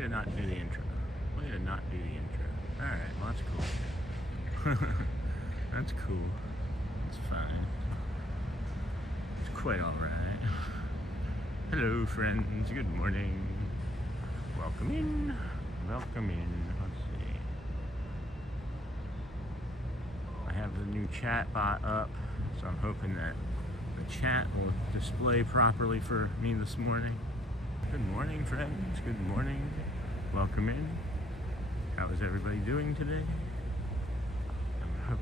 Way to not do the intro. Way to not do the intro. Alright, well that's cool. That's cool. It's fine. It's quite alright. Hello friends, good morning. Welcome in. Welcome in. Let's see. I have the new chat bot up, so I'm hoping that the chat will display properly for me this morning. Good morning, friends. Good morning. Welcome in. How is everybody doing today? I'm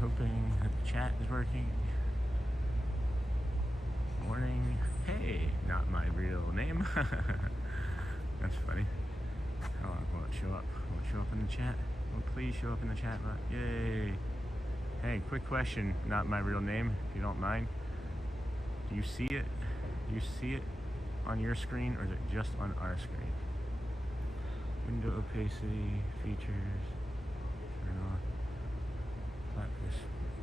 hoping that the chat is working. Morning. Hey, not my real name. That's funny. How will it show up? Will it show up in the chat? Oh, please show up in the chat bot. Yay. Hey, quick question. Not my real name, if you don't mind. Do you see it? Do you see it on your screen, or is it just on our screen? Window opacity, features, turn off.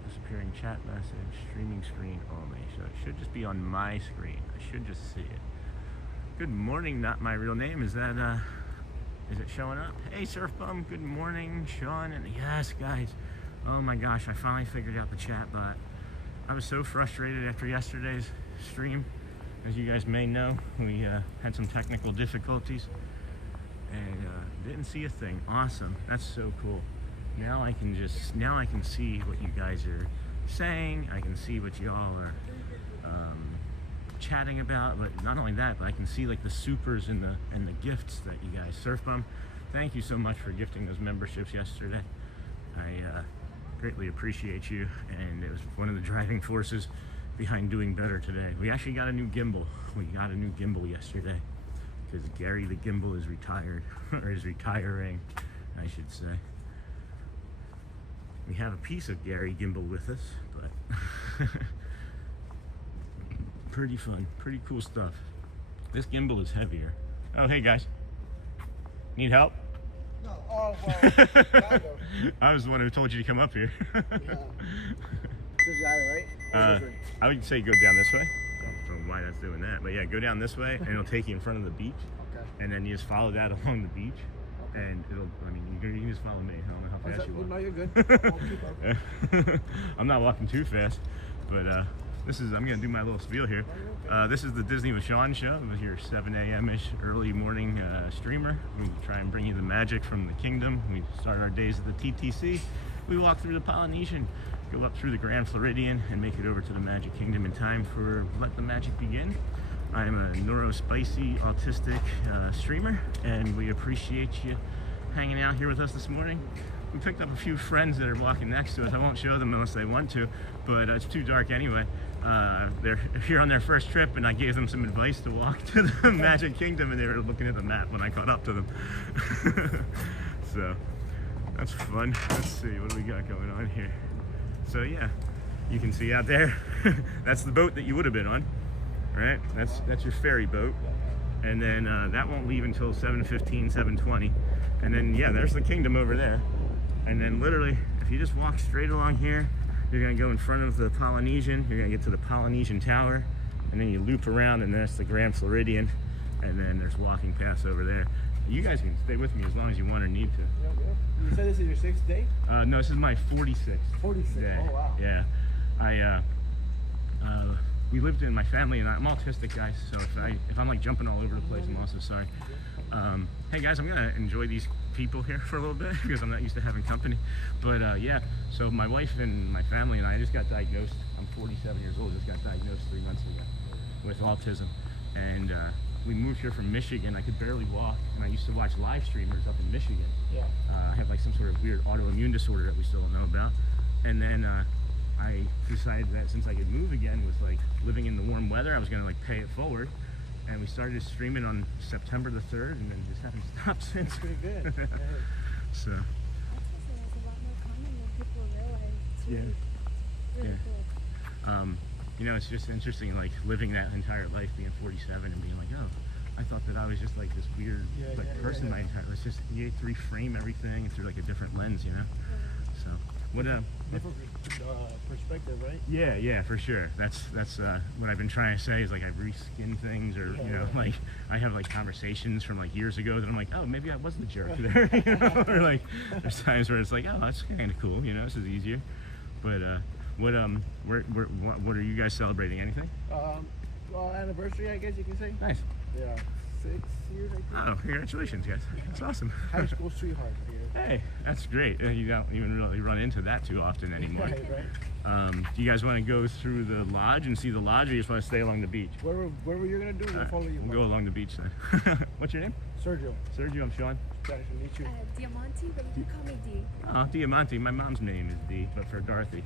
Disappearing chat message, streaming screen only. So it should just be on my screen. I should just see it. Good morning, not my real name. Is that is it showing up? Hey Surf Bum, good morning, Sean. And yes, guys. Oh my gosh, I finally figured out the chat bot. I was so frustrated after yesterday's stream. As you guys may know, we had some technical difficulties and didn't see a thing. Awesome, that's so cool. Now I can see what you guys are saying. I can see what y'all are chatting about. But not only that, but I can see like the supers and the gifts that you guys. Surf Bum, thank you so much for gifting those memberships yesterday. I greatly appreciate you, and it was one of the driving forces behind doing better today. We actually got a new gimbal. We got a new gimbal yesterday because Gary the gimbal is retired, or is retiring, I should say. We have a piece of Gary gimbal with us, but pretty fun, pretty cool stuff. This gimbal is heavier. Oh, hey guys, need help? No. Oh, well, I was the one who told you to come up here. yeah. This guy, right? I would say go down this way. I don't know why that's doing that, but yeah, go down this way and it'll take you in front of the beach. Okay. And then you just follow that along the beach. Okay. And you can just follow me. I don't know how fast you walk. No, you're good. I'll keep up. I'm not walking too fast, but I'm gonna do my little spiel here. This is the Disney with Sean show. It was your 7 a.m.-ish early morning streamer. We try and bring you the magic from the kingdom. We start our days at the TTC. We walk through the Polynesian, go up through the Grand Floridian, and make it over to the Magic Kingdom in time for Let the Magic Begin. I'm a neurospicy autistic streamer, and we appreciate you hanging out here with us this morning. We picked up a few friends that are walking next to us. I won't show them unless they want to, but it's too dark anyway. They're here on their first trip, and I gave them some advice to walk to the Magic Kingdom, and they were looking at the map when I caught up to them. So that's fun. Let's see, what do we got going on here? So yeah, you can see out there, that's the boat that you would have been on, right? That's your ferry boat. And then that won't leave until 7:15, 7:20. And then yeah, there's the kingdom over there. And then literally, if you just walk straight along here, you're gonna go in front of the Polynesian, you're gonna get to the Polynesian Tower, and then you loop around and that's the Grand Floridian, and then there's walking paths over there. You guys can stay with me as long as you want or need to. You said this is your 6th day? No, this is my 46th. 46, day. Oh wow. Yeah. We lived in my family, and I'm autistic, guys, so if I'm like jumping all over the place, I'm also sorry. Hey guys, I'm gonna enjoy these people here for a little bit because I'm not used to having company. But yeah, so my wife and my family and I just got diagnosed. I'm 47 years old, just got diagnosed 3 months ago with autism. And we moved here from Michigan. I could barely walk, and I used to watch live streamers up in Michigan. Yeah. I have like some sort of weird autoimmune disorder that we still don't know about. And then I decided that since I could move again with like living in the warm weather, I was gonna like pay it forward. And we started streaming on September the 3rd, and then just haven't stopped since. Pretty good. So. That's also like a lot more common than people realize. It's really cool. You know, it's just interesting, like living that entire life, being 47 and being like, oh, I thought that I was just like this weird person my entire life. It's just you had to reframe everything through like a different lens, you know. So What Different perspective, right? Yeah, for sure. That's what I've been trying to say is like I reskin things, or you know, like I have like conversations from like years ago that I'm like, oh, maybe I was the jerk there, you know? Or like there's times where it's like, oh, that's kind of cool, you know, this is easier. But what are you guys celebrating? Anything? Well, anniversary, I guess you can say. Nice. Yeah, 6 years, I think. Oh, congratulations, guys. That's awesome. High school sweetheart, I guess. Hey, that's great. You don't even really run into that too often anymore. Right. Do you guys want to go through the lodge and see the lodge, or you just want to stay along the beach? Whatever you're gonna do, we'll follow you. We'll go along the beach then. What's your name? Sergio. Sergio, I'm Sean. Nice to meet you. Diamante, but you can call me D. Oh, Diamante. My mom's name is D, but for Dorothy.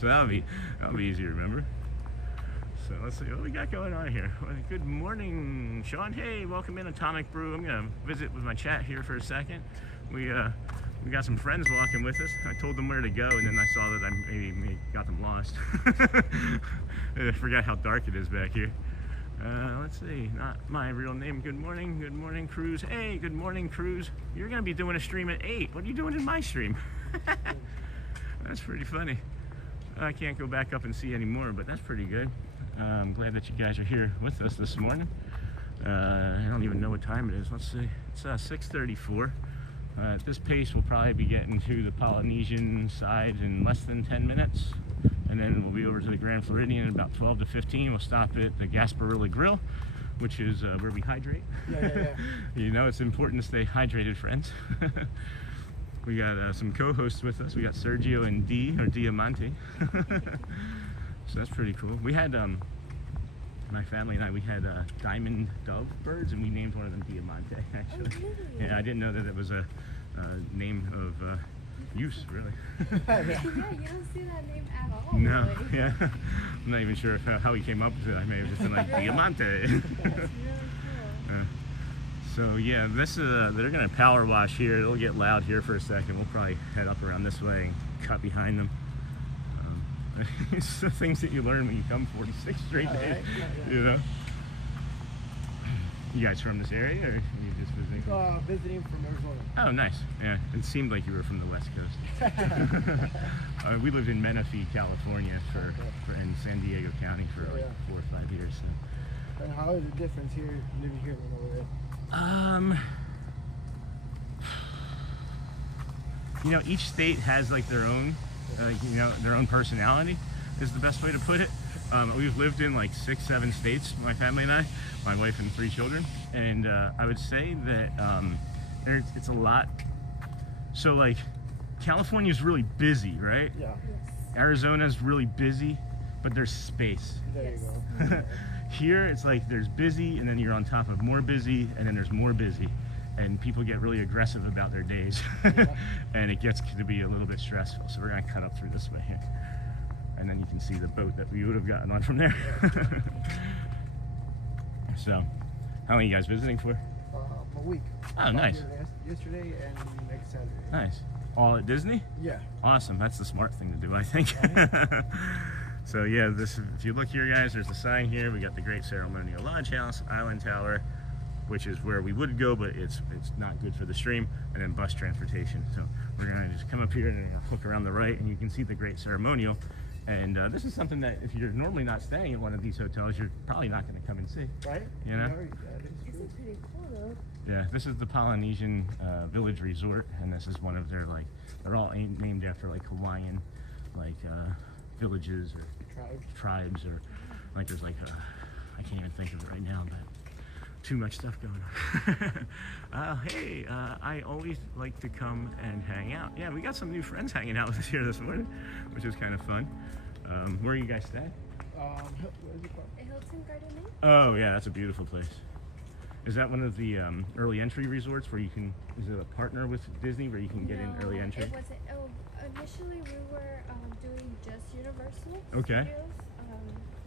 So that'll be easy to remember. So let's see what we got going on here. Well, good morning, Sean. Hey, welcome in Atomic Brew. I'm gonna visit with my chat here for a second. We got some friends walking with us. I told them where to go, and then I saw that I maybe got them lost. I forgot how dark it is back here. Let's see, not my real name. Good morning, Cruz. Hey, good morning, Cruz. You're gonna be doing a stream at 8. What are you doing in my stream? That's pretty funny. I can't go back up and see anymore, but that's pretty good. I'm glad that you guys are here with us this morning. I don't even know what time it is. Let's see. It's 6:34. At this pace, we'll probably be getting to the Polynesian side in less than 10 minutes. And then we'll be over to the Grand Floridian in about 12 to 15. We'll stop at the Gasparilla Grill, which is where we hydrate. Yeah. You know, it's important to stay hydrated, friends. We got some co-hosts with us. We got Sergio and D, or Diamante. So that's pretty cool. We had, my family and I, we had diamond dove birds, and we named one of them Diamante, actually. Oh, really? Yeah, I didn't know that it was a name of use, really. Yeah, you don't see that name at all. No, Really. yeah. I'm not even sure how he came up with it. I may have just been like, Diamante. That's really cool. So yeah, this is they're gonna power wash here. It'll get loud here for a second. We'll probably head up around this way and cut behind them. It's the things that you learn when you come 46 straight days, you know. You guys from this area, or are you just visiting? Visiting from Arizona. Oh, nice. Yeah, it seemed like you were from the West Coast. We lived in Menifee, California, in San Diego County for like 4 or 5 years. So. And how is the difference here, living here and over there? You know, each state has like their own, you know, their own personality is the best way to put it. We've lived in like 6, 7 states, my family and I, my wife and 3 children, and I would say that it's a lot. So like, California's really busy, right? Yeah. Yes. Arizona's really busy, but there's space. There Yes. you go. Here, it's like there's busy, and then you're on top of more busy, and then there's more busy. And people get really aggressive about their days. And it gets to be a little bit stressful. So we're gonna cut up through this way here. And then you can see the boat that we would have gotten on from there. So, how long are you guys visiting for? A week. Oh, nice. Yesterday and next Saturday. Nice. All at Disney? Yeah. Awesome. That's the smart thing to do, I think. So yeah, this, if you look here, guys, there's a sign here. We got the Great Ceremonial Lodge House, Island Tower, which is where we would go, but it's not good for the stream, and then bus transportation. So we're gonna just come up here and hook around the right, and you can see the Great Ceremonial. And this is something that if you're normally not staying at one of these hotels, you're probably not gonna come and see. Right? You know? Yeah, that is This true. is pretty cool though. Yeah, this is the Polynesian Village Resort, and this is one of their, like, they're all named after like Hawaiian, like villages or tribes, or like there's like I can't even think of it right now, but too much stuff going on. Hey, I always like to come and hang out. Yeah, we got some new friends hanging out with us here this morning, which is kind of fun. Where are you guys staying? What is it called? Hilton Garden Inn? Oh yeah, that's a beautiful place. Is that one of the early entry resorts where you can, is it a partner with Disney where you can get in early entry? It wasn't. Oh, initially we were doing just Universal Okay. Studios,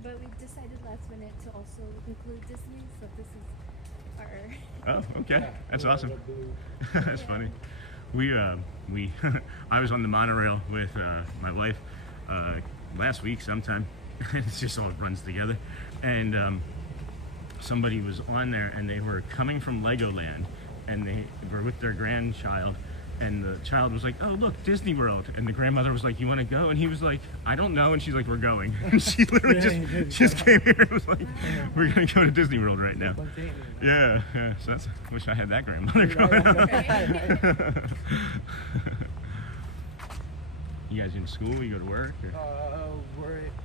but we decided last minute to also include Disney, so this is our... Oh, okay. Yeah, That's we awesome. like that blue. That's funny. We I was on the monorail with my wife last week sometime. It's just all runs together. And somebody was on there, and they were coming from Legoland, and they were with their grandchild, And the child was like, "Oh, look, Disney World." And the grandmother was like, "You want to go?" And he was like, "I don't know." And she's like, "We're going." And she literally just came here and was like, "We're going to go to Disney World right now." Yeah, yeah. So that's, wish I had that grandmother growing up. You guys in school? You go to work? Or?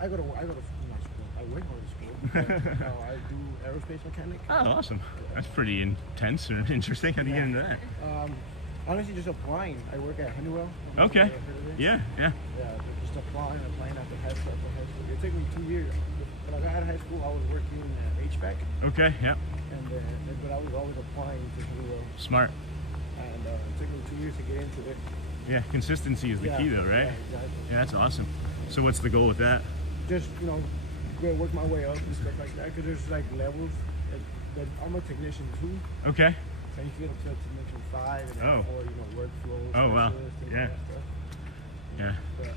I go to not school. I work on school. I do aerospace mechanic. Oh, awesome. That's pretty intense and interesting. How do you get into that? Honestly, just applying. I work at Honeywell. Okay. Yeah, yeah. Yeah, just applying after high school. It took me 2 years. When I got out of high school, I was working at HVAC. Okay, yeah. But I was always applying to Honeywell. Smart. And it took me 2 years to get into it. Yeah, consistency is the key though, right? Yeah, exactly. Yeah, that's awesome. So what's the goal with that? Just, go work my way up and stuff like that. Because there's like levels. But I'm a technician too. Okay. So you get up to technician 5 and Oh. 4, workflows. Oh, wow. specialists, and Yeah. all that stuff. Yeah. But,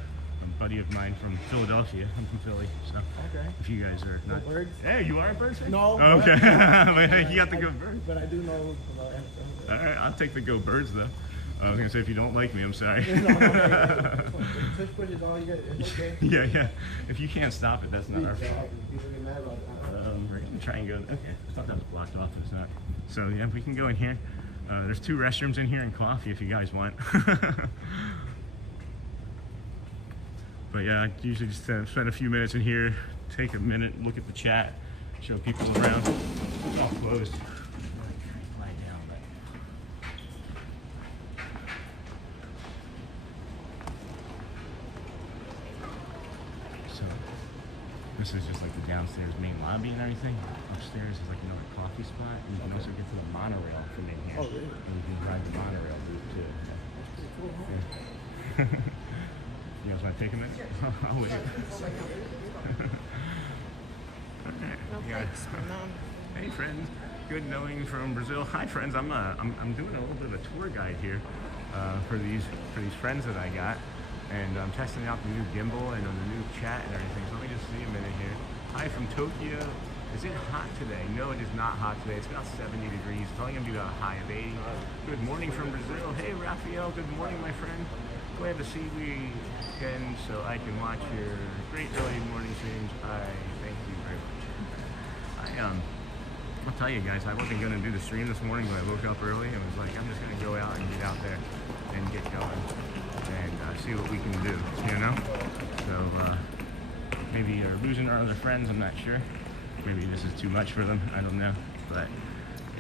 A buddy of mine from Philadelphia. I'm from Philly, so okay. if you guys are Go not... Birds? Hey, you are a bird fan? No. Okay. but- You got the go birds. But I do know about NFL. All right, I'll take the go birds though. I was gonna say if you don't like me, I'm sorry. Push is all you get. It's okay. Yeah, yeah. If you can't stop it, that's not our fault. Exactly. People get mad about that. We're gonna try and go. Okay, I thought that was blocked off. It's not. So yeah, we can go in here. There's 2 restrooms in here and coffee if you guys want. But yeah, I usually just spend a few minutes in here, take a minute, look at the chat, show people around. It's all closed. Lie down, but... So this is just like the downstairs main lobby and everything. Upstairs is like another coffee spot, and you can also get to the monorail from in here. Oh, really? And you can ride the monorail route too. Yeah. You guys want to take a minute? I'll wait. Alright, we got- Hey friends, good knowing from Brazil. Hi friends, I'm doing a little bit of a tour guide here for these friends that I got, and I'm testing out the new gimbal and the new chat and everything. So let me just see a minute here. Hi from Tokyo. Is it hot today? No, it is not hot today. It's about 70 degrees. It's only gonna be about a high of 80. Good morning from Brazil. Hey Raphael, good morning my friend. Glad to see we again so I can watch your great early morning streams. I thank you very much. I'll tell you guys, I wasn't gonna do the stream this morning, but I woke up early and was like, I'm just gonna go out and get out there and get going and see what we can do, you know? So maybe we're losing our other friends, I'm not sure. Maybe this is too much for them, I don't know. But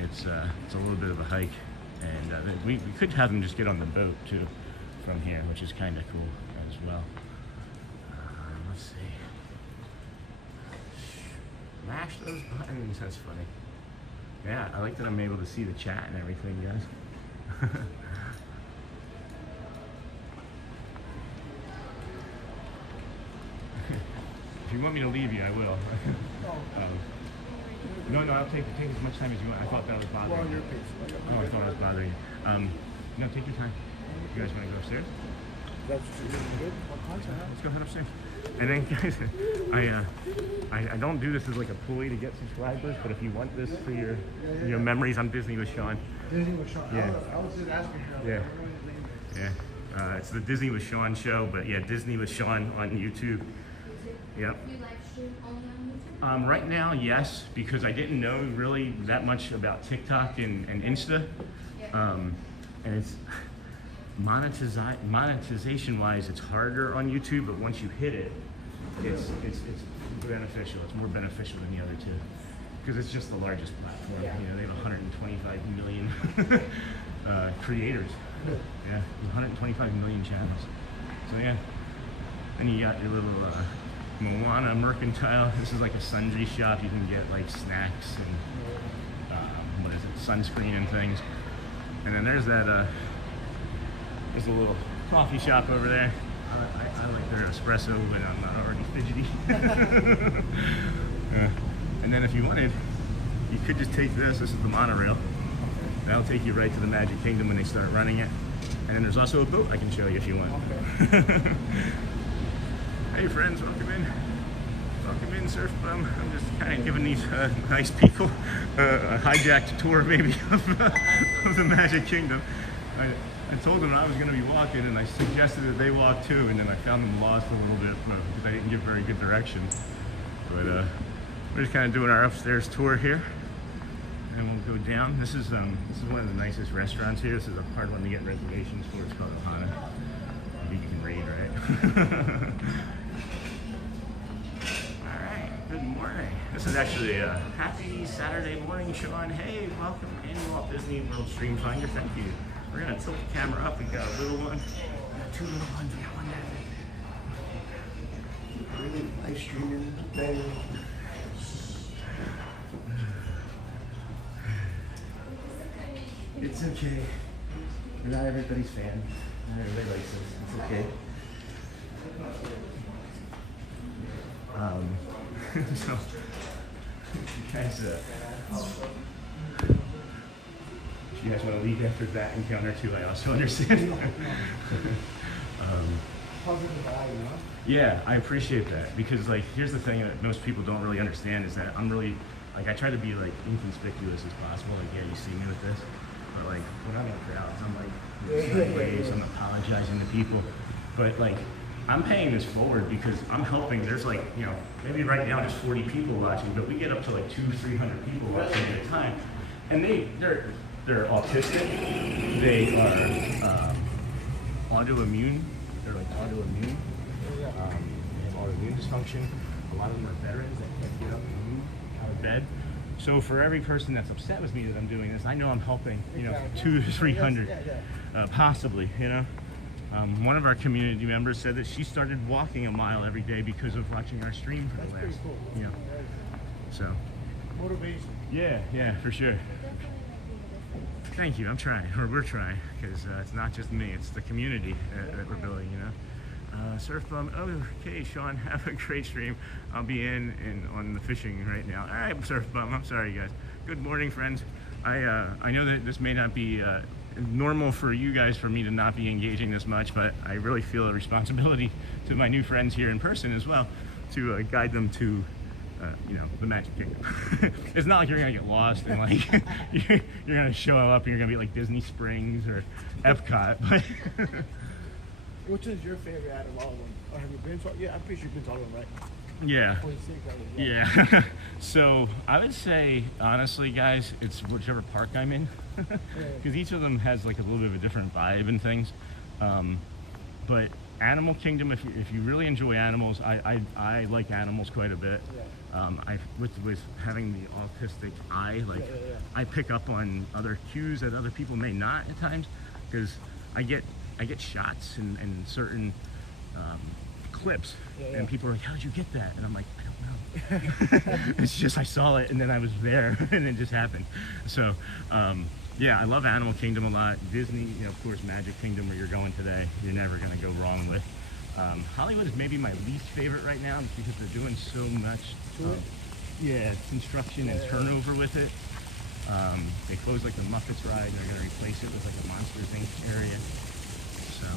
it's a little bit of a hike, and we could have them just get on the boat too from here, which is kind of cool as well. Let's see. Mash those buttons, that's funny. Yeah, I like that I'm able to see the chat and everything, guys. If you want me to leave you, I will. No, I'll take as much time as you want. I thought that was bothering Well, you. your pace. Oh, I thought it was bothering you. No, take your time. You guys want to go upstairs? That's good. Let's go head upstairs. And then, guys, I don't do this as like a ploy to get subscribers, but if you want this for your memories, I'm Disney with Sean. Disney with Sean. Yeah. I was just asking her. Yeah. Yeah. It's the Disney with Sean show, but yeah, Disney with Sean on YouTube. Yep. You live stream only on YouTube? Right now, yes, because I didn't know really that much about TikTok and Insta. And it's monetization wise, it's harder on YouTube, but once you hit it, it's beneficial. It's more beneficial than the other two because it's just the largest platform. You know, they have 125 million creators. Yeah, 125 million channels. So yeah, and you got your little Moana Mercantile. This is like a sundry shop. You can get like snacks and sunscreen and things. And then there's that there's a little coffee shop over there. I like their espresso when I'm not already fidgety. And then if you wanted, you could just take this. This is the monorail. That'll take you right to the Magic Kingdom when they start running it. And then there's also a boat I can show you if you want. Okay. Hey friends, welcome in. Welcome in, Surf Bum. I'm just kind of giving these nice people a hijacked tour maybe of the Magic Kingdom. I told them I was going to be walking, and I suggested that they walk too, and then I found them lost a little bit because I didn't give very good directions. But we're just kind of doing our upstairs tour here, and we'll go down. This is one of the nicest restaurants here. This is a hard one to get reservations for. It's called Ohana. Maybe you can read, right? All right. Good morning. This is actually a happy Saturday morning, Sean. Hey, welcome in Walt Disney World Stream Finder. Thank you. We're gonna tilt the camera up. We got a little one, we got 2 little ones, we got one there. Really live streaming today. It's okay. We're not everybody's fan. Not everybody likes us. It's okay. So, you guys, if you guys want to leave after that encounter too, I also understand. Positive vibe, you know? Yeah, I appreciate that because like here's the thing that most people don't really understand is that I'm really like I try to be like inconspicuous as possible. Like yeah, you see me with this, but like when I'm in crowds, I'm like sideways. I'm apologizing to people, but like I'm paying this forward because I'm hoping there's like maybe right now there's 40 people watching, but we get up to like 200-300 people watching at a time, and they're autistic. They are autoimmune. They're like autoimmune. They have autoimmune dysfunction. A lot of them are veterans that can't get up and move out of bed. So for every person that's upset with me that I'm doing this, I know I'm helping, 200 to 300, possibly, One of our community members said that she started walking a mile every day because of watching our stream for the last, pretty cool. So. Motivation. Yeah, for sure. Thank you. I'm trying, or we're trying, because it's not just me; it's the community that we're building. Surf bum. Oh, okay, Sean. Have a great stream. I'll be in on the fishing right now. All right, surf bum. I'm sorry, guys. Good morning, friends. I know that this may not be normal for you guys for me to not be engaging this much, but I really feel a responsibility to my new friends here in person as well to guide them to. The Magic Kingdom. It's not like you're gonna get lost and like you're gonna show up and you're gonna be like Disney Springs or EPCOT. But which is your favorite out of all of them? Or have you been to? Yeah, I'm pretty sure you've been to all of them, right? Yeah. 26, Yeah. So I would say honestly, guys, it's whichever park I'm in, because each of them has like a little bit of a different vibe and things. But Animal Kingdom, if you really enjoy animals, I like animals quite a bit. With having the autistic eye, I pick up on other cues that other people may not at times, because I get shots and certain clips, and people are like, "How'd you get that?" And I'm like, "I don't know." It's just I saw it and then I was there and it just happened. So. Yeah, I love Animal Kingdom a lot. Disney, of course, Magic Kingdom, where you're going today, you're never going to go wrong with. Hollywood is maybe my least favorite right now because they're doing so much construction and turnover with it. They closed like the Muppets ride, and they're going to replace it with like a Monsters Inc. area. So.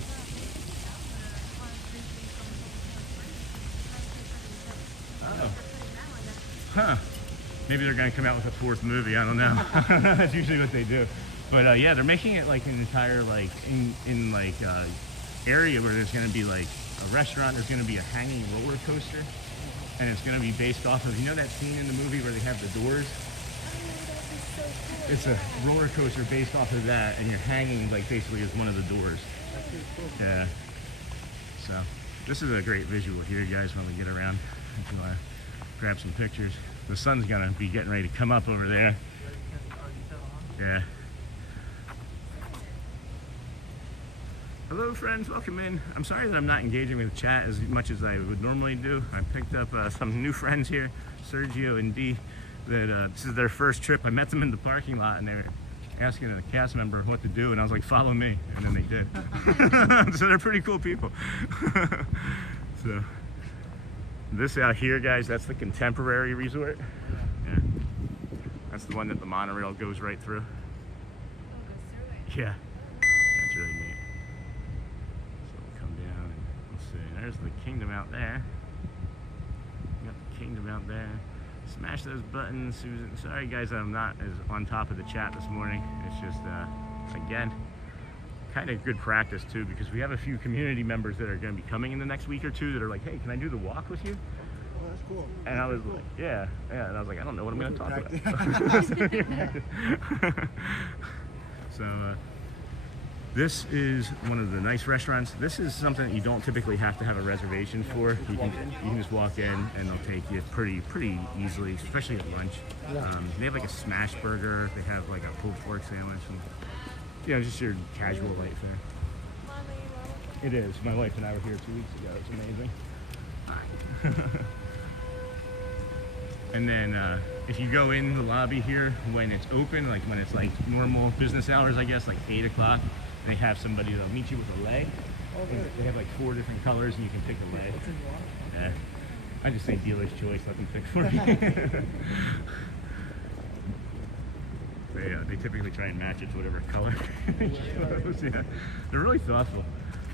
Oh. Huh. Maybe they're going to come out with a 4th movie. I don't know. That's usually what they do. But yeah, they're making it like an entire like in like area where there's going to be like a restaurant. There's going to be a hanging roller coaster, and it's going to be based off of that scene in the movie where they have the doors. It's a roller coaster based off of that, and you're hanging like basically as one of the doors. Yeah. So this is a great visual here, guys. When we get around, if you want to grab some pictures. The sun's gonna be getting ready to come up over there. Yeah. Hello friends, welcome in. I'm sorry that I'm not engaging with chat as much as I would normally do. I picked up some new friends here, Sergio and Dee, that this is their first trip. I met them in the parking lot and they were asking a cast member what to do, and I was like, follow me, and then they did. So they're pretty cool people. So. This out here, guys, that's the Contemporary Resort. Yeah. That's the one that the monorail goes right through. Yeah. That's really neat. So we'll come down and we'll see. There's the kingdom out there. We got the kingdom out there. Smash those buttons, Susan. Sorry, guys, I'm not as on top of the chat this morning. It's just, again, kind of good practice too, because we have a few community members that are going to be coming in the next week or two that are like, hey, can I do the walk with you? Oh, that's cool. And I was Cool. like, yeah, and I was like, I don't know what I'm going to talk about. So this is one of the nice restaurants. This is something that you don't typically have to have a reservation for. You can just walk in and they'll take you pretty easily, especially at lunch. They have like a smash burger. They have like a pulled pork sandwich. And, you know, just your casual light fare. It is. My wife and I were here 2 weeks ago. It's amazing. And then if you go in the lobby here when it's open, like when it's like normal business hours, I guess, like 8 o'clock, they have somebody that'll meet you with a lei. They have like 4 different colors and you can pick a lei. Yeah. I just say dealer's choice, let them pick for you. They typically try and match it to whatever color they chose. Yeah. They're really thoughtful.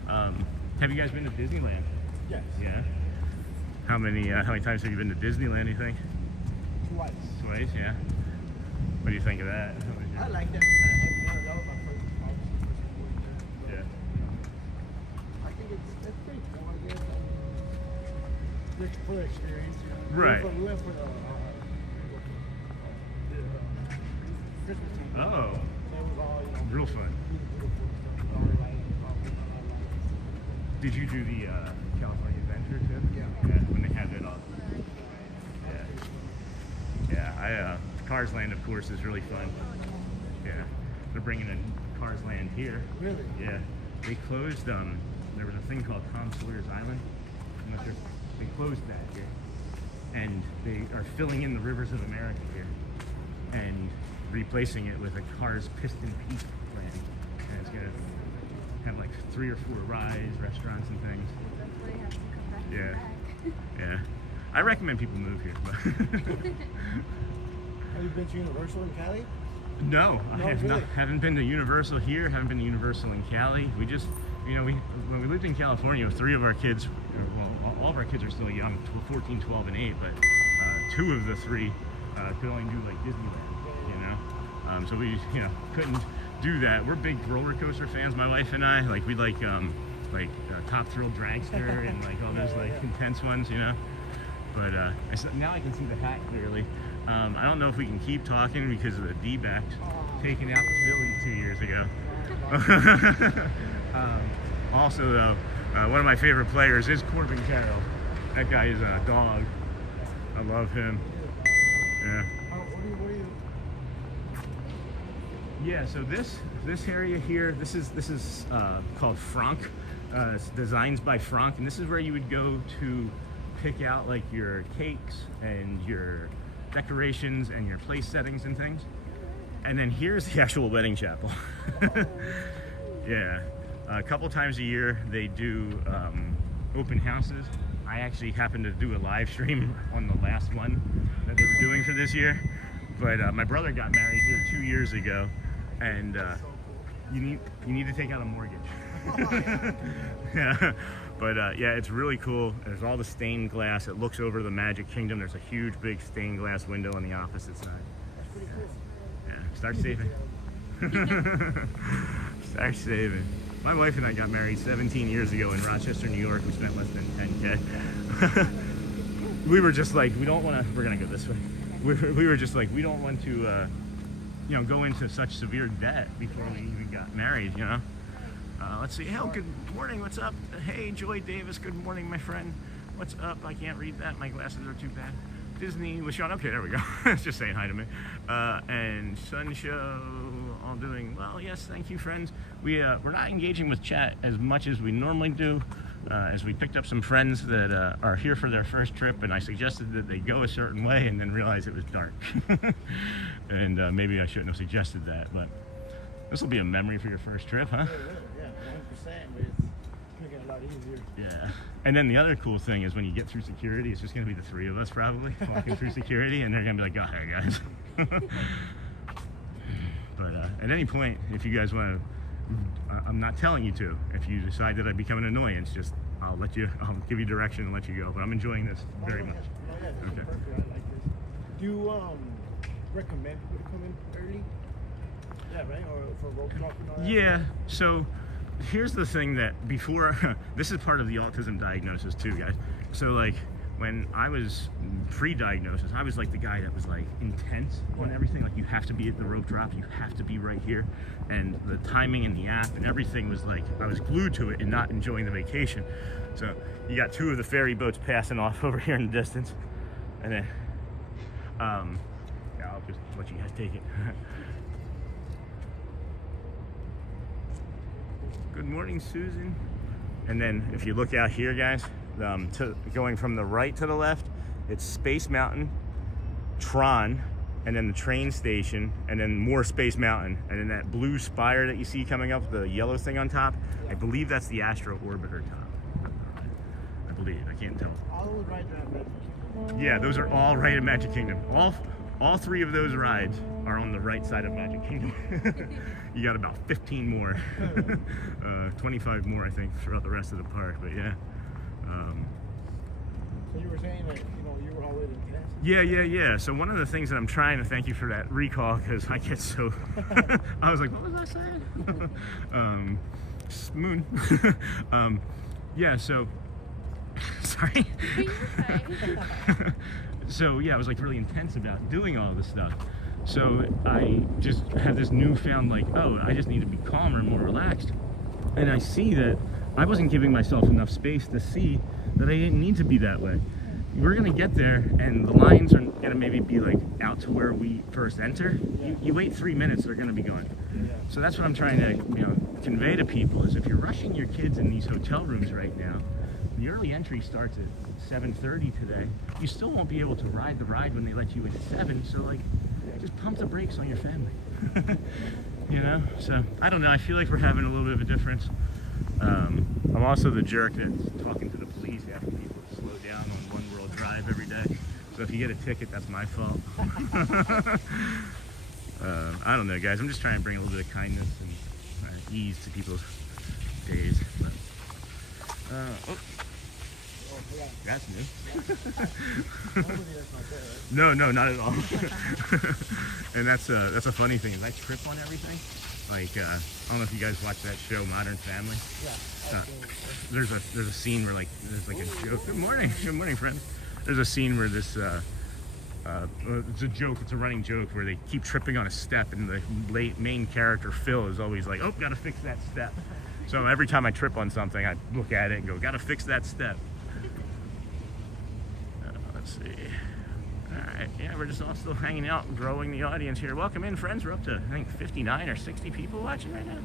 Have you guys been to Disneyland? Yes. Yeah. How many times have you been to Disneyland, you think? Twice. Twice, yeah. What do you think of that? I like that. That was my first, Yeah. I think it's pretty cool, I guess. Just for experience, you know. Right. We went for the Christmas time. Oh, So it was all, you know, real fun. beautiful stuff. All like, Did you do the California Adventure too? Yeah. When they had it all. Yeah. Cars Land, of course, is really fun. Yeah. They're bringing in Cars Land here. Really? Yeah. They closed, there was a thing called Tom Sawyer's Island. I'm not sure. They closed that here. And they are filling in the rivers of America here. And replacing it with a Cars Piston Peak Land. And it's going to have like 3 or 4 rides, restaurants and things. Yeah. Yeah. I recommend people move here. Have you been to Universal in Cali? No, I No, have really? not. Haven't been to Universal here. Haven't been to Universal in Cali. We just, you know, when we lived in California, 3 of our kids, well, all of our kids are still young, 14, 12, and 8, but 2 of the 3 could only do like Disneyland, you know. So we, you know, couldn't do that. We're big roller coaster fans, my wife and I. Like we like Top Thrill Dragster and like all those like intense ones, you know. But now I can see the hat clearly. I don't know if we can keep talking because of the D-backs taking out the Phillies 2 years ago. Also, though, one of my favorite players is Corbin Carroll. That guy is a dog. I love him. Yeah. Yeah. So this area here, this is called Franck. It's Designs by Franck, and this is where you would go to pick out like your cakes and your decorations and your place settings and things. And then here's the actual wedding chapel. Yeah, a couple times a year they do open houses. I actually happened to do a live stream on the last one that they were doing for this year. But my brother got married here 2 years ago, and you need to take out a mortgage. Yeah. But yeah, it's really cool. There's all the stained glass. It looks over the Magic Kingdom. There's a huge, big stained glass window on the opposite side. That's pretty cool. Yeah, start saving. Start saving. My wife and I got married 17 years ago in Rochester, New York. We spent less than 10K. We were just like, we don't want to. We're gonna go this way. We were just like, we don't want to, you know, go into such severe debt before we even got married. You know. Let's see. Oh, good morning. What's up? Hey, Joy Davis. Good morning, my friend. What's up? I can't read that. My glasses are too bad. Disney with Sean. Okay, there we go. It's just saying hi to me. And Sun Show, all doing well. Yes, thank you, friends. We're not engaging with chat as much as we normally do, as we picked up some friends that are here for their first trip, and I suggested that they go a certain way, and then realized it was dark. And maybe I shouldn't have suggested that, but this will be a memory for your first trip, huh? Yeah, 100%, but it's making it a lot easier. Yeah. And then the other cool thing is when you get through security, it's just going to be the 3 of us probably walking through security, and they're going to be like, oh, hey, guys. But at any point, if you guys want to, I'm not telling you to. If you decide that I become an annoyance, just I'll give you direction and let you go. But I'm enjoying this very much. Yeah, this is Okay. perfect. I like this. Do you recommend people to come in early? Yeah, right? Or for rope dropping or Yeah, so here's the thing that before, this is part of the autism diagnosis too, guys. So like, when I was pre-diagnosis, I was like the guy that was like intense on everything. Like, you have to be at the rope drop, you have to be right here. And the timing in the app and everything was like, I was glued to it and not enjoying the vacation. So you got 2 of the ferry boats passing off over here in the distance. And then, yeah, I'll just let you guys take it. Good morning, Susan. And then if you look out here, guys, going from the right to the left, it's Space Mountain, Tron, and then the train station, and then more Space Mountain, and then that blue spire that you see coming up, the yellow thing on top, I believe that's the Astro Orbiter top. I believe, I can't tell. all those rides are at Magic Kingdom. Yeah, those are all right at Magic Kingdom. All 3 of those rides are on the right side of Magic Kingdom. You got about 15 more, 25 more, I think, throughout the rest of the park. But yeah. So you were saying that, you know, you were always intense? Yeah. So one of the things that I'm trying to thank you for that recall, because I get so, I was like, what was I saying? Moon. Yeah, so, sorry. So yeah, I was like really intense about doing all this stuff. So I just had this newfound like, oh, I just need to be calmer and more relaxed. And I see that I wasn't giving myself enough space to see that I didn't need to be that way. We're gonna get there and the lines are gonna maybe be like out to where we first enter. You wait 3 minutes, they're gonna be gone. So that's what I'm trying to, you know, convey to people is if you're rushing your kids in these hotel rooms right now, the early entry starts at 7:30 today. You still won't be able to ride the ride when they let you in at 7, so like, just pump the brakes on your family. You know, so I don't know, I feel like we're having a little bit of a difference. I'm also the jerk that's talking to the police asking people to slow down on One World Drive every day. So if you get a ticket, that's my fault. I don't know, guys, I'm just trying to bring a little bit of kindness and ease to people's days. That's new. No, not at all. And that's a funny thing is I trip on everything. Like I don't know if you guys watch that show Modern Family. Yeah. There's a scene where like there's like a joke. Good morning, friends. There's a scene where this it's a joke. It's a running joke where they keep tripping on a step, and the main character Phil is always like, "Oh, gotta fix that step." So every time I trip on something, I look at it and go, "Gotta fix that step." Let's see. Alright, yeah, we're just all still hanging out and growing the audience here. Welcome in, friends. We're up to, I think, 59 or 60 people watching right now.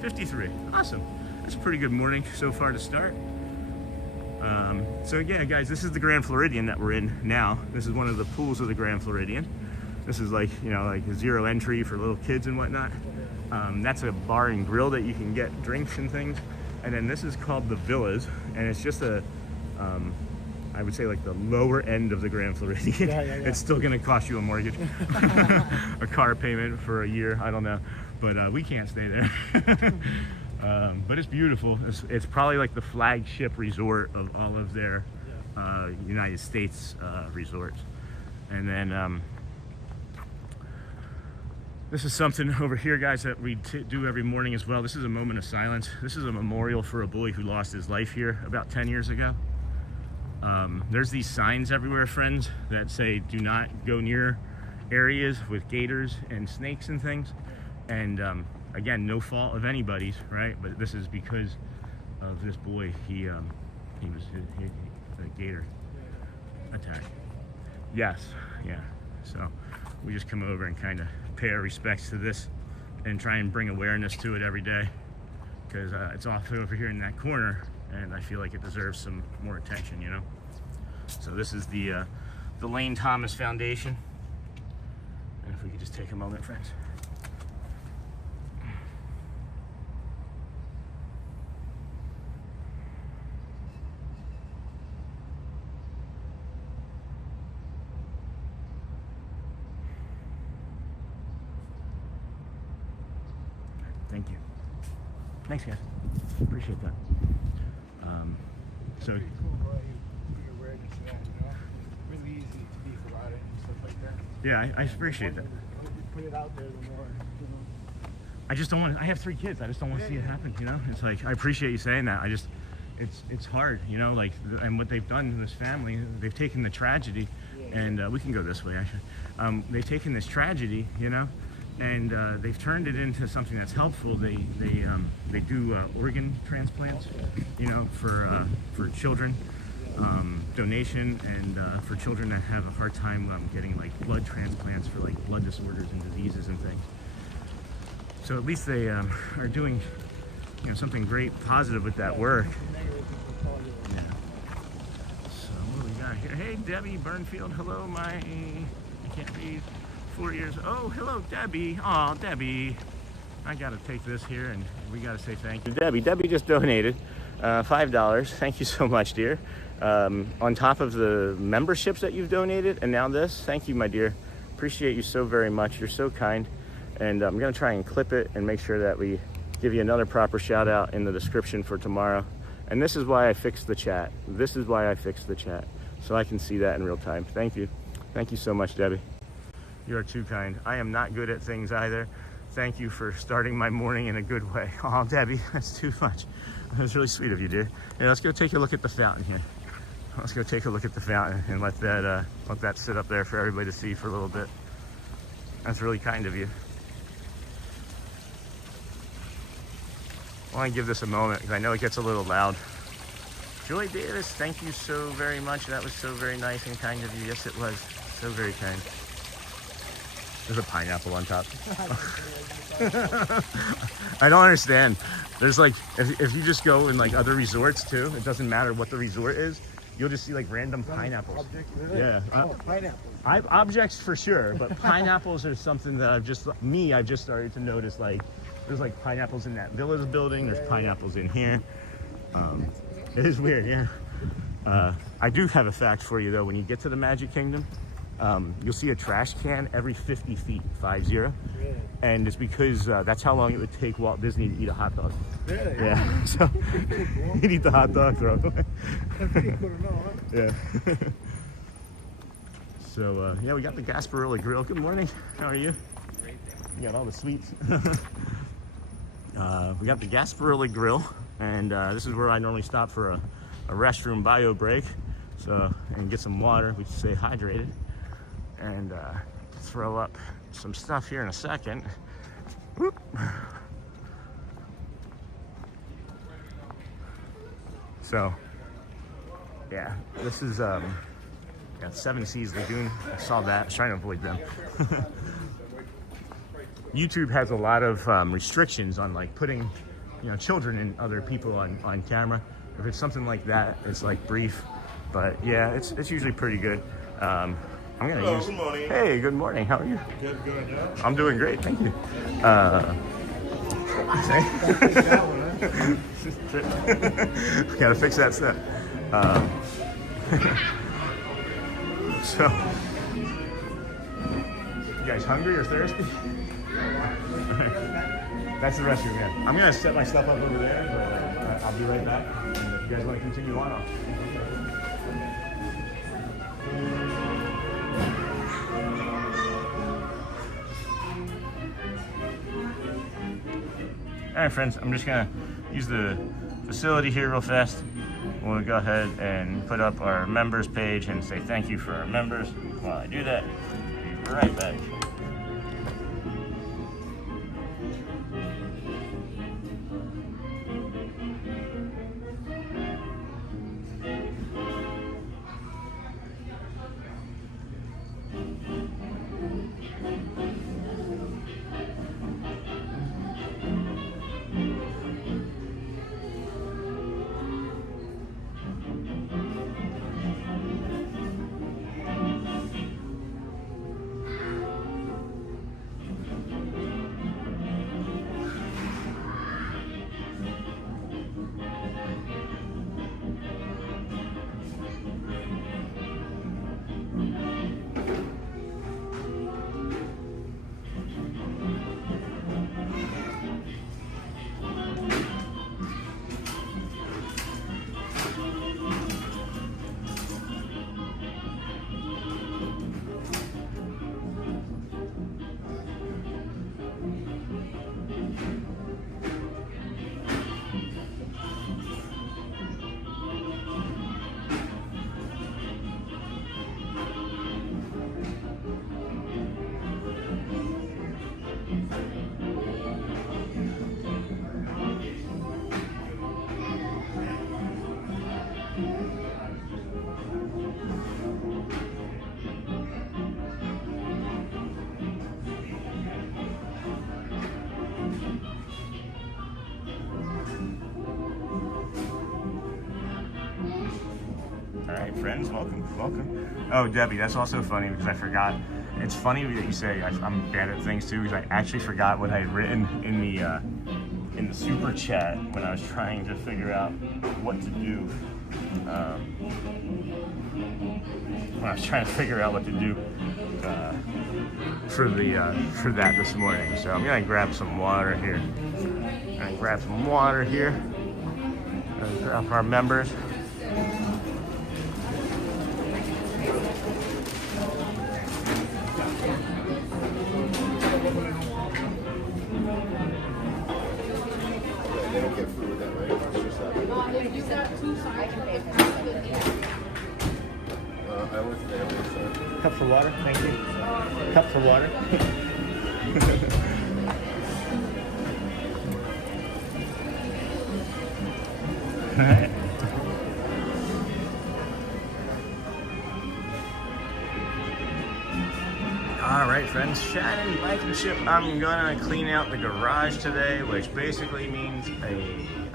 53. Awesome. That's a pretty good morning so far to start. So yeah, guys, this is the Grand Floridian that we're in now. This is one of the pools of the Grand Floridian. This is like, you know, like a zero entry for little kids and whatnot. That's a bar and grill that you can get drinks and things. And then this is called the Villas, and it's just a, I would say like the lower end of the Grand Floridian. Yeah. It's still gonna cost you a mortgage, a car payment for a year, I don't know. But we can't stay there. But it's beautiful. It's probably like the flagship resort of all of their United States resorts. And then this is something over here, guys, that we do every morning as well. This is a moment of silence. This is a memorial for a boy who lost his life here about 10 years ago. There's these signs everywhere, friends, that say do not go near areas with gators and snakes and things. And again, no fault of anybody's, right? But this is because of this boy. He was a gator attack. Yes, yeah. So we just come over and kind of pay our respects to this and try and bring awareness to it every day, because it's off over here in that corner, and I feel like it deserves some more attention, you know. So this is the Lane Thomas Foundation, and if we could just take a moment, friends. Thank you. Thanks, guys. Appreciate that. So. Pretty cool, bro. You awareness of that, you know? Really easy to be about it and stuff like that. Yeah, I appreciate that. The more you put it out there, the more, you know. I just don't want. I have 3 kids. I just don't want to see it happen. You know, it's like I appreciate you saying that. It's hard. You know, like and what they've done in this family, they've taken the tragedy, and we can go this way actually. They've taken this tragedy, you know, and they've turned it into something that's helpful. They do organ transplants, you know, for children. Donation and for children that have a hard time getting like blood transplants for like blood disorders and diseases and things. So at least they are doing, you know, something great, positive with that work. Yeah. So what do we got here? Hey, Debbie Burnfield. Hello, I can't read. 4 years. Oh, hello, Debbie. Oh, Debbie. I gotta take this here, and we gotta say thank you. Debbie. Debbie just donated $5. Thank you so much, dear. On top of the memberships that you've donated, and now this. Thank you, my dear. Appreciate you so very much. You're so kind. And I'm going to try and clip it and make sure that we give you another proper shout out in the description for tomorrow. And this is why I fixed the chat. This is why I fixed the chat, so I can see that in real time. Thank you. Thank you so much, Debbie. You are too kind. I am not good at things either. Thank you for starting my morning in a good way. Oh, Debbie, that's too much. That's really sweet of you, dear. Hey, let's go take a look at the fountain here. Let's go take a look at the fountain and let that sit up there for everybody to see for a little bit. That's really kind of you. I want to give this a moment because I know it gets a little loud. Joy Davis, thank you so very much. That was so very nice and kind of you. Yes, it was. So very kind. There's a pineapple on top. I don't understand. There's like, if you just go in like other resorts too, it doesn't matter what the resort is, you'll just see like random pineapples. Yeah. Pineapples. Objects for sure, but pineapples are something that I've just started to notice. Like, there's like pineapples in that village building. There's pineapples in here. It is weird, yeah. I do have a fact for you though. When you get to the Magic Kingdom, you'll see a trash can every 50 feet, 50. And it's because that's how long it would take Walt Disney to eat a hot dog. Really? Yeah, so he'd eat the hot dog, throw it away. That's pretty cool to know, huh? Yeah. So, yeah, we got the Gasparilla Grill. Good morning. How are you? Great. You got all the sweets. We got the Gasparilla Grill, and this is where I normally stop for a restroom bio break, and get some water. We can stay hydrated, and throw up some stuff here in a second. Whoop. So, yeah, this is Seven Seas Lagoon. I saw that. I was trying to avoid them. YouTube has a lot of restrictions on like putting, children and other people on camera. If it's something like that, it's like brief. But yeah, it's usually pretty good. I'm gonna use. Good morning. Hey, good morning. How are you? Good, yeah. I'm doing great, thank you. Gotta fix that step. So, you guys hungry or thirsty? That's the restroom, yeah. I'm gonna set my stuff up over there, but I'll be right back. And if you guys want to continue on, I'll. All right, friends, I'm just gonna use the facility here real fast. We'll go ahead and put up our members page and say thank you for our members. While I do that, I'll be right back. friends. Welcome, welcome. Oh, Debbie, that's also funny because I forgot. It's funny that you say I'm bad at things too, because I actually forgot what I had written in the super chat when I was trying to figure out what to do. When I was trying to figure out what to do for that this morning. So I'm gonna grab some water here. Grab for our members. They don't get food with that, right? It's just that. If you got two sides, I went to the other side. Cup for water, thank you. Cup for water. Alright. Alright friends, Shannon, Mike and Chip, I'm gonna clean out the garage today, which basically means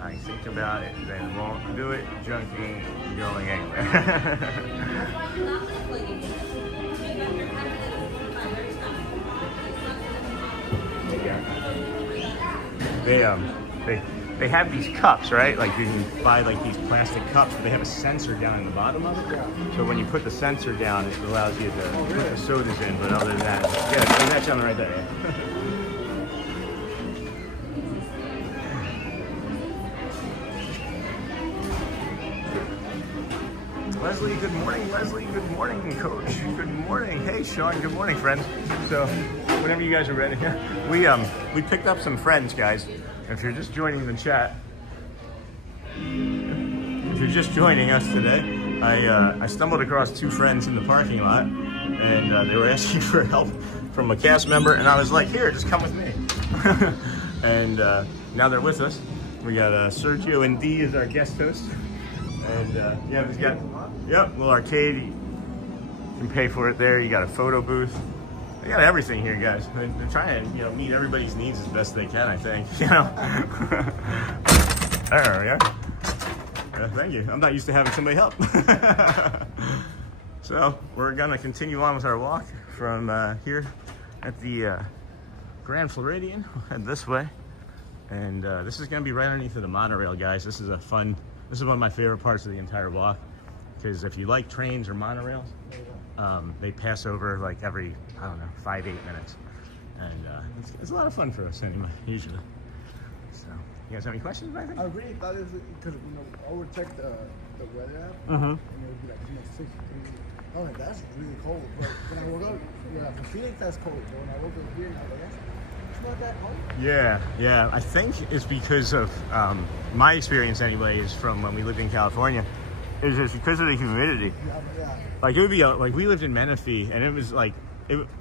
I think about it, then won't do it, junk ain't going anywhere. They have these cups, right? Like you can buy like these plastic cups, but they have a sensor down in the bottom of it. So when you put the sensor down, it allows you to put the sodas in. But other than that, yeah, that gentleman right there. Leslie, good morning. Leslie, good morning. Coach, good morning. Hey, Sean, good morning, friends. So, whenever you guys are ready, we picked up some friends, guys. If you're just joining the chat, if you're just joining us today, I stumbled across two friends in the parking lot, and they were asking for help from a cast member, and I was like, here, just come with me. And now they're with us. We got Sergio and Dee as our guest hosts. And yeah, we've got, yep, little arcade. You can pay for it there. You got a photo booth. They got everything here, guys. They're trying to, meet everybody's needs as best they can, I think. There we are. Yeah, thank you. I'm not used to having somebody help. So we're gonna continue on with our walk from here at the Grand Floridian. We'll head this way, and this is gonna be right underneath of the monorail, guys. This is one of my favorite parts of the entire walk, because if you like trains or monorails, they pass over like every, 5-8 minutes, and it's a lot of fun for us anyway, usually. So, you guys have any questions about anything? I really thought it was because I would check the weather app, and it would be like 6 degrees. Oh, that's really cold. But when I woke up, from Phoenix, that's cold. But when I woke up here, I was like, it's not that cold. Yeah. I think it's because of my experience anyway, is from when we lived in California. It's just because of the humidity. Yeah. Like it would be like we lived in Menifee, and it was like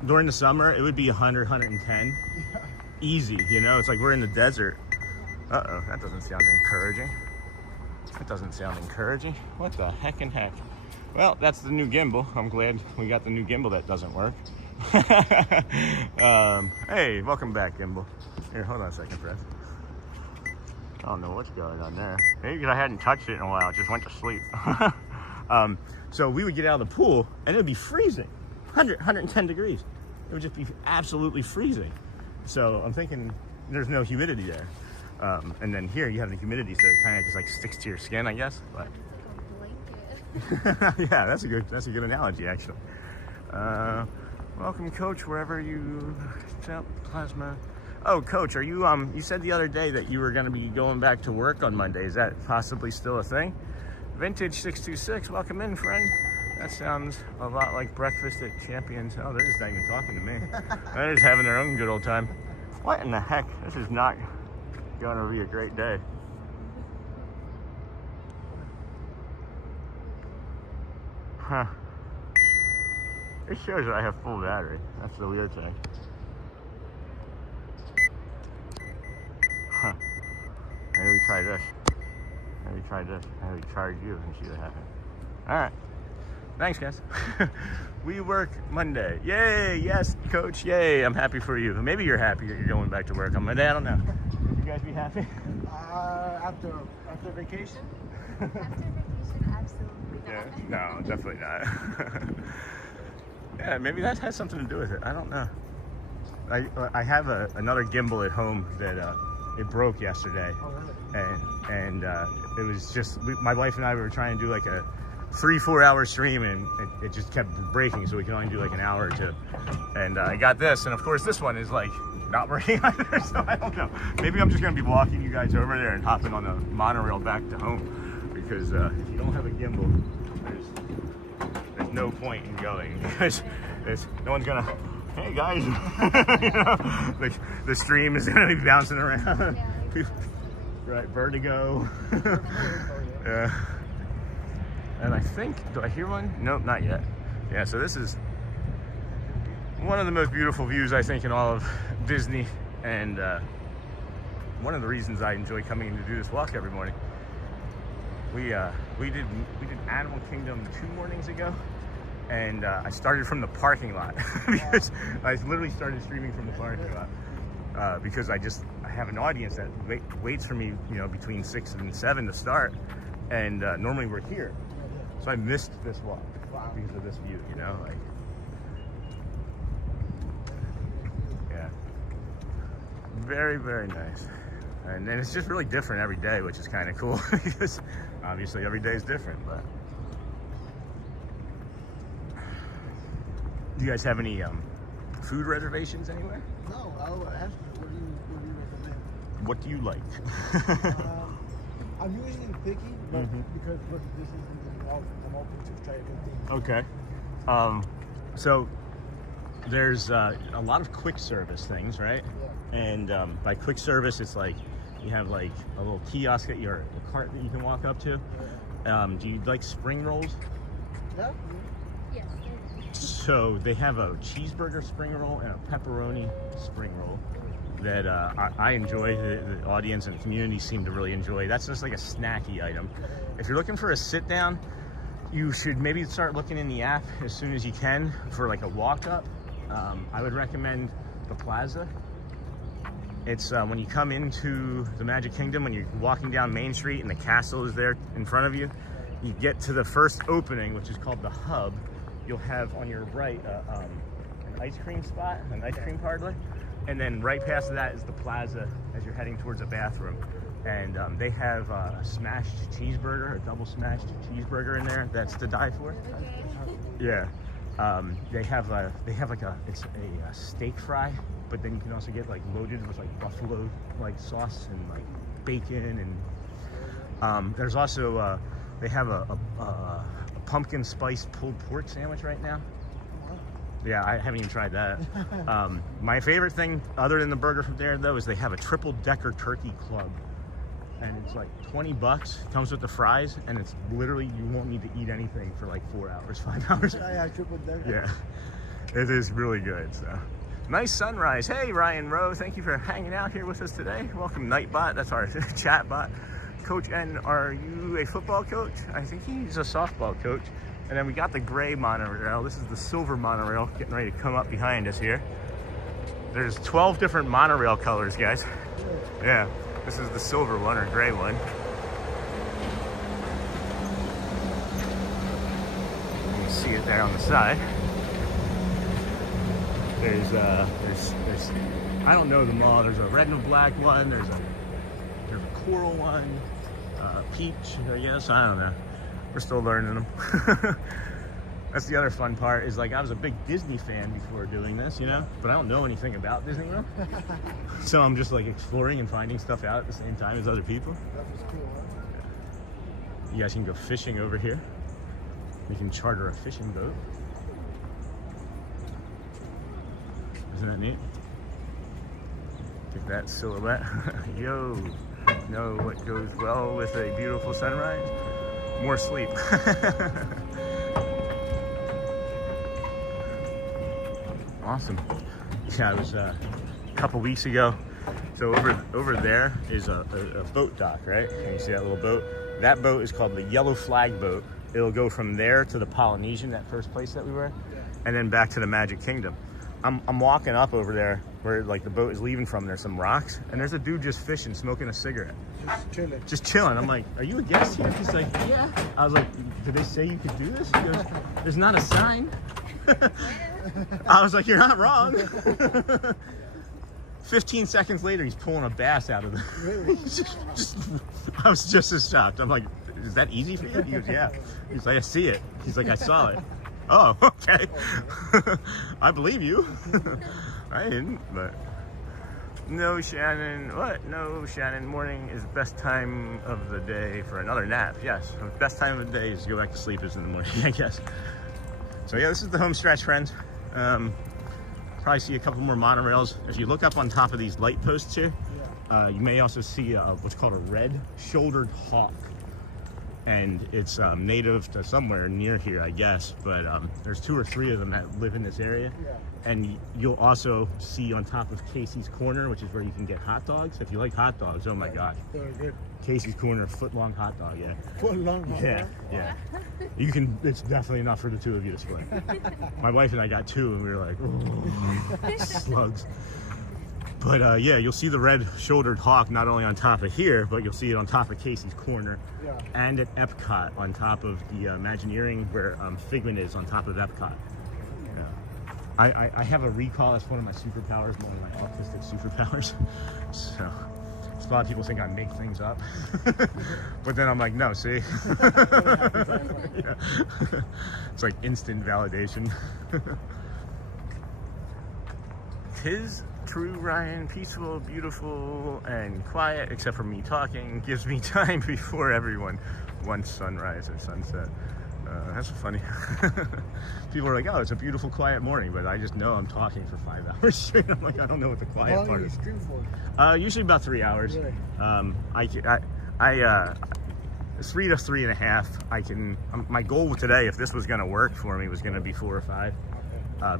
during the summer it would be 100, 110, easy. It's like we're in the desert. Uh-oh, that doesn't sound encouraging. What the heck? Well, that's the new gimbal. I'm glad we got the new gimbal that doesn't work. Hey, welcome back, gimbal. Here, hold on a second, Fred. I don't know what's going on there. Maybe because I hadn't touched it in a while. I just went to sleep. So we would get out of the pool, and it would be freezing. 110 degrees. It would just be absolutely freezing. So I'm thinking there's no humidity there. And then here you have the humidity, so it kind of just like sticks to your skin, I guess. But yeah, that's a good analogy, actually. Welcome, Coach, wherever you plasma. Oh, Coach, are you you said the other day that you were going to be going back to work on Monday. Is that possibly still a thing? Vintage 626, welcome in, friend. That sounds a lot like breakfast at Champions. Oh, they're just not even talking to me. They're just having their own good old time. What in the heck? This is not going to be a great day. Huh. It shows that I have full battery. That's the weird thing. Huh. Maybe we try this. Maybe we charge you and see what happens. Alright. Thanks, guys. We work Monday. Yay! Yes, Coach. Yay! I'm happy for you. Maybe you're happy that you're going back to work on Monday. I don't know. Would you guys be happy? After vacation? After vacation, absolutely. Yeah. No, definitely not. Yeah, maybe that has something to do with it. I don't know. I have another gimbal at home that it broke yesterday, and it was just my wife and I were trying to do like a 3-4 hour stream, and it just kept breaking, so we can only do like an hour or two. And I got this, and of course this one is like not working either, so I don't know. Maybe I'm just gonna be walking you guys over there and hopping on the monorail back to home, because if you don't have a gimbal, there's no point in going, because no one's gonna, hey guys, you know, the stream is gonna be bouncing around. Right, vertigo. Yeah. And I think, do I hear one? Nope, not yet. Yeah, so this is one of the most beautiful views, I think, in all of Disney, and one of the reasons I enjoy coming in to do this walk every morning. We did Animal Kingdom 2 mornings ago, and I started from the parking lot because I literally started streaming from the parking lot because I have an audience that waits for me, you know, between 6 and 7 to start, and normally we're here. So I missed this walk because of this view, you know, like, yeah, very, very nice. And then it's just really different every day, which is kind of cool because obviously every day is different. But do you guys have any food reservations anywhere? No, I would ask you, what do you recommend? What do you like? I'm usually picky, but because this is I'm open to try new things. Okay. So there's a lot of quick service things, right? Yeah. And by quick service, it's like you have like a little kiosk at your cart that you can walk up to. Do you like spring rolls? Yeah. Yes. So they have a cheeseburger spring roll and a pepperoni spring roll that I enjoy. The audience and the community seem to really enjoy. That's just like a snacky item. If you're looking for a sit down, you should maybe start looking in the app as soon as you can for like a walk up. I would recommend the Plaza. It's when you come into the Magic Kingdom, when you're walking down Main Street and the castle is there in front of you, you get to the first opening, which is called the Hub. You'll have on your right an ice cream spot, an ice cream parlor, and then right past that is the Plaza as you're heading towards a bathroom. And they have a smashed cheeseburger, a double smashed cheeseburger in there that's to die for. Yeah. They have like a steak fry, but then you can also get like loaded with like buffalo like sauce and like bacon, and there's also they have a pumpkin spice pulled pork sandwich right now. Yeah, I haven't even tried that. My favorite thing other than the burger from there though is they have a triple decker turkey club, and it's like $20. Comes with the fries, and it's literally, you won't need to eat anything for like 4 hours, 5 hours. Yeah, triple decker. Yeah, it is really good. So nice sunrise. Hey Ryan Rowe, thank you for hanging out here with us today. Welcome Nightbot, that's our chat bot. Coach N, are you a football coach? I think he's a softball coach. And then we got the gray monorail. This is the silver monorail getting ready to come up behind us here. There's 12 different monorail colors, guys. Yeah, this is the silver one or gray one. You can see it there on the side. There's I don't know them all. There's a red and a black one. There's a coral one, peach, I guess. I don't know. We're still learning them. That's the other fun part, is like I was a big Disney fan before doing this, you know, but I don't know anything about Disney World. So I'm just like exploring and finding stuff out at the same time as other people. That was cool, huh? You guys can go fishing over here. You can charter a fishing boat. Isn't that neat? Look at that silhouette. Yo, know what goes well with a beautiful sunrise? More sleep. Awesome. Yeah, I was a couple weeks ago. So over there is a boat dock, right? Can you see that little boat? That boat is called the Yellow Flag Boat. It'll go from there to the Polynesian, that first place that we were, and then back to the Magic Kingdom. I'm walking up over there where like the boat is leaving from. There's some rocks, and there's a dude just fishing, smoking a cigarette. Just chilling. I'm like, are you a guest here? He's like, yeah. I was like, did they say you could do this? He goes, there's not a sign. I was like, you're not wrong. 15 seconds later, he's pulling a bass out of the... Really? I was just as shocked. I'm like, is that easy for you? He goes, yeah. He's like, I see it. He's like, I saw it. Oh, okay. I believe you. I didn't, but... No, Shannon. What? No, Shannon. Morning is best time of the day for another nap. Yes, the best time of the day is to go back to sleep is in the morning, I guess. So yeah, this is the home stretch, friends. Probably see a couple more monorails. If you look up on top of these light posts here, you may also see what's called a red-shouldered hawk. And it's native to somewhere near here, I guess. But there's 2 or 3 of them that live in this area. Yeah. And you'll also see on top of Casey's Corner, which is where you can get hot dogs. If you like hot dogs, oh my God. Very good. Casey's Corner, foot-long hot dog, yeah. Foot-long hot Yeah, dog? yeah. You can, it's definitely enough for the 2 of you to split. My wife and I got 2 and we were like, oh, slugs. But yeah, you'll see the red-shouldered hawk not only on top of here, but you'll see it on top of Casey's Corner. Yeah. And at EPCOT on top of the Imagineering where Figment is on top of EPCOT. Yeah. I have a recall as one of my superpowers, one of my autistic superpowers. So a lot of people think I make things up. But then I'm like, no, see? Yeah. It's like instant validation. 'Tis true, Ryan, peaceful, beautiful, and quiet, except for me talking, gives me time before everyone wants sunrise or sunset. That's funny. People are like, oh, it's a beautiful, quiet morning, but I just know I'm talking for 5 hours straight. I'm like, I don't know what the quiet How long part do you is. stream for? Usually about 3 hours. Really? 3 to 3.5. I can. My goal today, if this was going to work for me, was going to be 4 or 5.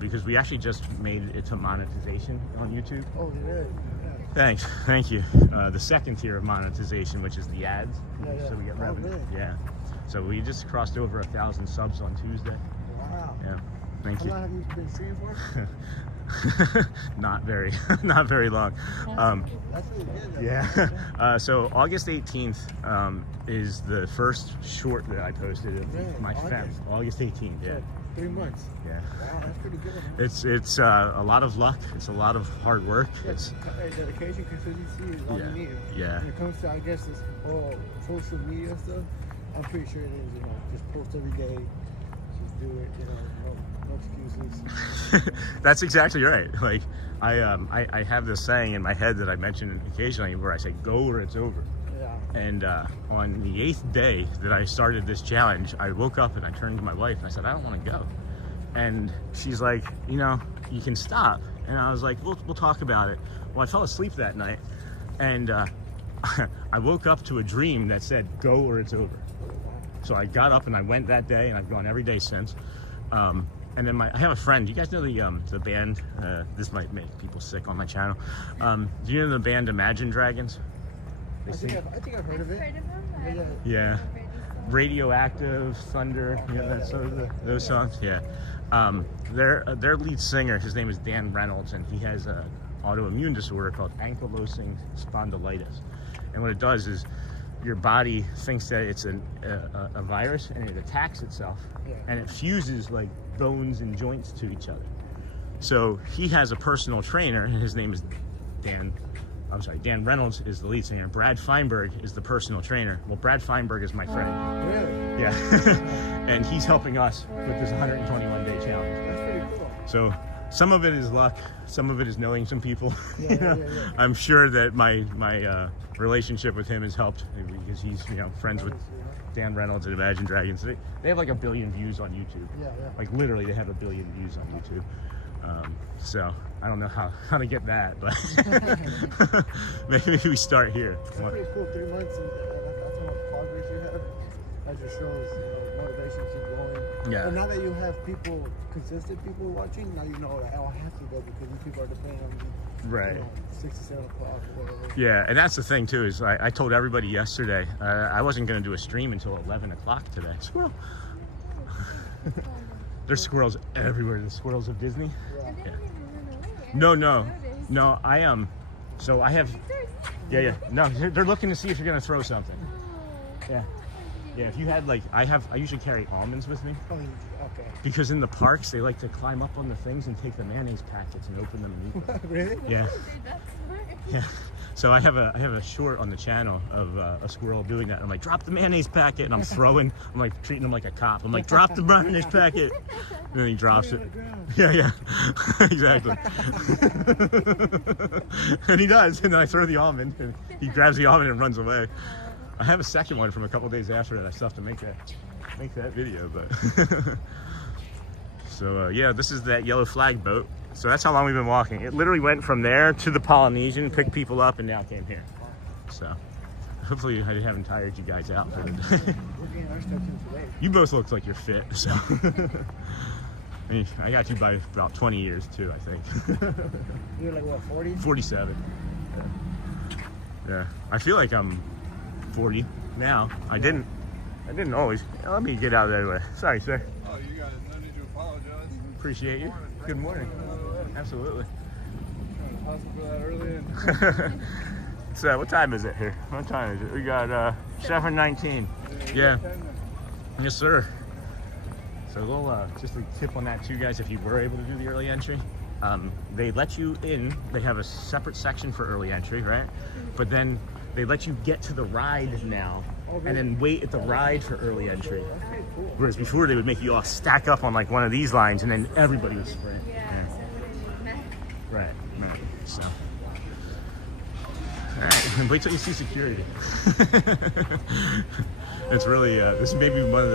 Because we actually just made it to monetization on YouTube. Oh, you did? Yeah. Thanks, thank you. The second tier of monetization, which is the ads, Yeah. so we get Oh, revenue. really? Yeah. So we just crossed over 1,000 subs on Tuesday. Wow. Yeah. Thank How you. long have you been streaming for? Not very, not very long. That's really good. Yeah. So August 18th is the first short that I posted of Really? my August? fam. August 18th. Yeah. So, 3 months. Yeah. Wow, that's pretty good. Man. It's a lot of luck. It's a lot of hard work. It's Dedication, consistency is all Yeah. you need. Yeah. When it comes to, I guess, this whole social media stuff, I'm pretty sure it is, you know, just post every day, just do it, you know, no excuses. That's exactly right. Like I have this saying in my head that I mention occasionally where I say go or it's over. Yeah. And on the 8th day that I started this challenge, I woke up and I turned to my wife and I said, I don't want to go. And she's like, you know, you can stop. And I was like, we'll talk about it. Well, I fell asleep that night and I woke up to a dream that said go or it's over. So I got up and I went that day, and I've gone every day since. And then I have a friend. You guys know the band? This might make people sick on my channel. Do you know the band Imagine Dragons? I think I've heard of it. Heard of them? I Yeah. haven't Yeah. heard these songs. Radioactive, Thunder, you know, that's sort of those songs. Yeah. Their lead singer, his name is Dan Reynolds, and he has an autoimmune disorder called ankylosing spondylitis. And what it does is your body thinks that it's a virus and it attacks itself, Yeah. and it fuses like bones and joints to each other. So he has a personal trainer, and his name is Dan Reynolds is the lead singer. Brad Feinberg is the personal trainer. Well, Brad Feinberg is my friend. Really? Yeah. And he's helping us with this 121-day challenge. That's pretty cool. So some of it is luck, some of it is knowing some people. Yeah, You know? yeah. I'm sure that my relationship with him has helped because he's, you know, friends with Dan Reynolds and Imagine Dragons. They have like 1 billion views on YouTube. Yeah. Like literally they have 1 billion views on YouTube. So I don't know how to get that, but maybe we start here. That's pretty cool. 3 months, and that's how much progress you have. That just shows, you know, motivation to keep going. Yeah. And now that you have consistent people watching, now you know that I have to go because these people are depending on me. Right. You know, 6 to 7 o'clock or whatever. Yeah, and that's the thing too, is I told everybody yesterday, I wasn't going to do a stream until 11 o'clock today. Squirrel. There's squirrels everywhere, the squirrels of Disney. Yeah. I didn't even No, I am. So I have. Yeah. No, they're looking to see if you're gonna throw something. Yeah. Yeah, if you had like, I usually carry almonds with me. Oh, okay. Because in the parks, they like to climb up on the things and take the mayonnaise packets and open them and eat them. Really? Yeah. That's smart. Yeah. So I have a short on the channel of a squirrel doing that. I'm like, drop the mayonnaise packet, and I'm like treating him like a cop. I'm like, drop the mayonnaise packet, and then he drops it. Yeah, exactly. And he does, and then I throw the almond, and he grabs the almond and runs away. I have a second one from a couple days after that. I still have to make that video, but. So yeah, this is that yellow flag boat. So that's how long we've been walking. It literally went from there to the Polynesian, picked people up, and now came here. So hopefully I haven't tired you guys out for the day. We're getting our stuff in today. You both look like you're fit, so. I mean, I got you by about 20 years too, I think. You're like what, 40? 47. Yeah. I feel like I'm 40 now. I didn't always. Let me get out of that way. Sorry, sir. Oh, you guys, no need to apologize. Appreciate you. Good morning. Absolutely. Hustle for that early. So what time is it here? What time is it? We got 7:19. Yeah. Yes, sir. So a little just a tip on that too, guys. If you were able to do the early entry, they let you in. They have a separate section for early entry, right? But then they let you get to the ride now, and then wait at the ride for early entry. Whereas before they would make you all stack up on like one of these lines, and then everybody would sprint. Yeah, so everybody met. Right. So. All right. And wait till you see security. It's really this is maybe one of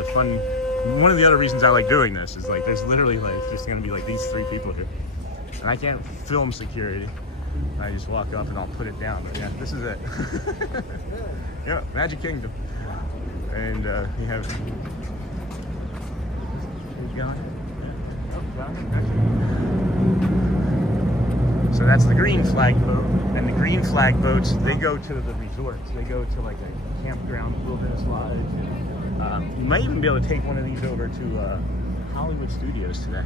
the other reasons I like doing this is like there's literally like just gonna be like these 3 people here, and I can't film security. I just walk up and I'll put it down. But yeah, this is it. Yeah, Magic Kingdom. And you have. So that's the green flag boat, and the green flag boats, they go to the resorts. They go to like a campground, wilderness lodge. You might even be able to take one of these over to Hollywood Studios today.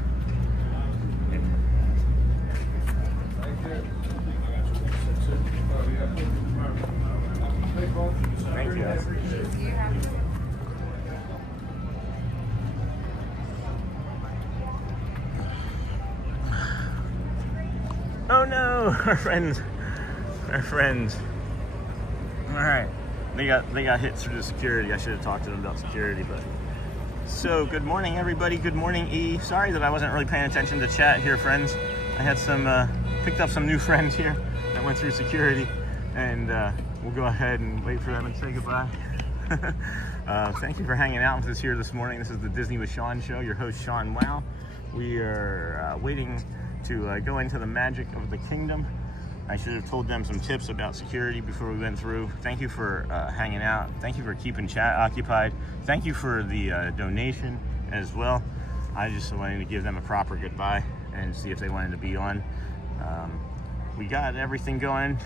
Thank you. Oh no, our friends. All right, they got hit through the security. I should have talked to them about security, but. So good morning, everybody. Good morning, E. Sorry that I wasn't really paying attention to chat here, friends. I had picked up some new friends here that went through security, and we'll go ahead and wait for them and say goodbye. Thank you for hanging out with us here this morning. This is the Disney with Sean show. Your host, Sean Wow. We are waiting to go into the magic of the kingdom. I should have told them some tips about security before we went through. Thank you for hanging out. Thank you for keeping chat occupied. Thank you for the donation as well. I just wanted to give them a proper goodbye and see if they wanted to be on. We got everything going.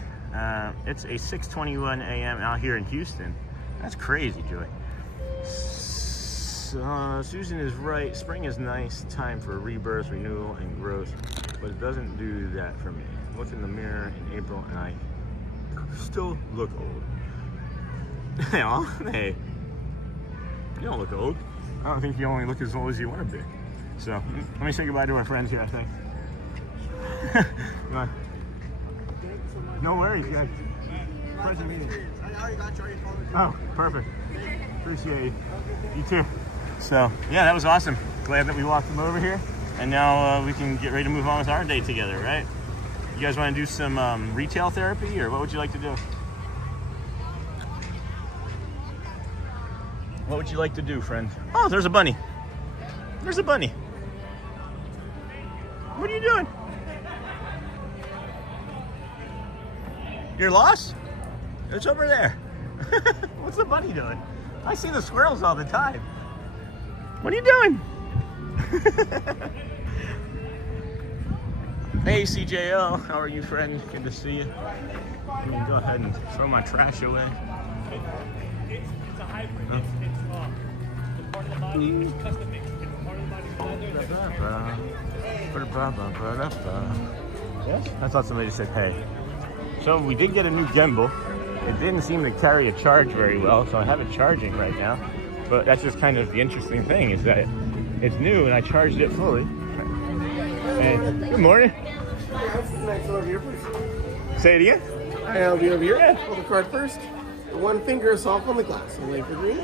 It's a 6:21 a.m. out here in Houston. That's crazy, Joy. Susan is right. Spring is nice. Time for rebirth, renewal, and growth. But it doesn't do that for me. Look in the mirror in April and I still look old. Hey, you don't look old. I don't think you only look as old as you want to be. So let me say goodbye to our friends here, I think. No worries, guys. Pleasure meeting you. I already got you. Oh, perfect. Appreciate you. You too. So yeah, that was awesome. Glad that we walked them over here. And now we can get ready to move on with our day together, right? You guys want to do some retail therapy, or what would you like to do? What would you like to do, friend? Oh, there's a bunny. There's a bunny. What are you doing? You're lost? It's over there. What's the bunny doing? I see the squirrels all the time. What are you doing? Hey CJL, how are you, friend? Good to see you. I'm gonna go ahead and throw my trash away. It's a hybrid. It's the part of the body is custom made. It's part of the body is leather. Yes? I thought somebody said hey. So we did get a new gimbal. It didn't seem to carry a charge very well, so I have it charging right now. But that's just kind of the interesting thing is that it's new and I charged it fully. And good morning. Next over here, please. Say it again. I'll be over here. Hold the card first. One finger is off on the glass. And wait for green.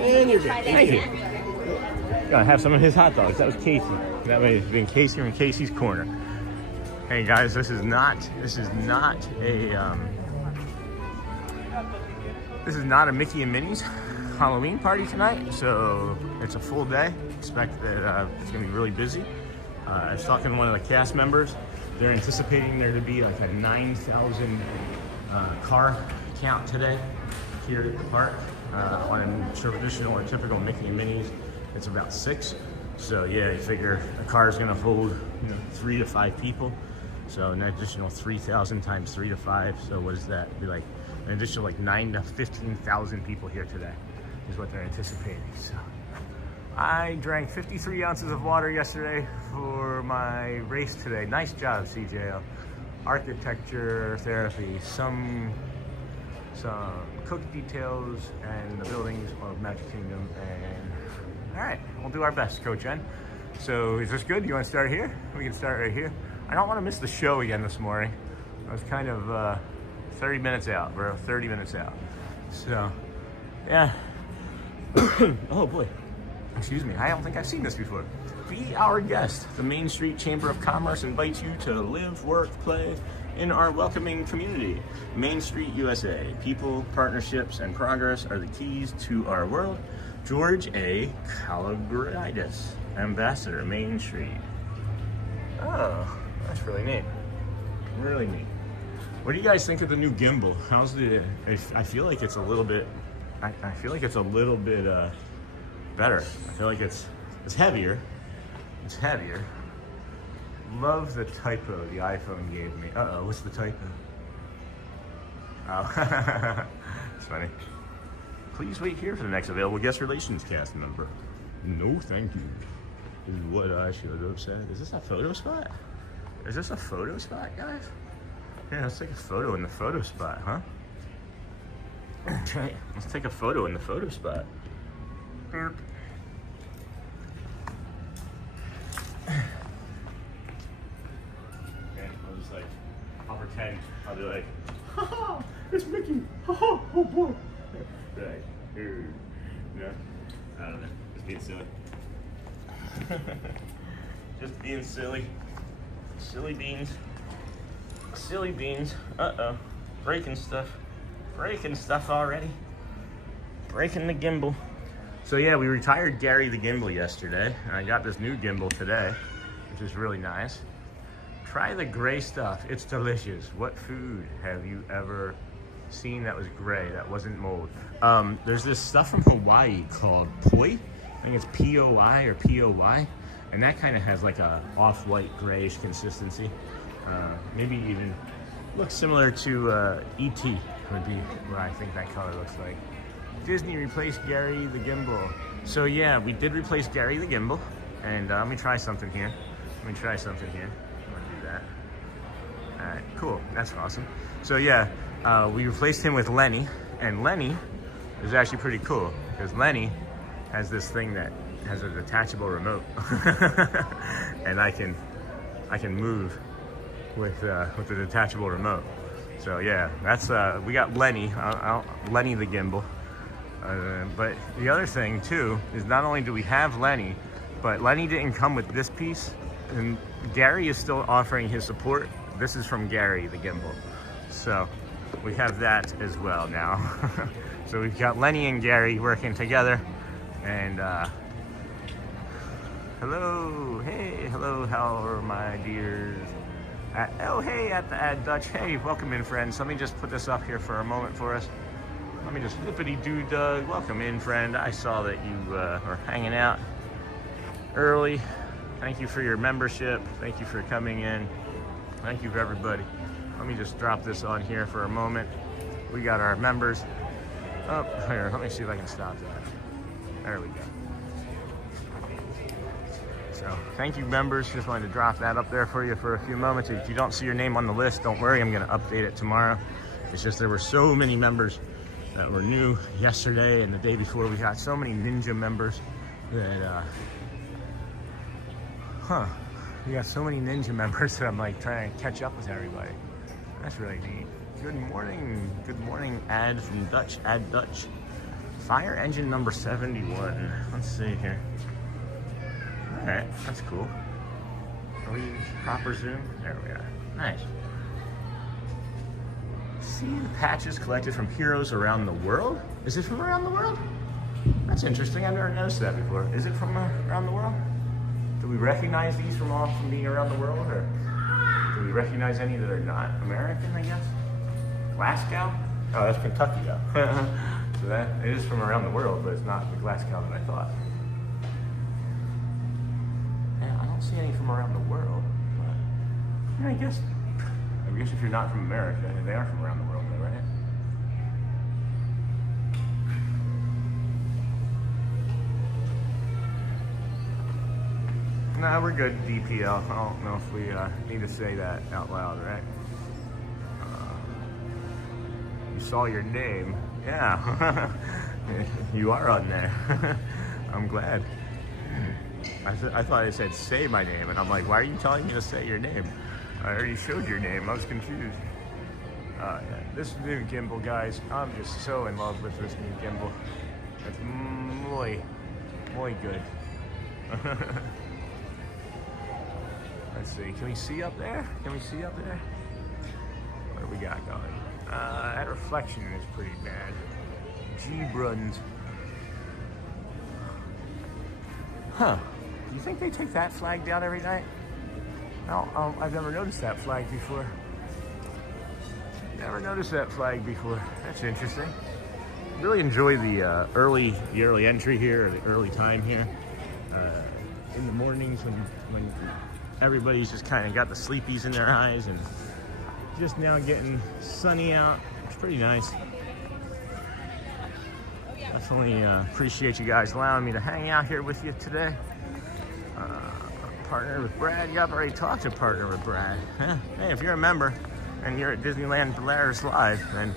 And you're good. Thank you. Gotta have some of his hot dogs. That was Casey. That way it's been Casey from Casey's Corner. Hey guys, this is not a Mickey and Minnie's Halloween party tonight, so it's a full day. Expect that it's gonna be really busy. I was talking to one of the cast members. They're anticipating there to be like a 9,000 car count today here at the park. On a traditional or typical Mickey and Minnie's, it's about 6. So yeah, you figure a car is gonna hold 3 to 5 people. So an additional 3,000 times 3 to 5. So what is that? It'd be like an additional like 9 to 15,000 people here today is what they're anticipating. So I drank 53 ounces of water yesterday for my race today. Nice job, CJO. Architecture, therapy, some cook details, and the buildings of Magic Kingdom. And all right, we'll do our best, Coach N. So is this good? You want to start here? We can start right here. I don't want to miss the show again this morning. I was kind of 30 minutes out, bro. 30 minutes out. So, yeah. Oh boy. Excuse me. I don't think I've seen this before. Be our guest. The Main Street Chamber of Commerce invites you to live, work, play in our welcoming community. Main Street, USA. People, partnerships, and progress are the keys to our world. George A. Calagridis, Ambassador, Main Street. Oh, that's really neat. Really neat. What do you guys think of the new gimbal? How's the? I feel like it's a little bit. I feel like it's a little bit better. I feel like it's heavier. It's heavier. Love the typo the iPhone gave me. Uh-oh, what's the typo? Oh, it's funny. Please wait here for the next available guest relations cast member. No, thank you. Is what I should have said. Is this a photo spot? Is this a photo spot, guys? Yeah, let's take a photo in the photo spot, huh? Okay, let's take a photo in the photo spot. Boop. I'll pretend. I'll be like, ha ha, it's Mickey. Ha ha, oh boy. Right. No, I don't know. Just being silly. Just being silly. Silly beans. Silly beans. Uh-oh. Breaking stuff. Breaking stuff already. Breaking the gimbal. So yeah, we retired Gary the gimbal yesterday, and I got this new gimbal today, which is really nice. Try the gray stuff. It's delicious. What food have you ever seen that was gray, that wasn't mold? There's this stuff from Hawaii called poi. I think it's P-O-I or P-O-Y. And that kind of has like a off-white grayish consistency. Maybe even looks similar to E.T. would be what I think that color looks like. Disney replaced Gary the gimbal. So yeah, we did replace Gary the gimbal. And let me try something here. I'm gonna do that. All right, cool, that's awesome. So yeah, we replaced him with Lenny, and Lenny is actually pretty cool because Lenny has this thing that has a detachable remote, and I can move with the detachable remote. So yeah, that's we got Lenny, Lenny the gimbal. But the other thing too is not only do we have Lenny, but Lenny didn't come with this piece, and Gary is still offering his support. This is from Gary the gimbal, so we have that as well now. So we've got Lenny and Gary working together, and hello, hey, hello, how are my dears? Oh, hey, at the Ad Dutch. Hey, welcome in, friends. Let me just put this up here for a moment for us. Let me just flippity-doo, Doug. Welcome in, friend. I saw that you are hanging out early. Thank you for your membership. Thank you for coming in. Thank you for everybody. Let me just drop this on here for a moment. We got our members. Oh, here, let me see if I can stop that. There we go. So thank you, members. Just wanted to drop that up there for you for a few moments. If you don't see your name on the list, don't worry. I'm going to update it tomorrow. It's just there were so many members that were new yesterday and the day before. We got so many ninja members that, we got so many ninja members that I'm like trying to catch up with everybody. That's really neat. Good morning, ad from Dutch, ad Dutch. Fire engine number 71. Let's see here. All right, that's cool. Are we proper zoom? There we are. Nice. See the patches collected from heroes around the world? Is it from around the world? That's interesting. I've never noticed that before. Is it from around the world? Do we recognize these from being around the world, or do we recognize any that are not American, I guess? Glasgow? Oh, that's Kentucky, though. So that it is from around the world, but it's not the Glasgow that I thought. Yeah, I don't see any from around the world. But, yeah, I guess if you're not from America, they are from around the world, though, right? Nah, we're good, DPL. I don't know if we need to say that out loud, right? You saw your name. Yeah. You are on there. I'm glad. I thought it said say my name, and I'm like, why are you telling me to say your name? I already showed your name. I was confused. Yeah. This new gimbal, guys, I'm just so in love with this new gimbal. It's muy good. Let's see. Can we see up there? Can we see up there? What do we got going? That reflection is pretty bad. G-Bruns. Huh. Do you think they take that flag down every night? No, I've never noticed that flag before. Never noticed that flag before. That's interesting. Really enjoy the early entry here, or the early time here. In the mornings when everybody's just kind of got the sleepies in their eyes, and just now getting sunny out. It's pretty nice. Definitely appreciate you guys allowing me to hang out here with you today. Partner with Brad. Yeah, I've already talked to Partner with Brad. Hey, if you're a member and you're at Disneyland Polaris Live, then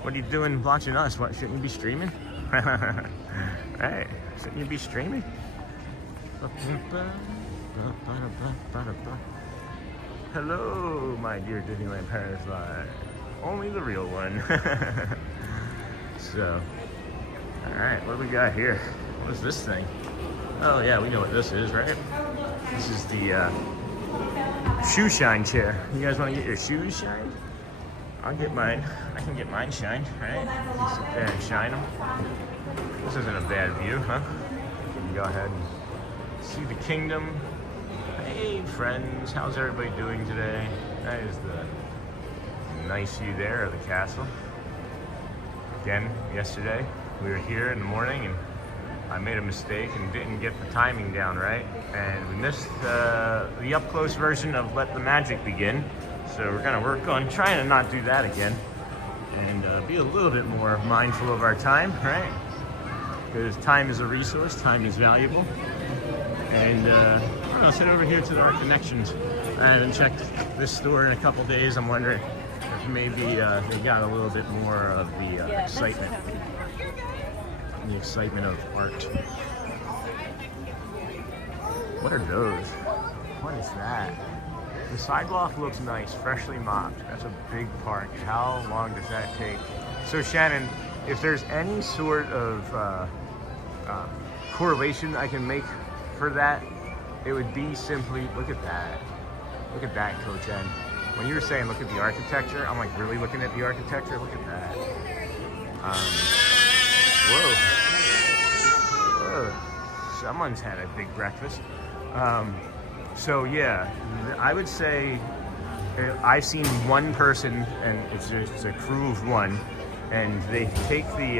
what are you doing watching us? What, shouldn't you be streaming? Right, shouldn't you be streaming? Hello, my dear Disneyland Paris Live. Only the real one. So, alright, what do we got here? What is this thing? Oh yeah, we know what this is, right? This is the shoe shine chair. You guys want to get your shoes shined? I'll get mine. I can get mine shined, right? You sit there and shine them. This isn't a bad view, huh? You can go ahead and see the kingdom. Hey friends, how's everybody doing today? That is the nice view there of the castle. Again, yesterday we were here in the morning and I made a mistake and didn't get the timing down right, and we missed the up close version of Let the Magic Begin. So we're gonna work on trying to not do that again and be a little bit more mindful of our time, right? Because time is a resource, time is valuable. And I don't know, let's head over here to our connections. I haven't checked this store in a couple days. I'm wondering if maybe they got a little bit more of the excitement. The excitement of art. What are those? What is that? The sidewalk looks nice, freshly mopped. That's a big park. How long does that take? So Shannon, if there's any sort of correlation I can make for that, it would be simply, look at that. Look at that, Coach N. When you were saying look at the architecture, I'm like really looking at the architecture. Look at that. Whoa. Someone's had a big breakfast. So yeah, I would say I've seen one person, and it's just a crew of one, and they take they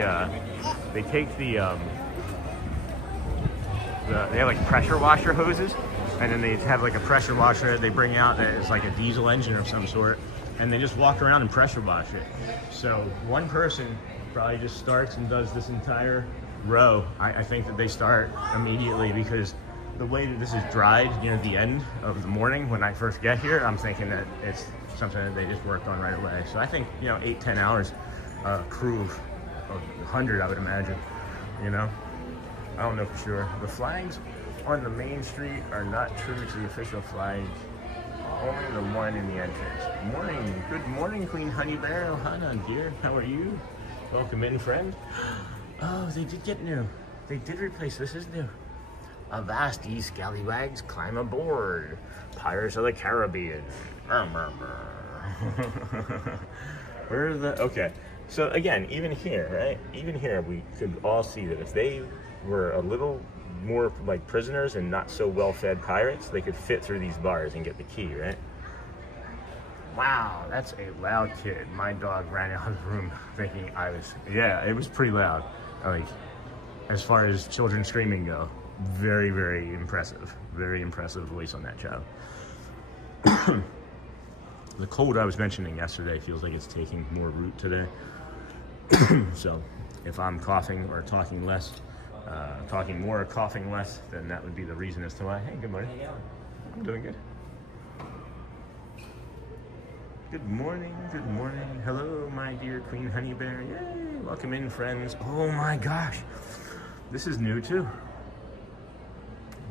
have like pressure washer hoses, and then they have like a pressure washer they bring out that is like a diesel engine of some sort, and they just walk around and pressure wash it. So one person probably just starts and does this entire row. I think that they start immediately because the way that this is dried near the end of the morning when I first get here, I'm thinking that it's something that they just worked on right away. So I think, 8-10 hours, crew of 100, I would imagine, I don't know for sure. The flags on the main street are not true to the official flag. Only the one in the entrance. Morning. Good morning, Queen Honey Bear. Ohana, dear. How are you? Welcome in, friend. Oh, they did get new. They did replace. This is new. Avast, ye scallywags, climb aboard. Pirates of the Caribbean. Where are the... Okay. So, again, even here, right? Even here, we could all see that if they were a little more like prisoners and not so well-fed pirates, they could fit through these bars and get the key, right? Wow, that's a loud kid. My dog ran out of the room thinking I was... Yeah, it was pretty loud. Like, as far as children screaming go, very, very impressive. Very impressive voice on that child. The cold I was mentioning yesterday feels like it's taking more root today. So, if I'm coughing or talking less, talking more or coughing less, then that would be the reason as to why. Hey, good morning. I'm doing good. Good morning, good morning. Hello, my dear Queen Honey Bear. Yay, welcome in, friends. Oh my gosh, this is new too.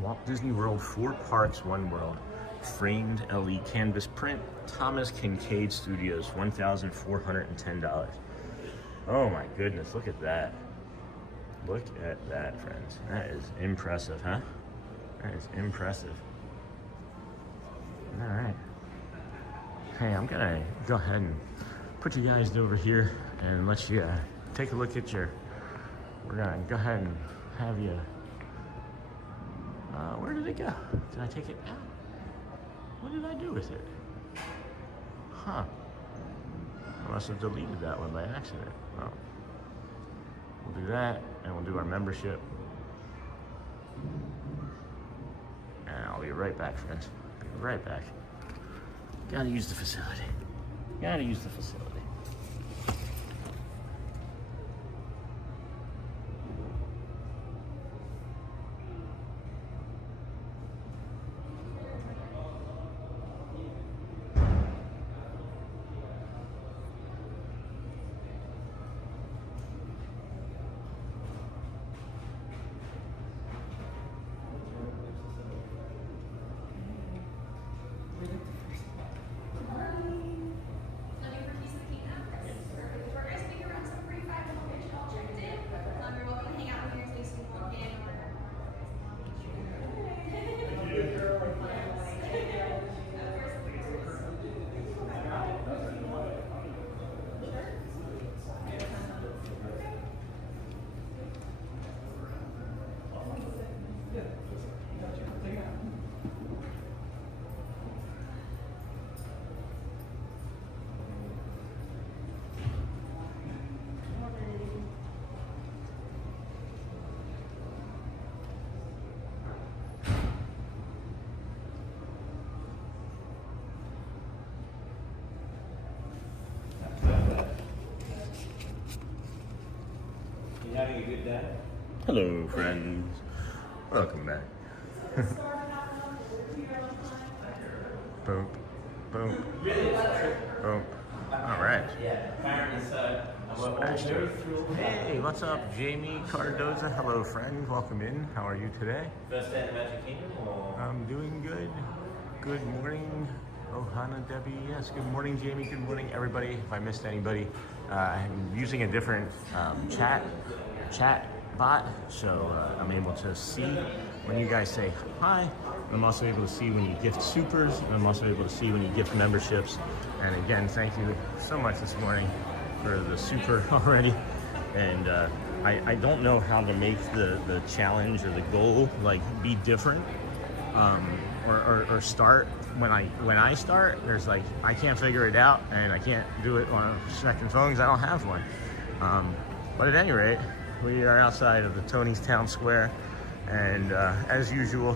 Walt Disney World, 4 parks, 1 world. Framed LED canvas print, Thomas Kincaid Studios, $1,410. Oh my goodness, look at that. Look at that, friends. That is impressive, huh? That is impressive. All right. Hey, I'm gonna go ahead and put you guys over here and let you take a look at your... We're gonna go ahead and have you... where did it go? Did I take it out? What did I do with it? Huh. I must have deleted that one by accident. Well, we'll do that, and we'll do our membership. And I'll be right back, friends. Be right back. Gotta use the facility. Gotta use the facility. Having a good day? Hello, friends. Welcome back. Boom, boom, boom. All right. Yeah, apparently so. Smashed it. Hey, what's up, Jamie Cardoza? Hello, friend. Welcome in. How are you today? First day in the Magic Kingdom, or? I'm doing good. Good morning, Ohana Debbie. Yes, good morning, Jamie. Good morning, everybody. If I missed anybody, I'm using a different chat bot, so I'm able to see when you guys say hi. I'm also able to see when you gift supers, and I'm also able to see when you gift memberships. And again, thank you so much this morning for the super already. And I don't know how to make the challenge or the goal like be different, or start when I start. There's like I can't figure it out, and I can't do it on a second phone because I don't have one. But at any rate, we are outside of the Tony's Town Square, and as usual,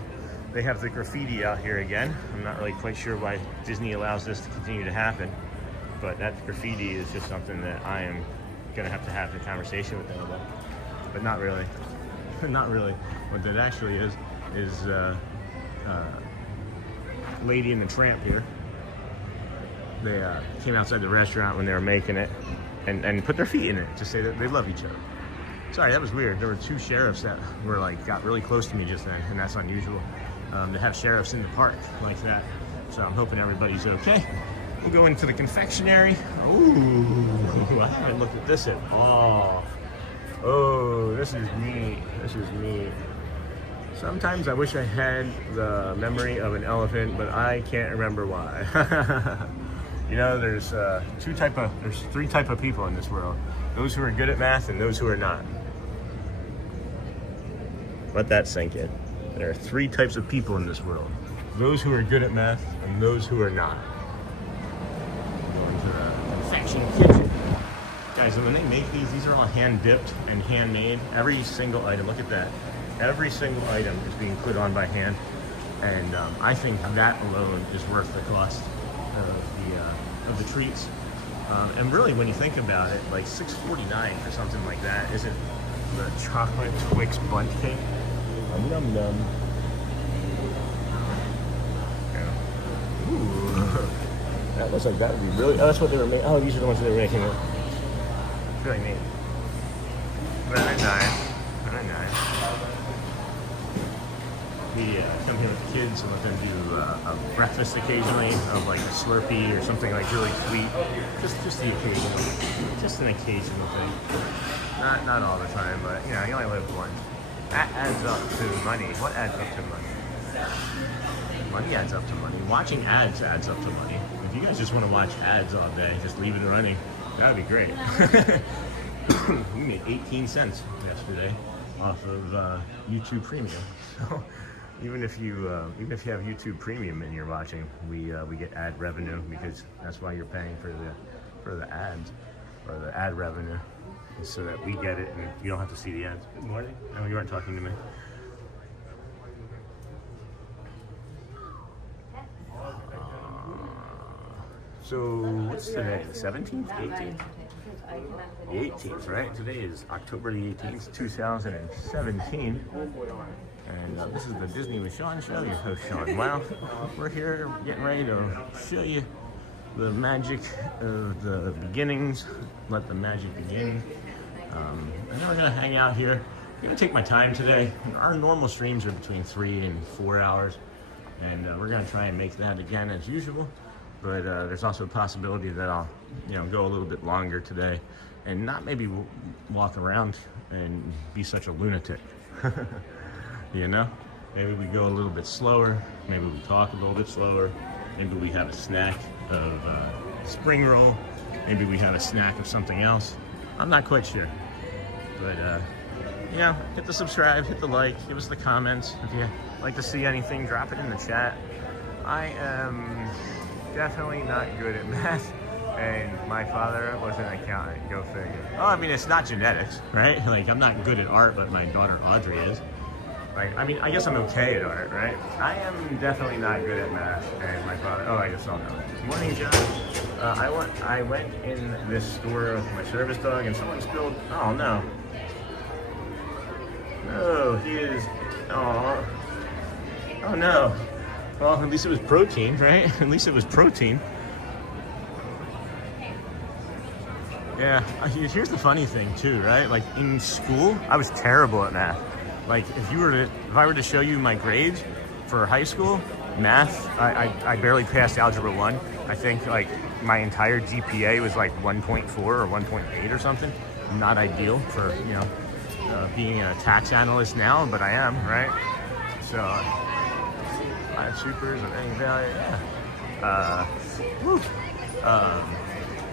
they have the graffiti out here again. I'm not really quite sure why Disney allows this to continue to happen, but that graffiti is just something that I am gonna have to have a conversation with them about. But not really. Not really. What that actually is Lady and the Tramp here. They came outside the restaurant when they were making it and put their feet in it to say that they love each other. Sorry, that was weird. There were two sheriffs that were like got really close to me just then, and that's unusual to have sheriffs in the park like that. So I'm hoping everybody's okay. We'll go into the confectionery. Ooh, I haven't looked at this at all. Oh, this is neat. This is neat. Sometimes I wish I had the memory of an elephant, but I can't remember why. You know, there's three type of people in this world. Those who are good at math and those who are not. Let that sink in. There are three types of people in this world. Those who are good at math and those who are not. Going to the confection kitchen. Guys, when they make these are all hand dipped and handmade. Every single item, look at that. Every single item is being put on by hand. And I think that alone is worth the cost of the treats. And really, when you think about it, like $6.49 for something like that isn't the chocolate Twix bundt cake. Num num. Yeah. Ooh, that looks like that would be really. Oh, that's what they were making. Oh, these are the ones that they were making. It really neat. Very nice. Very nice. We come here with the kids and let them do a breakfast occasionally of like a Slurpee or something like really sweet. Just the occasional, just an occasional thing. Not all the time, but you know, you only live once. That adds up to money. What adds up to money? Money adds up to money. Watching ads adds up to money. If you guys just want to watch ads all day, just leave it running. That'd be great. We made 18 cents yesterday off of YouTube Premium. So even if you have YouTube Premium and you're watching, we get ad revenue because that's why you're paying for the ads or the ad revenue, so that we get it and you don't have to see the ads. Good morning. Oh, you weren't talking to me. So what's today? The 17th? 18th? The 18th, right? Today is October the 18th, 2017. And this is the Disney with Sean show. Your host, Sean. Well, we're here getting ready to show you the magic of the beginnings. Let the magic begin. And then we're going to hang out here. I'm going to take my time today. Our normal streams are between 3 and 4 hours. And we're going to try and make that again as usual. But there's also a possibility that I'll, go a little bit longer today and not maybe walk around and be such a lunatic. Maybe we go a little bit slower. Maybe we talk a little bit slower. Maybe we have a snack of spring roll. Maybe we have a snack of something else. I'm not quite sure. But, hit the subscribe, hit the like, give us the comments. If you like to see anything, drop it in the chat. I am definitely not good at math, and my father was an accountant. Go figure. Oh, I mean, it's not genetics, right? Like, I'm not good at art, but my daughter Audrey is. Like, I mean, I guess I'm okay at art, right? I am definitely not good at math, and my father. Oh, I guess I'll know. Morning, John. I went in this store with my service dog, and someone spilled. Oh no. No, he is. Oh. Oh no. Well, at least it was protein, right? At least it was protein. Yeah, here's the funny thing too, right? Like in school, I was terrible at math. Like if I were to show you my grades for high school, math, I barely passed Algebra 1. I think like my entire GPA was like 1.4 or 1.8 or something. Not ideal for, being a tax analyst now, but I am, right? So, 5 supers of any value, yeah.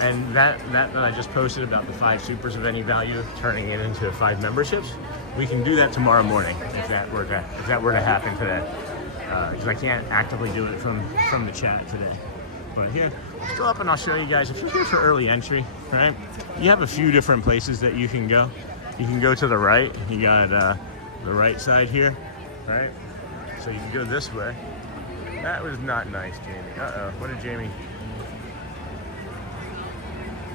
And that I just posted about the 5 supers of any value, turning it into 5 memberships, we can do that tomorrow morning if that were to happen today. Because I can't actively do it from the chat today. But here, let's go up and I'll show you guys. If you're here for early entry, right, you have a few different places that you can go. You can go to the right. You got the right side here, right? So you can go this way. That was not nice, Jamie. Uh-oh, what did Jamie?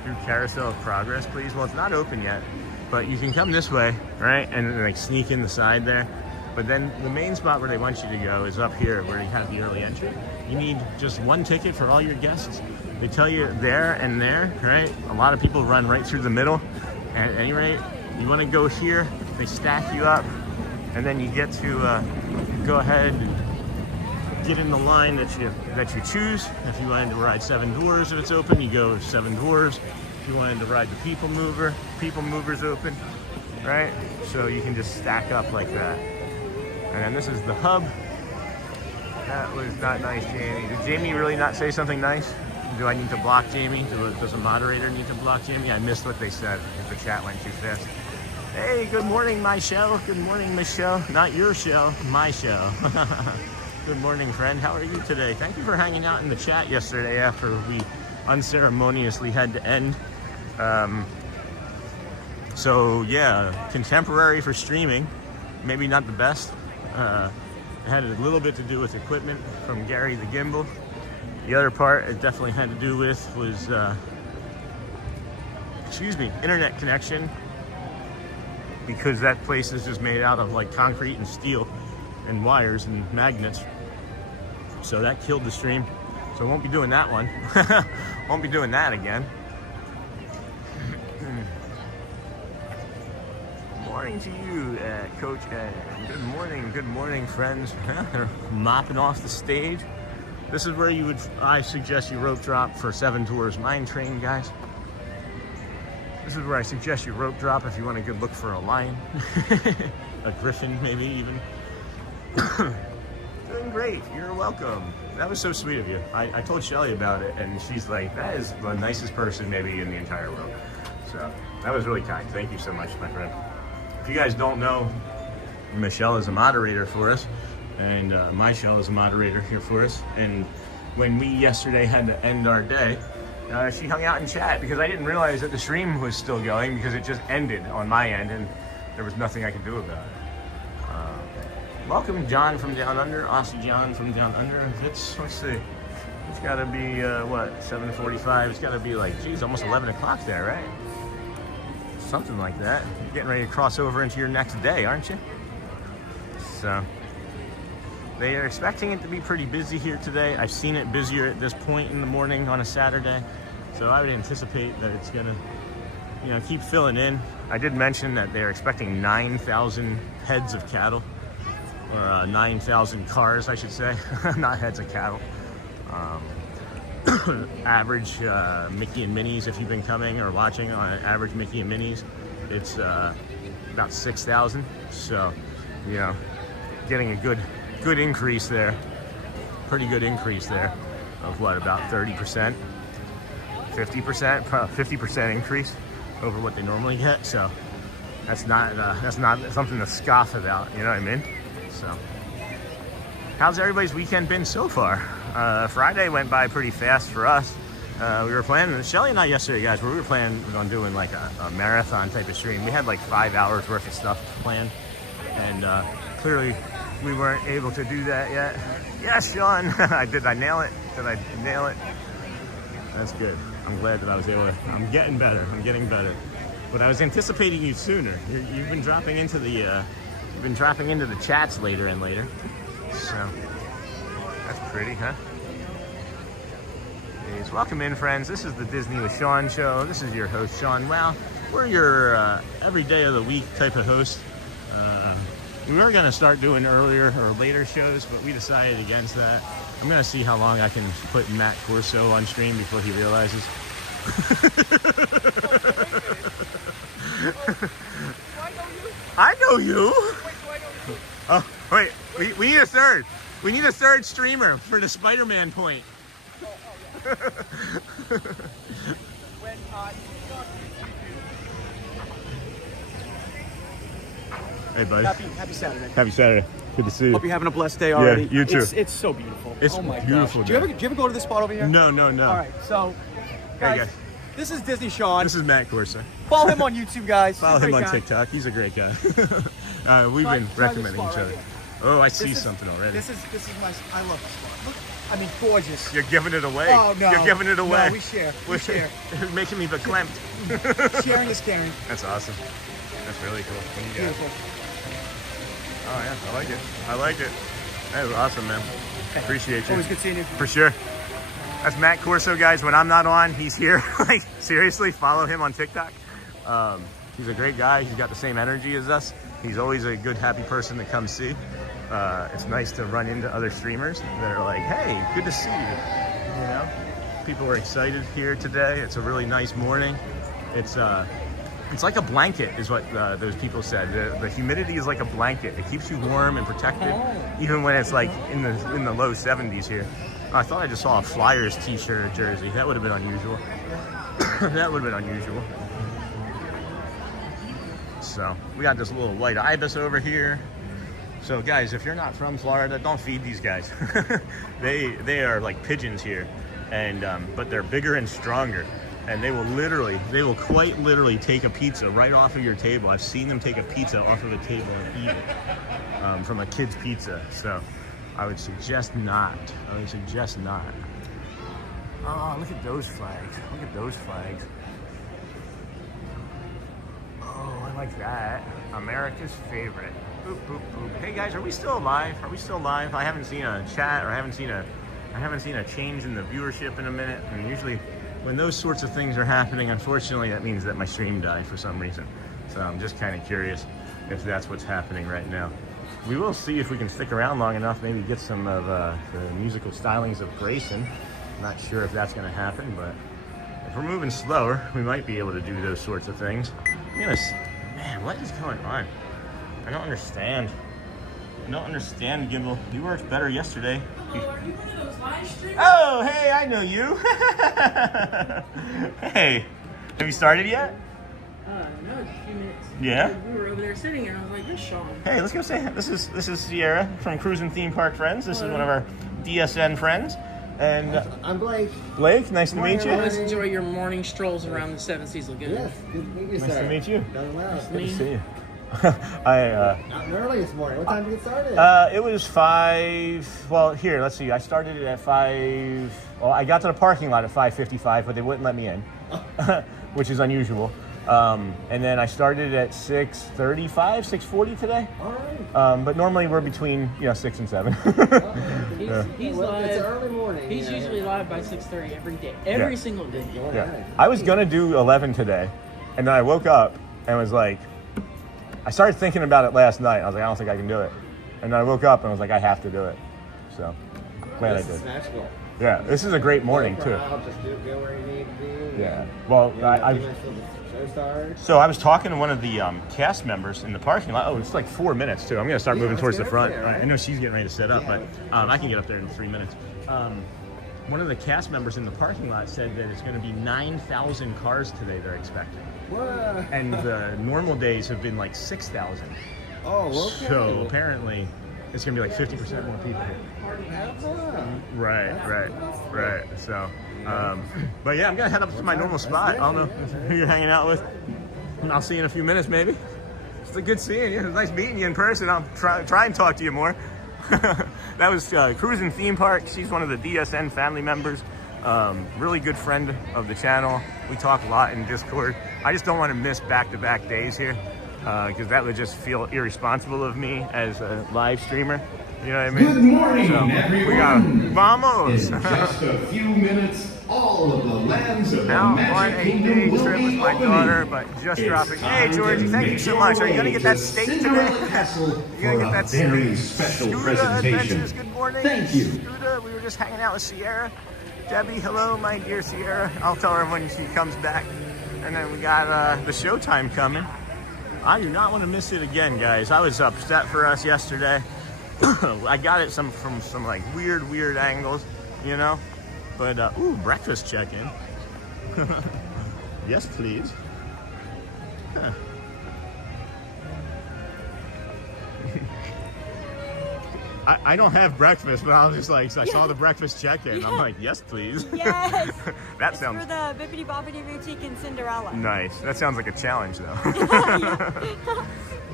Do Carousel of Progress, please? Well, it's not open yet, but you can come this way, right? And like sneak in the side there. But then the main spot where they want you to go is up here where you have the early entry. You need just one ticket for all your guests. They tell you there and there, right? A lot of people run right through the middle. At any rate, you want to go here, they stack you up, and then you get to go ahead and get in the line that you choose. If you wanted to ride 7 doors and it's open, you go 7 doors. If you wanted to ride the people mover's open, right? So you can just stack up like that. And then this is the hub. That was not nice, Jamie. Did Jamie really not say something nice? Do I need to block Jamie? Does a moderator need to block Jamie? I missed what they said if the chat went too fast. Hey, good morning, my show. Good morning, Michelle. Not your show, my show. Good morning, friend. How are you today? Thank you for hanging out in the chat yesterday after we unceremoniously had to end. So yeah, contemporary for streaming. Maybe not the best. It had a little bit to do with equipment from Gary the Gimbal. The other part it definitely had to do with was, internet connection. Because that place is just made out of like concrete and steel and wires and magnets. So that killed the stream. So I won't be doing that one. Won't be doing that again. Morning to you, Coach Ed. Good morning, friends. They're mopping off the stage. This is where I suggest you rope drop for 7 tours mine train, guys. This is where I suggest you rope drop if you want a good look for a lion. A griffin, maybe even. Doing great, you're welcome. That was so sweet of you. I told Shelly about it and she's like, that is the nicest person maybe in the entire world. So that was really kind. Thank you so much, my friend. If you guys don't know, Michelle is a moderator for us, and Michelle is a moderator here for us. And when we yesterday had to end our day, she hung out in chat because I didn't realize that the stream was still going because it just ended on my end and there was nothing I could do about it. Welcome, John from Down Under, Aussie John from Down Under. Let's see. It's got to be, 7:45? It's got to be like, geez, almost 11 o'clock there, right? Something like that. You're getting ready to cross over into your next day, aren't you? So they are expecting it to be pretty busy here today. I've seen it busier at this point in the morning on a Saturday. So I would anticipate that it's gonna, keep filling in. I did mention that they're expecting 9,000 heads of cattle, or 9,000 cars, I should say, not heads of cattle. Average Mickey and Minnie's, if you've been coming or watching on an average Mickey and Minnie's, it's about 6,000. So, getting a good increase there, pretty good increase there of what, about 30%, 50%, 50% increase over what they normally get. So that's not something to scoff about, you know what I mean? So how's everybody's weekend been so far? Friday went by pretty fast for us. We were planning, Shelly and I yesterday, guys, we were planning on doing like a marathon type of stream. We had like 5 hours worth of stuff planned, and clearly we weren't able to do that yet. Yes, Sean, Did I nail it? That's good. I'm glad that I was able to, I'm getting better. But I was anticipating you sooner. You've been dropping into the chats later and later. So that's pretty, huh? Anyways, welcome in, friends. This is the Disney with Sean show. This is your host, Sean. Well, we're your every day of the week type of host. We were going to start doing earlier or later shows, but we decided against that. I'm going to see how long I can put Matt Corso on stream before he realizes. I know you. Oh, wait. We need a third. We need a third streamer for the Spider-Man point. Hey, bud. Happy Saturday. Happy Saturday. Good to see you. Hope you're having a blessed day already. Yeah, you too. It's so beautiful. It's oh my beautiful. Gosh. Do you ever go to this spot over here? No. All right, so guys, Hey, guys. This is Disney Sean. This is Matt Corso. Follow him on YouTube, guys. Follow him on Guy. TikTok. He's a great guy. We've been Try recommending this each spot other. right Oh, I see This is- something already. This is my. I love this spot. Look, I mean, gorgeous. You're giving it away. Oh no. You're giving it away. No, we share. We share. You're making me verklempt. Sharing is caring. That's awesome. That's really cool. What do you got? Beautiful. Oh yeah, I like it. I like it. That was awesome, man. Appreciate you. Always good seeing you. For sure. That's Matt Corso, guys. When I'm not on, he's here. Like, seriously, follow him on TikTok. He's a great guy. He's got the same energy as us. He's always a good, happy person to come see. It's nice to run into other streamers that are like, hey, good to see you. You know? People are excited here today. It's a really nice morning. It's like a blanket, is what those people said. The humidity is like a blanket. It keeps you warm and protected, even when it's like in the low 70s here. I thought I just saw a Flyers t-shirt or jersey. That would have been unusual. That would have been unusual. So we got this little white ibis over here. So guys, if you're not from Florida, don't feed these guys. They are like pigeons here, and but they're bigger and stronger. And they will quite literally take a pizza right off of your table. I've seen them take a pizza off of a table and eat it from a kid's pizza. So I would suggest not. I would suggest not. Oh, look at those flags. Look at those flags. Oh, I like that. America's favorite. Boop, boop, boop. Hey guys, are we still alive? Are we still live? I haven't seen a chat, or I haven't seen a change in the viewership in a minute. And usually when those sorts of things are happening, unfortunately, that means that my stream died for some reason. So I'm just kind of curious if that's what's happening right now. We will see if we can stick around long enough, maybe get some of the musical stylings of Grayson. I'm not sure if that's going to happen, but if we're moving slower, we might be able to do those sorts of things. Man, what is going on? I don't understand. I don't understand, Gimbal. You worked better yesterday. Hello, are you one of those live streamers? Oh, hey, I know you. Hey, have you started yet? No, just a few minutes. Yeah? We were over there sitting and I was like, this is Sean. Hey, let's go say this is Sierra from Cruising Theme Park Friends. This is one of our DSN friends. And I'm Blake. Blake, nice to meet you. Always enjoy your morning strolls around the Seven Seas Lagoon. Yes, good to meet you, sir. Nice to meet you. Done well. Good to see you. I Out early this morning. What time did you get started? it was 5. Well, here, let's see. I started it at 5. Well, I got to the parking lot at 5:55, but they wouldn't let me in, which is unusual. And then I started at 6:35, 6:40 today. All right. But normally we're between 6 and 7. He's Well, live. it's early morning. He's usually live by 6:30 every day. Every single day. Yeah. I was gonna do 11 today, and then I woke up and was like, I started thinking about it last night. I was like, I don't think I can do it. And then I woke up and I was like, I have to do it. So glad I This is did. magical. Yeah, this is a great morning too. I'll just go where you need to be. Yeah. Well, I Show starts. so I was talking to one of the cast members in the parking lot. Oh, it's like 4 minutes too. I'm gonna start moving let's towards get the up front. there, right? I know she's getting ready to set up, Yeah. but I can get up there in 3 minutes. One of the cast members in the parking lot said that it's going to be 9,000 cars today they're expecting. What? And the normal days have been like 6,000. Oh, okay. So apparently it's going to be like 50% more people. Have fun. Right. So, but yeah, I'm going to head up to my normal spot. I don't know who you're hanging out with. I'll see you in a few minutes maybe. It's good seeing you. It's nice meeting you in person. I'll try and talk to you more. That was Cruising Theme Park. She's one of the DSN family members. Really good friend of the channel. We talk a lot in Discord. I just don't want to miss back-to-back days here because that would just feel irresponsible of me as a live streamer. You know what I mean? Good morning, So, everyone. we got vamos. In just a few minutes, all of the lands of the Now on Magic a Kingdom day will trip be with my opening. daughter, but just It's dropping. time Hey, Georgie, to thank you make so your much. Are you way gonna get to that steak Cinderella today? Castle You gonna for get a that steak? very special Scooter presentation. Adventures, good morning. Thank you. Scooter, we were just hanging out with Sierra. Debbie, hello, my dear Sierra. I'll tell her when she comes back. And then we got the showtime coming. I do not want to miss it again, guys. I was upset for us yesterday. I got it from some like weird angles, you know. But ooh, breakfast check-in. Yes, please. Huh. I don't have breakfast, but I was just like, I saw the breakfast check-in. I'm like, yes, please. Yes. That It's sounds for the Bippity Boppity Boutique in Cinderella. nice. That sounds like a challenge, though.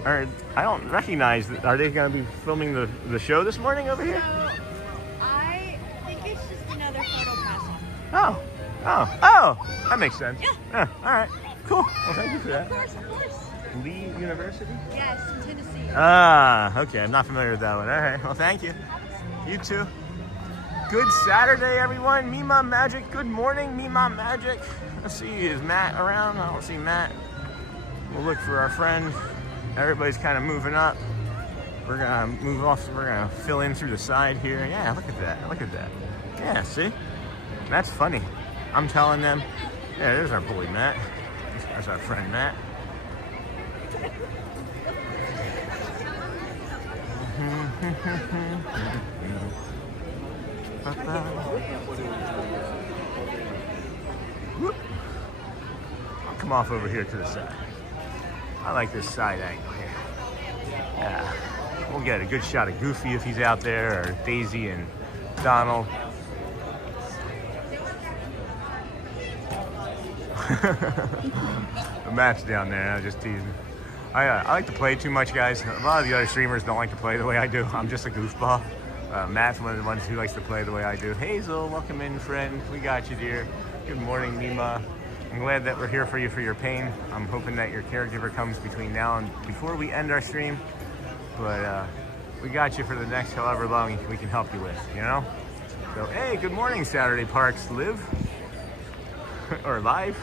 Or, I don't recognize. Are they going to be filming the show this morning over here? So, I think it's just another photo pass. Oh, that makes sense. Yeah. All right. Cool. Well, thank you for that. Of course. Lee University? Yes, in Tennessee. Ah, okay. I'm not familiar with that one. All right. Well, thank you. You too. Good Saturday, everyone. Mima Magic. Good morning, Mima Magic. Let's see, is Matt around? I don't see Matt. We'll look for our friend. Everybody's kind of moving up. We're gonna move off. We're gonna fill in through the side here. Yeah, look at that. Look at that. Yeah, see? That's funny. I'm telling them. Yeah, there's our boy Matt. There's our friend Matt. I'll come off over here to the side. I like this side angle here. Yeah, we'll get a good shot of Goofy if he's out there, or Daisy and Donald. The Matt's down there, I'm just teasing. I like to play too much, guys. A lot of the other streamers don't like to play the way I do. I'm just a goofball. Matt's one of the ones who likes to play the way I do. Hazel, welcome in, friend. We got you, dear. Good morning, Mima. I'm glad that we're here for you for your pain. I'm hoping that your caregiver comes between now and before we end our stream. But we got you for the next however long we can help you with, you know? So, hey, good morning, Saturday Parks Live. Or live.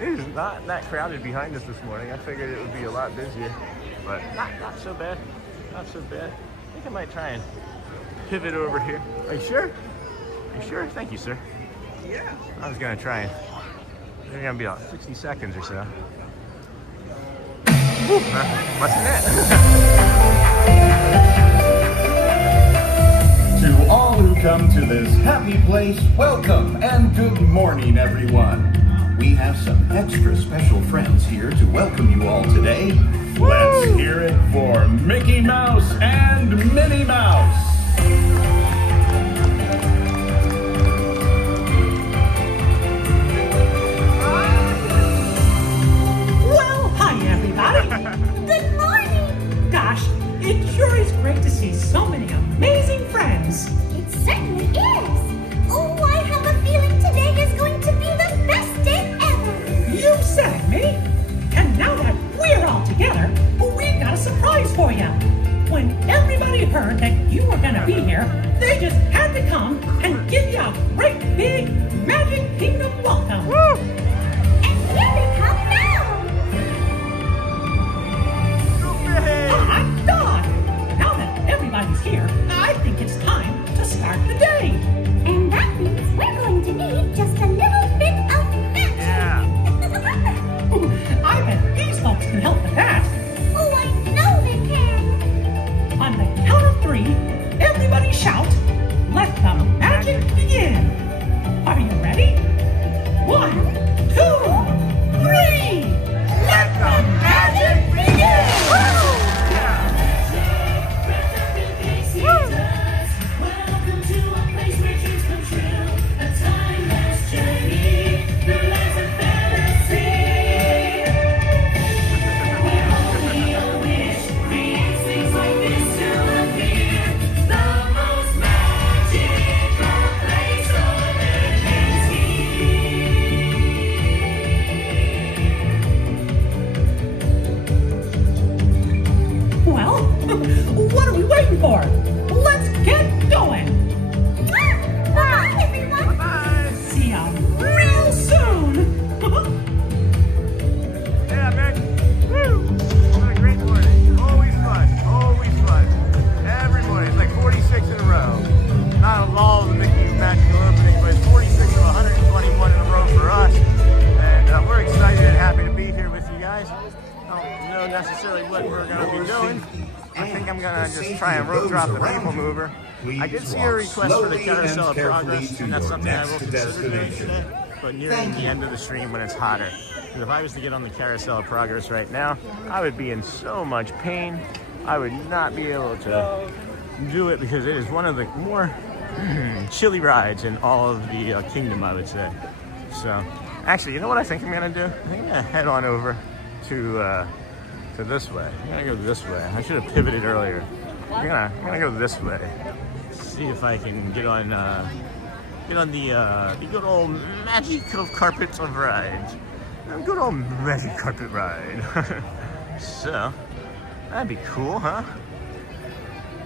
It is not that crowded behind us this morning. I figured it would be a lot busier, but not so bad. Not so bad. I think I might try and pivot over here. Are you sure? Are you sure? Thank you, sir. Yeah. I was gonna try and. They're gonna be about 60 seconds or so. Woo, what's in that? To all who come to this happy place, welcome and good morning, everyone. We have some extra special friends here to welcome you all today. Woo! Let's hear it for Mickey Mouse and Minnie Mouse. Well, hi everybody. Good morning. Gosh, it sure is great to see so many amazing friends. It certainly is. Oh, I have a feeling today is going to be the best day ever. You said it, Minnie. And now that we're all together, we've got a surprise for you. When everybody heard that you were going to be here, they just had to come and give you a great big Magic Kingdom welcome. Woo! And here they come now. Hot dog! Now that everybody's here, I think it's time to start the day. And that means we're going to need just a little bit of magic. Yeah. I bet these folks can help with that. Oh, I know they can. On the count of 3, everybody shout, "Let the magic begin." Are you ready? 1, 2, 3. Let the magic begin! Woo! Welcome to a place where dreams come true. A timeless journey through lands of fantasy. Where only a wish creates things like this to appear. The most magical place on earth is here. Well, what are we waiting for? Let's get going. Bye, everyone. Bye. See ya real soon. Yeah, man. Woo! What a great morning. Always fun. Always fun. Every morning. It's like 46 in a row. Not all of the Mickey's magical opening, but it's 46 of 121 in a row for us. And we're excited and happy to be here with you guys. I don't know necessarily what we're going to be doing. I think I'm going to just try and rope drop the people mover. I did see a request for the Carousel of Progress, and that's something I will consider doing today, but nearing the end of the stream when it's hotter. Because if I was to get on the Carousel of Progress right now, I would be in so much pain. I would not be able to do it because it is one of the more chilly rides in all of the kingdom, I would say. So, actually, you know what I think I'm going to do? I think I'm going to head on over to this way. I'm going to go this way. I should have pivoted earlier. I'm gonna go this way. See if I can get on the good old magic of carpets of rides. A good old magic carpet ride. So, that'd be cool, huh?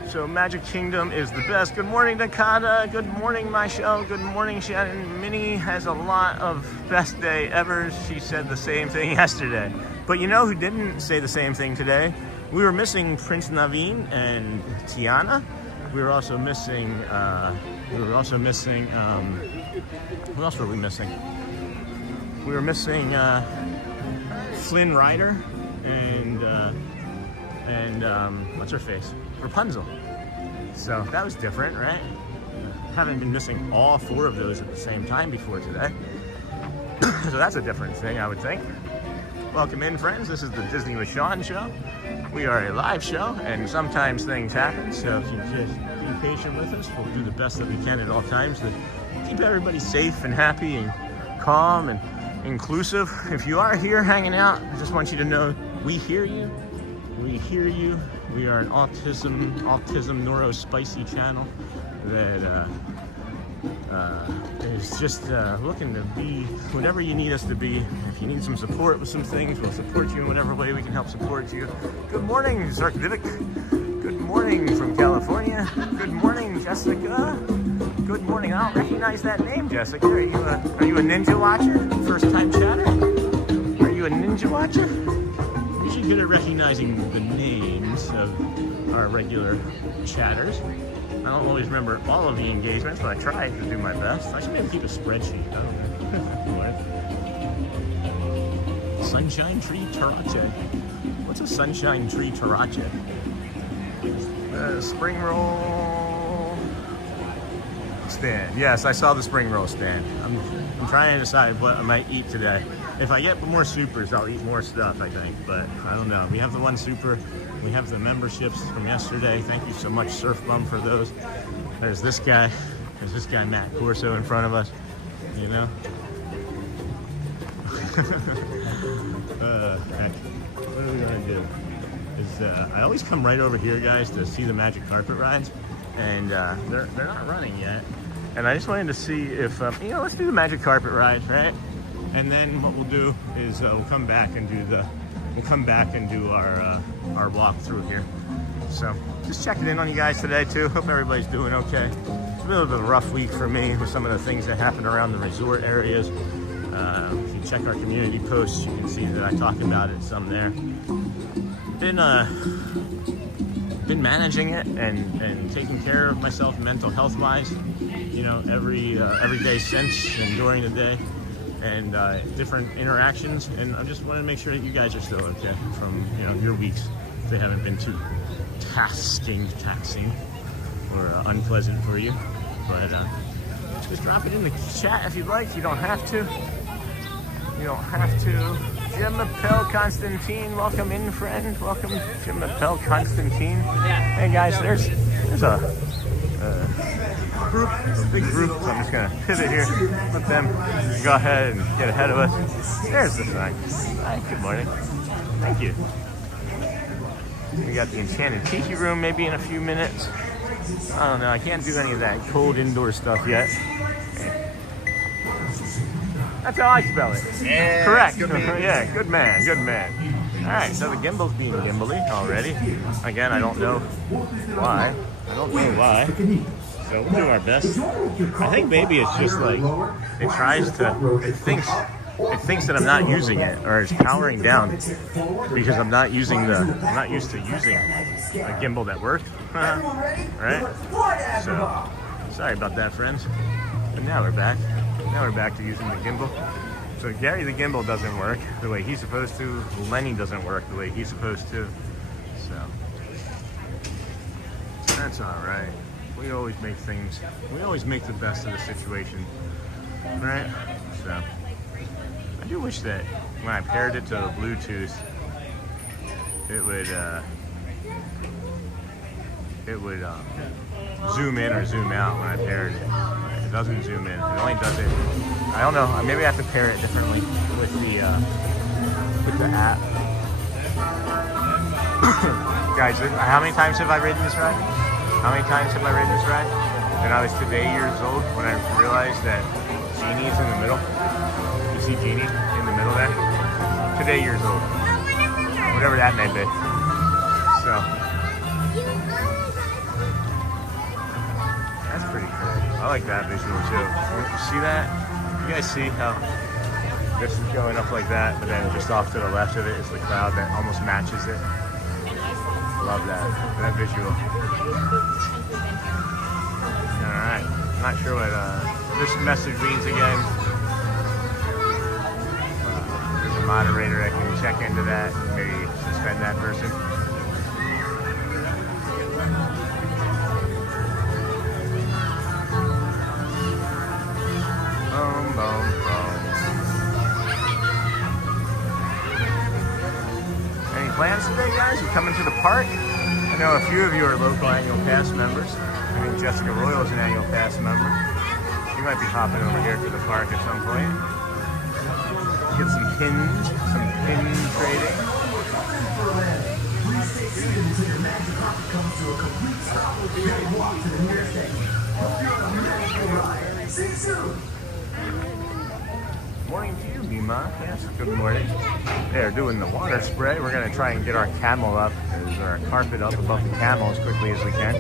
So Magic Kingdom is the best. Good morning, Dakota. Good morning, Michelle. Good morning, Shannon. Minnie has a lot of best day ever. She said the same thing yesterday. But you know who didn't say the same thing today? We were missing Prince Naveen and Tiana. We were also missing, who else were we missing? We were missing Flynn Rider and what's her face? Rapunzel. So that was different, right? Haven't been missing all 4 of those at the same time before today. So that's a different thing, I would think. Welcome in, friends. This is the Disney with Sean show. We are a live show, and sometimes things happen, so if you just be patient with us, we'll do the best that we can at all times to keep everybody safe and happy and calm and inclusive. If you are here hanging out, I just want you to know we hear you. We hear you. We are an autism neuro spicy channel that is just looking to be whatever you need us to be. If you need some support with some things, we'll support you in whatever way we can help support you. Good morning, Zark Vivek. Good morning from California. Good morning, Jessica. Good morning. I don't recognize that name, Jessica. Are you a ninja watcher? First time chatter? Are you a ninja watcher? Usually good at recognizing the names of our regular chatters. I don't always remember all of the engagements, but I try to do my best. I should maybe keep a spreadsheet. I don't know. Sunshine Tree Tarache. What's a Sunshine Tree Tarache? Spring roll stand. Yes, I saw the spring roll stand. I'm trying to decide what I might eat today. If I get more supers, I'll eat more stuff, I think. But I don't know. We have the 1 super. We have the memberships from yesterday. Thank you so much, Surf Bum, for those. There's this guy. There's this guy, Matt Corso, in front of us. You know? Heck, what are we going to do? I always come right over here, guys, to see the magic carpet rides. And they're not running yet. And I just wanted to see if, let's do the magic carpet ride, right? And then what we'll do is we'll come back and do our walk through here. So just checking in on you guys today too. Hope everybody's doing okay. It's been a little bit of a rough week for me with some of the things that happened around the resort areas. If you check our community posts, you can see that I talk about it some there. Been managing it and taking care of myself mental health wise, every day since and during the day. And different interactions, and I just wanted to make sure that you guys are still okay from your weeks if they haven't been too taxing or unpleasant for you. But just drop it in the chat if you'd like. You don't have to. Jim Appel Constantine, welcome in, friend. Welcome, Jim Appel Constantine. Hey guys, there's a group, a big group, so I'm just gonna pivot here, let them go ahead and get ahead of us. There's the sign. Hi, good morning. Thank you. We got the Enchanted Tiki Room maybe in a few minutes. I don't know, I can't do any of that cold indoor stuff yet. That's how I spell it. Yeah, correct. Good man. Yeah, good man, good man. All right, so the gimbal's being gimbally already. Again, I don't know why. So we'll do our best. I think maybe it's just like it thinks that I'm not using it, or it's powering down because I'm not used to using a gimbal that works. Right? So sorry about that, friends. But now we're back. Now we're back to using the gimbal. So Gary the gimbal doesn't work the way he's supposed to. Lenny doesn't work the way he's supposed to. So that's all right. We always make the best of the situation, right? So I do wish that when I paired it to the Bluetooth, it would zoom in or zoom out when I paired it. It doesn't zoom in. It only does it. I don't know. Maybe I have to pair it differently with the app. Guys, how many times have I ridden this ride? And I was today years old when I realized that Genie's in the middle. You see Genie in the middle there? Today years old. Whatever that may be. So that's pretty cool. I like that visual too. You see that? You guys see how this is going up like that, but then just off to the left of it is the cloud that almost matches it. Love that visual. Alright, I'm not sure what this message means again. There's a moderator that can check into that, maybe suspend that person. Boom, boom, boom. Any plans today, guys? You coming to the park? I know a few of you are local annual pass members. I think Jessica Royal is an annual pass member. She might be hopping over here to the park at some point. Get some pin trading. Please stay seated until your magic hop comes to a complete stop with the ready walk to the nearest exit. Hope you're on the magical ride. See you soon. Morning to you, Mima. Yes, good morning. They're doing the water spray. We're going to try and get our camel up, our carpet up above the camel as quickly as we can.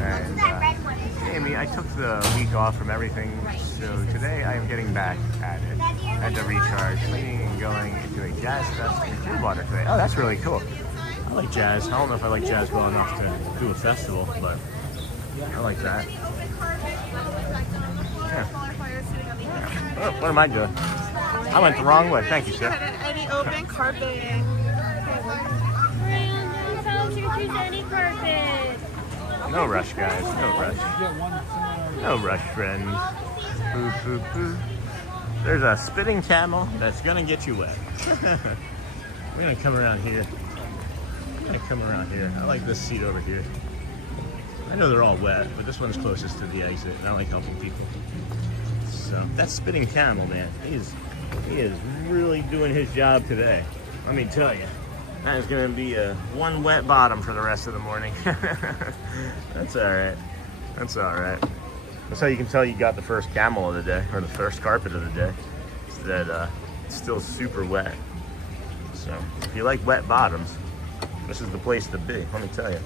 And Amy, I took the week off from everything, so today I am getting back at it. I had to recharge, cleaning and going into a jazz fest in Clearwater today. Oh, that's really cool. I like jazz. I don't know if I like jazz well enough to do a festival, but I like that. Yeah. Oh, what am I doing? I went the wrong way. Thank you, sir. Any open carpeting. Any carpet. No rush, guys. No rush. No rush, friends. Boo, boo, boo. There's a spitting camel that's gonna get you wet. We're gonna come around here. I like this seat over here. I know they're all wet, but this one's closest to the exit, and I like helping people. So that spitting camel, man, he is really doing his job today. Let me tell you, that is going to be one wet bottom for the rest of the morning. That's all right. That's all right. That's how you can tell you got the first camel of the day, or the first carpet of the day. Is that it's still super wet. So if you like wet bottoms, this is the place to be. Let me tell you.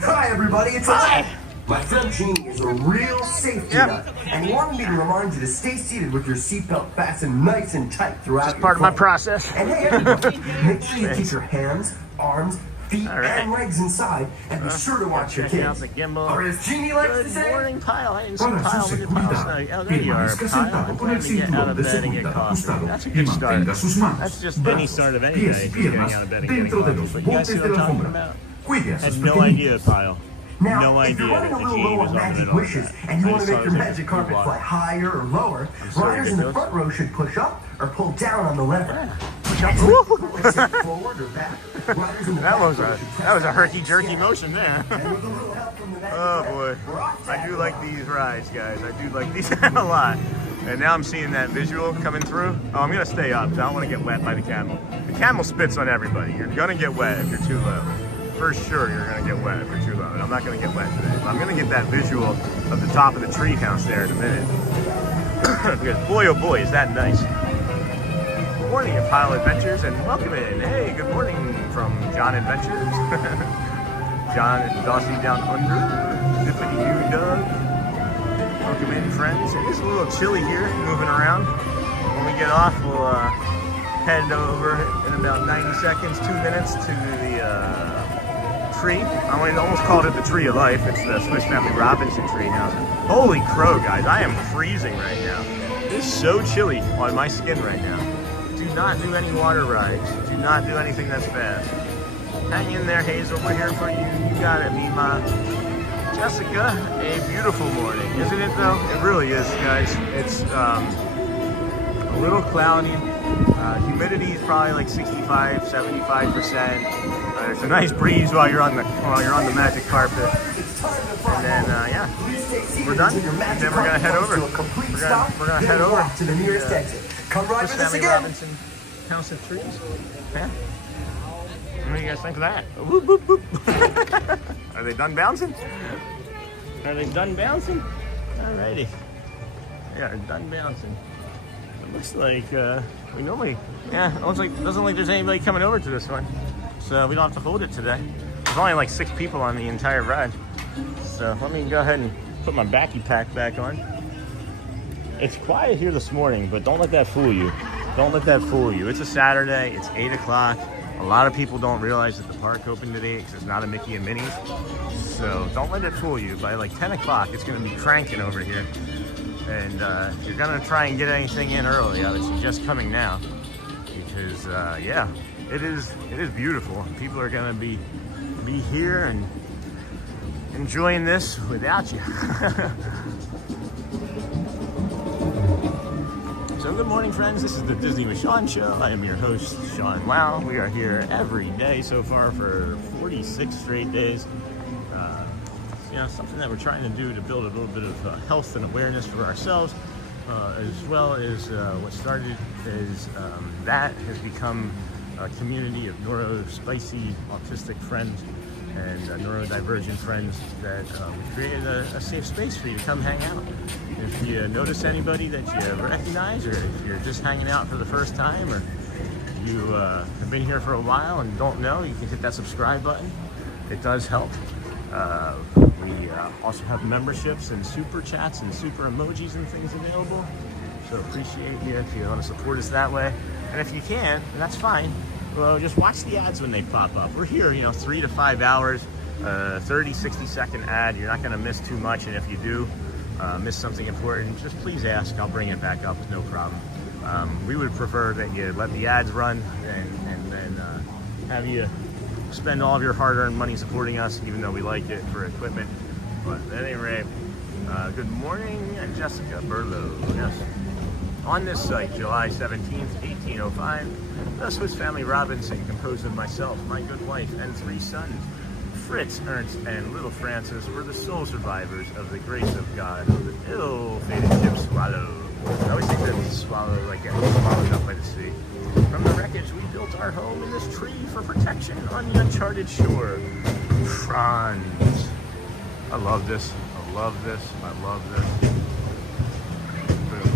Hi everybody, it's I. My friend Genie is a real safety nut, and he wanted me to remind you to stay seated with your seatbelt fastened nice and tight throughout Just part of my process. And hey everybody, make sure you keep your hands, arms, feet, and legs inside, and be sure to watch your kids. Or as Genie likes to say, good morning, Pyle. I didn't see Pyle with your Pyle. Oh, there you are, Pyle. I'm trying to get out of bed and get coffee. That's a good start. That's just any start of any day, just getting out of bed and getting coffee. But you guys see what I'm talking about? I had no idea, Pyle. Now, no if idea you're running a that little the low genie was on on the magic middle. wishes and you want to make your magic carpet fly higher or lower, riders in the front row should push up or pull down on the lever. Push up forward or back. That was a herky-jerky motion there. Oh boy, I do like these rides, guys. I do like these a lot. And now I'm seeing that visual coming through. Oh, I'm gonna stay up. I don't want to get wet by the camel. The camel spits on everybody. You're gonna get wet if you're too low. For sure, you're gonna get wet if you're too low. And I'm not gonna get wet today. But I'm gonna get that visual of the top of the tree house there in a minute. Because boy, oh boy, is that nice. Good morning, Pile Adventures, and welcome in. Hey, good morning from John Adventures. John and Dossie down under. Dippity you, Doug. Welcome in, friends. It is a little chilly here, moving around. When we get off, we'll head over in about 90 seconds, 2 minutes to the tree. I almost called it the Tree of Life. It's the Swiss Family Robinson tree house. Holy crow, guys, I am freezing right now. It is so chilly on my skin right now. Do not do any water rides. Do not do anything that's fast. Hang in there, Hazel. We're here for you. You got it, Mima. Jessica, a beautiful morning, isn't it though? It really is, guys. It's a little cloudy. Humidity is probably like 65, 75%. There's a nice breeze while you're on the magic carpet. And then yeah, we're done. And then we're gonna head over. We're gonna head over to the nearest exit. Come right with us again. Robinson House of Trees. Yeah. What do you guys think of that? Whoop, whoop, whoop. Are they done bouncing? Are they done bouncing? Alrighty. We are done bouncing. It looks like we normally, it looks like, doesn't look like there's anybody coming over to this one. So we don't have to hold it today. There's only like 6 people on the entire ride. So let me go ahead and put my backy pack back on. It's quiet here this morning, but don't let that fool you. Don't let that fool you. It's a Saturday, it's 8 o'clock. A lot of people don't realize that the park opened today because it's not a Mickey and Minnie's. So don't let it fool you. By like 10 o'clock, it's gonna be cranking over here. And if you're gonna try and get anything in early, I would suggest coming now. Because yeah, it is beautiful. People are gonna be here and enjoying this without you. So good morning, friends. This is the Disney with Sean show. I am your host, Sean Lau. We are here every day so far for 46 straight days. You know, something that we're trying to do to build a little bit of health and awareness for ourselves, as well as what started as that has become a community of neuro-spicy autistic friends and neurodivergent friends that we created a safe space for you to come hang out. If you notice anybody that you recognize, or if you're just hanging out for the first time, or you have been here for a while and don't know, you can hit that subscribe button. It does help. We also have memberships and super chats and super emojis and things available. So appreciate you if you want to support us that way. And if you can, and that's fine, well, just watch the ads when they pop up. We're here, you know, 3 to 5 hours, 30, 60-second ad. You're not going to miss too much. And if you do miss something important, just please ask. I'll bring it back up with no problem. We would prefer that you let the ads run and then have you spend all of your hard-earned money supporting us, even though we like it for equipment. But at any rate, good morning, Jessica Burlow. Yes. On this site, July 17th, 1805, the Swiss family Robinson, composed of myself, my good wife, and 3 sons, Fritz, Ernst, and little Francis, were the sole survivors of the grace of God of the ill-fated ship Swallow. I always think that Swallow, like, getting swallowed up by the sea. From the wreckage, we built our home in this tree for protection on the uncharted shore. Franz. I love this. I love this. I love this. Boom.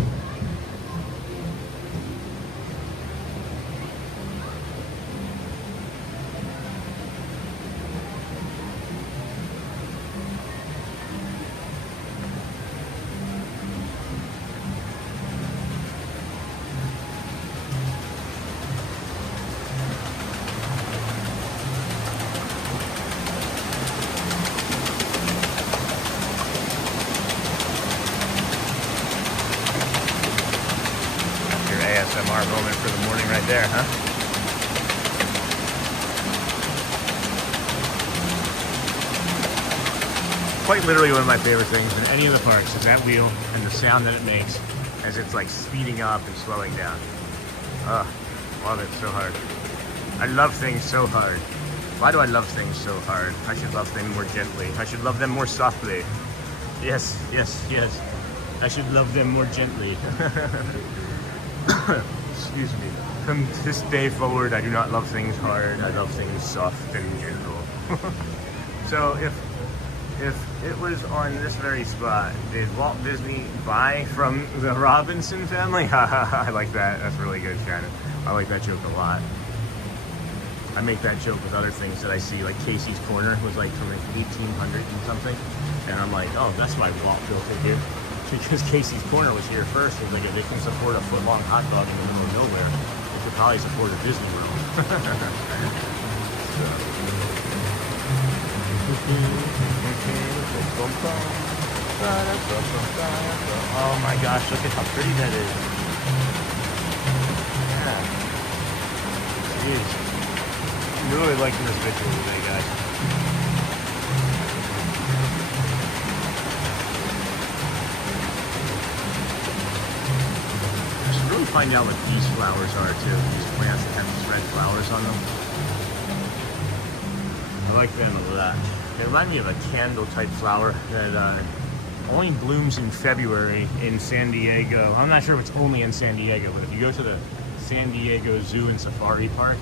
ASMR moment for the morning right there, huh? Quite literally one of my favorite things in any of the parks is that wheel and the sound that it makes as it's like speeding up and slowing down. Love it so hard. I love things so hard. Why do I love things so hard? I should love them more gently. I should love them more softly. Yes, yes, yes. I should love them more gently. Excuse me. From this day forward, I do not love things hard. I love things soft and gentle. So if it was on this very spot, did Walt Disney buy from the Robinson family? I like that. That's really good, Shannon. I like that joke a lot. I make that joke with other things that I see, like Casey's Corner was like from like 1800 and something. And I'm like, oh, that's why Walt built it here. Because Casey's Corner was here first. It was like, if they can support a foot-long hot dog in the middle of nowhere, they could probably support a Disney World. Oh my gosh, look at how pretty that is. Yeah. Jeez. I'm really liking this visual today, guys. Find out what these flowers are too. These plants that have these red flowers on them. I like them a lot. They remind me of a candle type flower that only blooms in February in San Diego. I'm not sure if it's only in San Diego, but if you go to the San Diego Zoo and Safari Park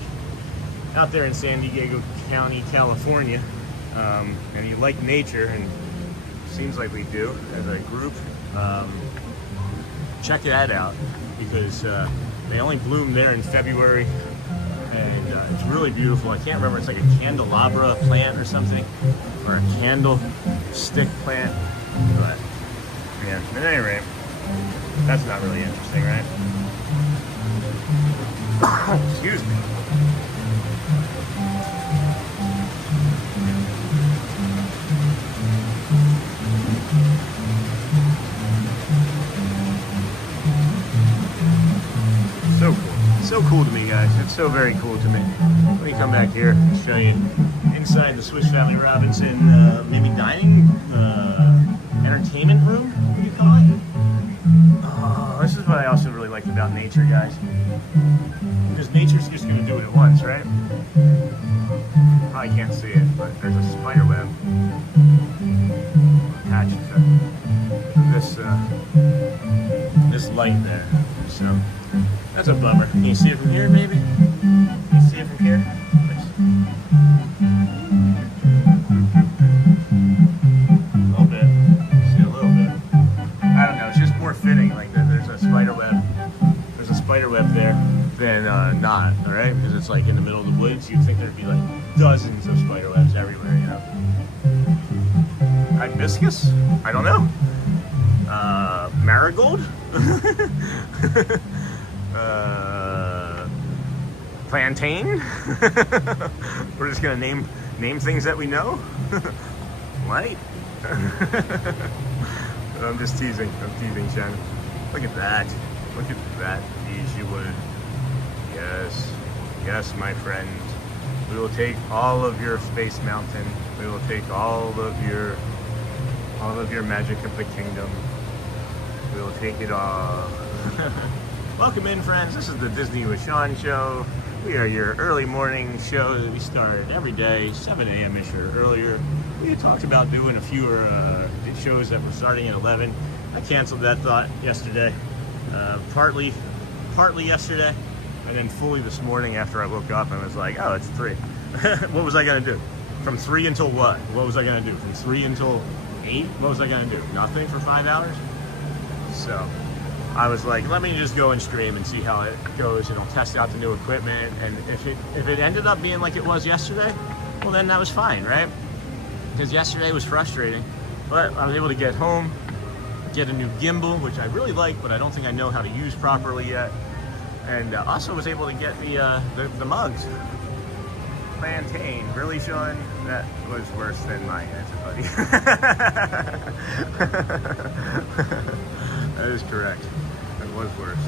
out there in San Diego County, California, and you like nature and seems like we do as a group. Check that out because they only bloom there in February, and it's really beautiful. I can't remember, it's like a candelabra plant or something, or a candlestick plant, but yeah, at any rate, that's not really interesting, right? Excuse me. So cool. So cool to me, guys. It's so very cool to me. Let me come back here and show you inside the Swiss Family Robinson maybe dining entertainment room, what do you call it? This is what I also really like about nature, guys. Because nature's just going to do it at once, right? Probably can't see it, but there's a spider web attached to this light there. So that's a bummer. Can you see it from here, maybe? Can you see it from here? A little bit. See a little bit. I don't know. It's just more fitting. Like there's a spider web. There's a spider web there than not. All right, because it's like in the middle of the woods. You'd think there'd be like dozens of spider webs everywhere. You know. Hibiscus? I don't know. Marigold? Plantain? We're just gonna name things that we know? Light? I'm just teasing. I'm teasing, Shannon. Look at that. Look at that, Fiji wood. Yes. Yes, my friend. We will take all of your Space Mountain. We will take all of your magic of the kingdom. We will take it all. Welcome in, friends. This is the Disney with Sean show. We are your early morning show that we start every day, 7 a.m.-ish or earlier. We had talked about doing a few shows that were starting at 11. I canceled that thought yesterday, partly yesterday, and then fully this morning after I woke up and was like, oh, it's 3. What was I going to do? From 3 until what? What was I going to do? From 3 until 8? What was I going to do? Nothing for 5 hours? So I was like, let me just go and stream and see how it goes, and I'll test out the new equipment. And if it ended up being like it was yesterday, well, then that was fine, right? Because yesterday was frustrating, but I was able to get home, get a new gimbal, which I really like, but I don't think I know how to use properly yet. And also was able to get the mugs. Plantain, really, Sean? That was worse than my answer, buddy. That is correct. It was worse.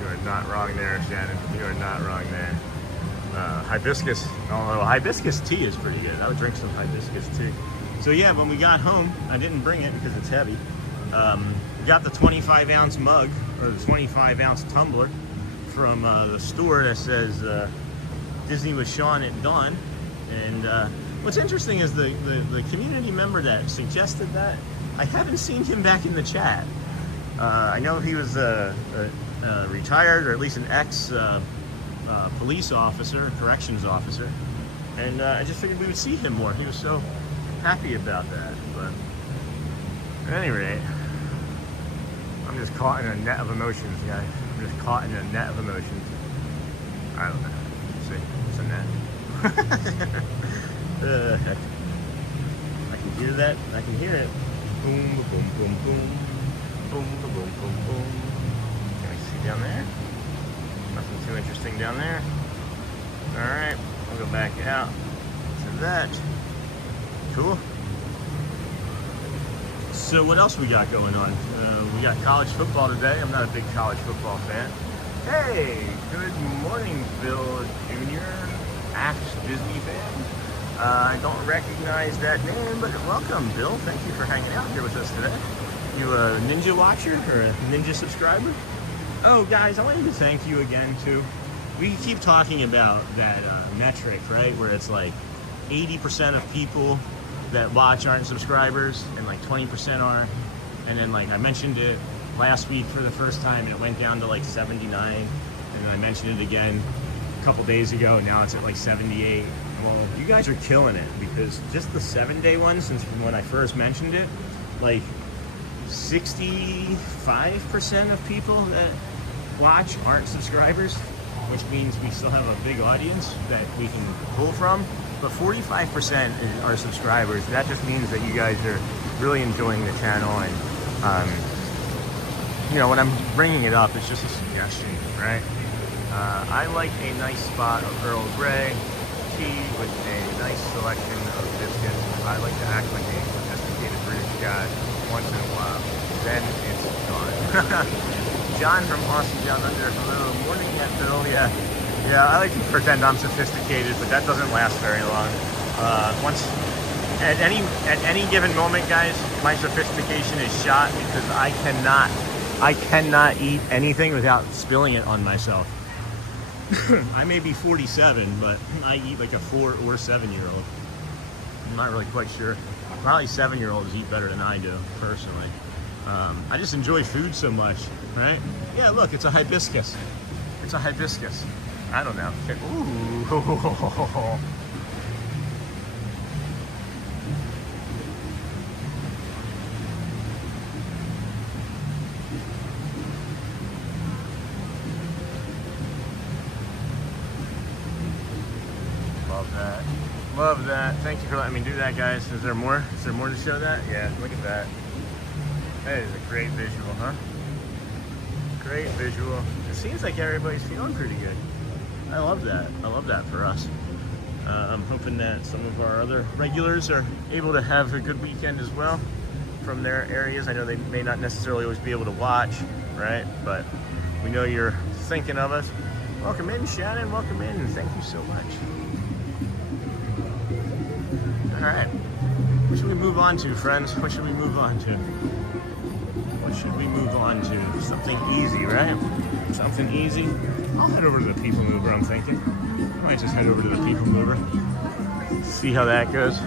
You are not wrong there, Shannon. You are not wrong there. Hibiscus. Oh, hibiscus tea is pretty good. I would drink some hibiscus tea. So yeah, when we got home, I didn't bring it because it's heavy. We got the 25-ounce mug, or the 25-ounce tumbler from the store that says Disney with Sean at dawn. And what's interesting is the community member that suggested that, I haven't seen him back in the chat. I know he was retired, or at least an ex police officer, corrections officer, and I just figured we would see him more. He was so happy about that. But at any rate, I'm just caught in a net of emotions, guys. I'm just caught in a net of emotions. I don't know. See, it's a net. Heck. I can hear that. I can hear it. Boom, boom, boom, boom, boom. Boom, boom, boom, boom, boom. Can I see down there? Nothing too interesting down there. Alright, I'll go back out to that. Cool. So what else we got going on? We got college football today. I'm not a big college football fan. Hey, good morning, Bill Jr., Disney fan. I don't recognize that name, but welcome, Bill. Thank you for hanging out here with us today. You a Ninja watcher or a Ninja subscriber? Oh, guys, I wanted to thank you again, too. We keep talking about that metric, right, where it's like 80% of people that watch aren't subscribers and like 20% are. And then, like, I mentioned it last week for the first time, and it went down to like 79. And then I mentioned it again a couple days ago, and now it's at like 78. Well, you guys are killing it, because just the 7-day one, since when I first mentioned it, like 65% of people that watch aren't subscribers, which means we still have a big audience that we can pull from. But 45% are subscribers. That just means that you guys are really enjoying the channel, and you know, when I'm bringing it up, it's just a suggestion, right? I like a nice spot of Earl Grey tea with a nice selection of biscuits. I like to act like a sophisticated British guy once in a while. Then it's gone. John from Austin Down Under. Hello, morning yet, Bill. Yeah, I like to pretend I'm sophisticated, but that doesn't last very long. Once at any given moment, guys, my sophistication is shot because I cannot eat anything without spilling it on myself. I may be 47, but I eat like a 4 or 7-year-old. I'm not really quite sure. Probably 7-year-olds eat better than I do, personally. I just enjoy food so much, right? Yeah, look, it's a hibiscus. It's a hibiscus. I don't know. Ooh. Love that. Thank you for letting me do that, guys. Is there more? Is there more to show that? Yeah, look at that. That is a great visual, huh? Great visual. It seems like everybody's feeling pretty good. I love that. I love that for us. I'm hoping that some of our other regulars are able to have a good weekend as well from their areas. I know they may not necessarily always be able to watch, right? But we know you're thinking of us. Welcome in, Shannon. Welcome in. Thank you so much. All right, what should we move on to, friends? What should we move on to? What should we move on to? Something easy, right? Something easy. I'll head over to the People Mover, I'm thinking. I might just head over to the People Mover. See how that goes.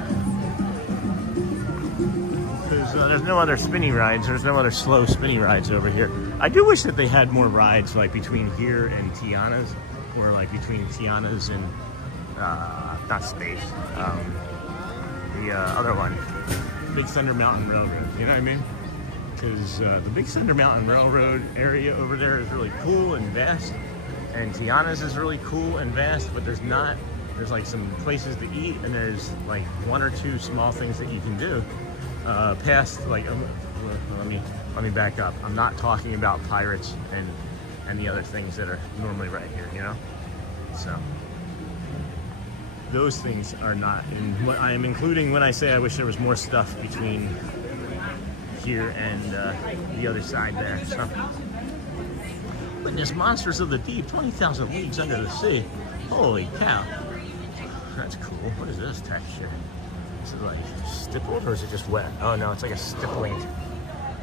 Because there's no other spinny rides. There's no other slow spinny rides over here. I do wish that they had more rides like between here and Tiana's, or like between Tiana's and, not Space. The other one, Big Thunder Mountain Railroad, you know what I mean? Because the Big Thunder Mountain Railroad area over there is really cool and vast, and Tiana's is really cool and vast, but there's like some places to eat, and there's like 1 or 2 small things that you can do past, like, let me back up. I'm not talking about Pirates and the other things that are normally right here, you know? So those things are not in what I am including when I say I wish there was more stuff between here and the other side there. So, witness Monsters of the Deep, 20,000 Leagues Under the Sea. Holy cow. That's cool. What is this texture? Is it like stippled or is it just wet? Oh no, it's like a stippling.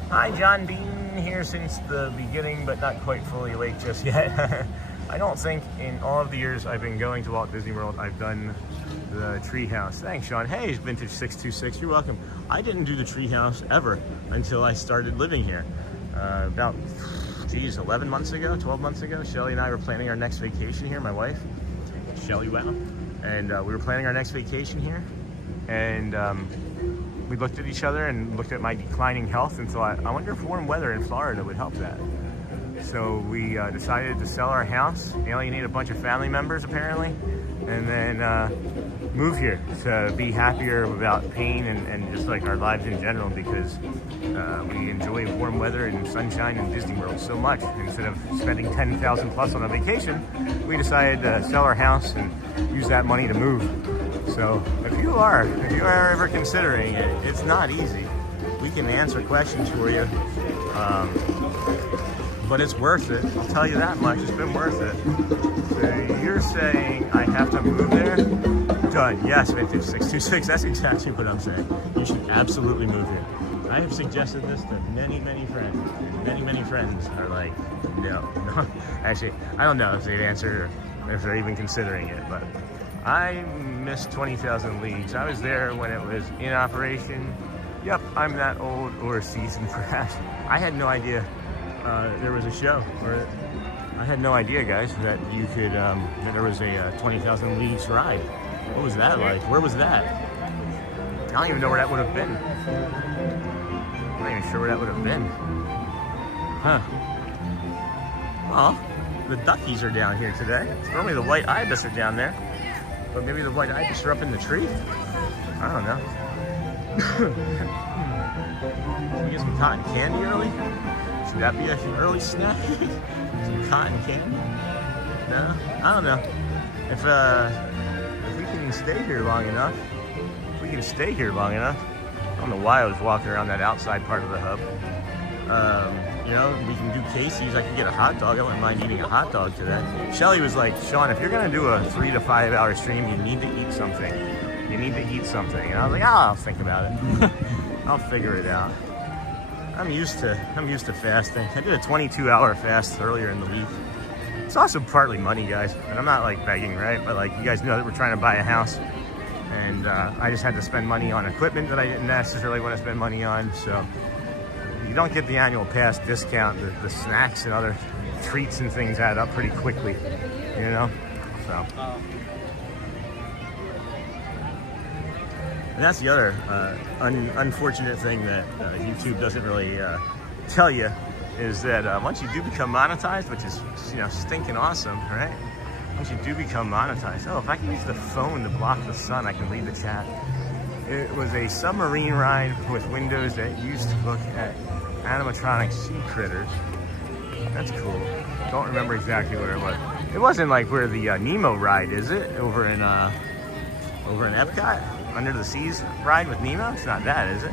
Hi, John Dean, here since the beginning, but not quite fully awake just yet. I don't think in all of the years I've been going to Walt Disney World, I've done the treehouse. Thanks, Sean. Hey, Vintage 626, you're welcome. I didn't do the treehouse ever until I started living here. About, 11 months ago, 12 months ago, Shelly and I were planning our next vacation here, my wife, Shelly Wenham. And we were planning our next vacation here. And we looked at each other and looked at my declining health and thought, I wonder if warm weather in Florida would help that. So we decided to sell our house, alienate a bunch of family members apparently, and then move here to be happier about pain and just like our lives in general, because we enjoy warm weather and sunshine in Disney World so much. Instead of spending $10,000 plus on a vacation, we decided to sell our house and use that money to move. So if you are ever considering it, it's not easy. We can answer questions for you. But it's worth it. I'll tell you that much. It's been worth it. So you're saying I have to move there? Done. Yes, Vintage 626. That's exactly what I'm saying. You should absolutely move here. I have suggested this to many, many friends. Many, many friends are like, no. Actually, I don't know if they'd answer or if they're even considering it, but I miss 20,000 Leagues. I was there when it was in operation. Yep, I'm that old or seasoned perhaps. I had no idea there was a show. I had no idea, guys, that you could, that there was a 20,000 Leagues ride. What was that like? Where was that? I don't even know where that would have been. I'm not even sure where that would have been. Huh. Oh, the duckies are down here today. Normally the white ibis are down there. But maybe the white ibis are up in the tree? I don't know. Should we get some cotton candy early? Should that be an early snack? Some cotton candy? No? I don't know. If we can stay here long enough, I don't know why I was walking around that outside part of the hub. You know, we can do Casey's. I could get a hot dog. I wouldn't mind eating a hot dog today. Shelly was like, Sean, if you're gonna do a 3 to 5 hour stream, you need to eat something. You need to eat something. And I was like, I'll think about it. I'll figure it out. I'm used to fasting. I did a 22-hour fast earlier in the week. It's also partly money, guys. And I'm not like begging, right? But like, you guys know that we're trying to buy a house. And I just had to spend money on equipment that I didn't necessarily want to spend money on. So you don't get the annual pass discount. The snacks and other treats and things add up pretty quickly, you know? So. And that's the other unfortunate thing that YouTube doesn't really tell you, is that once you do become monetized, which is, you know, stinking awesome, right? Once you do become monetized, oh, if I can use the phone to block the sun, I can read the chat. It was a submarine ride with windows that used to look at animatronic sea critters. That's cool. Don't remember exactly where it was. It wasn't like where the Nemo ride, is it? Over in Epcot? Under the Seas ride with Nemo? It's not that, is it?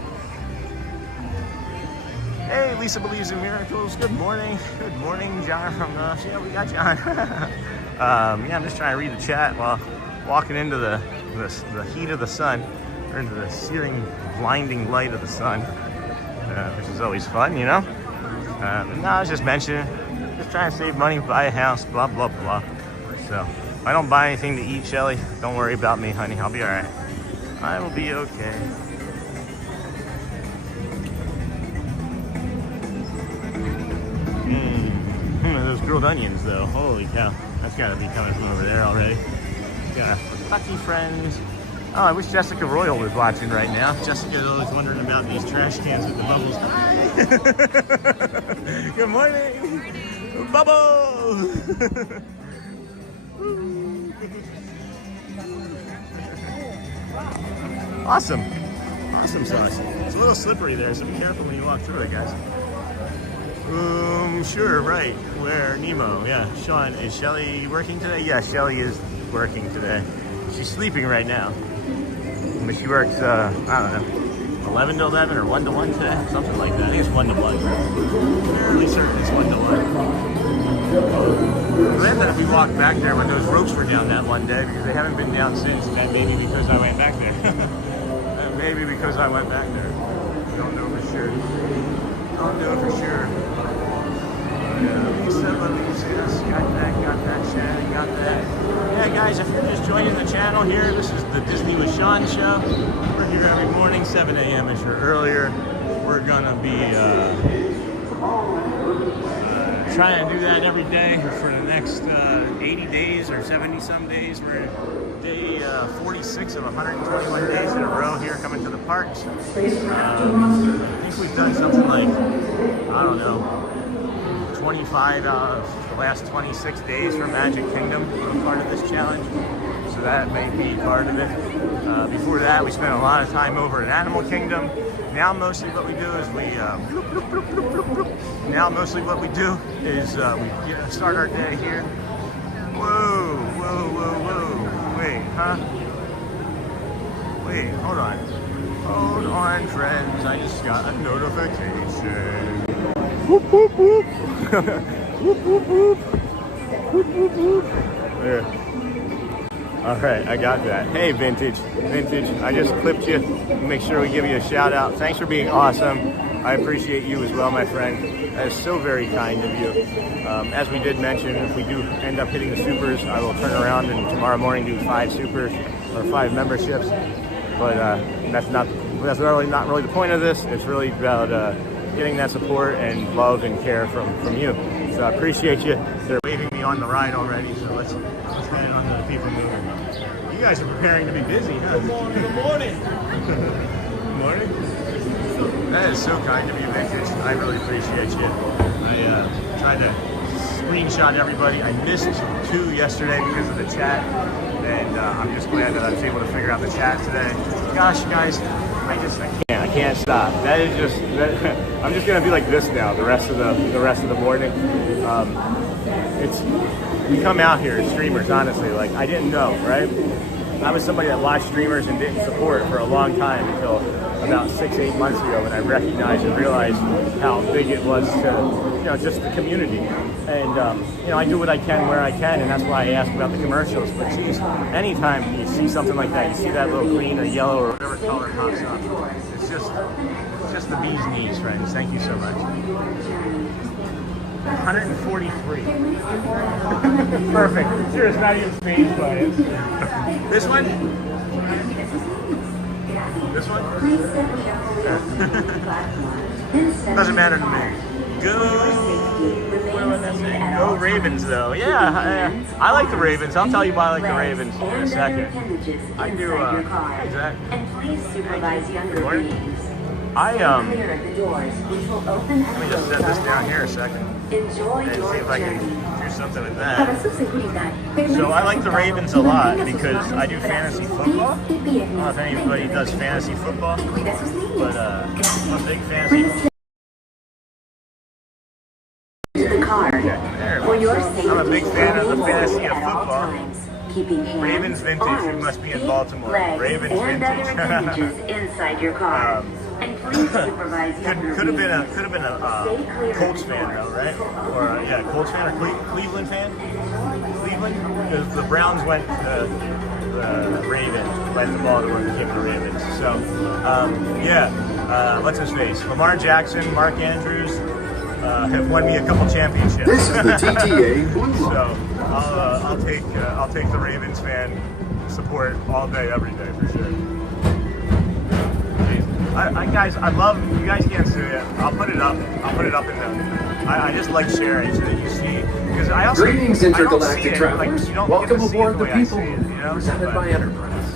Hey, Lisa believes in miracles. Good morning. Good morning, John from yeah, we got John. Yeah, I'm just trying to read the chat while walking into the heat of the sun, or into the searing, blinding light of the sun, which is always fun, you know? No, I was just mentioning, just trying to save money, buy a house, blah, blah, blah. So, if I don't buy anything to eat, Shelly, don't worry about me, honey. I'll be all right. I will be okay. Those grilled onions, though. Holy cow. That's got to be coming from over there already. Got lucky friends. Oh, I wish Jessica Royal was watching right now. Jessica's always wondering about these trash cans with the bubbles. Hi! Good morning! Bubbles! Awesome. Awesome sauce. It's a little slippery there, so be careful when you walk through it, guys. Sure, right. Where? Nemo. Yeah. Sean, is Shelly working today? Yeah, Shelly is working today. She's sleeping right now. But she works, I don't know, 11 to 11 or 1 to 1 today? Something like that. I think it's 1 to 1. Fairly certain it's 1 to 1. Glad that we walked back there when those ropes were down that one day, because they haven't been down since. That may be because I went back there. Maybe because I went back there. Don't know for sure. Don't know for sure. Lisa, yes, got that, Shannon, got that. Yeah, guys, if you're just joining the channel here, this is the Disney with Sean show. We're here every morning, 7 a.m.-ish or earlier. We're gonna be trying to do that every day for the next 80 days or 70-some days. We're day 46 of 121 days in a row here coming to the parks. I think we've done something like, I don't know, 25 out of the last 26 days for Magic Kingdom as part of this challenge. So that may be part of it. Before that, we spent a lot of time over at Animal Kingdom. Now mostly what we do is we start our day here. Whoa, whoa, whoa, whoa. Wait, huh? Wait, hold on. Hold on, friends. I just got a notification. Whoop, whoop, whoop. Whoop, whoop, whoop. Whoop, whoop, whoop. There. All right, I got that. Hey, Vintage. I just clipped you. Make sure we give you a shout out. Thanks for being awesome. I appreciate you as well, my friend. That is so very kind of you. As we did mention, if we do end up hitting the supers, I will turn around and tomorrow morning do 5 supers or 5 memberships. But that's not really the point of this. It's really about getting that support and love and care from you. So I appreciate you. They're waving me on the ride already, so let's head on to the people moving. You guys are preparing to be busy, huh? Good morning. Good morning. That is so kind of you, Vintage. I really appreciate you. I tried to screenshot everybody. I missed 2 yesterday because of the chat, and I'm just glad that I was able to figure out the chat today. Gosh, guys, I can't stop. That is just. I'm just gonna be like this now the rest of the morning. We come out here as streamers, honestly. Like I didn't know, right? I was somebody that watched streamers and didn't support for a long time until about 6-8 months ago when I recognized and realized how big it was to, just the community. And, I do what I can where I can, and that's why I ask about the commercials. But geez, anytime you see something like that, you see that little green or yellow or whatever color pops up, it's just the bee's knees, friends. Thank you so much. 143. Perfect. Sure, it's not even phased by it. This one? This one? Doesn't matter to me. Go Ravens, though. Yeah, I like the Ravens. I'll tell you why I like the Ravens in a second. I do, hey, Zach. Good morning. Let me just set this down here a second and see if I can do something with that. So I like the Ravens a lot because I do fantasy football. I don't know if anybody does fantasy football, but I'm a big fantasy football. I'm a big fan of the fantasy of football. Ravens vintage. You must be in Baltimore. Ravens vintage. Inside your car. Could have been a Colts fan though, right? Or Colts fan or Cleveland fan? Cleveland, because the Browns went to the Ravens, went to Baltimore and became the Ravens. So what's his face? Lamar Jackson, Mark Andrews have won me a couple championships. This is the TTA Blue Line. So I'll take the Ravens fan support all day, every day for sure. Guys, I love, you guys can't see it. I'll put it up in the, I just like sharing so that you see, because I also, Greetings, intergalactic travelers. Welcome aboard the People, presented by Enterprise.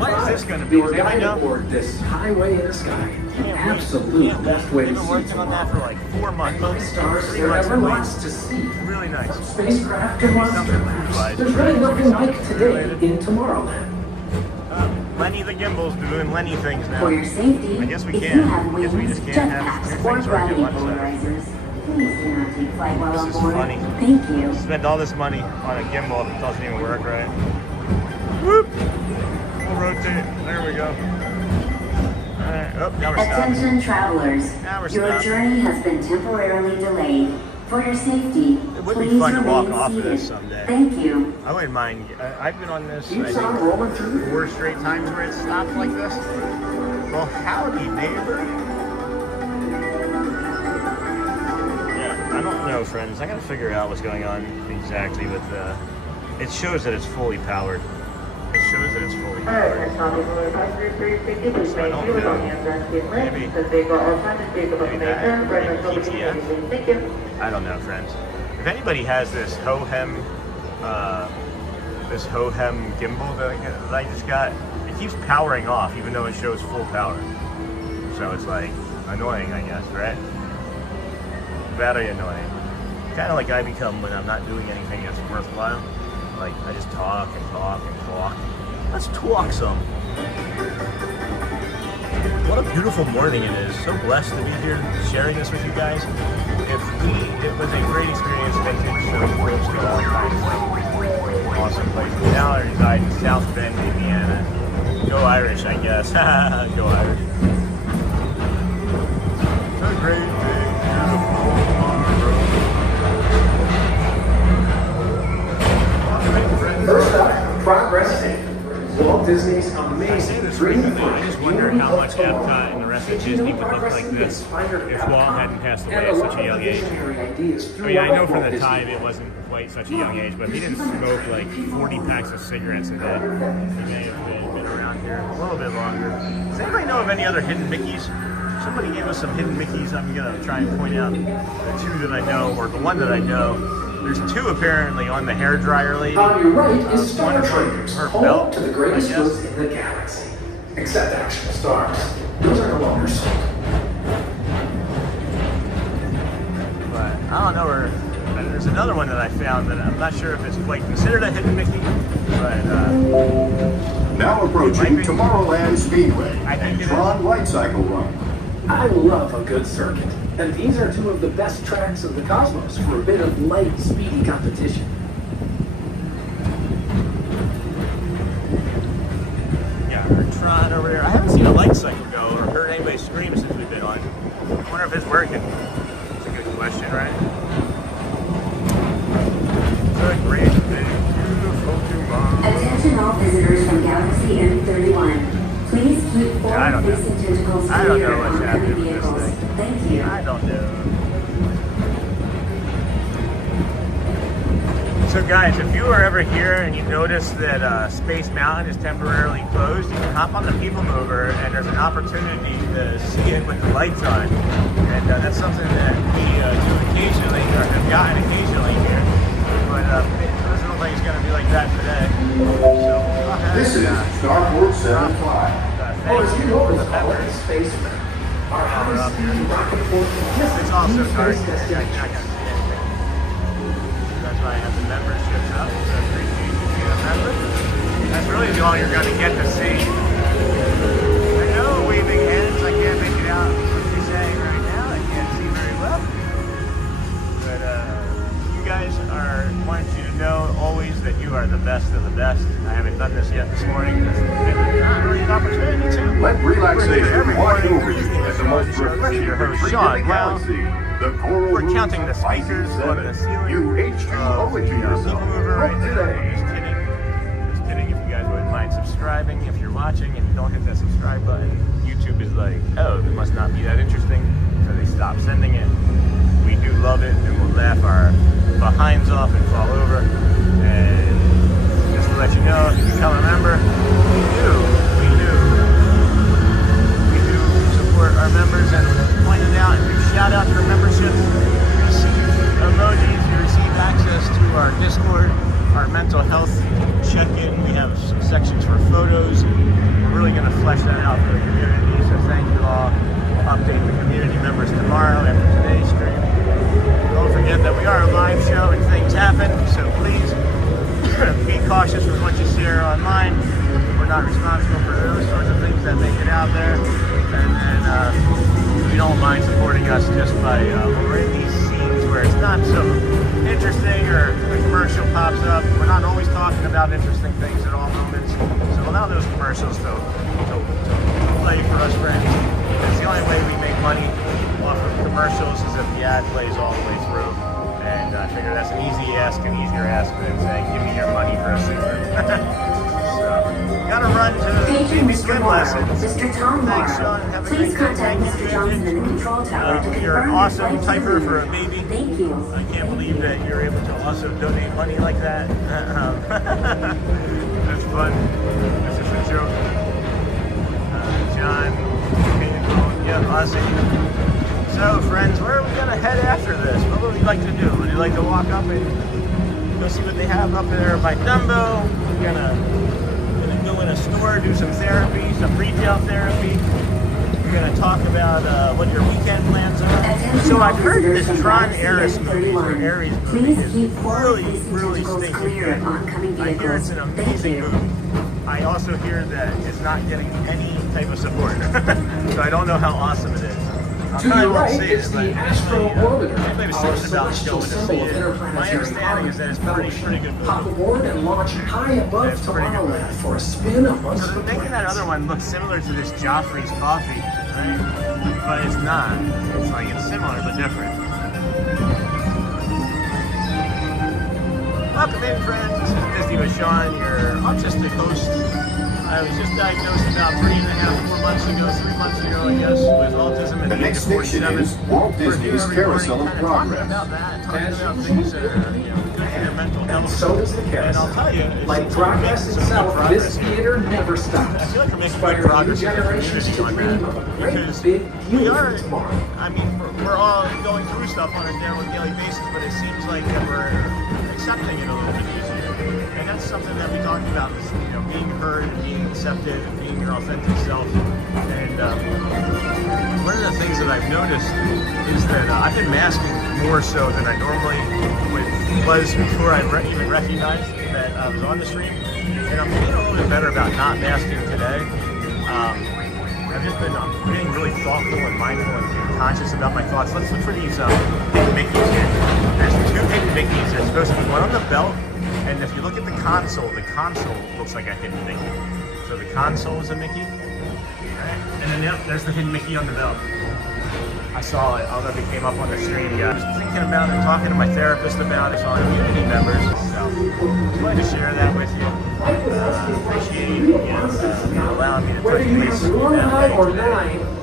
What is this going to be? Your guide aboard this highway in the sky. The absolute best way to see. I've been working on that for like 4 months. My stars, there are ever lots to see. Really nice. Spacecraft and monster labs. There's really nothing like today in Tomorrowland. Lenny the Gimbal's doing Lenny things now. For your safety, I guess we if can. you have I guess we just can't have two or things working at gravity once. polarizers, please do not take flight while on This is board. funny. Thank you. Spend all this money on a gimbal that doesn't even work right. Whoop! We'll rotate. There we go. Alright, oh, now we're stopping. Attention travelers, Now we're your stopping. journey has been temporarily delayed. For your safety, It would be please fun to walk remain off of seated. this someday. Thank you. I wouldn't mind. I've been on this, I Keeps on think, rolling through. 4 straight times where it stopped like this. Well, howdy, neighbor. Yeah, I don't know, friends. I gotta figure out what's going on exactly with the... It shows that it's fully powered. It shows that it's fully powered. So I don't know. Maybe that. PTF. I don't know, friends. If anybody has this Hohem gimbal that I just got, it keeps powering off even though it shows full power. So it's like annoying, I guess, right? Very annoying. Kind of like I become when I'm not doing anything that's worthwhile. Like I just talk and talk and talk. Let's talk some. What a beautiful morning it is. So blessed to be here sharing this with you guys. It was a great experience vintage, so close to all kinds of awesome places. Now I reside in South Bend, Indiana. Go Irish, I guess. Go Irish. It's a great big beautiful tomorrow. First up, Progress. Walt Disney's amazing dream. I just wonder how much EPCOT and the rest of Disney would look like this if Walt hadn't passed away at such a young age. I mean, I know from the time it wasn't quite such a young age, but he didn't smoke like 40 packs of cigarettes a day. He may have been around here a little bit longer. Does anybody know of any other hidden Mickeys? Somebody gave us some hidden Mickeys. I'm going to try and point out the 2 that I know, or the 1 that I know. There's 2 apparently on the hairdryer lady. On your right is Star Traders, her home belt, to the greatest woods in the galaxy. Except actual stars. Those are no longer sold. or there's another one that I found that I'm not sure if it's quite considered a hidden Mickey, but Now approaching Tomorrowland Speedway and Tron Light Cycle Run. I love a good circuit, and these are two of the best tracks of the cosmos for a bit of light, speedy competition. yeah, Tron over there. I haven't seen a light cycle go or heard anybody scream since we've been on. I wonder if it's working. It's a good question, right? Good, great, big, beautiful tomorrow. Attention all visitors from Galaxy M31. Please keep forward-facing tentacles clear of oncoming vehicles. Thank you. I don't know. So guys, if you are ever here and you notice that Space Mountain is temporarily closed, you can hop on the People Mover and there's an opportunity to see it with the lights on. And that's something that we do occasionally, or have gotten occasionally here. But it doesn't look like it's going to be like that today. So This is Starport 75. Or as you know, it's called a space event. Our high-speed rocket port It's also dark. space destination. That's why I have the memberships up. So I appreciate you being a member. That's really all you're going to get to see. I know waving hands. I can't make it out what you're saying right now. I can't see very well. But you guys want you to know always that you are the best of the best. I haven't done this yet this morning. There's not really an opportunity to. Let relaxation wash over you as the most Your refreshing host, retreat in Sean. the Well, galaxy. The coral we're roof counting the of speakers on the ceiling. You H2O it to yourself. Right Book there. today. Just kidding. Just kidding. If you guys wouldn't mind subscribing, if you're watching and you don't hit that subscribe button, YouTube is like, oh, it must not be that interesting, so they stop sending it. We do love it, and we'll laugh our behinds off and fall over. And just to let you know, if you become a member, we do support our members and point it out and do shout out for memberships. You receive emojis, you receive access to our Discord, our mental health check-in. We have some sections for photos. We're really going to flesh that out for the community, so thank you all. We'll update the community members tomorrow after today's stream. Don't forget that we are a live show and things happen, so please be cautious with what you share online. We're not responsible for those sorts of things that make it out there. And if you don't mind supporting us just by when we're in these scenes where it's not so interesting or a commercial pops up, we're not always talking about interesting things at all moments. So allow those commercials to play for us friends. It's the only way we make money off of commercials is if the ad plays all the way through. And I figure that's an easier ask than saying, give me your money for a secret. So, gotta run to Paging maybe Mr. swim Morrow, lessons. Mr. Tom Thanks, Morrow. Sean. Have a Please great day. contact Thank you, Mr. Johnson in the control tower to You're an confirm awesome your flight typer for a delivery. baby. Thank you. I can't believe that you're able to also donate money like that. That's fun. That's just a joke. John, yeah, awesome. So, friends, where are we going to head after this? What would we like to do? Would you like to walk up and go see what they have up there by Dumbo? We're gonna go in a store, do some therapy, some retail therapy. We're going to talk about what your weekend plans are. So I've heard this Tron Ares movie, or Ares movie, is really stinking good. I hear it's an amazing movie. I also hear that it's not getting any type of support. So I don't know how awesome it is. To your right is the Astro Orbiter, our celestial symbol of My interplanetary understanding is that it's pretty good Hop movie. aboard and launch high above Tomorrowland for a spin amongst So the they're making that planets. other one look similar to this Joffrey's coffee, right? But it's not. It's like it's similar but different. Welcome in, friends. This is Disney with Sean, your autistic host. I was just diagnosed about 3.5, 4 months ago, 3 months ago, I guess, with autism at The the age next of station 47. is Walt We're here Disney's every Carousel morning of kind talking Progress. about that, talking about things that are, good for your mental health. And so does the And I'll carousel. tell you, it's Like progress some good itself, progress this here. theater never I stops. feel like we're making good Inspiring progress new in the generations community to on dream that. of a great, Because big, we are, beautiful tomorrow. I mean, we're all going through stuff on a daily basis, but it seems like that we're accepting it a little bit easier. And that's something that we talked about, is, being heard and being accepted and being your authentic self. And one of the things that I've noticed is that I've been masking more so than I normally was before I even recognized that I was on the stream. And I'm getting a little bit better about not masking today. I've just been getting really thoughtful and mindful and conscious about my thoughts. Let's look for these hidden Mickeys here. There's 2 hidden Mickeys. There's supposed to be one on the belt, and if you look at the console looks like a hidden Mickey. So the console is a Mickey. Right. And then yep, there's the hidden Mickey on the belt. I saw it. I don't know if it came up on the stream yet. I was thinking about it, talking to my therapist about it, on community members. So just wanted to share that with you. Appreciate you allowing me to touch base.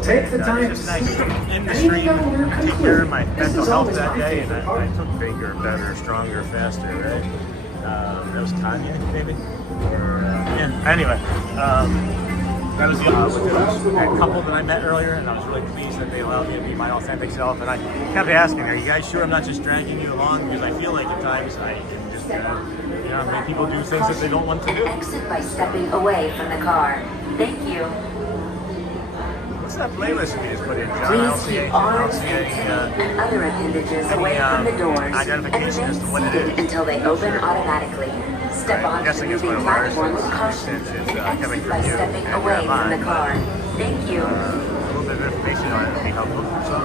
Take the time It's just nice to end the stream, take care of my mental health that day, and I took bigger, better, stronger, faster, right? That was Kanye, maybe? Or, yeah, anyway. That was the that couple that I met earlier, and I was really pleased that they allowed me to be my authentic self. And I kept asking, are you guys sure I'm not just dragging you along? Because I feel like at times I can just, make people do things that they don't want to do. Exit by stepping away from the car. Thank you. What's that playlist you just put in, John? I don't Please see keep arms, any and other appendages away from the doors and identification as to what remain it seated is. until they open automatically. Step I'm onto the guessing it's one moving of ours, platform with caution since it's and coming exit by from you stepping and away not from the mine. car. Thank you. A little bit of information on it would be helpful. So,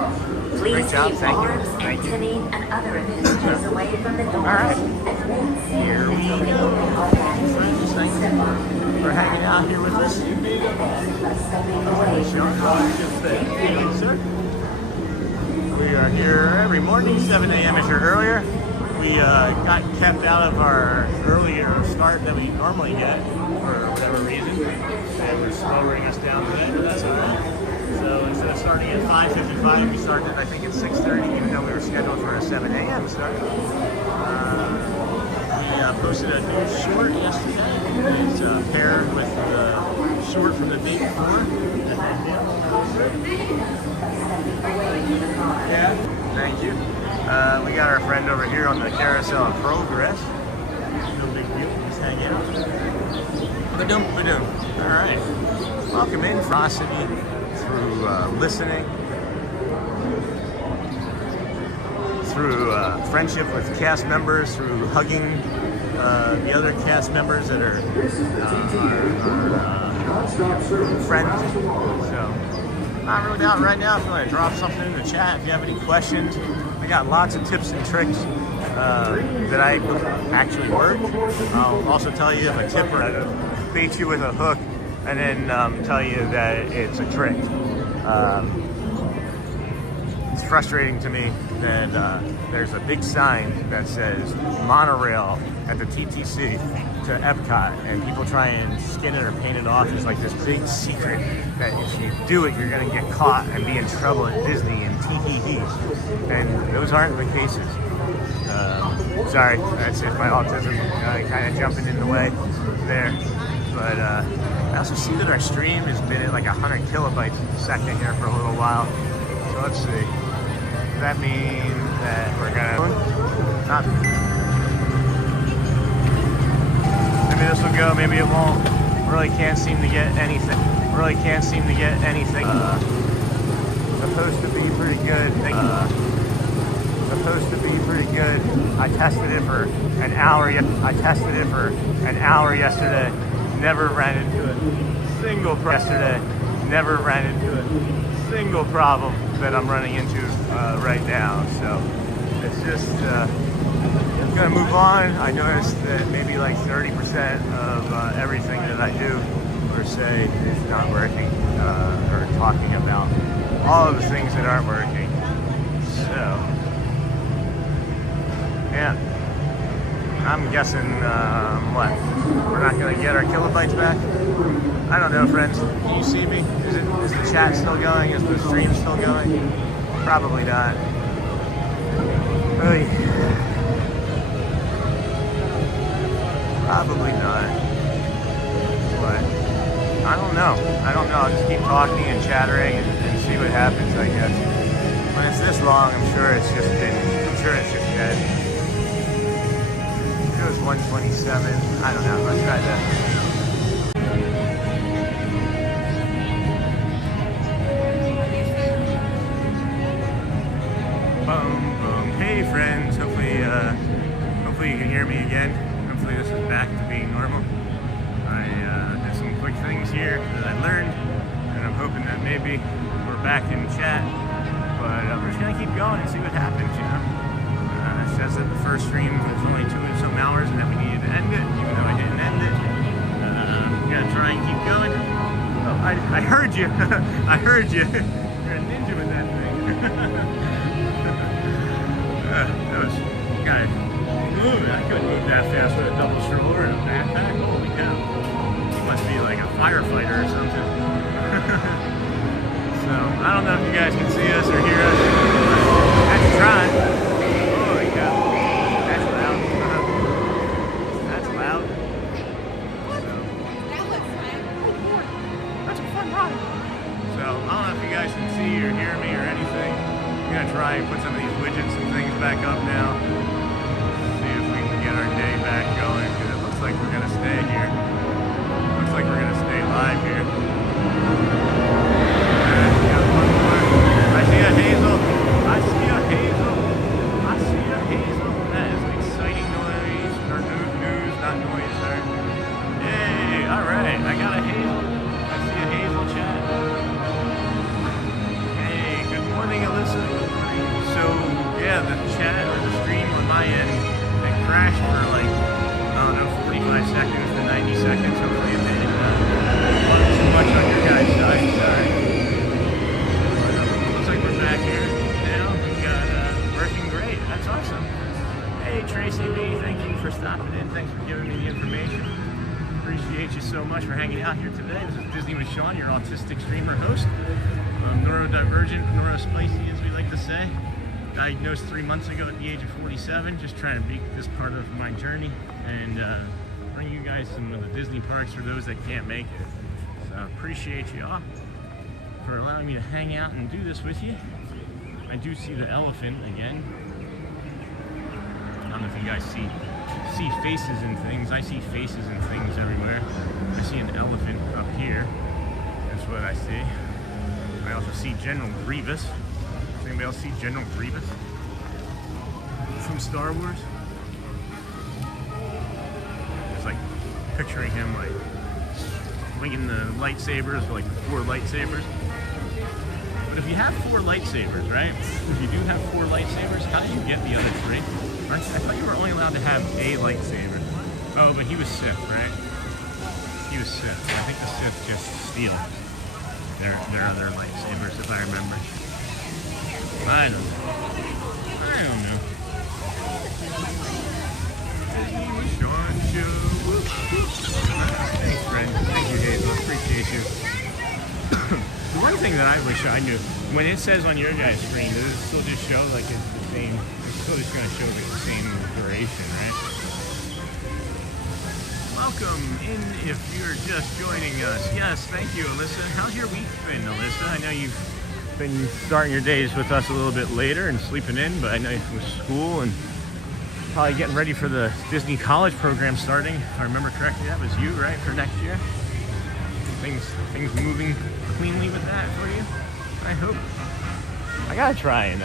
Please great job, keep thank you. arms, Thank you. antennae, and other appendages away from the doors. All right. And remain seated Here we until they go. open automatically. Thank Step you on. for hanging out here with us. Exit by stepping away from the car. Thank you, sir. We are here every morning, 7 a.m.ish or earlier. We got kept out of our earlier start that we normally get for whatever reason. They were slowing us down today, but that's all right. So instead of starting at 5:55, we started I think at 6:30, even though we were scheduled for a 7 a.m. start. We posted a new short yesterday. It's paired with the short from the day before. Yeah. Thank you. We got our friend over here on the Carousel of Progress. No big deal. Just hang out. Ba-dum, ba-dum. All right. Welcome in, Frosty, through listening, through friendship with cast members, through hugging the other cast members that are friends. So, not really out right now. If you want to drop something in the chat, if you have any questions, I got lots of tips and tricks that I actually work. I'll also tell you if a tipper baits you with a hook, and then tell you that it's a trick. It's frustrating to me that there's a big sign that says Monorail at the TTC to EPCOT, and people try and skin it or paint it off as like this big secret that if you do it, you're gonna get caught and be in trouble at Disney and tee-hee-hee. And those aren't the cases. Sorry, that's it, my autism kind of jumping in the way there. But I also see that our stream has been at like 100 kilobytes a second here for a little while. So let's see. Does that mean that we're gonna not? Maybe this will go, maybe it won't. Really can't seem to get anything. Really can't seem to get anything. Supposed to be pretty good. Supposed to be pretty good. I tested it for an hour. I tested it for an hour yesterday. Never ran into a single yesterday. Never ran into a single problem that I'm running into right now. So it's just gonna move on. I noticed that maybe like 30% of everything that I do or say is not working, or talking about all of the things that aren't working. So yeah, I'm guessing what? We're not gonna get our kilobytes back? I don't know, friends. Can you see me? Is the chat still going? Is the stream still going? Probably not. Oy. Probably not. But I don't know. I'll just keep talking and chattering and see what happens, I guess. When it's this long, I'm sure it's just dead. It was 127. I don't know. Let's try that. Boom, boom. Hey friends, hopefully you can hear me again. Hopefully this is back to being normal. I did some quick things here that I learned, and I'm hoping that maybe we're back in chat. But we're just gonna keep going and see what happens, you know. It says that the first stream was only 2 and some hours and that we needed to end it, even though I didn't end it. I'm gonna try and keep going. Oh, I heard you. I heard you. You're a ninja with that thing. That was, guys, moving. I couldn't move that fast with a double stroller and a backpack. Holy cow. You must be like a firefighter or something. So, I don't know if you guys can see us or hear us. Let's try. Holy cow. That's loud. That's loud. So, that's a fun ride. So, I don't know if you guys can see or hear me or anything. I'm gonna try and put some of these widgets and things back up now. See if we can get our day back going, because it looks like we're gonna stay here. Looks like we're gonna stay live here. Got one more. I see a hazel. I see a hazel. I see a hazel. That is an exciting noise, or news, not noise, sorry. Hey, alright, I got a hazel. I see a hazel chat. Hey, good morning, Alyssa. So, yeah, the chat or the stream on my end, it crashed for like, I don't know, 45 seconds to 90 seconds. Hopefully it didn't bug too much on your guys' side. Sorry. Looks like we're back here now. We got working great. That's awesome. Hey, Tracy B, thank you for stopping in. Thanks for giving me the information. Appreciate you so much for hanging out here today. This is Disney with Sean, your autistic streamer host. Neurodivergent, neurospicy, as we like to say. Diagnosed 3 months ago at the age of 47. Just trying to make this part of my journey and bring you guys some of the Disney parks for those that can't make it. So appreciate y'all for allowing me to hang out and do this with you. I do see the elephant again. I don't know if you guys see faces and things. I see faces and things everywhere. I see an elephant up here. That's what I see. I also see General Grievous. Does anybody else see General Grievous from Star Wars? It's like picturing him like swinging the lightsabers, like 4 lightsabers. But if you have 4 lightsabers, right? If you do have 4 lightsabers, how did you get the other 3? I thought you were only allowed to have a lightsaber. Oh, but he was Sith, right? He was Sith. I think the Sith just steal their other lightsabers, if I remember. I don't know. Thanks, friend. Thank you, Hazel. Appreciate you. The one thing that I wish I knew, when it says on your guys' screen, does it still just show like it's the same? It's still just going to show like the same duration, right? Welcome in if you're just joining us. Yes, thank you, Alyssa. How's your week been, Alyssa? I know you've been starting your days with us a little bit later and sleeping in, but I know with school and probably getting ready for the Disney College program starting. If I remember correctly, that was you, right, for next year? Things moving cleanly with that for you, I hope. I gotta try and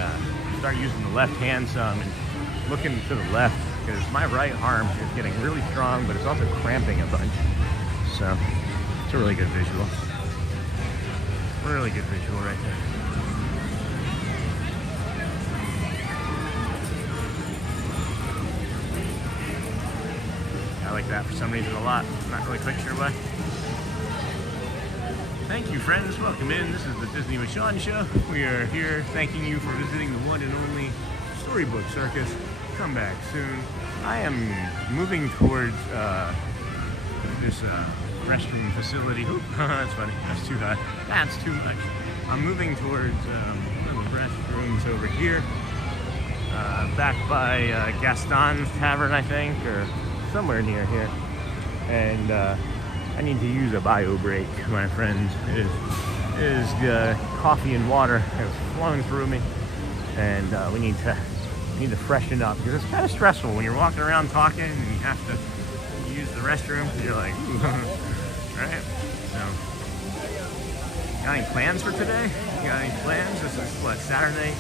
start using the left hand some and looking to the left, because my right arm is getting really strong, but it's also cramping a bunch. So it's a really good visual. Really good visual right there. I like that for some reason a lot. I'm not really quite sure why. Thank you, friends. Welcome in. This is the Disney with Sean show. We are here thanking you for visiting the one and only Storybook Circus. Come back soon. I am moving towards this restroom facility. Oop, that's funny. That's too high. That's too much. I'm moving towards one of the restrooms over here, back by Gaston's Tavern, I think, or somewhere near here. And I need to use a bio break, my friends. It is coffee and water has flown through me, and we need to freshen up, because it's kind of stressful when you're walking around talking and you have to use the restroom. You're like, right? So, got any plans for today? You got any plans? This is what, Saturday,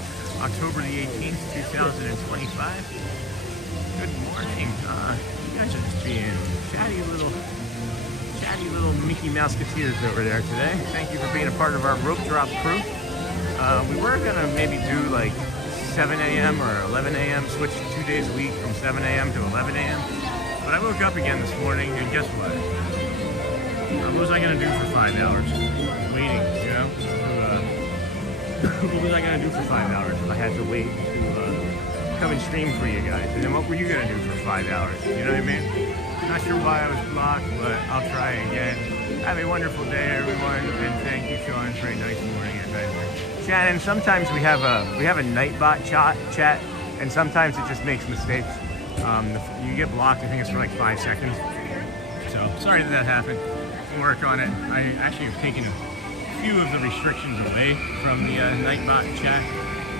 October the 18th, 2025. Good morning. You guys are just being chatty little Mickey Mouseketeers over there today. Thank you for being a part of our rope drop crew. We were gonna maybe do like 7 a.m. or 11 a.m. switch 2 days a week from 7 a.m. to 11 a.m. But I woke up again this morning and guess what? What was I gonna do for 5 hours? Waiting, you know? What was I gonna do for 5 hours if I had to wait to come and stream for you guys? And then what were you gonna do for 5 hours? You know what I mean? Not sure why I was blocked, but I'll try again. Have a wonderful day, everyone, and thank you, Sean, for a nice morning at night. Shannon, sometimes we have a Nightbot chat, and sometimes it just makes mistakes. You get blocked. I think it's for like 5 seconds. So sorry that happened. We'll work on it. I actually have taken a few of the restrictions away from the Nightbot chat,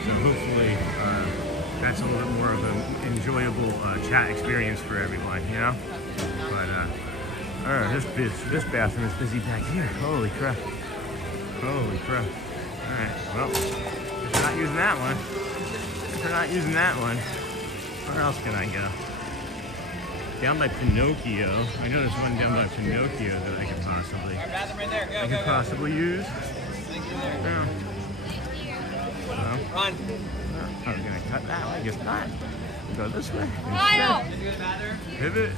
so hopefully that's a little bit more of an enjoyable chat experience for everyone, you know. But this bathroom is busy back here. Holy crap! Holy crap! All right, well, if we're not using that one, where else can I go? Down by Pinocchio. I know there's one down by Pinocchio that I could possibly use. No. Run. I was gonna cut that way. I guess not. Go this way. Pivot.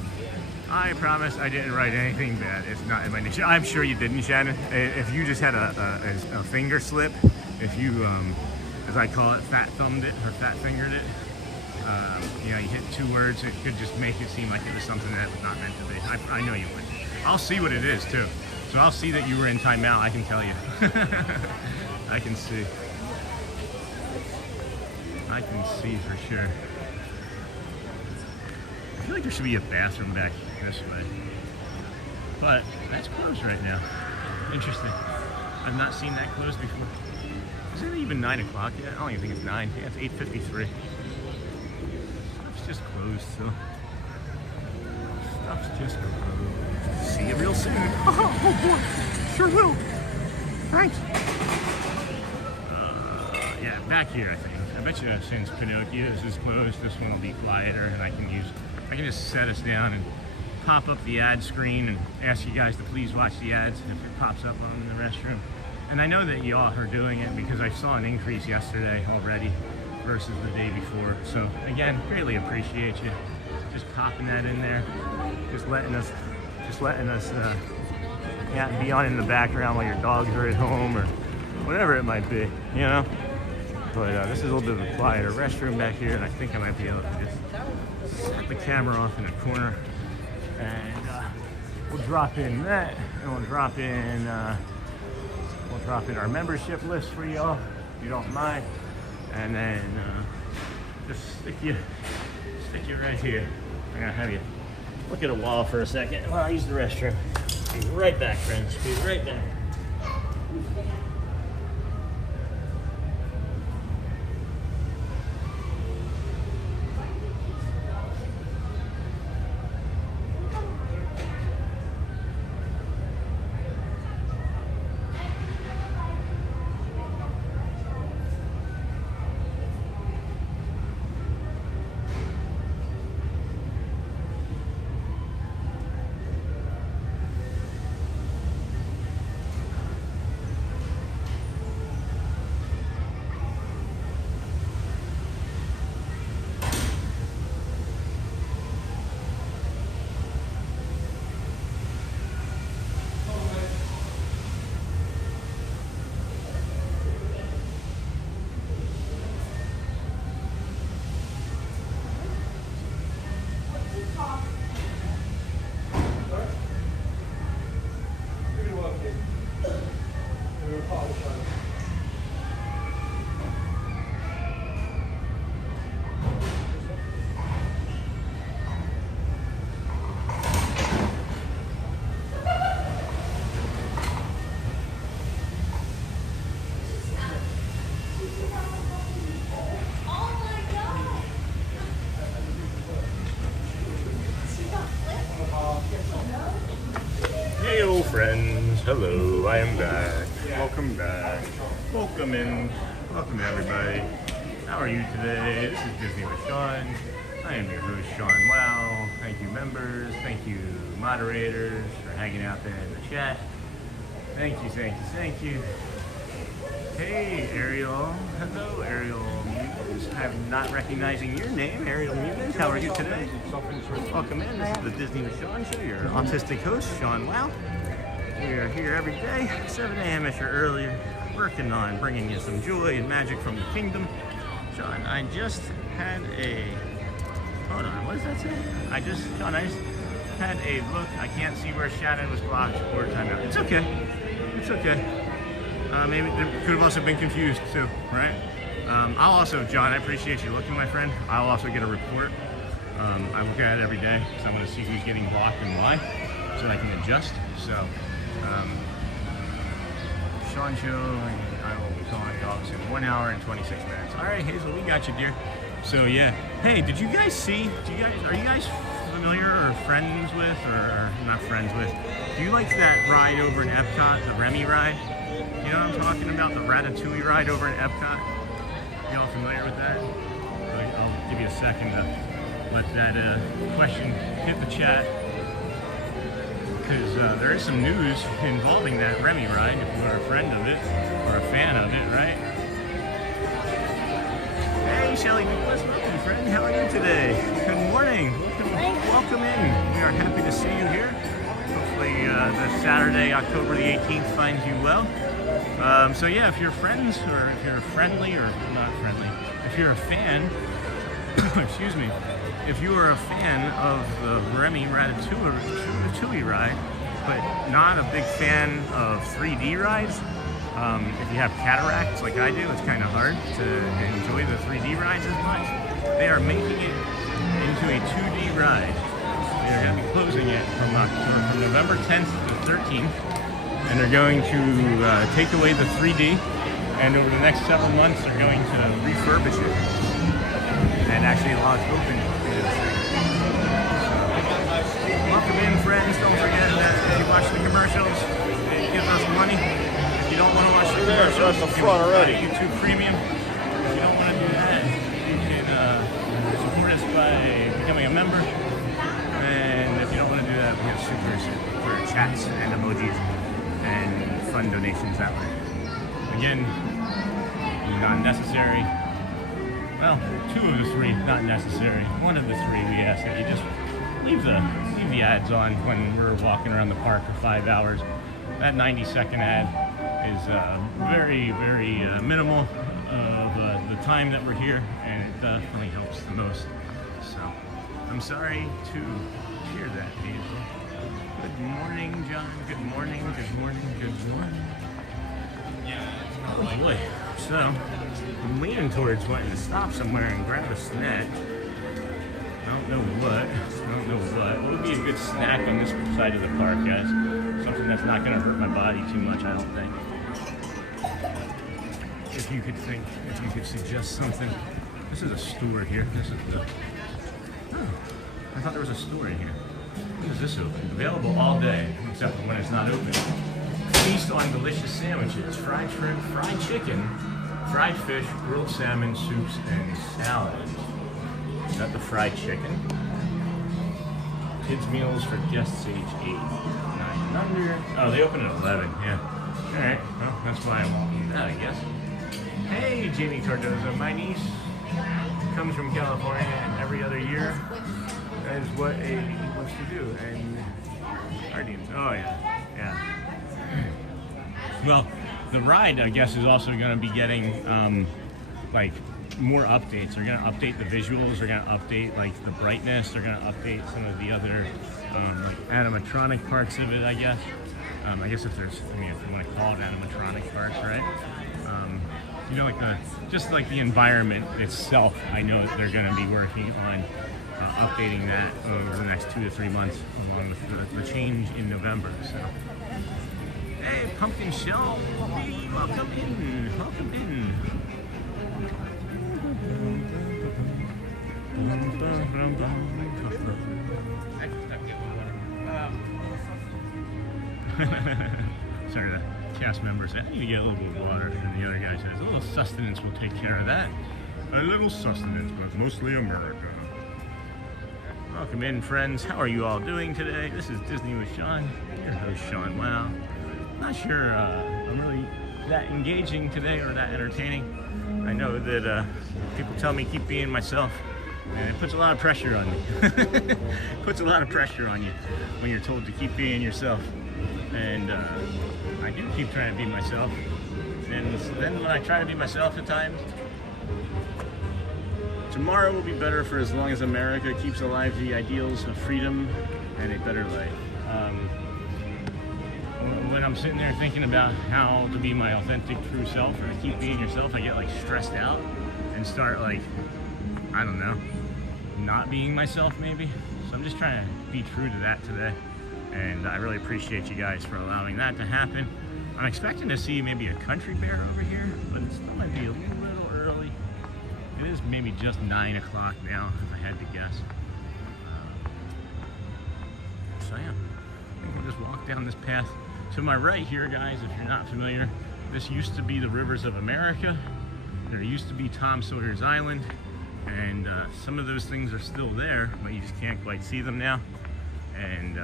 I promise I didn't write anything bad. It's not in my name. I'm sure you didn't, Shannon. If you just had a finger slip, if you, as I call it, fat thumbed it or fat fingered it, you know, you hit 2 words, it could just make it seem like it was something that was not meant to be. I know you would. I'll see what it is too. So I'll see that you were in timeout. I can tell you. I can see. I can see for sure. I feel like there should be a bathroom back this way, but that's closed right now. Interesting. I've not seen that closed before. Is it even 9 o'clock yet? I don't even think it's 9. Yeah, it's 8:53. Stuff's just closed, so. Stuff's just closed. See you real soon. Oh boy, sure will. Thanks. Yeah, back here I think. I bet you since Pinocchio's is closed, this one will be quieter, and I can just set us down and pop up the ad screen and ask you guys to please watch the ads if it pops up on the restroom. And I know that y'all are doing it because I saw an increase yesterday already versus the day before. So again, greatly appreciate you just popping that in there, just letting us yeah, be on in the background while your dogs are at home or whatever it might be, you know. But this is a little bit of a quieter restroom back here, and I think I might be able to just set the camera off in a corner, and we'll drop in that, and we'll drop in our membership list for y'all, if you don't mind, and then just stick you right here. I'm gonna have you look at a wall for a second while I use the restroom. Be right back, friends. Be right back. Friends, hello, I am back. Welcome back. Welcome in. Welcome everybody. How are you today? This is Disney with Sean. I am your host, Sean Wow. Thank you, members. Thank you, moderators, for hanging out there in the chat. Thank you, thank you, thank you. Hey, Ariel. Hello, Ariel Mutants. I'm not recognizing your name, Ariel Mutants. How are you today? Welcome in. This is the Disney with Sean show. Your autistic host, Sean Wow. We are here every day, 7 a.m.ish or earlier, working on bringing you some joy and magic from the kingdom. Sean, I just had a... Hold on, what does that say? Sean, I just had a look. I can't see where Shannon was blocked or timeout. It's okay. It's okay. Maybe they could have also been confused too, right? I'll also, John, I appreciate you looking, my friend. I'll also get a report. I look at it every day, so I'm going to see who's getting blocked and why, so that I can adjust. So, Sean Show, I will be calling dogs in 1 hour and 26 minutes. All right, Hazel, we got you, dear. So yeah, hey, did you guys see? Are you guys familiar or friends with, or not friends with? Do you like that ride over in EPCOT, the Remy ride? You know what I'm talking about, the Ratatouille ride over in EPCOT? You all familiar with that? I'll give you a second to let that question hit the chat, because there is some news involving that Remy ride, if you're a friend of it or a fan of it, right? Hey, Shelly Nicholas, welcome, friend. How are you today? Good morning. Welcome in. We are happy to see you here. Hopefully, the Saturday, October the 18th, finds you well. So yeah, if you're friends, or if you're friendly, or not friendly, if you're a fan, excuse me, if you are a fan of the Remy Ratatouille ride, but not a big fan of 3D rides, if you have cataracts like I do, it's kind of hard to enjoy the 3D rides as much. They are making it into a 2D ride. They're going to be closing it from November 10th to 13th, and they're going to take away the 3D, and over the next several months they're going to refurbish it and actually allow it to open. Welcome in, friends. Don't forget that if you watch the commercials, it gives us money. If you don't want to watch the commercials, at the front already. YouTube Premium. If you don't want to do that, you can support us by becoming a member. And if you don't want to do that, we have supers for chats and emojis and fun donations that way. Again, not necessary. Well, 2 of the 3 not necessary. 1 of the 3 we ask that you just leave the ads on when we're walking around the park for 5 hours. That 90-second ad is very, very minimal of the time that we're here, and it definitely helps the most. So, I'm sorry to hear that, Hazel. Good morning, John. Good morning, good morning, good morning. Oh boy. So, I'm leaning towards wanting to stop somewhere and grab a snack. I don't know what. What would be a good snack on this side of the park, guys? Something that's not going to hurt my body too much, I don't think. If you could suggest something. This is a store here. This is the... Oh, I thought there was a store in here. When is this open? Available all day, except for when it's not open. Feast on delicious sandwiches, fried shrimp, fried chicken, fried fish, grilled salmon, soups, and salads. Is that the fried chicken? Kids meals for guests age 8, 9 and under. Oh, they open at 11, yeah. Alright, well, that's why I won't eat that, I guess. Hey, Jamie Cardozo, my niece comes from California every other year. That is what he wants to do. And Guardians, oh yeah. Well, the ride, I guess, is also going to be getting, like, more updates. They're going to update the visuals. They're going to update, like, the brightness. They're going to update some of the other, like, animatronic parts of it, I guess. I guess if there's, I mean, if you want to call it animatronic parts, right? You know, like just like the environment itself, I know that they're going to be working on updating that over the next 2 to 3 months, along with the change in November. So, hey, Pumpkin Shell, welcome in, welcome in. Sorry, the cast members said, I need to get a little bit of water, and the other guy says, a little sustenance will take care of that. A little sustenance, but mostly America. Welcome in, friends. How are you all doing today? This is Disney with Sean, your host, Sean. Wow. Not sure I'm really that engaging today or that entertaining. I know that people tell me keep being myself, and it puts a lot of pressure on me. Puts a lot of pressure on you when you're told to keep being yourself. And I do keep trying to be myself. And then when I try to be myself at times, tomorrow will be better for as long as America keeps alive the ideals of freedom and a better life. When I'm sitting there thinking about how to be my authentic true self or to keep being yourself, I get like stressed out and start like, I don't know, not being myself maybe. So I'm just trying to be true to that today. And I really appreciate you guys for allowing that to happen. I'm expecting to see maybe a country bear over here, but it still might be a little early. It is maybe just 9 o'clock now, if I had to guess. So yeah, I think we'll just walk down this path. To my right here, guys, if you're not familiar, this used to be the rivers of America. There used to be Tom Sawyer's Island, and some of those things are still there, but you just can't quite see them now. And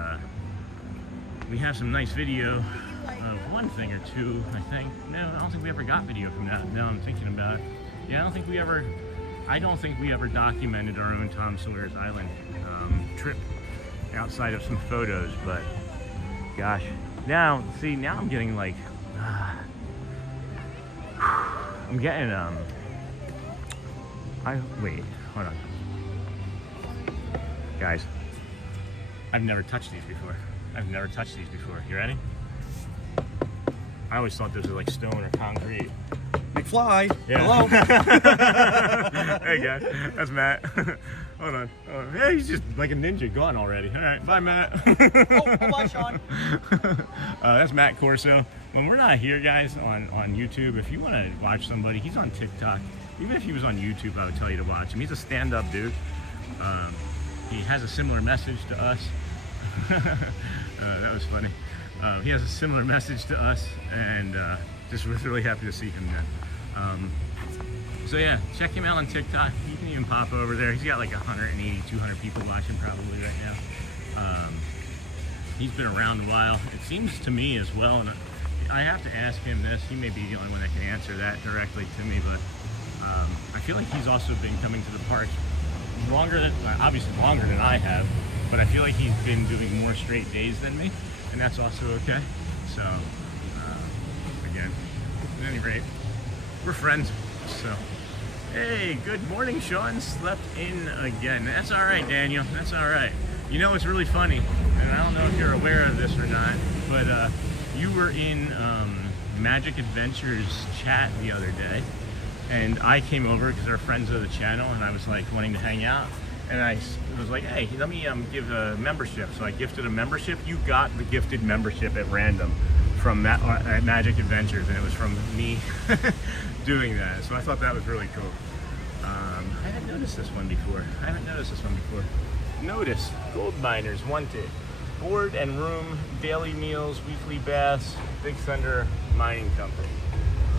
we have some nice video of one thing or two, I think. No, I don't think we ever got video from that. Now I'm thinking about it. Yeah, I don't think we ever documented our own Tom Sawyer's Island trip outside of some photos, but gosh, now I'm getting like, I'm getting, wait, hold on. Guys, I've never touched these before. You ready? I always thought those were like stone or concrete. McFly. Yeah. Hello. Hey guys, that's Matt. Hold on. Yeah, he's just like a ninja gone already. All right, bye Matt. Bye Sean. That's Matt Corso. When we're not here, guys, on YouTube, if you want to watch somebody, he's on TikTok. Even if he was on YouTube, I would tell you to watch him. He's a stand-up dude. He has a similar message to us. That was funny. He has a similar message to us, and just was really happy to see him now. So yeah, check him out on TikTok. You can even pop over there. He's got like 180, 200 people watching probably right now. He's been around a while. It seems to me as well, and I have to ask him this. He may be the only one that can answer that directly to me, but I feel like he's also been coming to the parks obviously longer than I have, but I feel like he's been doing more straight days than me, and that's also okay. So, again, at any rate, we're friends, so. Hey, good morning, Sean. Slept in again. That's all right, Daniel. That's all right. You know, it's really funny, and I don't know if you're aware of this or not, but you were in Magic Adventures chat the other day, and I came over because they're friends of the channel, and I was like wanting to hang out, and I was like, hey, let me give a membership. So I gifted a membership. You got the gifted membership at random from Magic Adventures, and it was from me doing that. So I thought that was really cool. I haven't noticed this one before. Notice, gold miners wanted. Board and room, daily meals, weekly baths, Big Thunder Mining Company.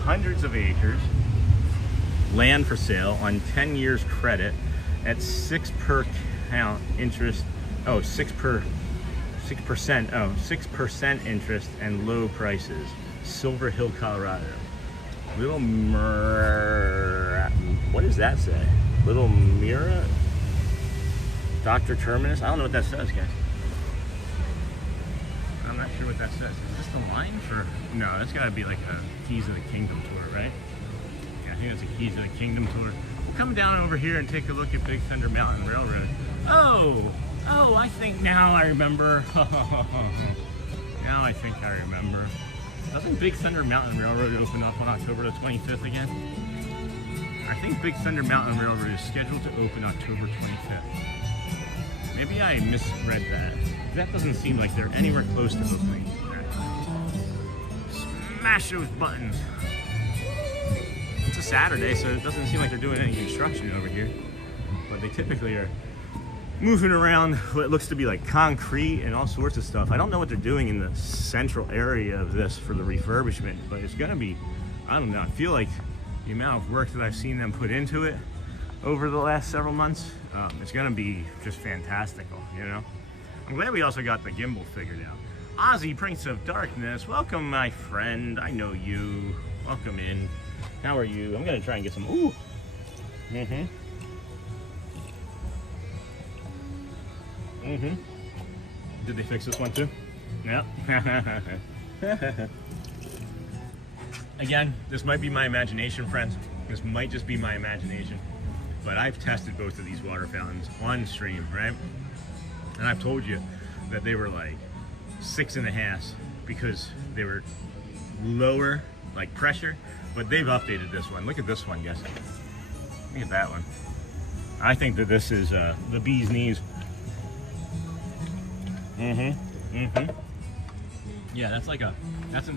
Hundreds of acres, land for sale on 10 years credit at 6% interest and low prices. Silver Hill, Colorado. What does that say? Little Mira? Dr. Terminus? I don't know what that says, guys. I'm not sure what that says. Is this the line for? No, that's gotta be like a Keys of the Kingdom tour, right? Yeah, I think that's a Keys of the Kingdom tour. We'll come down over here and take a look at Big Thunder Mountain Railroad. Oh, I think now I remember. Now I think I remember. Doesn't Big Thunder Mountain Railroad open up on October the 25th again? I think Big Thunder Mountain Railroad is scheduled to open October 25th. Maybe I misread that. That doesn't seem like they're anywhere close to opening. Smash those buttons. It's a Saturday, so it doesn't seem like they're doing any construction over here. But they typically are moving around what looks to be like concrete and all sorts of stuff. I don't know what they're doing in the central area of this for the refurbishment, but it's gonna be, I don't know, I feel like the amount of work that I've seen them put into it over the last several months. It's gonna be just fantastical, you know? I'm glad we also got the gimbal figured out. Ozzy, Prince of Darkness, welcome my friend. I know you. Welcome in. How are you? I'm gonna try and get some, ooh. Did they fix this one too? Yep. Again, this might be my imagination, friends. This might just be my imagination. But I've tested both of these water fountains on stream, right? And I've told you that they were like 6.5 because they were lower, like pressure, but they've updated this one. Look at this one, guys. Look at that one. I think that this is the bee's knees. Yeah, that's like that's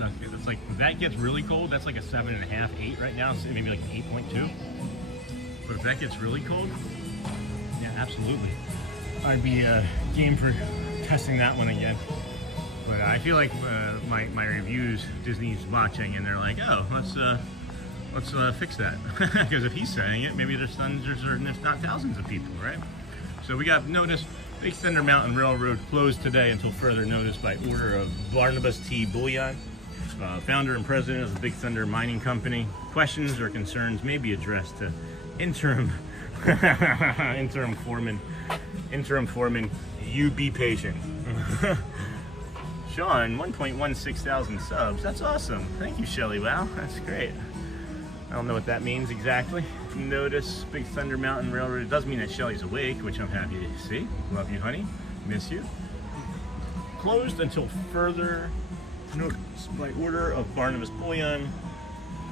like, if that gets really cold, that's like a 7.5, 8 right now, so maybe like an 8.2. But if that gets really cold, yeah, absolutely. I'd be game for testing that one again. But I feel like my reviews, Disney's watching, and they're like, oh, let's fix that. Because if he's saying it, maybe there's hundreds or if not thousands of people, right? So we got notice. Big Thunder Mountain Railroad closed today until further notice by order of Barnabas T. Bullion, founder and president of the Big Thunder Mining Company. Questions or concerns may be addressed to interim foreman. You be patient. Sean, 1.16 thousand subs. That's awesome. Thank you, Shelly. Wow, that's great. I don't know what that means exactly. Notice Big Thunder Mountain Railroad. It does mean that Shelly's awake, which I'm happy to see. Love you, honey. Miss you. Closed until further notice by order of Barnabas Bullion.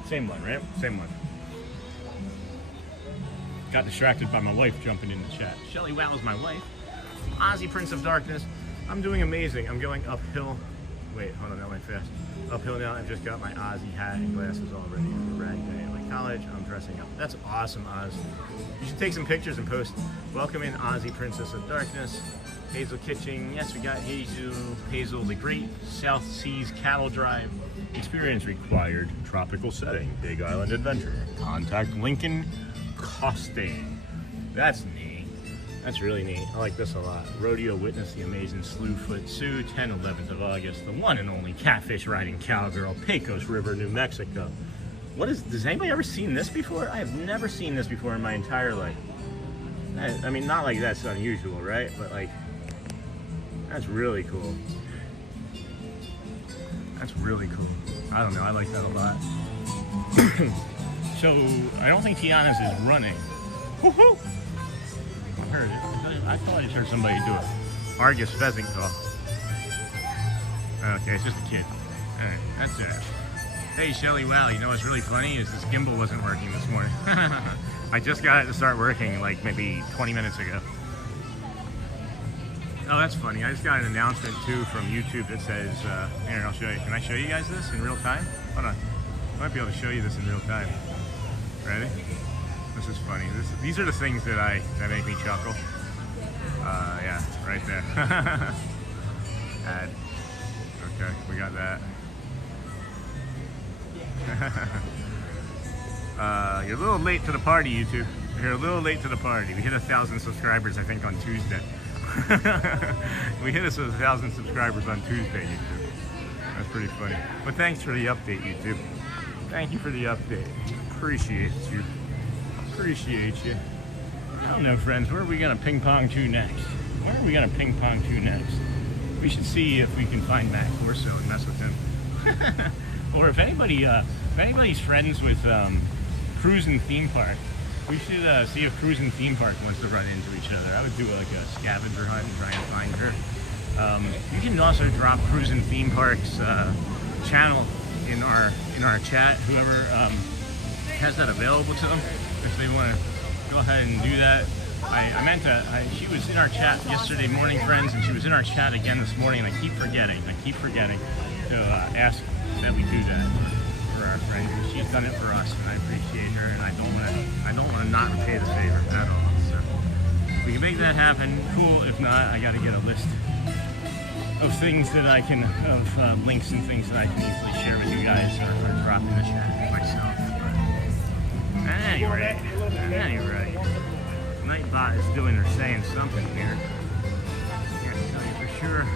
Same one, right? Same one. Got distracted by my wife jumping in the chat. Shelly Wow is my wife. Ozzy, Prince of Darkness. I'm doing amazing. I'm going uphill. Wait, hold on, that went fast. Uphill now. I've just got my Ozzy hat and glasses all ready for rag day at like college. I'm dressing up. That's awesome, Oz. You should take some pictures and post. Welcome in, Ozzy, Princess of Darkness. Hazel Kitchen. Yes, we got Hazel the Great. South Seas Cattle Drive. Experience required. Tropical setting. Big Island Adventure. Contact Lincoln Costain. That's neat. That's really neat. I like this a lot. Rodeo Witness the Amazing Slewfoot Sioux, 11th of August. The one and only catfish riding cowgirl, Pecos River, New Mexico. Does anybody ever seen this before? I have never seen this before in my entire life. I mean, not like that's unusual, right? But like, that's really cool. That's really cool. I don't know, I like that a lot. So, I don't think Tiana's is running. Woohoo! I heard it. I thought I just heard somebody do it. Argus pheasant call. Okay, it's just a kid. Alright, that's it. Hey Shelly, wow, you know what's really funny is this gimbal wasn't working this morning. I just got it to start working like maybe 20 minutes ago. Oh, that's funny. I just got an announcement too from YouTube that says, here, I'll show you. Can I show you guys this in real time? Hold on. I might be able to show you this in real time. Ready? This is funny. These are the things that make me chuckle. Yeah, right there. Ad. Okay, we got that. You're a little late to the party, YouTube. You're a little late to the party. We hit 1,000 subscribers, I think, on Tuesday. We hit us with 1,000 subscribers on Tuesday, YouTube. That's pretty funny. But thanks for the update, YouTube. Thank you for the update. Appreciate you. Appreciate you. I don't know, friends. Where are we gonna ping pong to next? Where are we gonna ping pong to next? We should see if we can find Matt Corso and mess with him. Or if anybody's friends with Cruisin' Theme Park, we should see if Cruisin' Theme Park wants to run into each other. I would do like a scavenger hunt and try and find her. You can also drop Cruisin' Theme Park's channel in our chat. Whoever has that available to them, if they want to go ahead and do that. She was in our chat yesterday morning, friends, and she was in our chat again this morning, and I keep forgetting to ask that we do that for our friend. She's done it for us, and I appreciate her, and I don't want to not repay the favor at all. So if we can make that happen, cool. If not, I got to get a list of things that I can, links and things that I can easily share with you guys or drop in the chat myself. But anyway. Nightbot is doing or saying something here. Can't tell you for sure.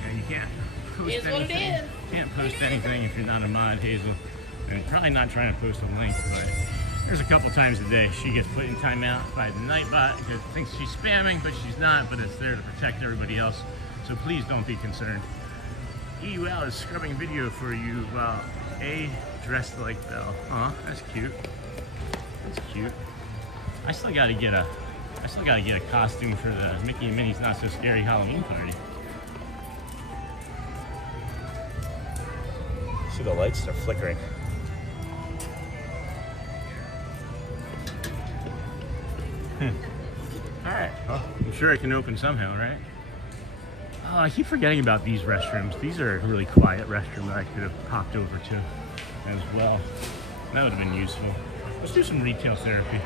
Yeah, you can't post It is what it anything. is. Can't post anything if you're not a mod, Hazel. And probably not trying to post a link, but there's a couple times a day she gets put in timeout by the Nightbot because it thinks she's spamming, but she's not, but it's there to protect everybody else. So please don't be concerned. EUL is scrubbing video for you while A dressed like Belle. Aw, that's cute. That's cute. I still gotta get a costume for the Mickey and Minnie's Not So Scary Halloween party. See, the lights are flickering. Alright, well, I'm sure I can open somehow, right? Oh, I keep forgetting about these restrooms. These are a really quiet restroom that I could have popped over to as well. That would have been useful. Let's do some retail therapy.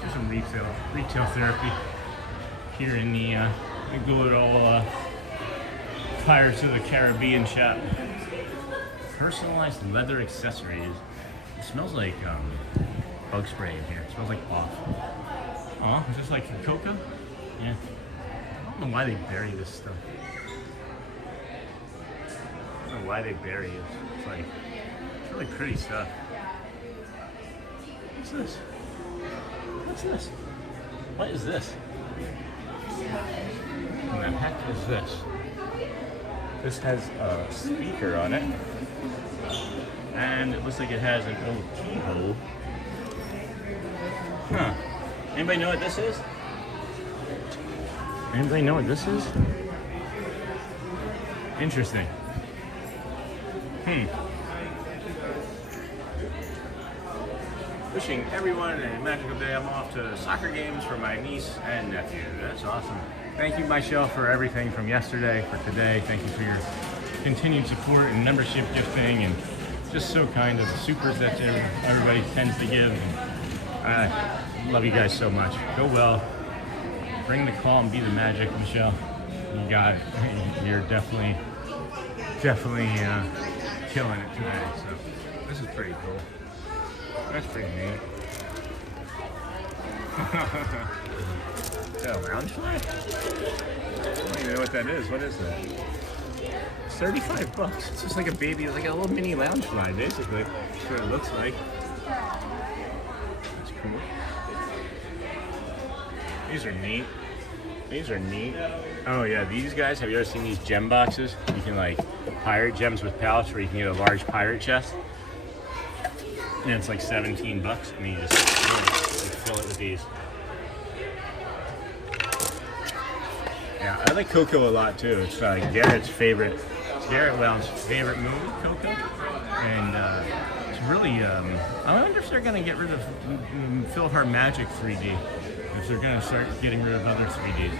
Let's do some retail therapy here in the good old Pirates of the Caribbean shop. Personalized leather accessories. It smells like bug spray in here. It smells like off. Oh, is this like from Coco? Yeah. I don't know why they bury this stuff. I don't know why they bury it. It's really pretty stuff. What's this? What's this? What is this? What the heck is this? This has a speaker on it. And it looks like it has an old keyhole. Huh. Anybody know what this is? Anybody know what this is? Interesting. Wishing everyone a magical day. I'm off to soccer games for my niece and nephew. That's awesome. Thank you, Michelle, for everything from yesterday, for today. Thank you for your continued support and membership gifting and just so kind of the supers that everybody tends to give. I love you guys so much. Go well. Bring the calm, be the magic, Michelle. You got it. You're definitely killing it today. So this is pretty cool. That's pretty neat. Is that a lounge fly? I don't even know what that is. What is that? It's 35 bucks. It's just like a baby, like a little mini lounge fly, basically. That's what it looks like. That's cool. These are neat. These are neat. Oh yeah, these guys, have you ever seen these gem boxes? You can like pirate gems with pouch where you can get a large pirate chest. And it's like 17 bucks. And you just fill it with these. Yeah, I like Coco a lot too. It's Garrett's favorite. It's Garrett Well's favorite movie, Coco. And it's really, I wonder if they're gonna get rid of PhilharMagic 3D. If they're gonna start getting rid of other 3Ds.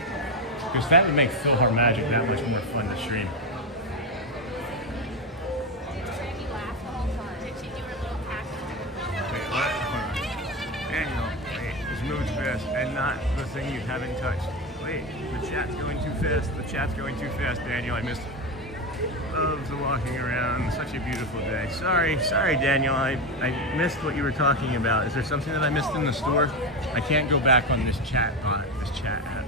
Because that would make PhilharMagic that much more fun to stream. Wait, what? Daniel, wait, this moves fast and not the thing you haven't touched. Wait, the chat's going too fast. The chat's going too fast, Daniel. I missed. Loves the walking around. Such a beautiful day. Sorry, Daniel. I missed what you were talking about. Is there something that I missed in the store? I can't go back on this chat bot, this chat app.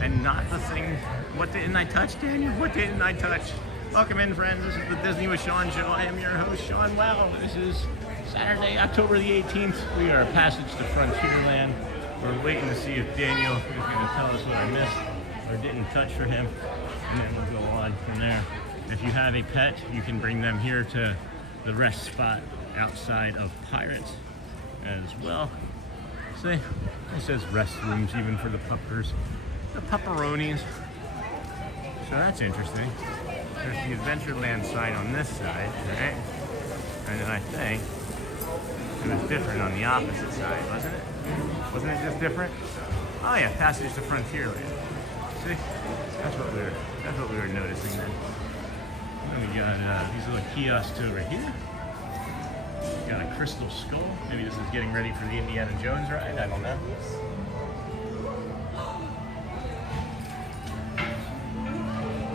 And not the thing. What didn't I touch, Daniel? What didn't I touch? Welcome in, friends. This is the Disney with Sean show. I am your host, Sean Wow. This is Saturday, October the 18th. We are passage to Frontierland. We're waiting to see if Daniel is going to tell us what I missed or didn't touch for him. And then we'll go on from there. If you have a pet, you can bring them here to the rest spot outside of Pirates as well. See, it says restrooms even for the puppers, the pupperonis. So that's interesting. There's the Adventureland sign on this side, right? And then I think it was different on the opposite side, wasn't it? Wasn't it just different? Oh yeah, passage to Frontierland. See, that's what we were noticing then. And we got these little kiosks over here. We got a crystal skull. Maybe this is getting ready for the Indiana Jones ride. I don't know.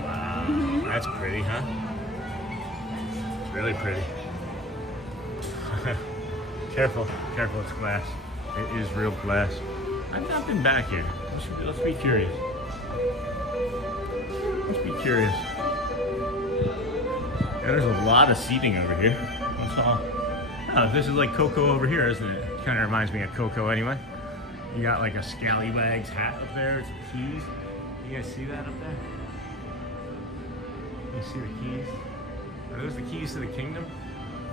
Wow, that's pretty, huh? It's really pretty. Careful, it's glass. It is real glass. I've not been back here. Let's be curious. Let's be curious. Yeah, there's a lot of seating over here. That's all. Oh, this is like Coco over here, isn't it? Kind of reminds me of Coco anyway. You got like a Scallywag's hat up there, some keys. You guys see that up there? You see the keys? Are those the keys to the kingdom?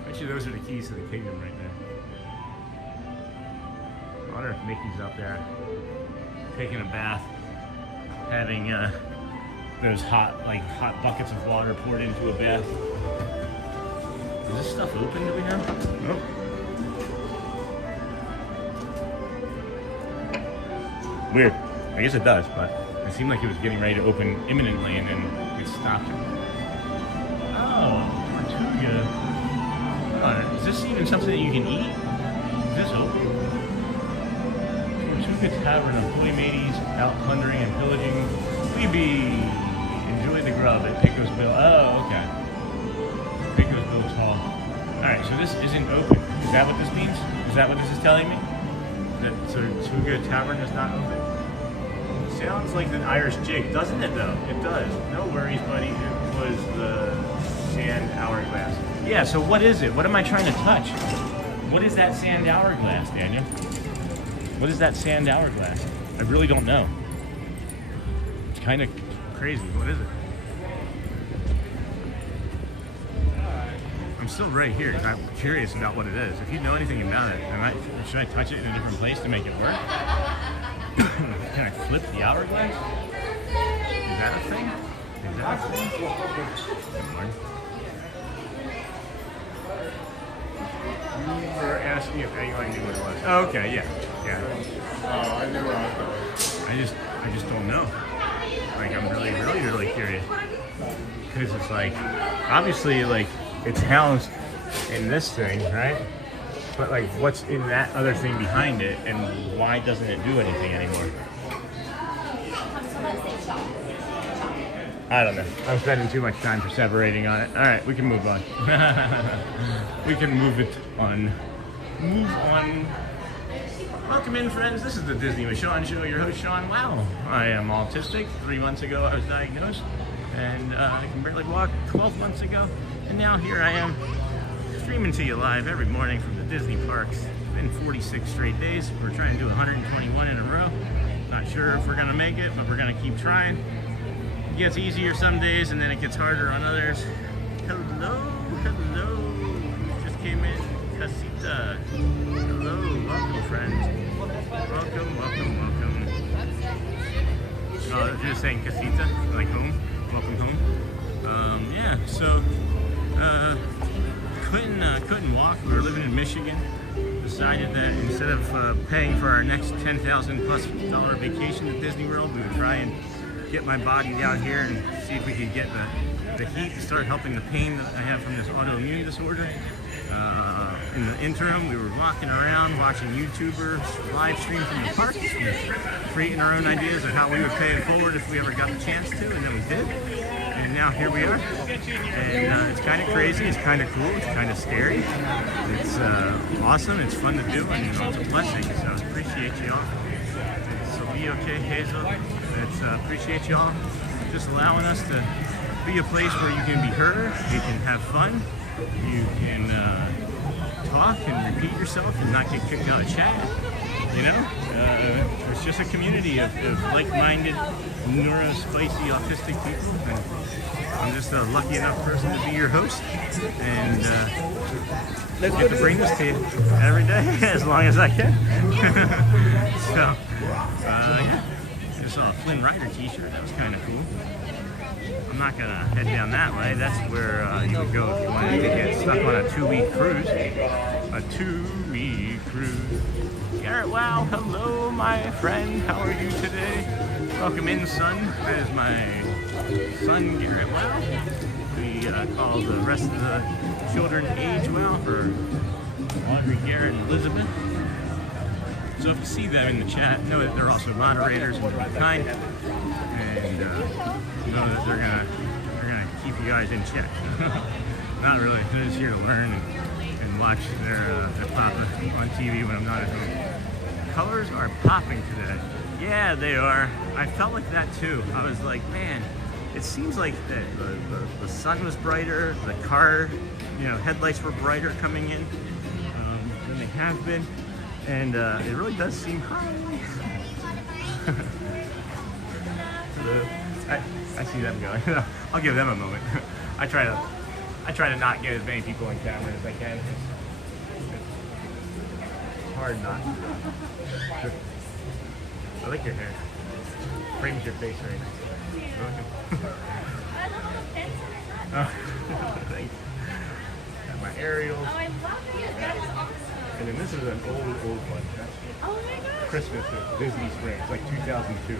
Actually, those are the keys to the kingdom right there. I wonder if Mickey's up there taking a bath, having those hot buckets of water poured into a bath. Is this stuff open, do we know? Nope. Weird. I guess it does, but it seemed like it was getting ready to open imminently and then it stopped. Oh, Tortuga. Oh, is this even something that you can eat? Is this open? Tortuga Tavern of Boy Mateys, out plundering and pillaging. We be. Enjoy the grub at Pico's Bill. Oh, okay. Pico's Bill's Hall. Alright, so this isn't open. Is that what this means? Is that what this is telling me? That Tortuga Tavern is not open? Sounds like an Irish jig, doesn't it though? It does. No worries, buddy. It was the sand hourglass. Yeah, so what is it? What am I trying to touch? What is that sand hourglass, Daniel? What is that sand hourglass? I really don't know. It's kind of crazy. What is it? I'm still right here. I'm curious about what it is. If you know anything about it, should I touch it in a different place to make it work? Can I flip the hourglass? Is that a thing? Is that a thing? You were asking if anyone knew what it was. Oh, okay, yeah. Oh, I knew where I was going. I just don't know. Like, I'm really curious. Because it's like, obviously, like, it's housed in this thing, right? But like, what's in that other thing behind it, and why doesn't it do anything anymore? I don't know. I'm spending too much time perseverating on it. All right, we can move on. We can move it on. Move on. Welcome in, friends. This is the Disney with Sean Show. Your host, Sean. Wow, I am autistic. 3 months ago, I was diagnosed, and I can barely walk 12 months ago. And now here I am, streaming to you live every morning from the Disney parks. It's been 46 straight days. We're trying to do 121 in a row. Not sure if we're gonna make it, but we're gonna keep trying. It gets easier some days and then it gets harder on others. Hello. Just came in. Casita. Hello, welcome, friends. Welcome. Oh, you're just saying casita, like home? Welcome home. Yeah, so couldn't walk. We were living in Michigan. Decided that instead of paying for our next $10,000+ vacation to Disney World, we would try and get my body down here and see if we could get the heat to start helping the pain that I have from this autoimmune disorder. In the interim, we were walking around watching YouTubers live stream from the parks, creating our own ideas of how we would pay it forward if we ever got the chance to, and then we did. And now here we are. And it's kind of crazy, it's kind of cool, it's kind of scary. It's awesome, it's fun to do, and it's a blessing. So I appreciate y'all. So be okay, Hazel. Appreciate y'all just allowing us to be a place where you can be heard, you can have fun, you can talk and repeat yourself and not get kicked out of chat. You know, it's just a community of like-minded, neurospicy, autistic people. And I'm just a lucky enough person to be your host, and get to bring this to you every day as long as I can. So, yeah. I saw a Flynn Rider t-shirt. That was kind of cool. I'm not gonna head down that way. That's where you would go if you wanted to get stuck on a 2-week cruise. A 2-week cruise. Garrett, wow, hello, my friend. How are you today? Welcome in, son. That is my son, Garrett. Wow. We call the rest of the children age well for Audrey, Garrett, and Elizabeth. So if you see them in the chat, know that they're also moderators and they're kind, and know that they're gonna keep you guys in check. Not really. They're just here to learn and watch their papa on TV when I'm not at home. colors are popping today. Yeah, they are. I felt like that too. I was like, man, it seems like the sun was brighter, the car, headlights were brighter coming in than they have been, and it really does seem high. Hello. I see them going. I'll give them a moment. I try to not get as many people on camera as I can. It's hard not. I like your hair. Frames your face right nice. Oh, thanks. Got my aerials. Oh, I love it. That is awesome. And then this is an old one. Oh my gosh. Christmas at Disney Springs, like 2002.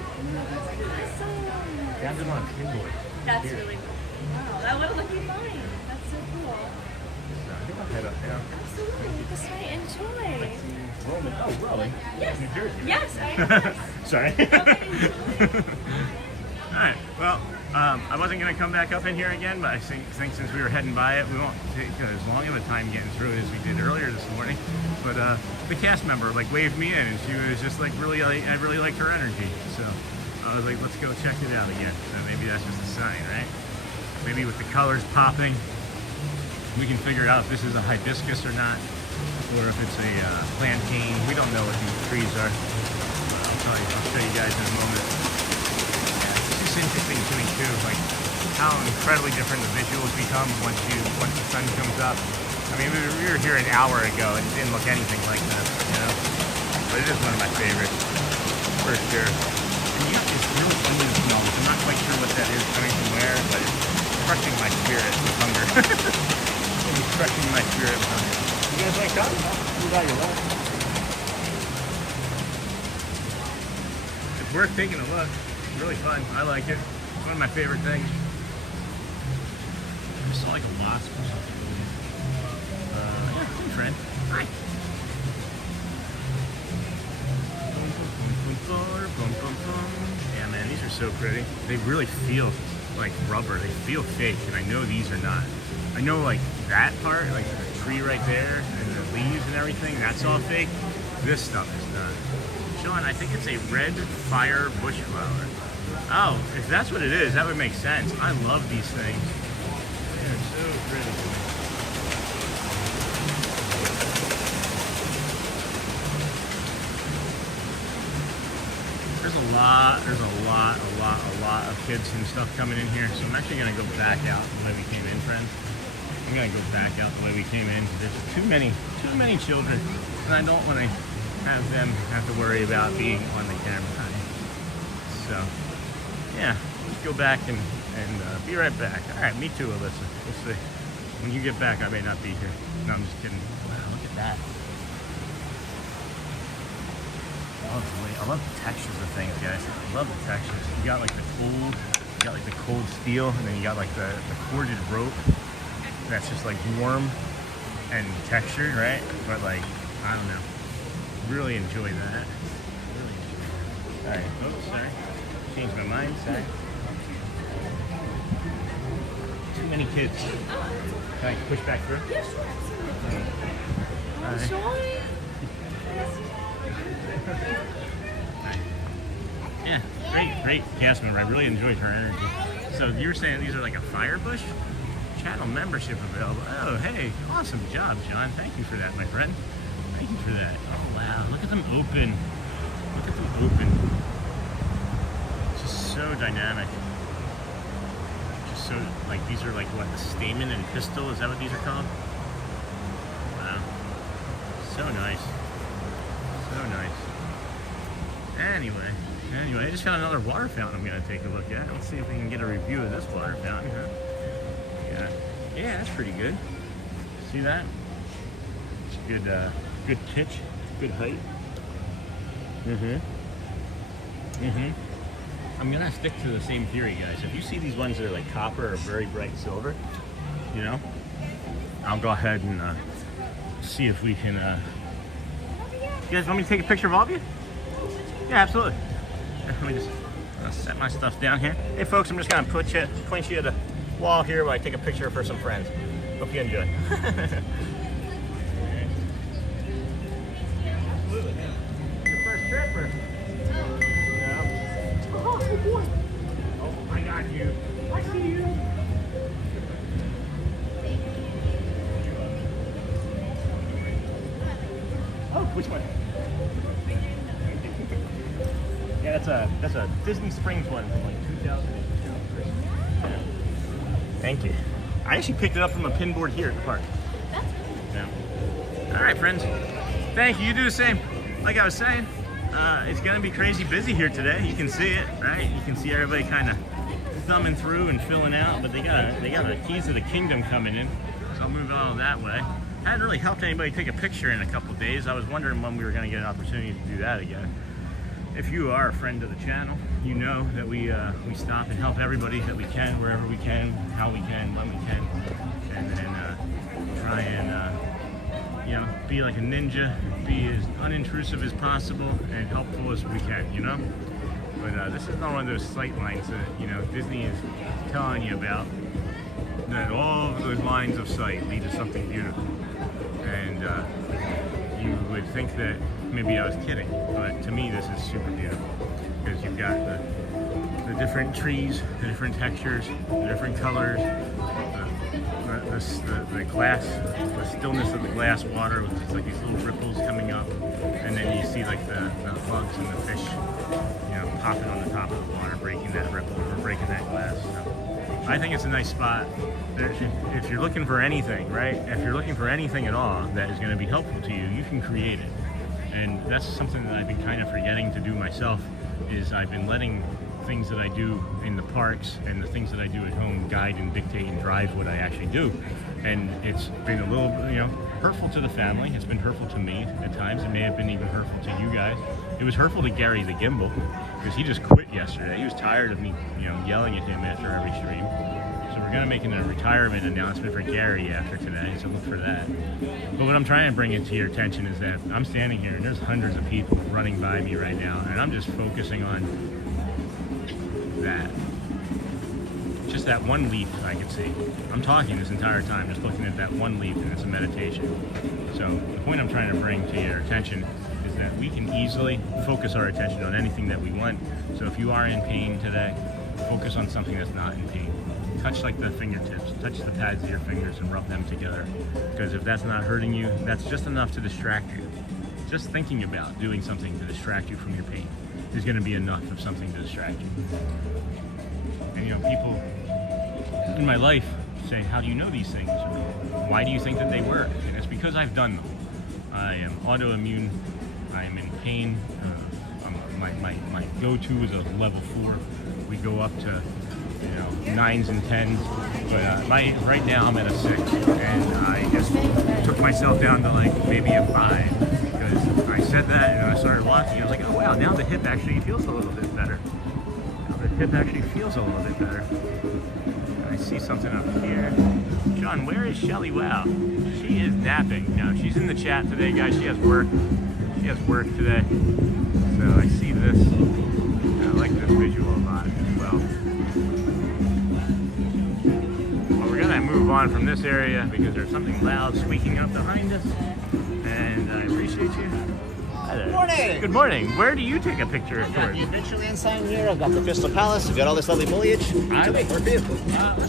Got them on Kindle. That's really cool. Wow, that would look fine. That's so cool. I think I'll head up now. Absolutely. This way, enjoy. Roman. Oh, Raleigh. Yes. New Jersey. Yes, I am. Sorry. Alright, well, I wasn't going to come back up in here again, but I think since we were heading by it, we won't take as long of a time getting through it as we did earlier this morning. But the cast member waved me in, and she was just I really liked her energy. So I was like, let's go check it out again. So maybe that's just a sign, right? Maybe with the colors popping, we can figure out if this is a hibiscus or not, or if it's a plantain. We don't know what these trees are. I'll show you guys in a moment. Yeah, it's just interesting to me too, how incredibly different the visuals become once the sun comes up. I mean, we were here an hour ago and it didn't look anything like this, But it is one of my favorites, for sure. And it's really ugly to smell. I'm not quite sure what that is coming from where, but it's crushing my spirit with hunger. It's crushing my spirit with hunger. You guys like that? You got your lunch. It's worth taking a look. It's really fun. I like it. It's one of my favorite things. I saw like a wasp or something. Yeah, hey friend. Hi. Yeah, man, these are so pretty. They really feel like rubber. They feel fake, and I know these are not. I know that part, the tree right there, and the leaves and everything, that's all fake. This stuff is not. Sean, I think it's a red fire bush flower. Oh, if that's what it is, that would make sense. I love these things. They're so pretty. There's a lot of kids and stuff coming in here. So I'm actually gonna go back out the way we came in, friends. I'm gonna go back out the way we came in. There's too many children, and I don't want to have them have to worry about being on the camera. So yeah, let's go back and be right back. All right, me too, Alyssa. We'll see. When you get back, I may not be here. No, I'm just kidding. Wow, look at that. I love the textures of things, guys. I love the textures. You got the cold steel, and then you got the corded rope that's just warm and textured, right? But I don't know. Really enjoy that. Really enjoy that. All right, oops, sorry. Changed my mind, sorry. Too many kids. Can I push back through? Yeah, sure, absolutely. All right. Yeah, great cast member. I really enjoyed her energy. So you were saying these are like a fire bush? Channel membership available. Oh, hey, awesome job, John. Thank you for that, my friend. Thank you for that. Oh, wow, look at them open. Look at them open. Just so dynamic. Just so, these are what, the stamen and pistil? Is that what these are called? Wow. So nice. So nice. Anyway, I just found another water fountain I'm going to take a look at. Let's see if we can get a review of this water fountain, huh? Yeah, that's pretty good. See that? It's good pitch, good height. I'm going to stick to the same theory, guys. If you see these ones that are copper or very bright silver, I'll go ahead and see if we can... You guys want me to take a picture of all of you? Yeah, absolutely. Let me just set my stuff down here. Hey folks, I'm just gonna point you at the wall here while I take a picture for some friends. Hope you enjoy. Absolutely. Your Which one? Yeah, that's a Disney Springs one from like 2002. Yeah. Thank you. I actually picked it up from a pin board here at the park. That's good. Yeah. All right, friends. Thank you. You do the same. Like I was saying, it's gonna be crazy busy here today. You can see it, right? You can see everybody kind of thumbing through and filling out, but they got the keys to the kingdom coming in, so I'll move it all that way. Hadn't really helped anybody take a picture in a couple of days. I was wondering when we were going to get an opportunity to do that again. If you are a friend of the channel, you know that we stop and help everybody that we can, wherever we can, how we can, when we can, and then try and you know, be like a ninja, be as unintrusive as possible and helpful as we can, you know. But this is not one of those sight lines that, you know, Disney is telling you about, that all of those lines of sight lead to something beautiful. And you would think that maybe I was kidding, but to me this is super beautiful, because you've got the different trees, the different textures, the different colors, the glass, the stillness of the glass water with just like these little ripples coming up, and then you see like the bugs and the fish, you know, popping on the top of the water, breaking that ripple or breaking that glass. So I think it's a nice spot. If you're looking for anything, right? If you're looking for anything at all that is going to be helpful to you, you can create it. And that's something that I've been kind of forgetting to do myself, is I've been letting things that I do in the parks and the things that I do at home guide and dictate and drive what I actually do. And it's been a little, you know, hurtful to the family. It's been hurtful to me at times. It may have been even hurtful to you guys. It was hurtful to Gary the Gimbal, because he just quit yesterday. He was tired of me, you know, yelling at him after every stream. So we're gonna make a retirement announcement for Gary after today, so look for that. But what I'm trying to bring into your attention is that I'm standing here and there's hundreds of people running by me right now, and I'm just focusing on that. Just that one leaf I can see. I'm talking this entire time, just looking at that one leaf, and it's a meditation. So the point I'm trying to bring to your attention is that we can easily focus our attention on anything that we want. So if you are in pain today, focus on something that's not in pain. Touch like the fingertips, touch the pads of your fingers and rub them together. Because if that's not hurting you, that's just enough to distract you. Just thinking about doing something to distract you from your pain is going to be enough of something to distract you. And you know, people in my life say, how do you know these things? Why do you think that they work? And it's because I've done them. I am autoimmune. I am in pain. My go-to is a level 4. We go up to, you know, 9s and 10s. But right now I'm at a 6, and I just took myself down to like maybe a 5, because I said that and I started watching. I was like, oh wow, now the hip actually feels a little bit better. Now the hip actually feels a little bit better. I see something up here. John, where is Shelly? Wow, she is napping. No, she's in the chat today, guys. She has work. She has work today. So I see this. And I like this visual a lot as well. Well, we're gonna move on from this area because there's something loud squeaking up behind us. And I appreciate you. Hi there. Good morning. Good morning. Where do you take a picture of Got the Adventureland sign here. I've got the Crystal Palace. We've got all this lovely foliage. Let's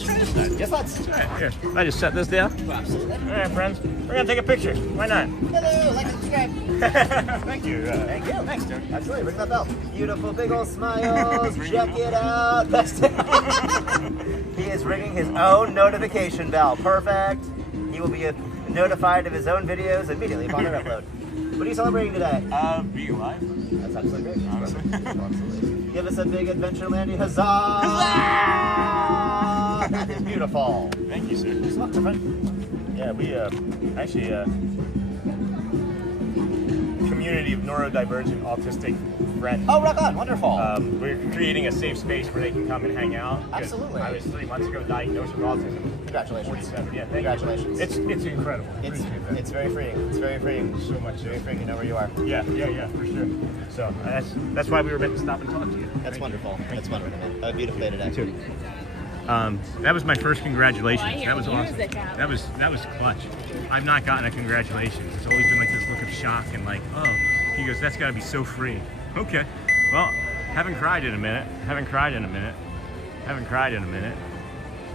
try this side. Yes, let's. All right, here. I just set this down. Absolutely. All right, friends. We're gonna take a picture. Why not? Hello, like and subscribe. Thank you. Thank you. Thanks, sir. Absolutely. Ring that bell. Beautiful, big old smiles. Check it out. He is ringing his own notification bell. Perfect. He will be notified of his own videos immediately upon their upload. What are you celebrating today? Being alive. That's absolutely great. Honestly. Absolutely. Give us a big Adventurelandy huzzah! Huzzah! That is beautiful. Thank you, sir. Thanks a lot, my friend. Yeah, we actually community of neurodivergent autistic friends. Oh, rock on! Wonderful. We're creating a safe space where they can come and hang out. Absolutely. I was 3 months ago diagnosed with autism. Congratulations. 47. Yeah, thank Congratulations. you. It's incredible. It's very freeing. It's very freeing. So much. Very freeing to know where you are. Yeah, for sure. So that's why we were meant to stop and talk to you. That's wonderful. That's wonderful, man. Have a beautiful day today. That was my first congratulations. Oh, I hear That was awesome. music out. That was clutch. I've not gotten a congratulations. It's always been like this look of shock and like, oh. He goes, that's got to be so free. Okay. Well, haven't cried in a minute.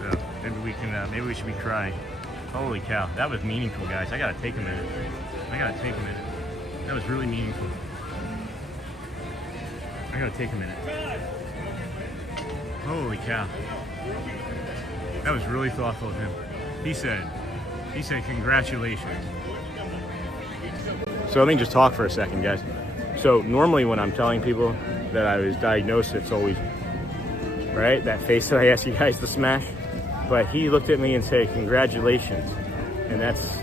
So maybe we should be crying. Holy cow, that was meaningful, guys. I gotta take a minute. That was really meaningful. I gotta take a minute. Holy cow. That was really thoughtful of him. He said congratulations. So let me just talk for a second, guys. So normally when I'm telling people that I was diagnosed, it's always, right, that face that I asked you guys to smash. But he looked at me and said, congratulations. And that's,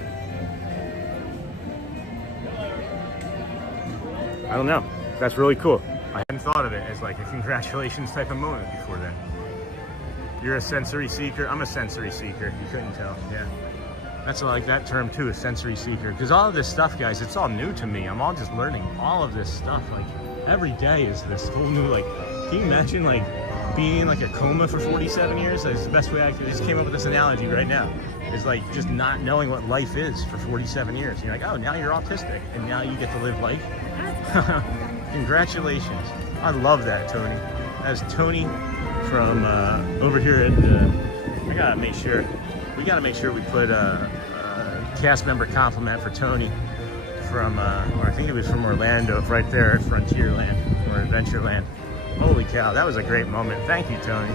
I don't know, that's really cool. I hadn't thought of it as like a congratulations type of moment before then. You're a sensory seeker. I'm a sensory seeker. You couldn't tell. Yeah. That's like that term too, a sensory seeker. Because all of this stuff, guys, it's all new to me. I'm all just learning all of this stuff. Like every day is this whole new, like, can you imagine like being in like a coma for 47 years? That's the best way I just came up with this analogy right now. It's like just not knowing what life is for 47 years. You're like, oh, now you're autistic and now you get to live life. Congratulations. I love that, Tony. That's Tony from over here at we gotta make sure we put a cast member compliment for Tony from or I think it was from Orlando, right there at Frontierland or Adventureland. Holy cow, that was a great moment. Thank you, Tony.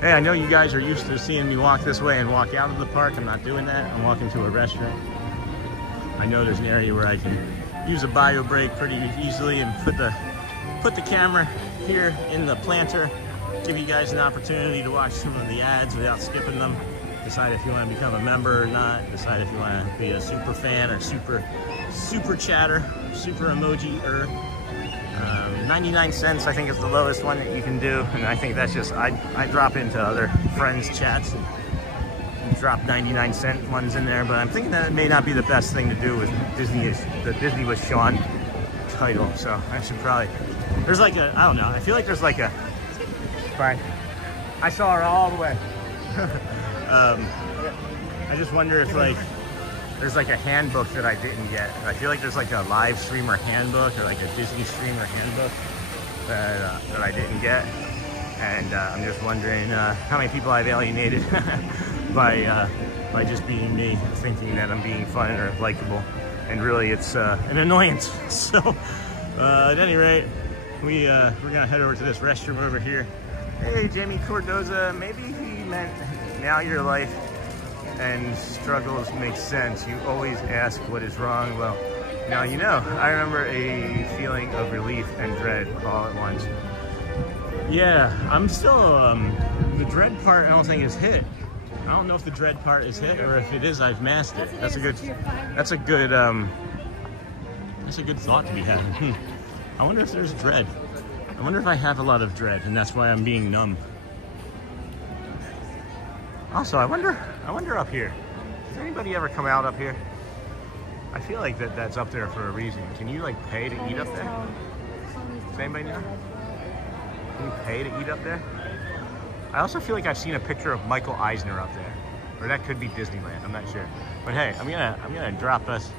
Hey, I know you guys are used to seeing me walk this way and walk out of the park. I'm not doing that. I'm walking to a restaurant. I know there's an area where I can use a bio break pretty easily and put the camera here in the planter, give you guys an opportunity to watch some of the ads without skipping them. Decide if you want to become a member or not. Decide if you want to be a super fan or super chatter, super emoji. 99 cents I think is the lowest one that you can do, and I think that's just I drop into other friends chats and drop 99-cent ones in there, but I'm thinking that it may not be the best thing to do with the Disney with Sean title. So I should probably, there's like a, I don't know, I feel like there's like a, fine, I saw her all the way. I just wonder if like there's like a handbook that I didn't get. I feel like there's like a live streamer handbook or like a Disney streamer handbook that I didn't get, and I'm just wondering how many people I've alienated by just being me, thinking that I'm being fun or likable, and really it's an annoyance. So at any rate, we're gonna head over to this restroom over here. Hey, Jamie Cordoza, maybe he meant now your life and struggles make sense. You always ask what is wrong. Well, now you know. I remember a feeling of relief and dread all at once. Yeah, I'm still, the dread part I don't think is hit. I don't know if the dread part is hit or if it is, I've masked it. That's a good thought to be having. I wonder if there's dread. I wonder if I have a lot of dread and that's why I'm being numb. Also, I wonder up here, does anybody ever come out up here? I feel like that's up there for a reason. Can you like pay to eat up there? Does anybody know? Can you pay to eat up there? I also feel like I've seen a picture of Michael Eisner up there. Or that could be Disneyland, I'm not sure. But hey, I'm gonna drop us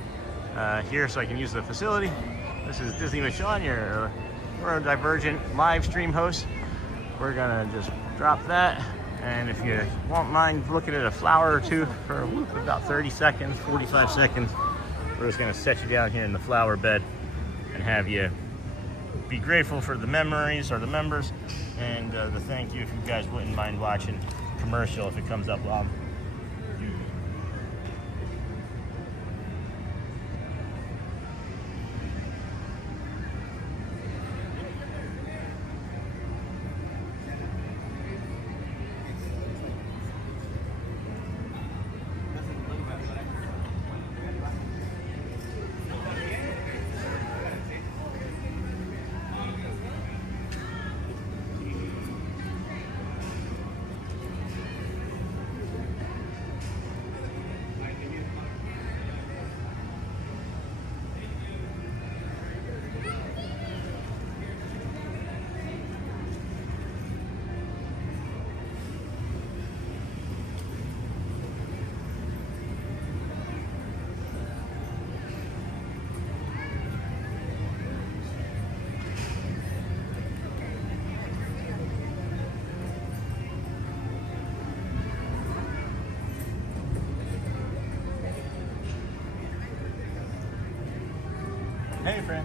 here so I can use the facility. This is Disney with Sean, we're a Divergent live stream host. We're gonna just drop that. And if you won't mind looking at a flower or two for about 30 seconds, 45 seconds, we're just gonna set you down here in the flower bed and have you be grateful for the memories or the members, and the thank you if you guys wouldn't mind watching commercial if it comes up while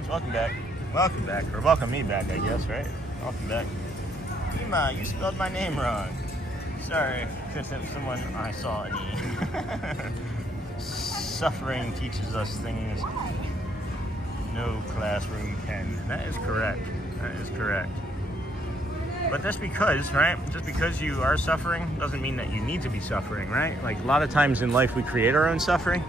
welcome back. Welcome back, or welcome me back, I guess, right? Welcome back. Ema, you spelled my name wrong. Sorry, because someone I saw any. Suffering teaches us things no classroom can. That is correct. That is correct. But just because, right? Just because you are suffering doesn't mean that you need to be suffering, right? Like a lot of times in life we create our own suffering.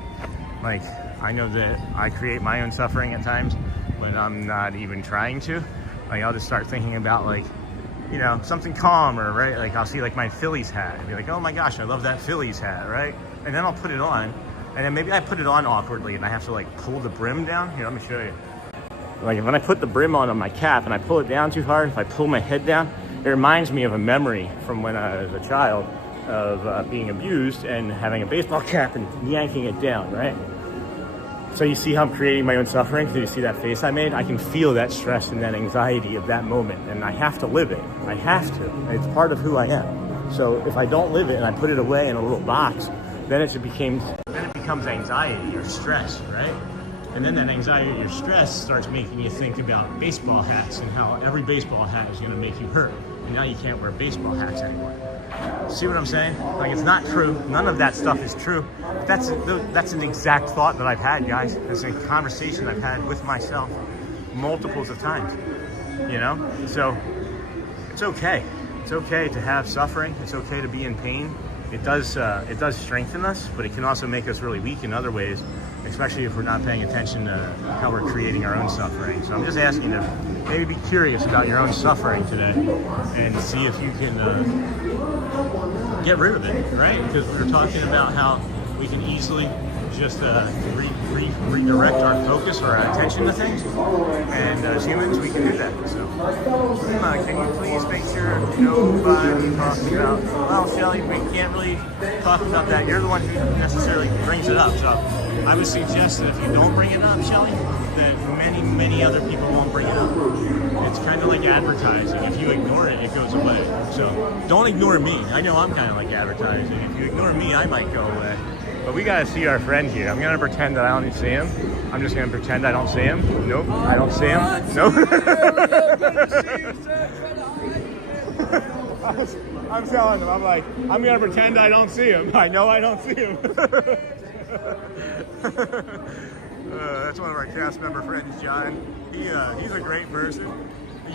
Like I know that I create my own suffering at times when I'm not even trying to. Like I'll just start thinking about like, you know, something calmer, right? Like I'll see like my Phillies hat and be like, oh my gosh, I love that Phillies hat, right? And then I'll put it on, and then maybe I put it on awkwardly and I have to like pull the brim down. Here, let me show you. Like when I put the brim on my cap and I pull it down too hard, if I pull my head down, it reminds me of a memory from when I was a child of being abused and having a baseball cap and yanking it down, right? So you see how I'm creating my own suffering? Do you see that face I made? I can feel that stress and that anxiety of that moment, and I have to live it. I have to. It's part of who I am. So if I don't live it and I put it away in a little box, then it becomes anxiety or stress, right? And then that anxiety or stress starts making you think about baseball hats and how every baseball hat is going to make you hurt. And now you can't wear baseball hats anymore. See what I'm saying? Like, it's not true. None of that stuff is true. But that's an exact thought that I've had, guys. It's a conversation I've had with myself multiples of times, you know? So it's okay. It's okay to have suffering. It's okay to be in pain. It does strengthen us, but it can also make us really weak in other ways, especially if we're not paying attention to how we're creating our own suffering. So I'm just asking you to maybe be curious about your own suffering today and see if you can get rid of it, right? Because we were talking about how we can easily just redirect our focus or our attention to things, and as humans we can do that. So can you please make sure nobody talks about, well, Shelly, we can't really talk about that. You're the one who necessarily brings it up, so I would suggest that if you don't bring it up, Shelly, that many other people won't bring it up. It's kind of like advertising. If you ignore it, it goes away. So don't ignore me. I know I'm kind of like advertising. If you ignore me, I might go away. But we gotta see our friend here. I'm gonna pretend that I don't see him. I'm just gonna pretend I don't see him. Nope, I don't see him. Nope. I'm telling him, I'm like, I'm gonna pretend I don't see him. I know I don't see him. That's one of our cast member friends, John. He's a great person.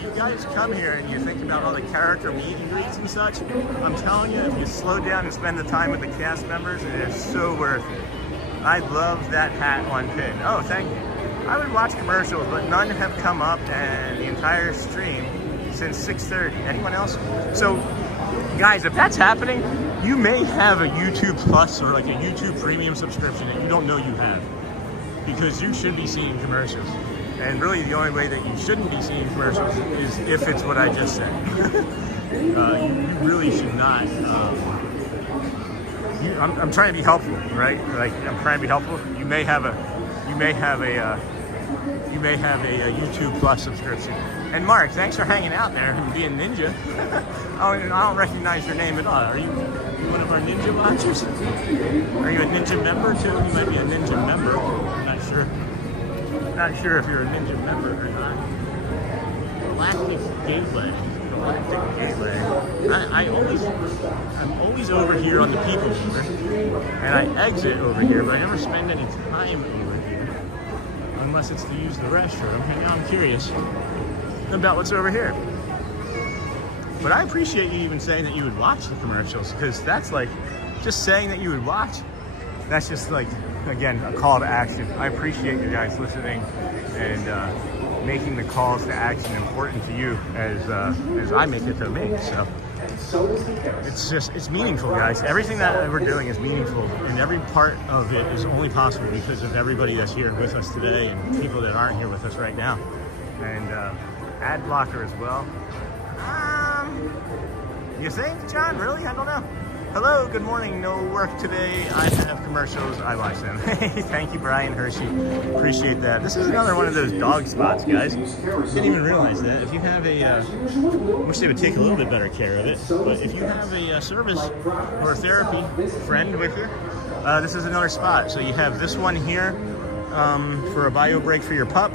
You guys come here and you think about all the character meet and greets and such. I'm telling you, if you slow down and spend the time with the cast members, it is so worth it. I love that hat on pin. Oh, thank you. I would watch commercials, but none have come up and the entire stream since 6:30. Anyone else? So, guys, if that's happening, you may have a YouTube Plus or like a YouTube Premium subscription that you don't know you have, because you should be seeing commercials. And really the only way that you shouldn't be seeing commercials is if it's what I just said. You really should not. I'm trying to be helpful, right? Like I'm trying to be helpful. You may have a YouTube Plus subscription. And Mark, thanks for hanging out there and being ninja. I don't recognize your name at all. Are you one of our ninja watchers? Are you a ninja member too? You might be a ninja member. I'm not sure. Not sure if you're a ninja member or not. Galactic Gateway. I'm always over here on the people mover, and I exit over here, but I never spend any time over here, unless it's to use the restroom. And now I'm curious about what's over here. But I appreciate you even saying that you would watch the commercials, because that's like, just saying that you would watch, that's just like, again, a call to action. I appreciate you guys listening and making the calls to action important to you as I make it to me. So it's meaningful, guys. Everything that we're doing is meaningful, and every part of it is only possible because of everybody that's here with us today and people that aren't here with us right now. And ad blocker as well. You think, John? Really? I don't know. Hello, good morning. No work today. I have commercials. I watch them. Thank you, Brian Hershey. Appreciate that. This is another one of those dog spots, guys. Didn't even realize that. If you have I wish they would take a little bit better care of it, but if you have a service or a therapy friend with you, this is another spot. So you have this one here for a bio break for your pup.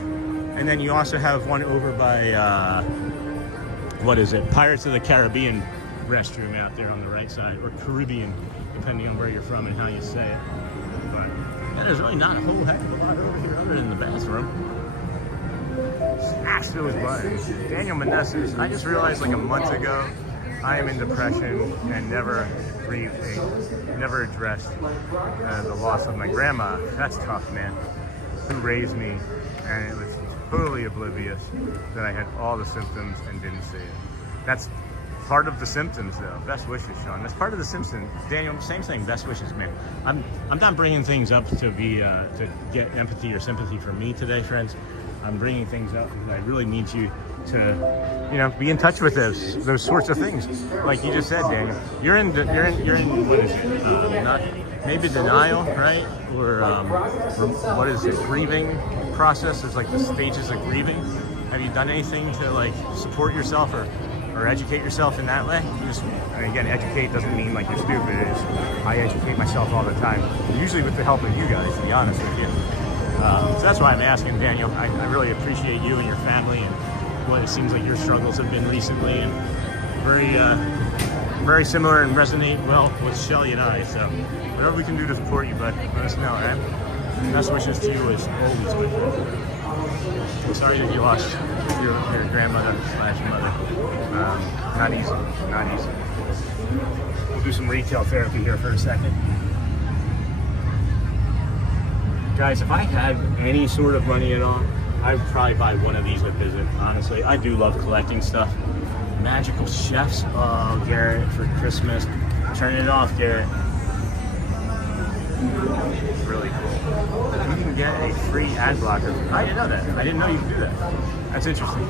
And then you also have one over by, what is it? Pirates of the Caribbean restroom out there on the right side, or Caribbean, depending on where you're from and how you say it. But yeah, there's really not a whole heck of a lot over here other than the bathroom. Snacks goes by. Daniel Manessa's. I just realized like a month ago, I am in depression and never addressed the loss of my grandma. That's tough, man. Who raised me, and it was totally oblivious that I had all the symptoms and didn't see it. That's part of the symptoms, though. Best wishes, Sean. That's part of the symptoms. Daniel, same thing. Best wishes, man. I'm not bringing things up to be to get empathy or sympathy from me today, friends. I'm bringing things up because I really need you to, you know, be in touch with those sorts of things. Like you just said, Daniel, you're in what is it? Not maybe denial, right? Or what is it? Grieving process. There's like the stages of grieving. Have you done anything to like support yourself or educate yourself in that way? And again, educate doesn't mean like you're stupid. It is, I educate myself all the time, usually with the help of you guys, to be honest with you. So that's why I'm asking, Daniel. I really appreciate you and your family and what it seems like your struggles have been recently, and very similar and resonate well with Shelly and I. So whatever we can do to support you, bud, let us know, all right? Best wishes to you as always, bud. I'm sorry that you lost your grandmother / mother. Not easy, not easy. We'll do some retail therapy here for a second. Guys, if I had any sort of money at all, I would probably buy one of these at Visit, honestly. I do love collecting stuff. Magical Chefs. Oh, Garrett, for Christmas. Turn it off, Garrett. Really cool. You can get a free ad blocker. I didn't know that. I didn't know you could do that. That's interesting.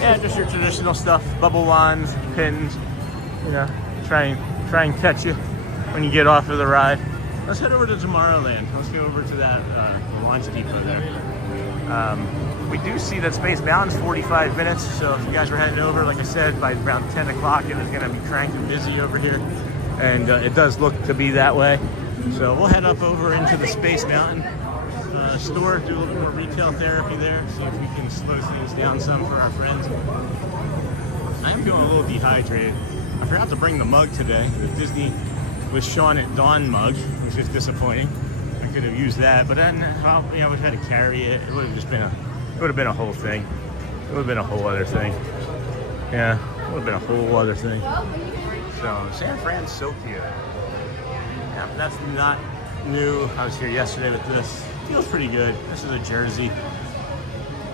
Yeah, just your traditional stuff. Bubble wands, pins. You know, try and catch you when you get off of the ride. Let's head over to Tomorrowland. Let's go over to that launch depot there. We do see that Space Mountain's 45 minutes, so if you guys were heading over, like I said, by around 10 o'clock, it is going to be cranking busy over here. And it does look to be that way. So we'll head up over into the Space Mountain store, do a little bit more retail therapy there, see if we can slow things down some for our friends. I am feeling a little dehydrated. I forgot to bring the mug today, the Disney with Sean at Dawn mug, which is disappointing. We could have used that, but then you know, we've had to carry it. It would have just been a whole thing. It would have been a whole other thing. Yeah, it would have been a whole other thing. So San Fran's so cute. Yeah, that's not new. I was here yesterday with this. Feels pretty good. This is a jersey.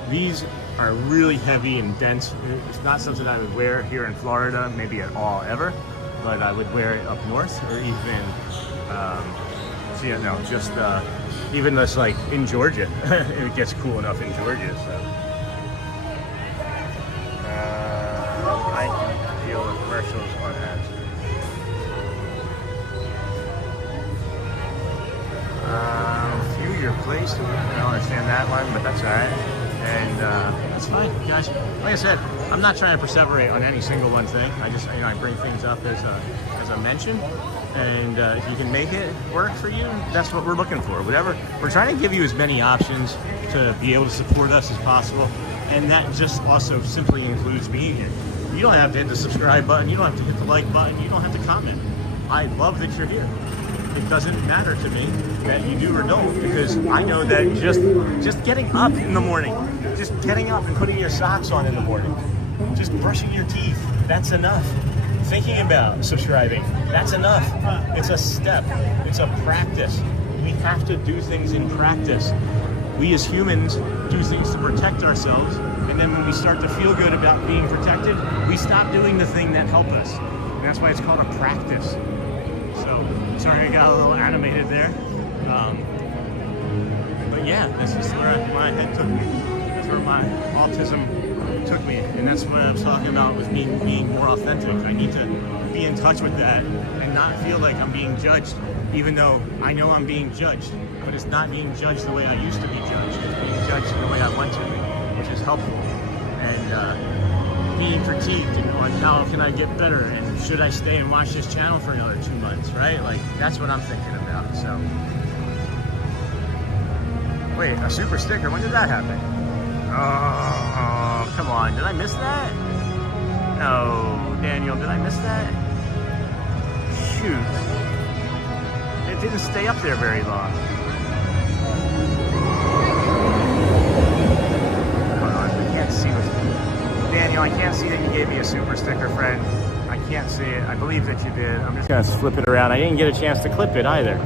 These are really heavy and dense. It's not something I would wear here in Florida, maybe at all ever, but I would wear it up north, or even, so you know, just even this like in Georgia. It gets cool enough in Georgia. So I can deal with commercials on ads. View your place. I don't understand that one, but that's all right. And that's fine, guys. Like I said, I'm not trying to perseverate on any single one thing. I just, I bring things up as a mention. And if you can make it work for you, that's what we're looking for. Whatever, we're trying to give you as many options to be able to support us as possible. And that just also simply includes being here. You don't have to hit the subscribe button. You don't have to hit the like button. You don't have to comment. I love that you're here. It doesn't matter to me that you do or don't, because I know that just getting up in the morning, just getting up and putting your socks on in the morning, just brushing your teeth, that's enough. Thinking about subscribing, that's enough. It's a step. It's a practice. We have to do things in practice. We as humans do things to protect ourselves, and then when we start to feel good about being protected, we stop doing the thing that helps us. And that's why it's called a practice. So, sorry I got a little animated there. But yeah, this is where my head took me. That's where my autism took me. And that's what I was talking about with being more authentic. I need to be in touch with that and not feel like I'm being judged, even though I know I'm being judged. But it's not being judged the way I used to be judged. It's being judged the way I want to be, which is helpful. And being critiqued on how can I get better, and should I stay and watch this channel for another 2 months, right? Like, that's what I'm thinking about. So Wait, a super sticker? When did that happen? Oh, come on. Did I miss that? No, Daniel, did I miss that? Shoot. It didn't stay up there very long. Hold on, I can't see what's... Daniel, I can't see that you gave me a super sticker, friend. I can't see it. I believe that you did. I'm just gonna flip it around. I didn't get a chance to clip it either.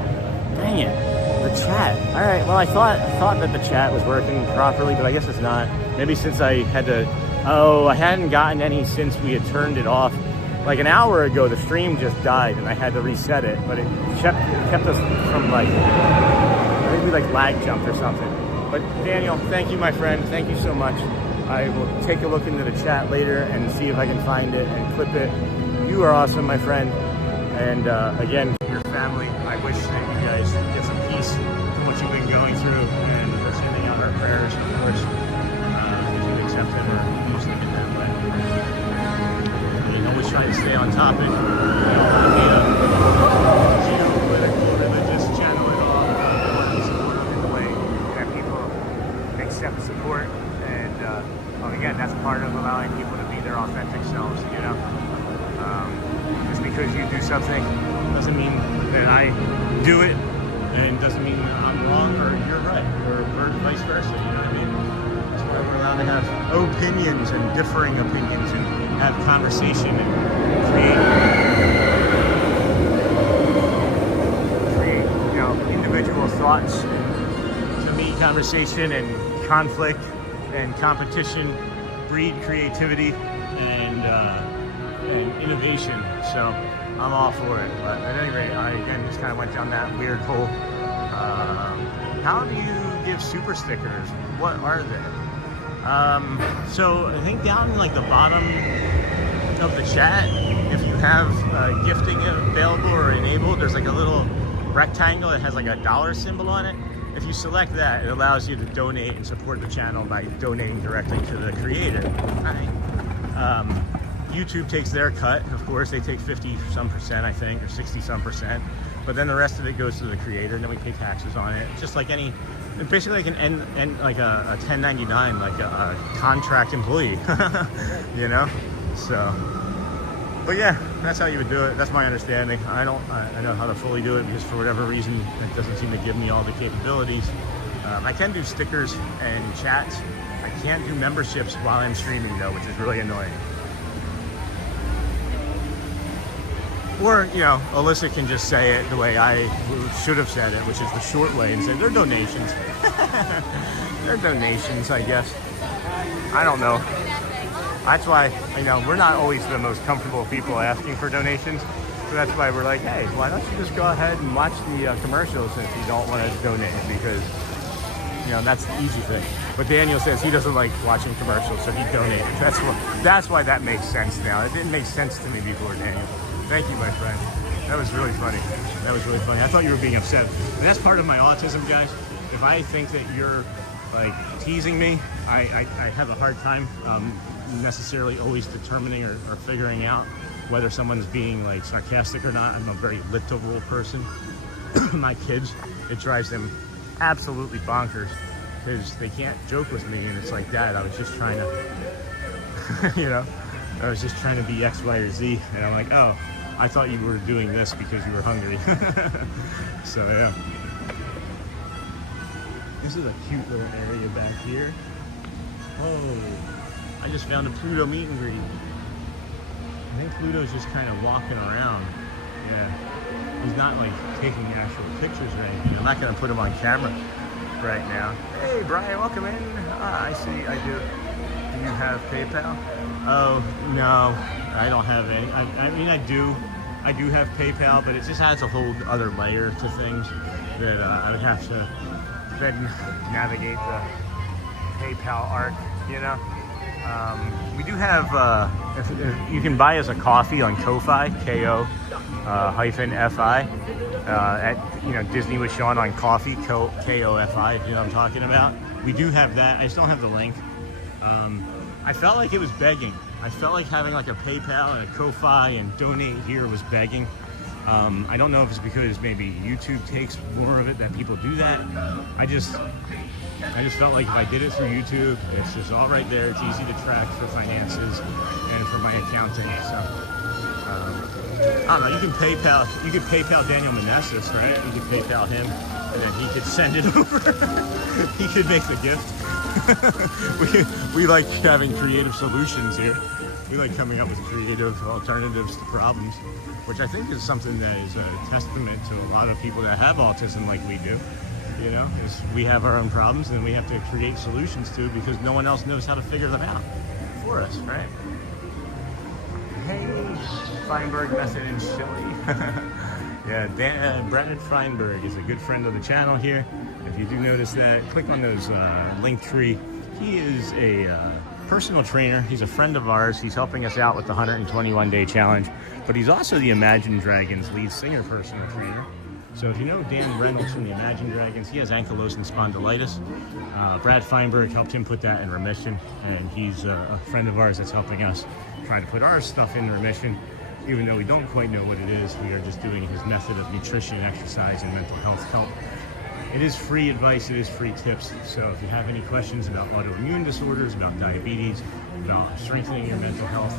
Dang it. The chat. All right, well, I thought that the chat was working properly, but I guess it's not. Maybe since I had to... Oh, I hadn't gotten any since we had turned it off. Like an hour ago, the stream just died and I had to reset it, but it kept us from like, I think we like lag jumped or something. But Daniel, thank you, my friend. Thank you so much. I will take a look into the chat later and see if I can find it and clip it. You are awesome, my friend. And again, your family, I wish that you guys get some peace from what you've been going through, and we're sending out our prayers, of course, if you accept them or almost look at them. But always try to stay on topic. Geopolitical, religious channel at all. Support in the way that people accept support, and again, that's part of allowing people to be their authentic selves. You know, just because you do something doesn't mean that I do it, and doesn't mean I'm wrong or you're right, or vice versa. You know what I mean? That's why we're allowed to have opinions and differing opinions and have conversation and create, you know, individual thoughts. To me, conversation and conflict and competition breed creativity and innovation. So I'm all for it. But at any rate, I again just kind of went down that weird hole. How do you give super stickers? What are they? So I think down in like the bottom of the chat, if you have gifting available or enabled, there's like a little rectangle that has like a dollar symbol on it. If you select that, it allows you to donate and support the channel by donating directly to the creator. YouTube takes their cut, of course. They take 50-some%, I think, or 60-some%. But then the rest of it goes to the creator, and then we pay taxes on it. Just like any, basically like an like a 1099, like a contract employee, you know. So, but yeah, that's how you would do it. That's my understanding. I know how to fully do it because for whatever reason, it doesn't seem to give me all the capabilities. I can do stickers and chats. I can't do memberships while I'm streaming though, which is really annoying. Or, you know, Alyssa can just say it the way I should have said it, which is the short way, and say, they're donations. They're donations, I guess. I don't know. That's why, you know, we're not always the most comfortable people asking for donations. So that's why we're like, hey, why don't you just go ahead and watch the commercials if you don't want to donate? Because, you know, that's the easy thing. But Daniel says he doesn't like watching commercials, so he donated. That's why that makes sense now. It didn't make sense to me before, Daniel. Thank you, my friend. That was really funny. That was really funny. I thought you were being upset. And that's part of my autism, guys. If I think that you're like teasing me, I have a hard time necessarily always determining or figuring out whether someone's being like sarcastic or not. I'm a very literal person. My kids, it drives them absolutely bonkers because they can't joke with me, and it's like, Dad, I was just trying to, you know, I was just trying to be X, Y, or Z, and I'm like, oh, I thought you were doing this because you were hungry. So yeah. This is a cute little area back here. Oh, I just found a Pluto meet and greet. I think Pluto's just kind of walking around. Yeah. He's not like taking actual pictures or anything. I'm not gonna put him on camera right now. Hey Brian, welcome in. I see, I do. Do you have PayPal? Oh, no, I don't have any. I mean, I do have PayPal, but it just adds a whole other layer to things that I would have to then navigate the PayPal arc, you know? We do have, if you can buy us a coffee on Ko-Fi, Ko-Fi, at, you know, Disney with Sean on coffee, K-O-F-I, you know what I'm talking about? We do have that. I just don't have the link. I felt like it was begging. I felt like having like a PayPal and a Ko-Fi and donate here was begging. I don't know if it's because maybe YouTube takes more of it that people do that. I just felt like if I did it through YouTube, it's just all right there. It's easy to track for finances and for my accounting. So I don't know. You can PayPal Daniel Meneses, right? You could PayPal him, and then he could send it over. He could make the gift. we like having creative solutions here. We like coming up with creative alternatives to problems, which I think is something that is a testament to a lot of people that have autism like we do. You know, is we have our own problems and we have to create solutions to because no one else knows how to figure them out for us, right? Hey, Feinberg Method in Chile. Yeah, Brandon Feinberg is a good friend of the channel here. If you do notice that, click on those link tree. He is a personal trainer. He's a friend of ours. He's helping us out with the 121-day challenge, but he's also the Imagine Dragons lead singer personal trainer. So if you know Dan Reynolds from the Imagine Dragons, he has ankylosing spondylitis. Brad Feinberg helped him put that in remission, and he's a friend of ours that's helping us try to put our stuff in remission. Even though we don't quite know what it is, we are just doing his method of nutrition, exercise, and mental health help. It is free advice, it is free tips. So if you have any questions about autoimmune disorders, about diabetes, about strengthening your mental health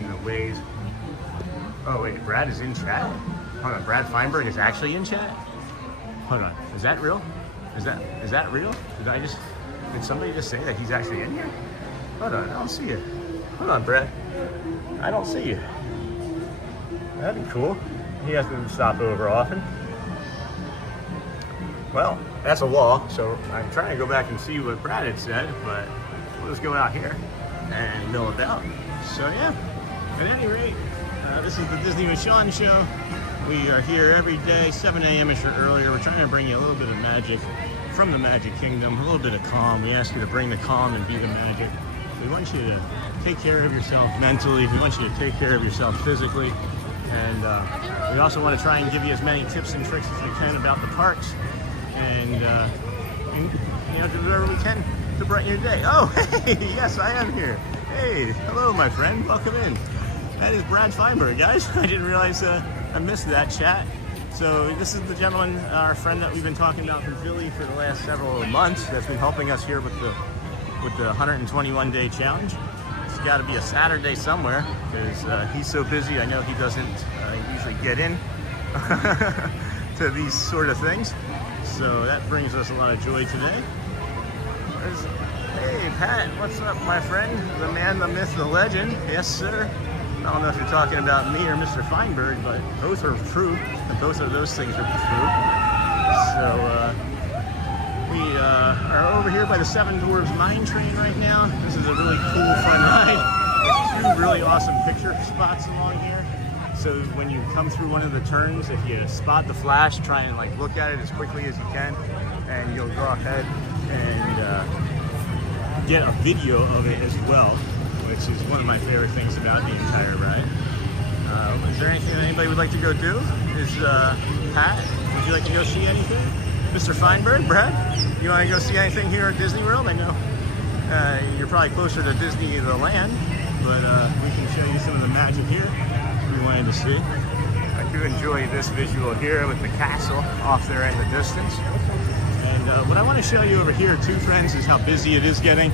in the ways... Oh wait, Brad is in chat? Hold on, Brad Feinberg is actually in chat? Hold on, is that real? Is that real? Did somebody just say that he's actually in here? Hold on, I don't see it. Hold on, Brad. I don't see you. That'd be cool. He has to stop over often. Well, that's a wall, so I'm trying to go back and see what Brad had said, but we'll just go out here and mill about. So yeah, at any rate, this is the Disney with Sean show. We are here every day, 7 a.m.ish or earlier. We're trying to bring you a little bit of magic from the Magic Kingdom, a little bit of calm. We ask you to bring the calm and be the magic. We want you to take care of yourself mentally. We want you to take care of yourself physically. And we also want to try and give you as many tips and tricks as we can about the parks. And you know, do whatever we can to brighten your day. Oh, hey, yes, I am here. Hey, hello, my friend. Welcome in. That is Brad Feinberg, guys. I didn't realize I missed that chat. So this is the gentleman, our friend that we've been talking about from Philly for the last several months that's been helping us here with the 121-day challenge. It's got to be a Saturday somewhere because he's so busy. I know he doesn't usually get in to these sort of things. So that brings us a lot of joy today. Hey, Pat, what's up, my friend? The man, the myth, the legend. Yes, sir. I don't know if you're talking about me or Mr. Feinberg, but both are true, and both of those things are true. So we are over here by the Seven Dwarves Mine Train right now. This is a really cool, fun ride. There's two really awesome picture spots along here. So when you come through one of the turns, if you spot the flash, try and like look at it as quickly as you can, and you'll go ahead and get a video of it as well, which is one of my favorite things about the entire ride. Is there anything that anybody would like to go do? Is Pat, would you like to go see anything? Mr. Feinberg, Brad, you want to go see anything here at Disney World? I know you're probably closer to Disney the land, but we can show you some of the magic here if we wanted to see. I do enjoy this visual here with the castle off there in the distance. And what I want to show you over here too, friends, is how busy it is getting.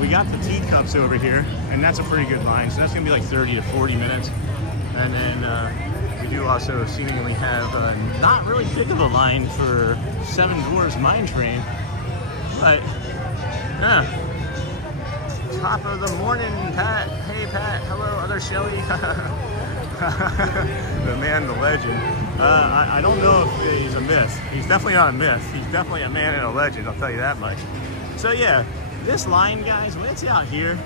We got the teacups over here, and that's a pretty good line, so that's going to be like 30 to 40 minutes. And then we do also seemingly have not really big of a line for Seven Dwarves Mine Train, but top of the morning, Pat. Hey, Pat. Hello, other Shelly. The man, the legend. I don't know if he's a myth. He's definitely not a myth. He's definitely a man and a legend, I'll tell you that much. So yeah, this line, guys, when it's out here,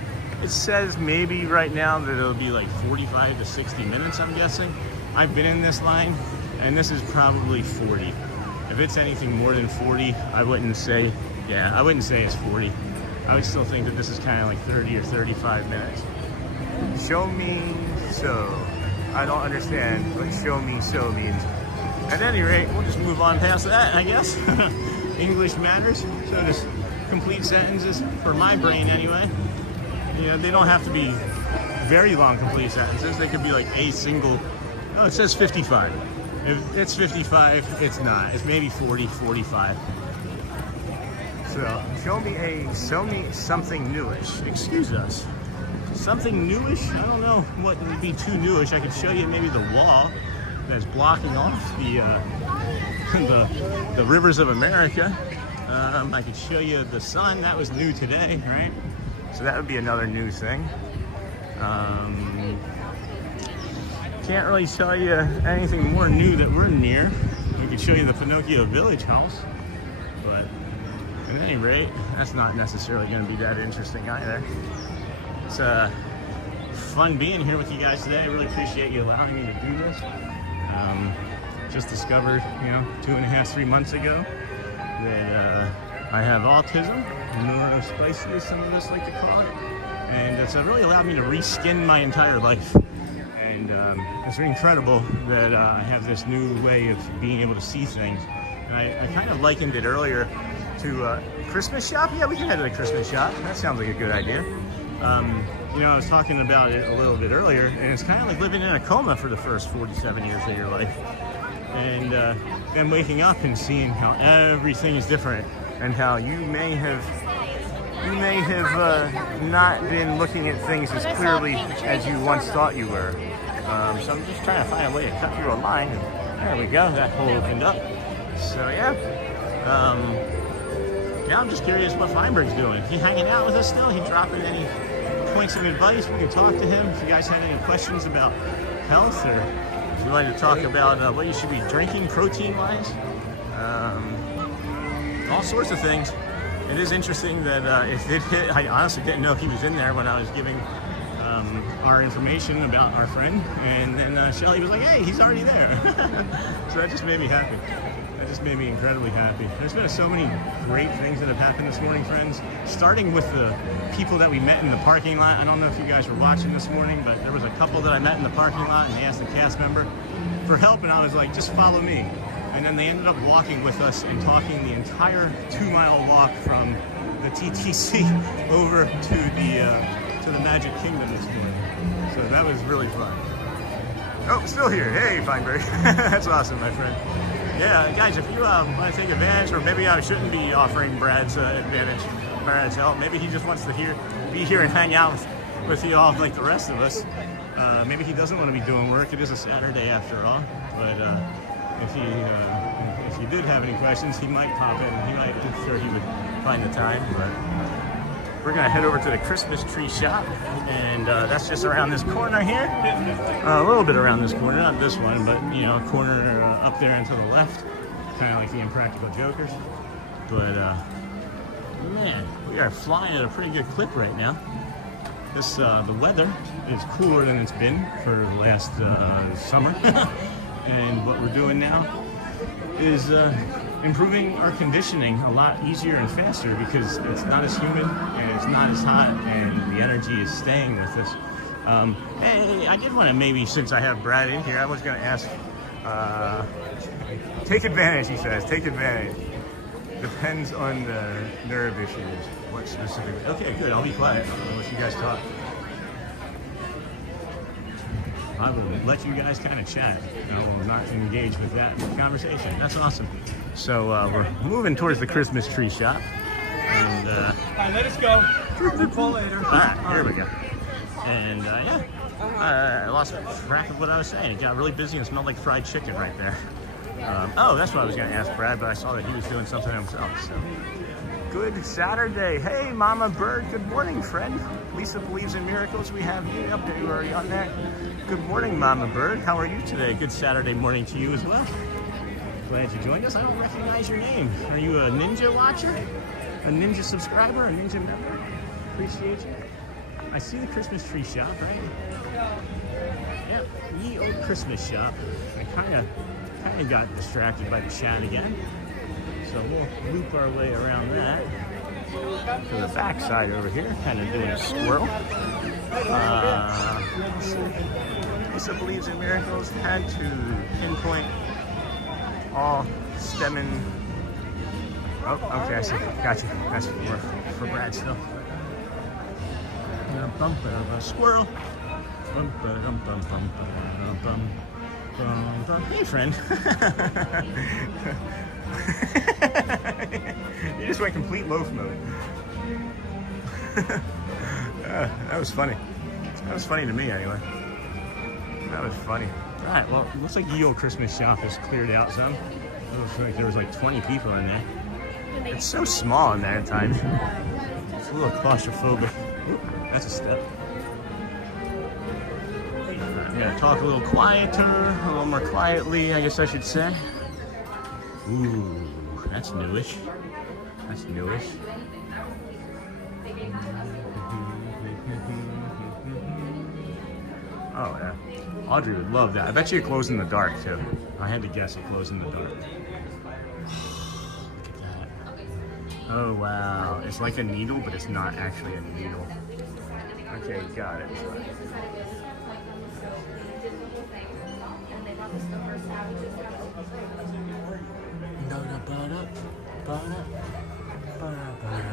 it says maybe right now that it'll be like 45 to 60 minutes, I'm guessing. I've been in this line, and this is probably 40. If it's anything more than 40, I wouldn't say it's 40. I would still think that this is kind of like 30 or 35 minutes. Show me so. I don't understand what show me so means. At any rate, we'll just move on past that, I guess. English matters, so just complete sentences for my brain anyway. You know, they don't have to be very long complete sentences. They could be like a single Oh, it says 55. If it's 55, it's not. It's maybe 40, 45. So, show me something newish. Excuse us. Something newish? I don't know what would be too newish. I could show you maybe the wall that's blocking off the the rivers of America. I could show you the sun. That was new today, right? So that would be another new thing. Can't really show you anything more new that we're near. We could show you the Pinocchio Village house, but at any rate, that's not necessarily going to be that interesting either. It's fun being here with you guys today. I really appreciate you allowing me to do this. Just discovered, 2.5, 3 months ago that I have autism, neurospicy as some of us like to call it, and it's really allowed me to reskin my entire life. And it's incredible that I have this new way of being able to see things. And I kind of likened it earlier to Christmas shop. Yeah, we can head to the Christmas shop. That sounds like a good idea. I was talking about it a little bit earlier, and it's kind of like living in a coma for the first 47 years of your life. And then waking up and seeing how everything is different, and how you may have not been looking at things as clearly as you once thought you were. So I'm just trying to find a way to cut through a line, and there we go, that hole opened up. So yeah, I'm just curious what Feinberg's doing. He hanging out with us still? He dropping any points of advice? We can talk to him. If you guys had any questions about health, or if you'd like to talk about what you should be drinking protein-wise, all sorts of things. It is interesting that if it hit, I honestly didn't know he was in there when I was giving our information about our friend, and then Shelly was like, hey, he's already there. So that just made me happy. That just made me incredibly happy. There's been so many great things that have happened this morning, friends. Starting with the people that we met in the parking lot. I don't know if you guys were watching this morning, but there was a couple that I met in the parking lot, and they asked the cast member for help, and I was like, just follow me. And then they ended up walking with us and talking the entire 2-mile walk from the TTC over to the Magic Kingdom this morning. So that was really fun. Oh, still here. Hey, Feinberg. That's awesome, my friend. Yeah, guys, if you want to take advantage, or maybe I shouldn't be offering Brad's help. Maybe he just wants to be here and hang out with you all like the rest of us. Maybe he doesn't want to be doing work. It is a Saturday after all. But if you did have any questions, he might pop in. I'm sure he would find the time. But we're gonna head over to the Christmas tree shop, and that's just around this corner here. A little bit around this corner, not this one, but a corner up there and to the left, kind of like the Impractical Jokers. But man, we are flying at a pretty good clip right now. The weather is cooler than it's been for the last summer, and what we're doing now is improving our conditioning a lot easier and faster, because it's not as humid and it's not as hot, and the energy is staying with us. Hey, I did want to, maybe since I have Brad in here, I was going to ask, take advantage, he says, take advantage. Depends on the nerve issues. What specifically? Okay, good, I'll be quiet. I'll let you guys talk. I will let you guys kind of chat. I will not engage with that conversation. That's awesome. So we're moving towards the Christmas tree shop. And all right, let us go. We'll call later. All right, here we go. And yeah, I lost track of what I was saying. It got really busy and smelled like fried chicken right there. Oh, that's what I was going to ask Brad, but I saw that he was doing something himself. So good Saturday. Hey, Mama Bird. Good morning, friend. Lisa believes in miracles. We have you up there. You already on that. Good morning, Mama Bird. How are you today? Good Saturday morning to you as well. Glad you joined us. I don't recognize your name. Are you a Ninja watcher? A Ninja subscriber? A Ninja member? Appreciate you. I see the Christmas tree shop, right? Yeah, ye old Christmas shop. I kind of got distracted by the chat again. So we'll loop our way around that to the back side over here, kind of doing a squirrel. Let's see. Lisa believes in miracles. Had to pinpoint all stemming. Oh, okay, I see. Gotcha. That's for Brad still. Bump of a squirrel. Bum, bum, bum, bum, bum, bum. Hey, friend. You just went complete loaf mode. That was funny. That was funny to me, anyway. That was funny. All right, well, it looks like the old Christmas shop is cleared out some. It looks like there was like 20 people in there. It's so small in there at times. It's a little claustrophobic. Oop, that's a step. I'm gonna talk a little quieter, a little more quietly, I guess I should say. Ooh, that's newish. That's newish. Oh yeah, Audrey would love that. I bet you it glows in the dark too. I had to guess it glows in the dark. Look at that. Oh wow, it's like a needle, but it's not actually a needle. Okay, got it.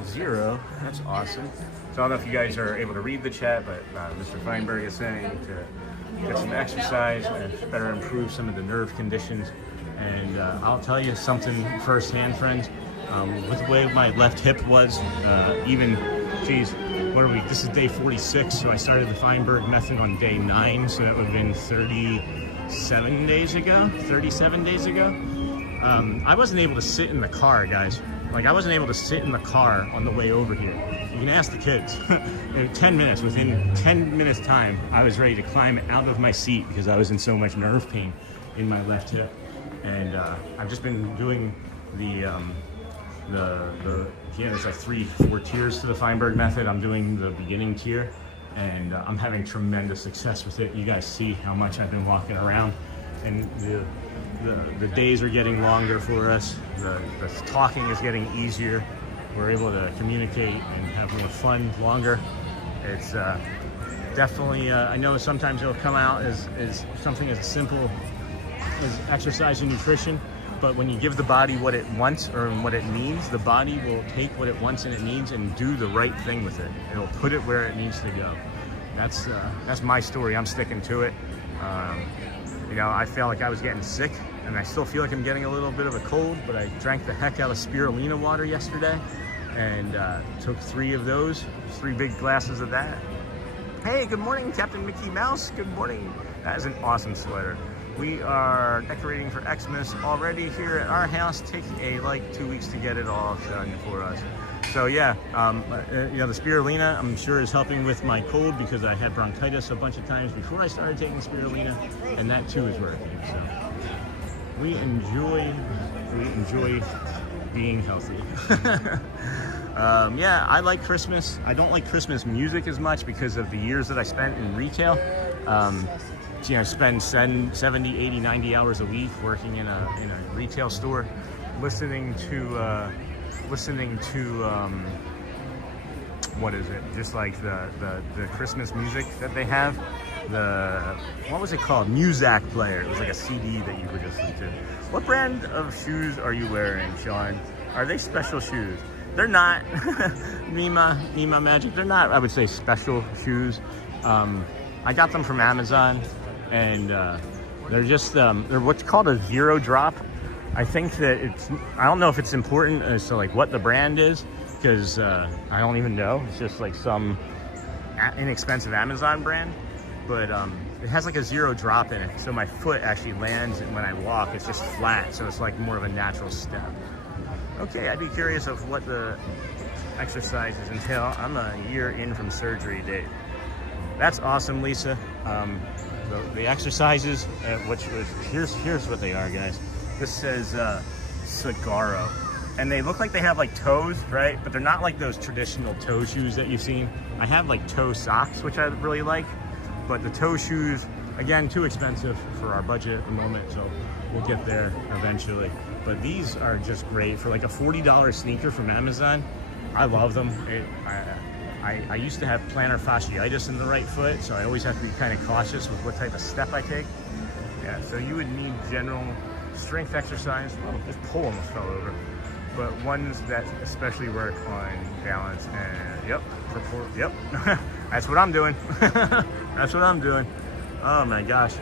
Zero. That's awesome. So I don't know if you guys are able to read the chat, but Mr. Feinberg is saying to get some exercise and better improve some of the nerve conditions. And I'll tell you something firsthand, friends. With the way my left hip was, geez, what are we? This is day 46, so I started the Feinberg Method on day 9, so that would have been 37 days ago. I wasn't able to sit in the car, guys. Like, I wasn't able to sit in the car on the way over here. You can ask the kids. In 10 minutes, within 10 minutes time, I was ready to climb out of my seat because I was in so much nerve pain in my left hip. And I've just been doing there's like 3-4 tiers to the Feinberg Method. I'm doing the beginning tier, and I'm having tremendous success with it. You guys see how much I've been walking around, and the days are getting longer for us. The talking is getting easier. We're able to communicate and have more fun longer. It's definitely, I know sometimes it'll come out as something as simple as exercise and nutrition, but when you give the body what it wants or what it needs, the body will take what it wants and it needs and do the right thing with it. It'll put it where it needs to go. That's my story. I'm sticking to it. You know, I felt like I was getting sick, and I still feel like I'm getting a little bit of a cold, but I drank the heck out of spirulina water yesterday, and took 3 of those, 3 big glasses of that. Hey, good morning, Captain Mickey Mouse. Good morning. That is an awesome sweater. We are decorating for Xmas already here at our house. Take like 2 weeks to get it all done for us. So yeah, you know, the spirulina I'm sure is helping with my cold because I had bronchitis a bunch of times before I started taking spirulina, and that too is working. So we enjoy being healthy. Yeah, I like Christmas. I don't like Christmas music as much because of the years that I spent in retail. You know, spend 70, 80, 90 hours a week working in a retail store, listening to what is it? Just like the Christmas music that they have. What was it called? Muzak player. It was like a CD that you could listen to. What brand of shoes are you wearing, Sean? Are they special shoes? They're not. Nima Magic. They're not, I would say, special shoes. I got them from Amazon, and they're just they're what's called a 0 drop. I think that I don't know if it's important as to like what the brand is, because I don't even know. It's just like some inexpensive Amazon brand, but it has like a 0 drop in it. So my foot actually lands, and when I walk, it's just flat. So it's like more of a natural step. Okay, I'd be curious of what the exercises entail. I'm a year in from surgery date. That's awesome, Lisa. The exercises, which was here's what they are, guys. This says Sagaro, and they look like they have like toes, right? But they're not like those traditional toe shoes that you've seen. I have like toe socks, which I really like, but the toe shoes, again, too expensive for our budget at the moment, so we'll get there eventually. But these are just great for like a $40 sneaker from Amazon. I love them. I used to have plantar fasciitis in the right foot, so I always have to be kind of cautious with what type of step I take. Yeah, so you would need general strength exercise. Well, this pole almost fell over. But ones that especially work on balance and, yep, that's what I'm doing. That's what I'm doing. Oh my gosh.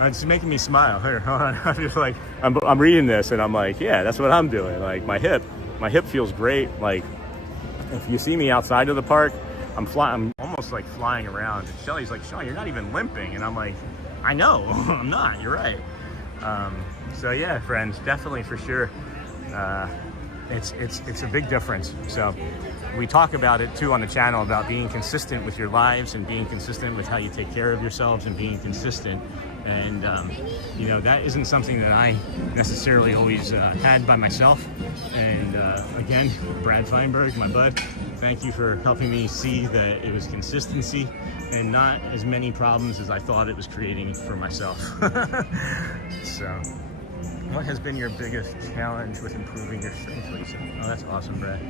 It's making me smile. Here, hold on. I'm just like, I'm reading this and I'm like, yeah, that's what I'm doing. Like my hip feels great. Like if you see me outside of the park, I'm almost like flying around. And Shelly's like, Sean, you're not even limping. And I'm like, I know, I'm not, you're right. So yeah, friends, definitely for sure. It's a big difference. So we talk about it too on the channel about being consistent with your lives and being consistent with how you take care of yourselves and being consistent. And you know, that isn't something that I necessarily always had by myself. And again, Brad Feinberg, my bud, thank you for helping me see that it was consistency and not as many problems as I thought it was creating for myself. So, what has been your biggest challenge with improving your strength, Lisa? Oh, that's awesome, Brad.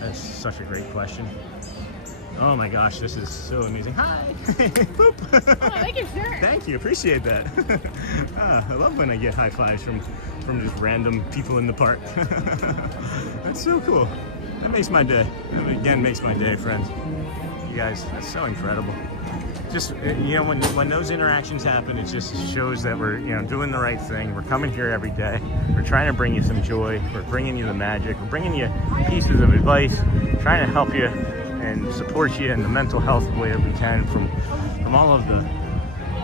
That's such a great question. Oh my gosh, this is so amazing. Hi! Boop. Oh, thank you, sir. Thank you, appreciate that. I love when I get high fives from just random people in the park. That's so cool. That makes my day. That again makes my day, friends. You guys, that's so incredible. Just, you know, when those interactions happen, it just shows that we're, you know, doing the right thing. We're coming here every day. We're trying to bring you some joy. We're bringing you the magic. We're bringing you pieces of advice, trying to help you and support you in the mental health way that we can from all of the,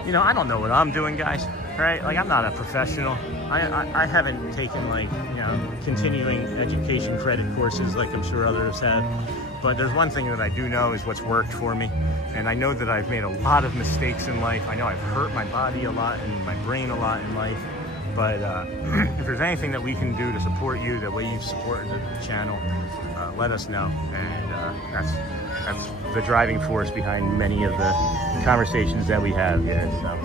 you know, I don't know what I'm doing, guys, right? Like, I'm not a professional. I haven't taken, like, you know, continuing education credit courses like I'm sure others have. But there's one thing that I do know is what's worked for me. And I know that I've made a lot of mistakes in life. I know I've hurt my body a lot and my brain a lot in life. But if there's anything that we can do to support you the way you've supported the channel, let us know. And that's the driving force behind many of the conversations that we have here. So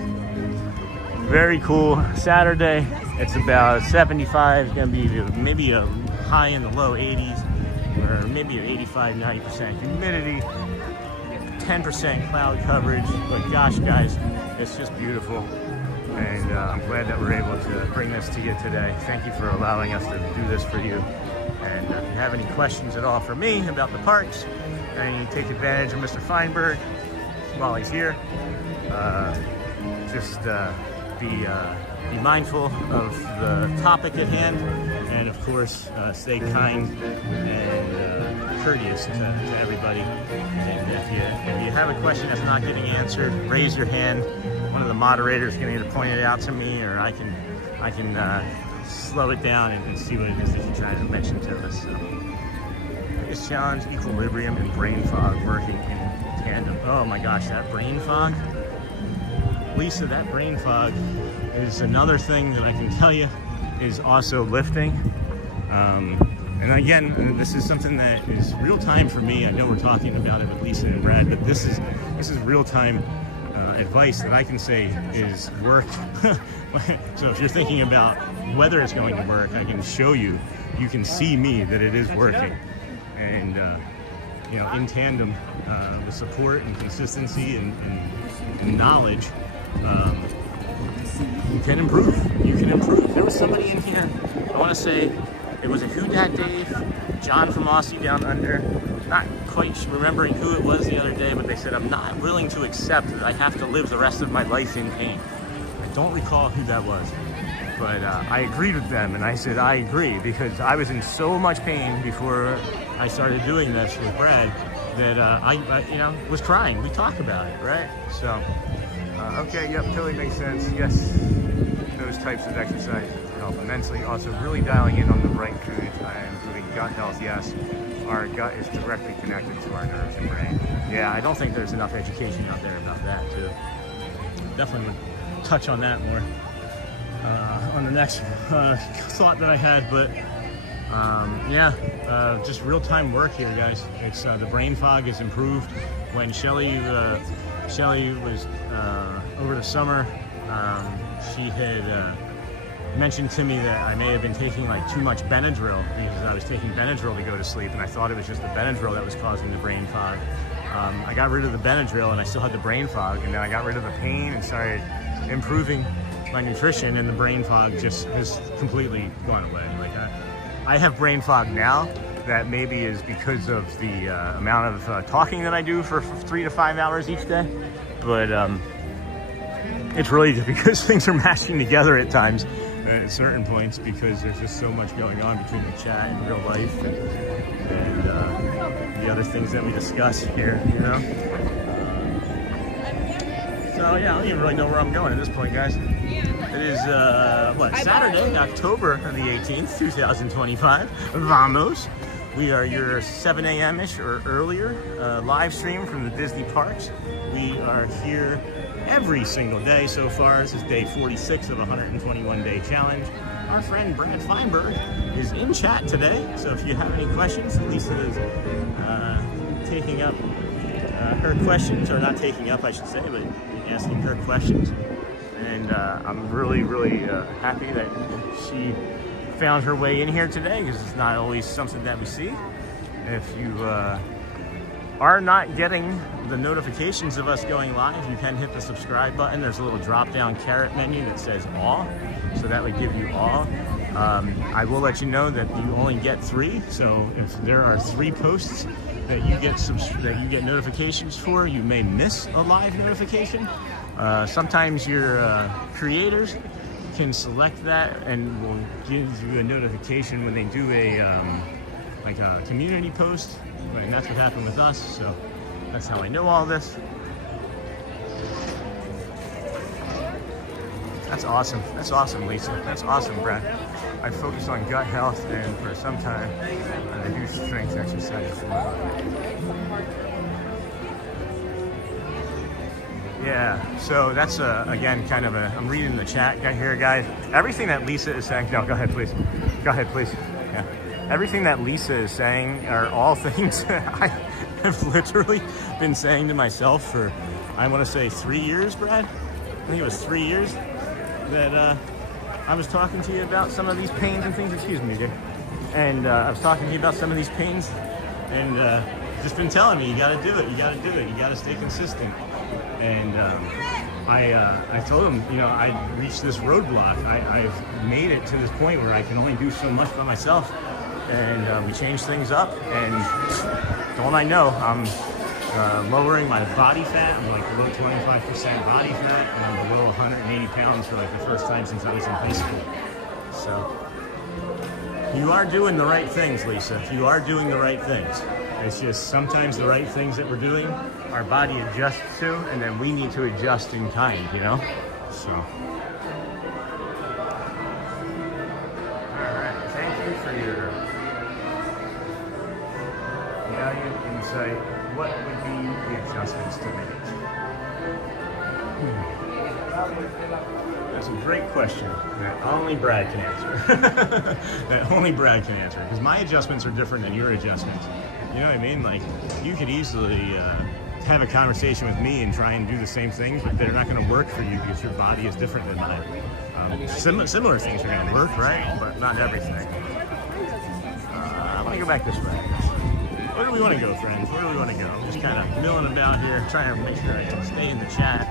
very cool Saturday. It's about 75. It's gonna be maybe a high in the low 80s, or maybe 85, 90% humidity, 10% cloud coverage. But gosh, guys, it's just beautiful. And I'm glad that we're able to bring this to you today. Thank you for allowing us to do this for you. And if you have any questions at all for me about the parks, and you take advantage of Mr. Feinberg while he's here, just be mindful of the topic at hand, and of course stay kind and courteous to everybody. And if you have a question that's not getting answered, raise your hand. One of the moderators can either point it out to me, or I can slow it down and see what it is that you're trying to mention to us. So, biggest challenge: equilibrium and brain fog working in tandem. Oh my gosh, that brain fog, Lisa, that brain fog is another thing that I can tell you is also lifting. And again, this is something that is real time for me. I know we're talking about it with Lisa and Brad, but this is real time advice that I can say is worked. So if you're thinking about whether it's going to work, I can show you. You can see me that it is working. And you know, in tandem with support and consistency and knowledge, you can improve. You can improve. There was somebody in here, I want to say, it was a Who Dat Dave, John from Aussie Down Under. Not quite remembering who it was the other day, but they said, I'm not willing to accept that I have to live the rest of my life in pain. I don't recall who that was, but I agreed with them, and I said, I agree, because I was in so much pain before I started doing this with Brad that I you know, was crying. We talk about it, right? So, okay, yep, totally makes sense. Yes, those types of exercise help immensely. Also, really dialing in on the right foods, including gut health. Yes, our gut is directly connected to our nerves and brain. Yeah, I don't think there's enough education out there about that too. Definitely would touch on that more on the next thought that I had. But yeah, just real-time work here, guys. It's the brain fog is improved. When Shelly was over the summer, she had mentioned to me that I may have been taking like too much Benadryl, because I was taking Benadryl to go to sleep, and I thought it was just the Benadryl that was causing the brain fog. I got rid of the Benadryl and I still had the brain fog, and then I got rid of the pain and started improving my nutrition, and the brain fog just has completely gone away. Like I have brain fog now that maybe is because of the amount of talking that I do for 3 to 5 hours each day, but it's really because things are mashing together at times at certain points because there's just so much going on between the chat and real life and the other things that we discuss here, you know. So yeah, I don't even really know where I'm going at this point, guys. It is Saturday, October the 18th, 2025. Vamos. We are your 7 a.m.-ish or earlier live stream from the Disney parks. We are here every single day so far. This is day 46 of a 121-day challenge. Our friend Brad Feinberg is in chat today, so if you have any questions, Lisa is taking up her questions, or not taking up, I should say, but asking her questions. And I'm really, really happy that she found her way in here today, because it's not always something that we see. If you are not getting the notifications of us going live, you can hit the subscribe button. There's a little drop-down carrot menu that says all, so that would give you all. I will let you know that you only get 3, so if there are 3 posts that you get notifications for, you may miss a live notification. Sometimes your creators can select that and will give you a notification when they do a like a community post, and that's what happened with us, so that's how I know all this. That's awesome. That's awesome, Lisa. That's awesome, Brad. I focus on gut health, and for some time I do strength exercises. Yeah, so that's again kind of I'm reading the chat here, guys. Everything that Lisa is saying, no, go ahead, please. Go ahead, please. Yeah. Everything that Lisa is saying are all things that I have literally been saying to myself for, I want to say 3 years, Brad. I think it was 3 years that I was talking to you about some of these pains and things. Excuse me, dear. And I was talking to you about some of these pains, and just been telling me, you got to do it, you got to do it, you got to stay consistent. And I told him, you know, I reached this roadblock. I've made it to this point where I can only do so much by myself, and we changed things up. And don't I know, I'm lowering my body fat. I'm like below 25% body fat, and I'm below 180 pounds for like the first time since I was in high school. So you are doing the right things, Lisa. You are doing the right things. It's just sometimes the right things that we're doing, our body adjusts to, and then we need to adjust in kind, you know? So. All right, thank you for your valiant insight. What would be the adjustments to make? That's a great question that only Brad can answer. That only Brad can answer, because my adjustments are different than your adjustments. You know what I mean? Like, you could easily have a conversation with me and try and do the same things, but they're not going to work for you because your body is different than mine. Similar things are going to work, right? But not everything. I want to go back this way. Where do we want to go, friends? Where do we want to go? Just kind of milling about here, trying to make sure I can stay in the chat,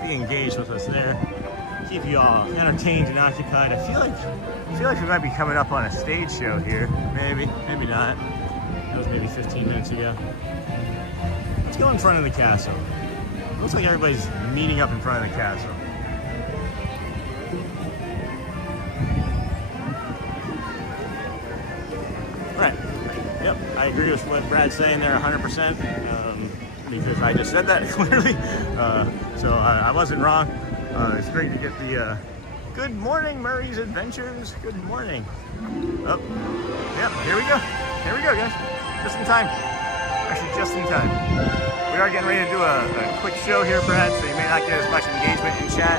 be engaged with us there, keep you all entertained and occupied. I feel like we might be coming up on a stage show here. Maybe not. That was maybe 15 minutes ago. Let's go in front of the castle. Looks like everybody's meeting up in front of the castle. Right. Yep, I agree with what Brad's saying there 100%, because I just said that clearly. So I wasn't wrong. It's great to get the good morning, Murray's Adventures. Good morning. Oh, yep, here we go. Here we go, guys. Just in time. Actually, just in time. We are getting ready to do a quick show here, Brad, so you may not get as much engagement in chat.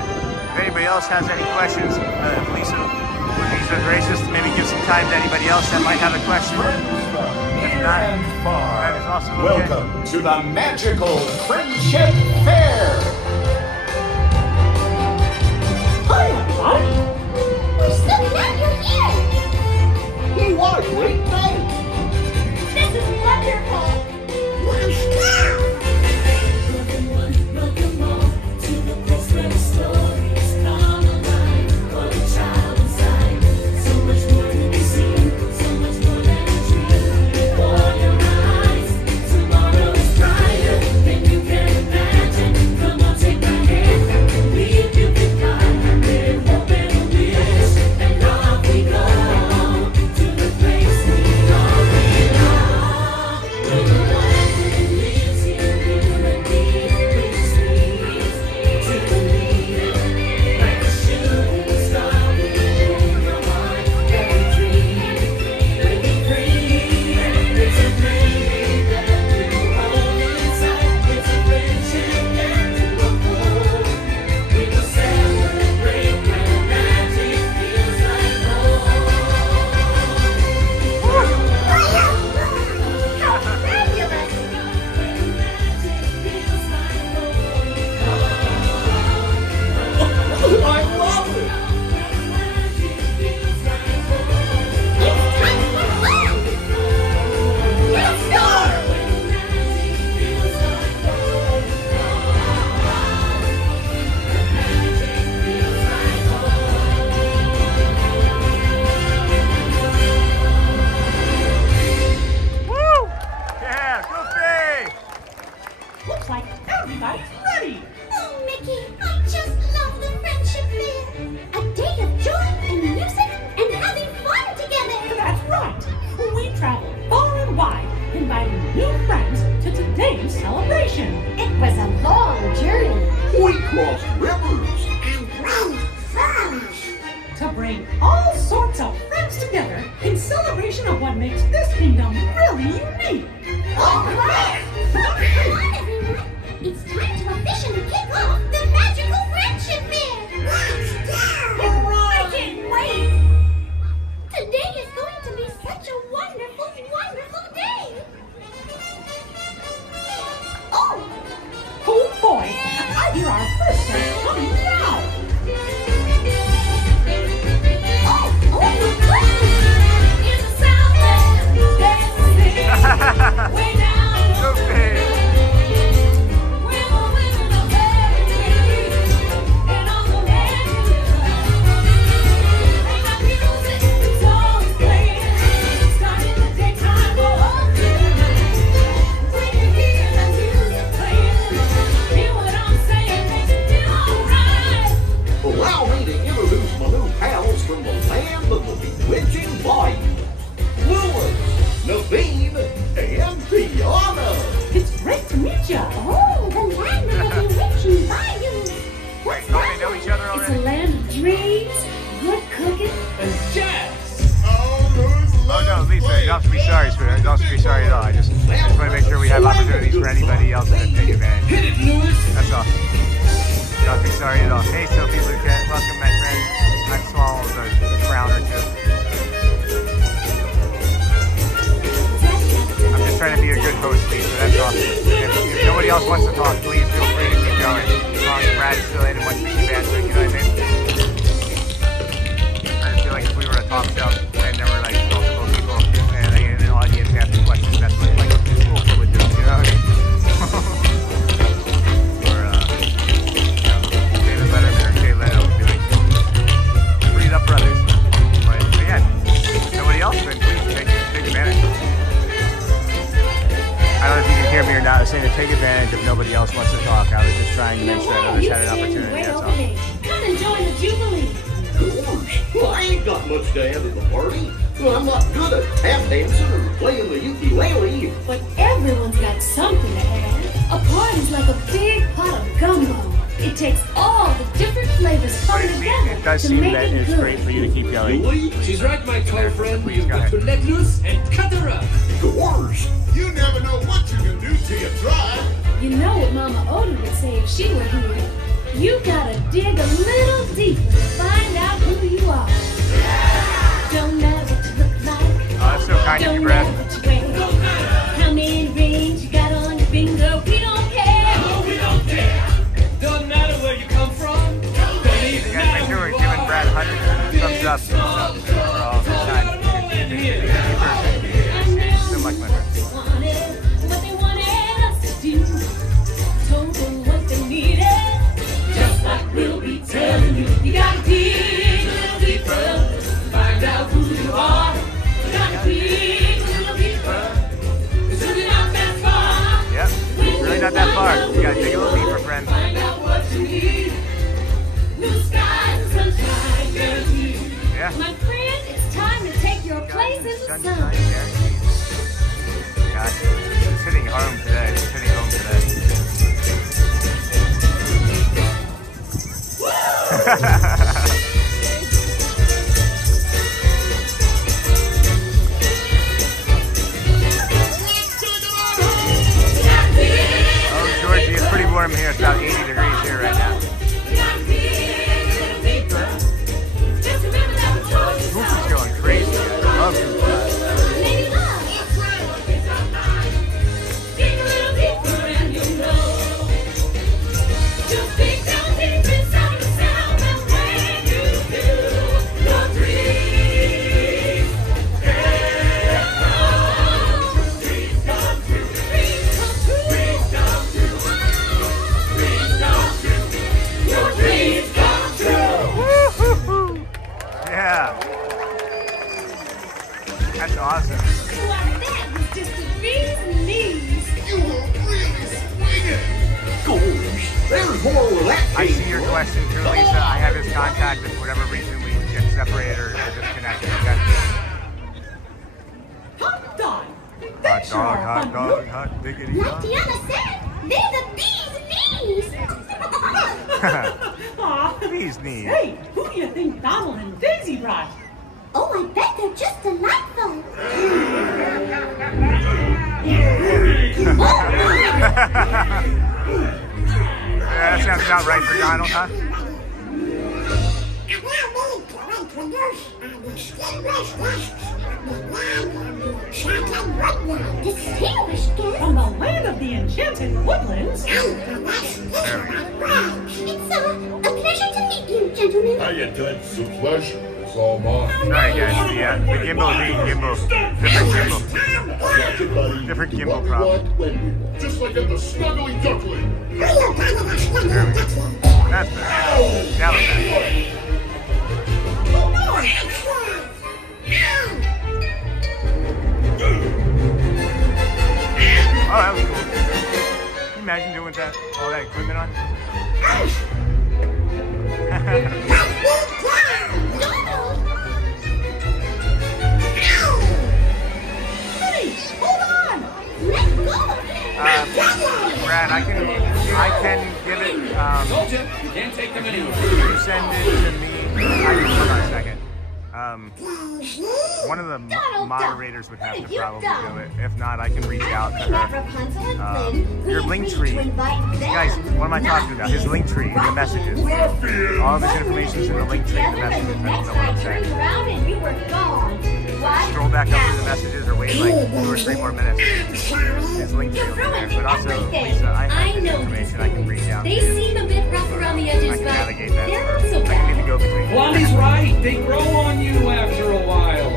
If anybody else has any questions, if Lisa would be so gracious to maybe give some time to anybody else that might have a question. If not, that is also okay. Welcome to the magical Friendship Fair. Hi, everybody. We're so glad you're here. Hey, what a great day. This is wonderful. Welcome all to the place where the stories come alive. For the child inside, so much more to be seen, so much more than a dream. Before your eyes, tomorrow is brighter than you can imagine. Looks like everybody's ready. Oh, Mickey, I just love the friendship fair. A day of joy and music and having fun together. That's right. We traveled far and wide, inviting new friends to today's celebration. It was a long journey. We crossed rivers. And ran farms. To bring all sorts of friends together in celebration of what makes this kingdom really unique. All right. Come on, everyone. It's time to officially kick off the magical friendship fair. Let's go. I can't wait. Today is going to be such a wonderful, wonderful day. Oh! Oh boy, I hear our first guest coming now. Way down. So big. Allow me to introduce my new pals from the land of the bewitching bayou. Lewis, Naveen, and Tiana. It's great to meet you. Oh, the land of the bewitching bayou. Wait, don't they know each other It's already? a land of dreams, good cooking, And jazz. Oh no, Lisa, you don't have to be sorry, sweetheart. You don't have to be sorry at all. I just want to make sure we have opportunities for anybody else to take advantage. Hit it, Lewis. That's all. You don't have to be sorry at all. Hey, Sophie Luquette, welcome, my friend. I'm small as a crown or two. I'm just trying to be a good host, Lisa. That's all. If nobody else wants to talk, please feel free to keep going. As long as Brad is still in and wants to keep answering, you know what I mean? I just feel like if we were a talk show and there were like multiple people and an audience asking questions, that's what like Oprah would do, you know what I mean? Or David Letterman or Jay Leno would be like, breathe up, brothers. But yeah, if nobody else, then please take advantage. I don't know if you can hear me or not. I was saying to take advantage if nobody else wants to talk. I was just trying to make sure that others had an opportunity. That's all. Come and join the Jubilee. Well, I ain't got much to add to the party. Well, I'm not good at tap dancing or playing the ukulele. But everyone's got something to add. A party's like a big pot of gumbo. It takes all the different flavors But coming together it does to seem make that it it's good. great for you to keep going. Julie, she's right, my tall friend. Please You've go got to ahead. let loose and cut her up. Doors. You never know what you can do till you try. You know what Mama Oda would say if she were here. You gotta dig a little deeper to find out who you are. Don't matter what you look like. Oh, that's so kind of you, Don't Brad. matter what you wear. How many rings you got on your finger. We don't care. No, we don't care. Doesn't matter where you come from. Don't even You guys make sure we're giving Brad hundreds of thumbs up for all the time. Thank you so much, my friend. They wanted what they wanted us to do. Told them what they needed. Just like we'll be telling you. You gotta dig a little deeper. Find out who you are. You gotta dig a little deeper. It's really not that far. Yep, it's really not that far. You gotta dig a little deeper, friend. Find out what you need. Blue skies and sunshine guaranteed. Yeah. My friend, it's time to take your place in the sun. Sunshine guaranteed. Gosh, it's hitting home today. It's hitting home today. Oh, Georgie, it's pretty warm here. It's about 80 degrees here right now. Goofy's going crazy. I love Goofy. Lady Love. Dig a little deeper and you'll know. Just dig down deep inside yourself and when you do, your dreams can come. Dreams come true. Dreams come true. Dreams come true. Dreams come before that I came see your from. question through, Lisa. I have his contact. If for whatever reason we get separated or disconnected, okay? Hot dog. Hot dog, hot diggity Like dog. Tiana said, they're the bee's knees. Aw. Bee's knees. Hey, who do you think Donald and Daisy brought? Oh, I bet they're just delightful. Yeah, that sounds about right for Donald, huh? Distinguished guest. From the land of the enchanted woodlands. It's a pleasure to meet you, gentlemen. How you doing? It's a pleasure. It's all mine. Alright guys, the gimbal being gimbal. Different gimbal. Different gimbal problem. Just like at the Snuggly Duckling. That's better. Now it's better. Oh, that was cool. Can you imagine doing that, all that equipment on? Hey, hold on. Let go of him. Brad, I can give it, Told you, you can't take them anywhere. you send it to me, hold on a second. One of the moderators would have to probably do it. If not, I can reach out to her. Your link tree. Guys, what am I talking about? His link tree in the messages. All of his information is in the link tree in the messages. I don't know what I'm saying. Around and you were gone. Scroll back up through the messages or wait like 2 or 3 more minutes. His link tree will be there. But also, Lisa, I have his information. I can reach out to They you. seem a bit rough around the edges, I can but navigate that. they're not so I can bad. even go between. Blondie's right. They grow on you after a while.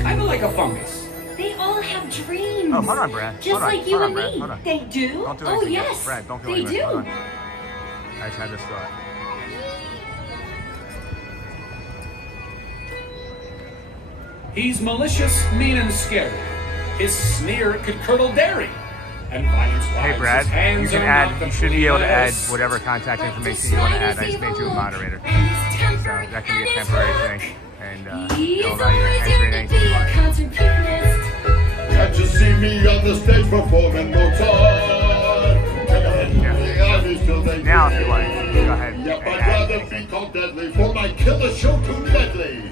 Kind of like a fungus. They all have dreams. Oh, hold on, Brad. Just Hold on. like you Hold on, and Brad. me. Hold on. They do? Don't do Oh, anything yet. yes. Brad, don't go They anywhere. do. Hold on. I just had this thought. He's malicious, mean, and scary. His sneer could curdle dairy. And violence-wise, Hey Brad, his hands you can are add. not the You should be able to add prettiest. whatever contact information you want to add. I just made you a moderator, so that can be a temporary thing, and you'll allow you to enter in anything you want. Can't you see me on the stage performing Mozart? Now, if you want, go ahead. Yep, and I'd add. rather be called deadly for my killer show to medley.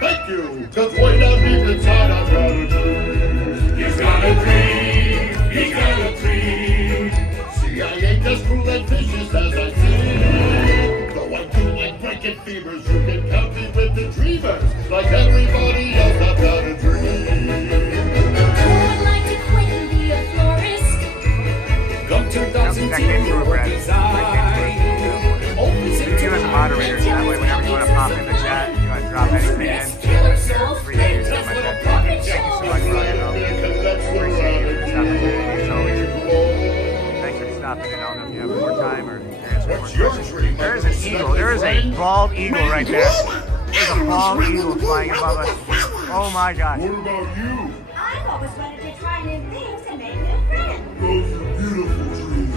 Thank you, cause way down deep inside I've got a dream. He's got a dream, he's got a dream. See, I ain't as cruel and vicious as I seem. Though I do like breaking fevers, you can count me with the dreamers. Like everybody else, I've got a dream. Come 2010, your design. Opens into You as moderators, that way whenever you want to pop in the chat, you want to drop anything in, you're free to use them at that time. Thank you so much for all your help. Appreciate you for this opportunity as always. Thanks for stopping in. I don't know if you have more time or answer more questions. There is an eagle. There is a bald eagle right there. There's a bald eagle flying above us. Oh my gosh. What about you? I've always wanted to try new things and make new friends. Those are beautiful dreams.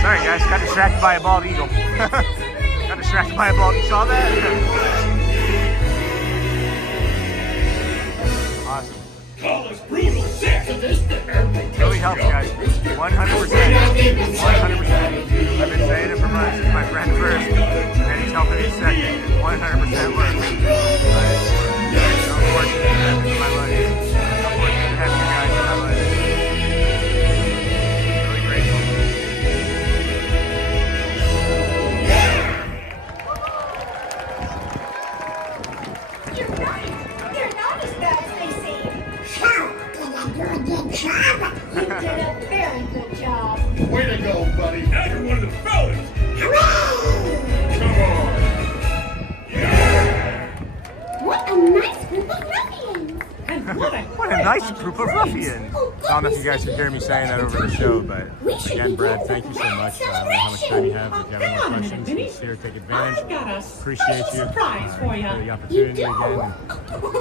Sorry guys, got distracted by a bald eagle. Got distracted by a bald eagle. You saw that? Awesome. Call us brutal, sadistic, Really helps, guys. 100%. 100%. I've been saying it for months. My friend first, and he's helping me second. It 100% works. I'm so fortunate to have this in my life. So fortunate to have you guys in my life. Really grateful. You're right. They're not as bad as they seem. You did a very good job. nice group of ruffians. I don't know if you guys can hear me saying that over the show, but again, Brad, thank you so much. I don't know how much time you have. If you have any more questions, please here, take advantage. Appreciate you for the opportunity again.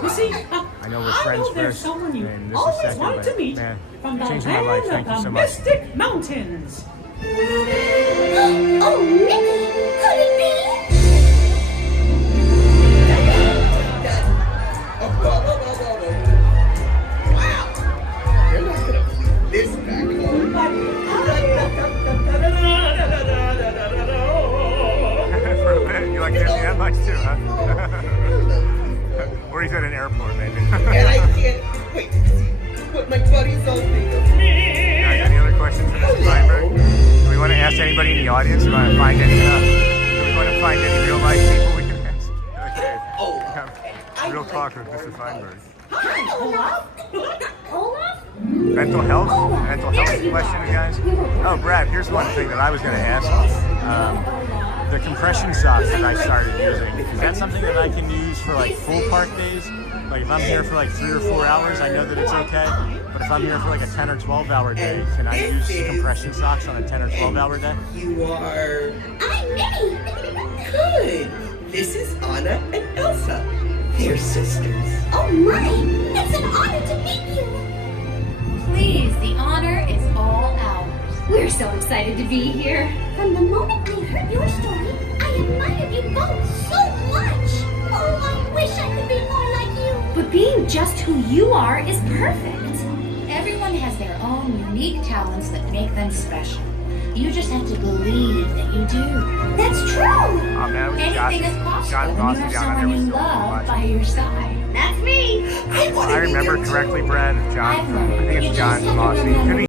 You see, I know we're friends first, someone you and this is always second, wanted to but meet man, from the changing my life. Thank you so much. Mystic Mountains. Oh, Mickey, could it be? Wow! They're not gonna believe this back home. For a bit, you like Disney that much too, huh? Or he's at an airport, maybe. And I can't wait to see what my buddies all think of me. Guys, any other questions for Mr. Feinberg? Do we want to ask anybody in the audience? Do we want to find any? Do we want to find any real life people we can ask? Okay. Real talk with Mr. Feinberg. Mental health question, guys. Oh, Brad, here's one thing that I was going to ask. The compression socks that I started using, is that something that I can use for like full park days? Like if I'm here for like 3 or 4 hours, I know that it's okay. But if I'm here for like a 10 or 12 hour day, can I use compression socks on a 10 or 12 hour day? You are... I'm Minnie! Good! This is Anna and Elsa. They're sisters. Oh my! It's an honor to meet you! Please, the honor is all ours. We're so excited to be here. From the moment I heard your story, I admired you both so much. Oh, I wish I could be more like you. But being just who you are is perfect. Everyone has their own unique talents that make them special. You just have to believe that you do. That's true. Oh, man, Anything is possible when you have someone you love by your side. That's me. If I remember correctly, Brad, John, I think it's John from Austin. Could be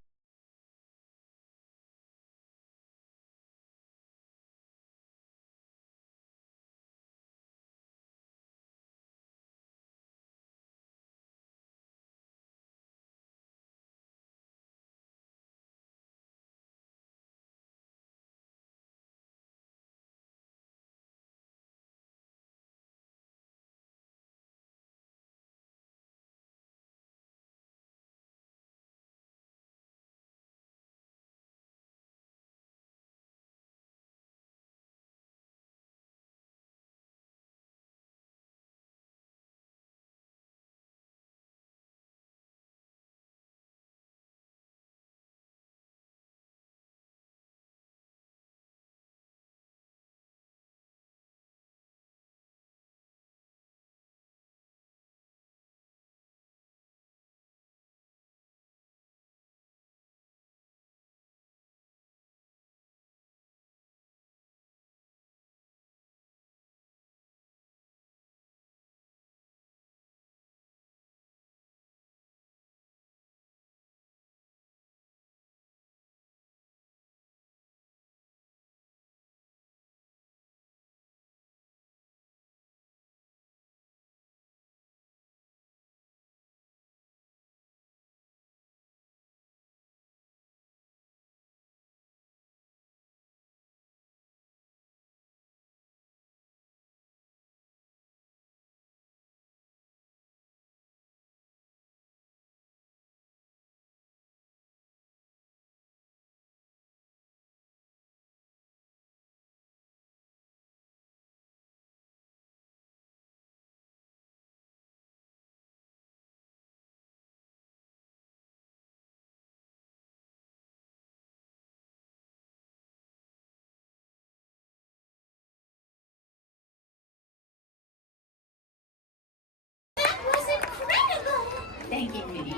Thank you, Minnie.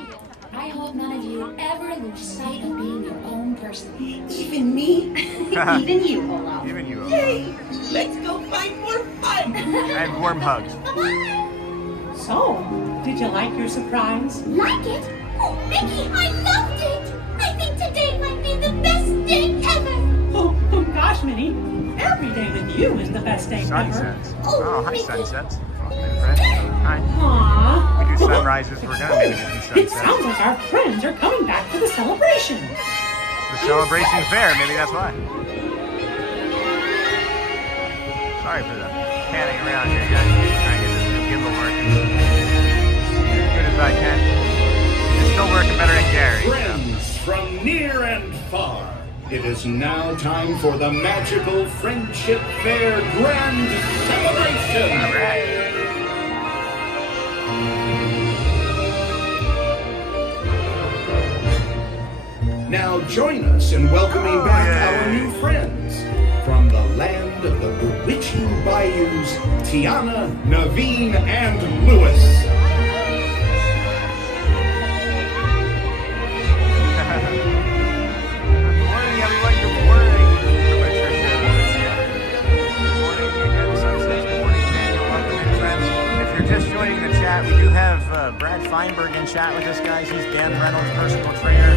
I hope none of you ever lose sight of being your own person. Even me? Even you, Olaf. Even you, Olaf. Yay! Let's go find more fun! And warm hugs. So, did you like your surprise? Like it? Oh, Mickey, I loved it! I think today might be the best day ever! Oh gosh, Minnie. Every day with you is the best day ever. Sunsets. Oh, hi, sunsets. Friend. Hi. Aww. We do sunrises. We're gonna maybe do some It sunsets. sounds like our friends are coming back for the celebration. The celebration fair. Maybe that's why. Sorry for the panning around here, guys. Trying to get this new gimbal working as good as I can. still working better than Gary. Friends from near and far, it is now time for the magical Friendship Fair Grand Celebration. All right. Now join us in welcoming back our new friends from the land of the bewitching bayous, Tiana, Naveen, and Lewis. Just joining the chat, we do have Brad Feinberg in chat with us, guys. He's Dan Reynolds' personal trainer.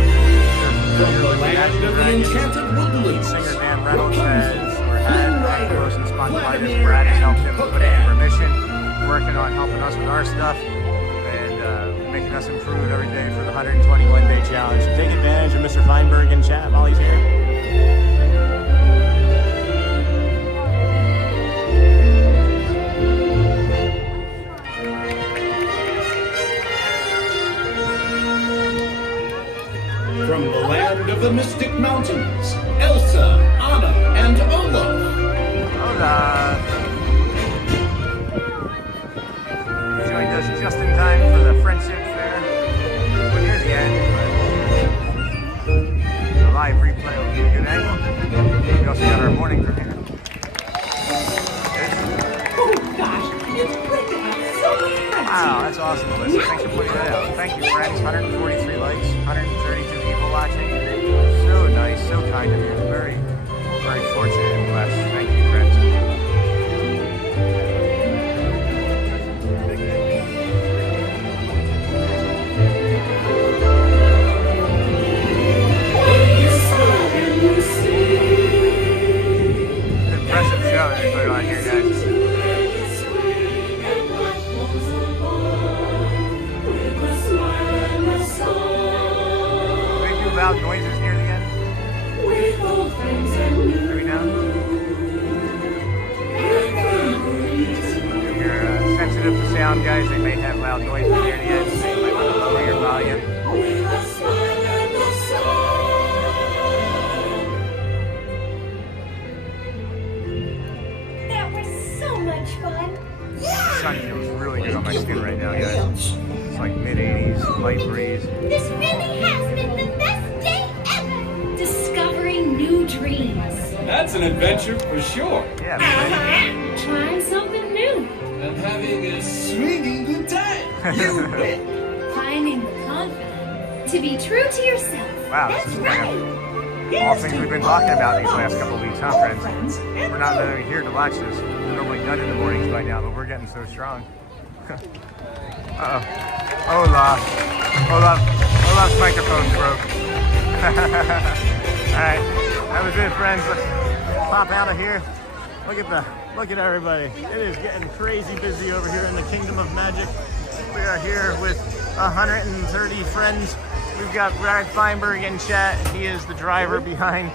From the land of the enchanted woodlands, singer Dan Reynolds has frozen spondylitis. Brad has helped him put it in remission, working on helping us with our stuff, and making us improve every day for the 121-day challenge. So take advantage of Mr. Feinberg in chat while he's here. From the land of the Mystic Mountains, Elsa, Anna, and Olaf. Hola. You joined us just in time for the Friendship Fair. We're near the end, but the live replay will be a good angle. We also got our morning premiere. Oh gosh, it's great to have so many friends. Wow, that's awesome, Melissa. Thanks for pointing that out. Thank you, friends. 143 likes, 132 people watching. So nice, so kind of you. Very, very fortunate and blessed. Thank you, friends. Impressive show that they put on here, guys. Loud noises near the end. Every now and if you're sensitive to sound, guys, they may have loud noises near the end, so you might want to lower your volume. That was so much fun. The sun feels really good on my skin right now, guys. It's like mid-80s, light breeze. This really has been the best day ever. Discovering new dreams. That's an adventure for sure. Yeah. Trying something new. And having a swinging good time. You bet. Finding the confidence to be true to yourself. Wow, this is kind of all things we've been talking about these last couple of weeks, huh, friends? We're not literally here to watch this. We're normally done in the mornings by now, but we're getting so strong. Uh-oh. Olaf's microphone broke. Alright, that was it, friends. Let's pop out of here. Look at everybody. It is getting crazy busy over here in the Kingdom of Magic. We are here with 130 friends. We've got Brad Feinberg in chat. He is the driver behind.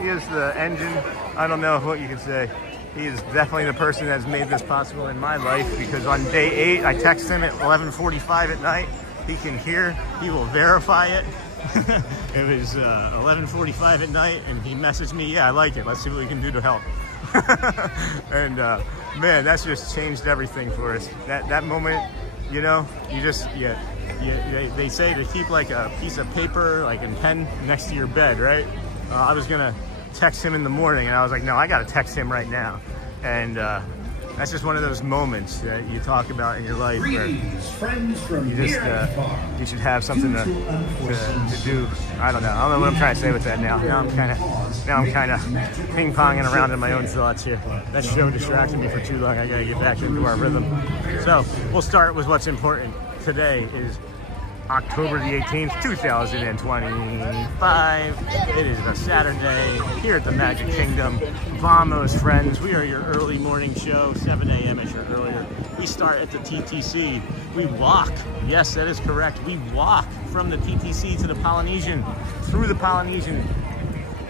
He is the engine. I don't know what you can say. He is definitely the person that's made this possible in my life, because on day 8, I text him at 11:45 at night. He can hear, he will verify it. It was 11:45 at night, and he messaged me, yeah, I like it. Let's see what we can do to help. And man, that's just changed everything for us. That moment, you know, you just, they say to keep like a piece of paper, like and pen next to your bed, right? I was gonna text him in the morning, and I was like, no, I gotta text him right now. And that's just one of those moments that you talk about in your life where you just you should have something to do. I don't know what I'm trying to say with that now. Now I'm kind of ping-ponging around in my own thoughts here. That show distracted me for too long. I gotta get back into our rhythm. So we'll start with what's important. Today is October the 18th, 2025. It is a Saturday here at the Magic Kingdom. Vamos, friends. We are your early morning show, 7 a.m.-ish or earlier. We start at the TTC. We walk. Yes, that is correct. We walk from the TTC to the Polynesian, through the Polynesian,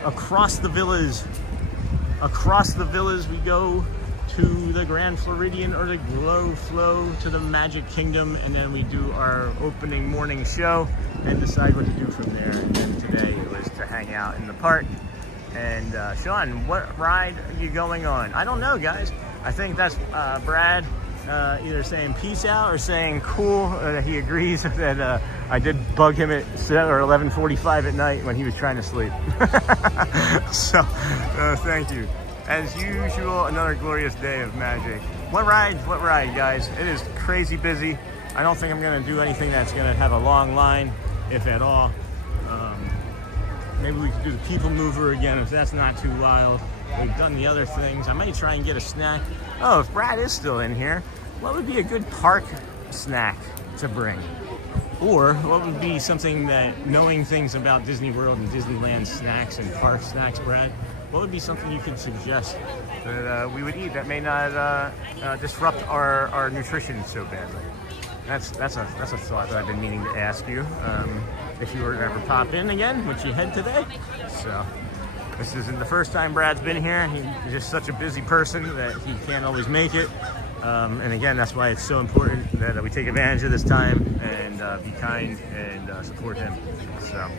across the villas. Across the villas we go to the Grand Floridian or the Glow Flow to the Magic Kingdom, and then we do our opening morning show and decide what to do from there. And then today it was to hang out in the park. And Sean, what ride are you going on? I don't know, guys. I think that's Brad either saying peace out or saying cool. He agrees that I did bug him at 11:45 at night when he was trying to sleep. So thank you. As usual, another glorious day of magic. What ride, guys? It is crazy busy. I don't think I'm gonna do anything that's gonna have a long line, if at all. Maybe we could do the people mover again if that's not too wild. We've done the other things. I may try and get a snack. Oh, if Brad is still in here, what would be a good park snack to bring? Or what would be something that, knowing things about Disney World and Disneyland snacks and park snacks, Brad, what would be something you could suggest that we would eat that may not disrupt our nutrition so badly? That's a thought that I've been meaning to ask you. If you were to ever pop in again, which you had today. So this isn't the first time Brad's been here. He's just such a busy person that he can't always make it. And again, that's why it's so important that we take advantage of this time and be kind and support him. So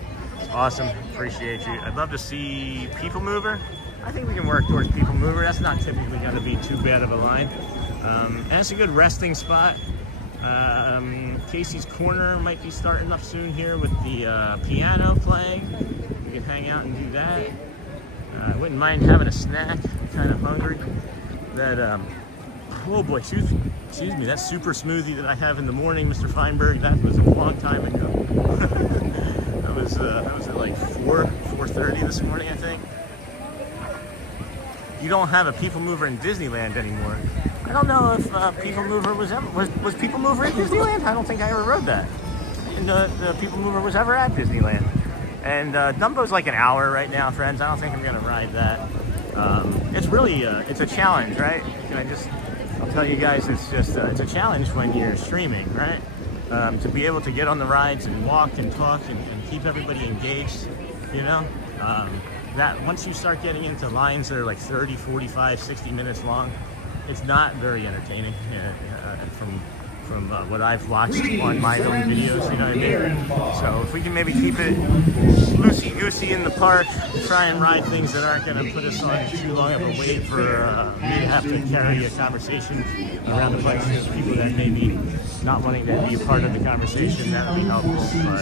awesome, appreciate you. I'd love to see People Mover. I think we can work towards People Mover. That's not typically going to be too bad of a line. And it's a good resting spot. Casey's Corner might be starting up soon here with the piano playing. We can hang out and do that. I wouldn't mind having a snack. I'm kind of hungry. That oh boy, excuse me, that super smoothie that I have in the morning, Mr. Feinberg, that was a long time ago. that was at like 4:30 this morning, I think. You don't have a People Mover in Disneyland anymore. I don't know if People Mover was People Mover in Disneyland? I don't think I ever rode that. And the People Mover was ever at Disneyland. And Dumbo's like an hour right now, friends. I don't think I'm gonna ride that. It's really it's a challenge, right? I'll tell you guys, it's a challenge when you're streaming, right? To be able to get on the rides and walk and talk and keep everybody engaged, you know? That once you start getting into lines that are like 30, 45, 60 minutes long, it's not very entertaining from what I've watched on my own videos, you know what I mean? So if we can maybe keep it loosey-goosey in the park, try and ride things that aren't going to put us on too long of a wait for me to have to carry a conversation around a bunch of people that may be not wanting to be a part of the conversation, that would be helpful. But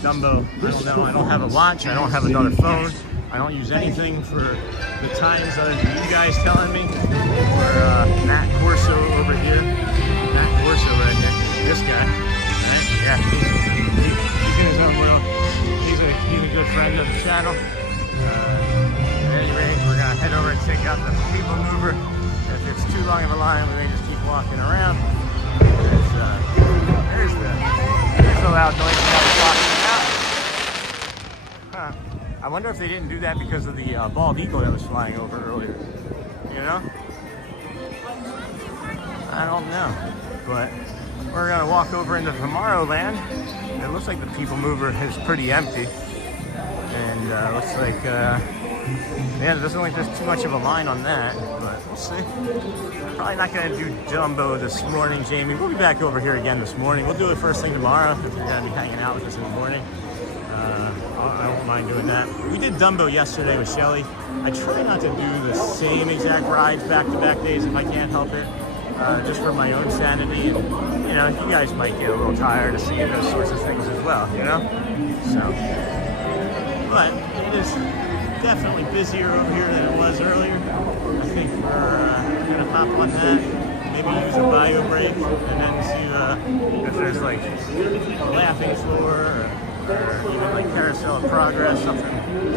Dumbo, I don't know, I don't have a watch, I don't have another phone. I don't use anything for the times other than you guys telling me. Or Matt Corso over here. Matt Corso right here. This guy. Right? Yeah, he's in his own world. He's a good friend of the channel. At any rate, we're going to head over and check out the People Mover. If it's too long of a line, we may just keep walking around. There's the loud noise that I was talking about. Huh. I wonder if they didn't do that because of the bald eagle that was flying over earlier. You know? I don't know. But we're going to walk over into Tomorrowland. It looks like the People Mover is pretty empty. And looks like, yeah, there doesn't look like there's too much of a line on that. But we'll see. Probably not going to do Dumbo this morning, Jamie. We'll be back over here again this morning. We'll do it first thing tomorrow if you're going to be hanging out with us in the morning. I don't mind doing that. We did Dumbo yesterday with Shelly. I try not to do the same exact rides back-to-back days if I can't help it, just for my own sanity. And, you know, you guys might get a little tired of seeing those sorts of things as well, you know? So, but it is definitely busier over here than it was earlier. I think we're going to hop on that, maybe use a bio break, and then see if there's like a laughing floor or even like Carousel of Progress,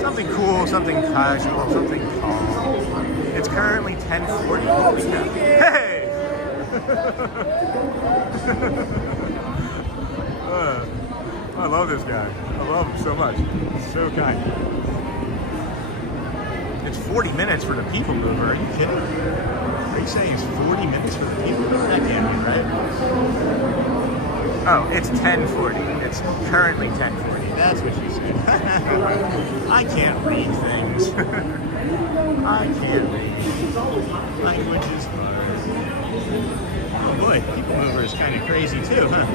something cool, something casual, something calm. It's currently 10:40. Holy cow. Hey! I love this guy. I love him so much. He's so kind. It's 40 minutes for the People Mover. Are you kidding me? Are you saying it's 40 minutes for the People Mover? That can't be right. Oh, it's 10:40. It's currently 10:40. That's what she said. I can't read things. I can't read. Languages. Oh boy, People Mover is kind of crazy too, huh?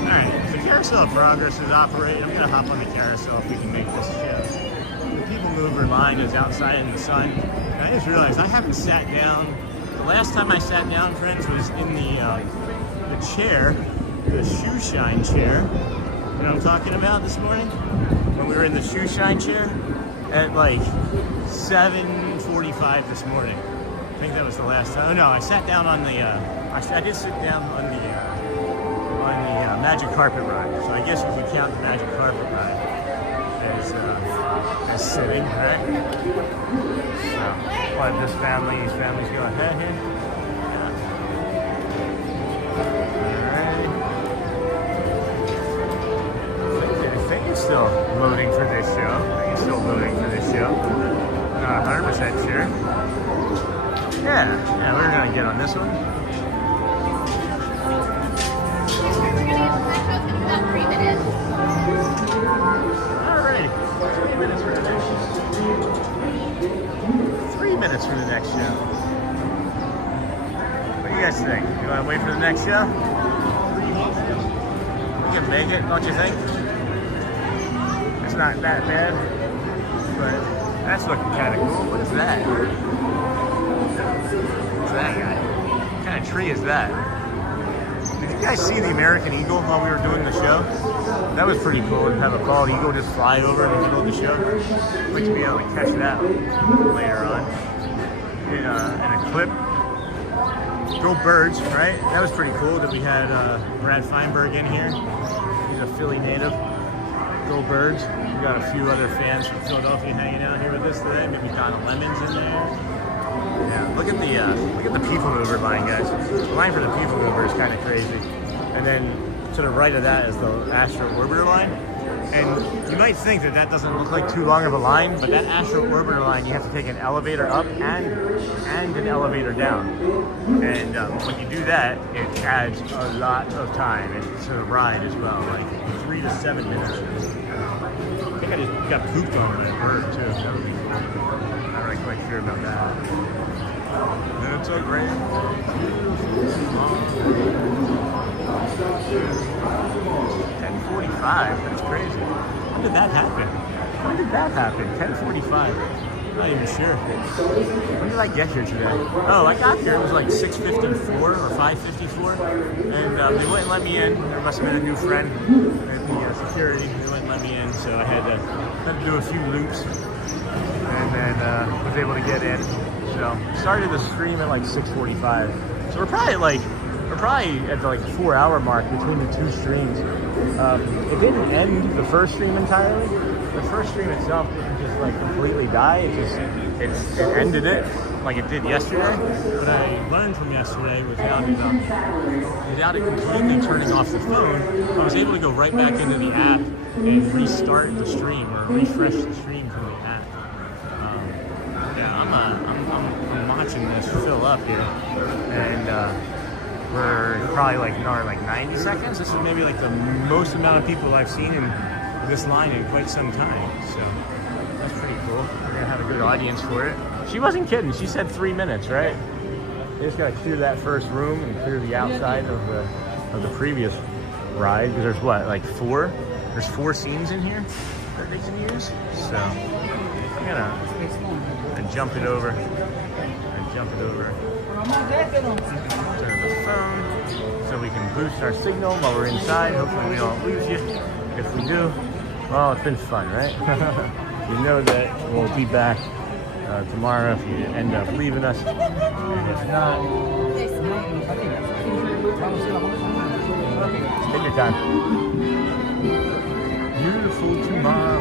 Alright, the Carousel of Progress is operating. I'm gonna hop on the carousel if we can make this show. The People Mover line is outside in the sun. And I just realized I haven't sat down. The last time I sat down, friends, was in the chair, the shoe shine chair. You know what I'm talking about this morning? When we were in the shoe shine chair at like 7:45 this morning. I think that was the last time. Oh no, I sat down on the. I did sit down on the magic carpet ride. So I guess we could count the magic carpet ride as sitting, right? So we'll have these families go ahead here. I think it's still loading for this show. I think it's still loading for this show. Not 100% sure. Yeah, we're gonna get on this one. Alrighty, 3 minutes for the next show. 3 minutes for the next show. What do you guys think? You wanna wait for the next show? We can make it, don't you think? It's not that bad, but that's looking kind of cool. What is that? What's that guy? What kind of tree is that? Did you guys see the American Eagle while we were doing the show? That was pretty cool to have a bald eagle just fly over in the middle of the show. I'd like to be able to catch that later on in a clip. Go Birds, right? That was pretty cool that we had Brad Feinberg in here. He's a Philly native. Go Birds. We got a few other fans from Philadelphia hanging out here with us today. Maybe Donna Lemon's in there. Yeah, look at the People Mover line, guys. The line for the People Mover is kind of crazy. And then to the right of that is the Astro Orbiter line. And you might think that that doesn't look like too long of a line, but that Astro Orbiter line, you have to take an elevator up and an elevator down. And when you do that, it adds a lot of time to the ride as well, like 3 to 7 minutes. I think I just got pooped on by a bird too. That would be cool. I'm not really quite sure about that. That's a great. 10:45. That's crazy. When did that happen? 10:45. I'm not even sure. When did I get here today? Oh, I got here. It was like 6:54 or 5:54, and they wouldn't let me in. There must have been a new friend at the security. They wouldn't let me in, so I had to do a few loops, and then was able to get in. So started the stream at like 6:45. So we're probably at the 4-hour mark between the two streams. It didn't end the first stream entirely. The first stream itself didn't just completely die. It ended it like it did yesterday. But I learned from yesterday without it completely turning off the phone, I was able to go right back into the app and restart the stream or refresh the stream from the app. I'm watching this fill up here, and we're probably like 90 seconds. This is maybe like the most amount of people I've seen in this line in quite some time. So that's pretty cool. We're gonna have a good audience for it. She wasn't kidding. She said 3 minutes, right? They just gotta clear that first room and clear the outside of the previous ride. Because there's four? There's 4 scenes in here that they can use. So I'm gonna jump it over. Turn the phone so we can boost our signal while we're inside. Hopefully we don't lose you. If we do, well, it's been fun, right? You know that we'll be back tomorrow if you end up leaving us. And if not, take your time. Beautiful tomorrow.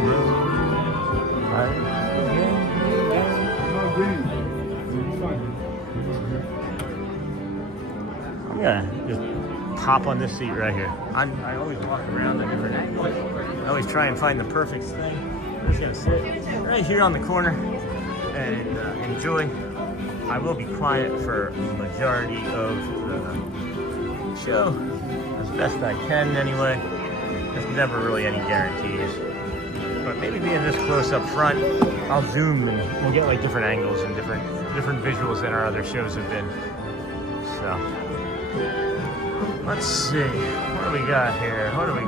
I'm gonna just hop on this seat right here. I always walk around at different angles. I always try and find the perfect thing. I'm just gonna sit right here on the corner and enjoy. I will be quiet for the majority of the show, as best I can anyway. There's never really any guarantees. But maybe being this close up front, I'll zoom and we'll get like different angles and different visuals than our other shows have been. So let's see, what do we got here? Alrighty.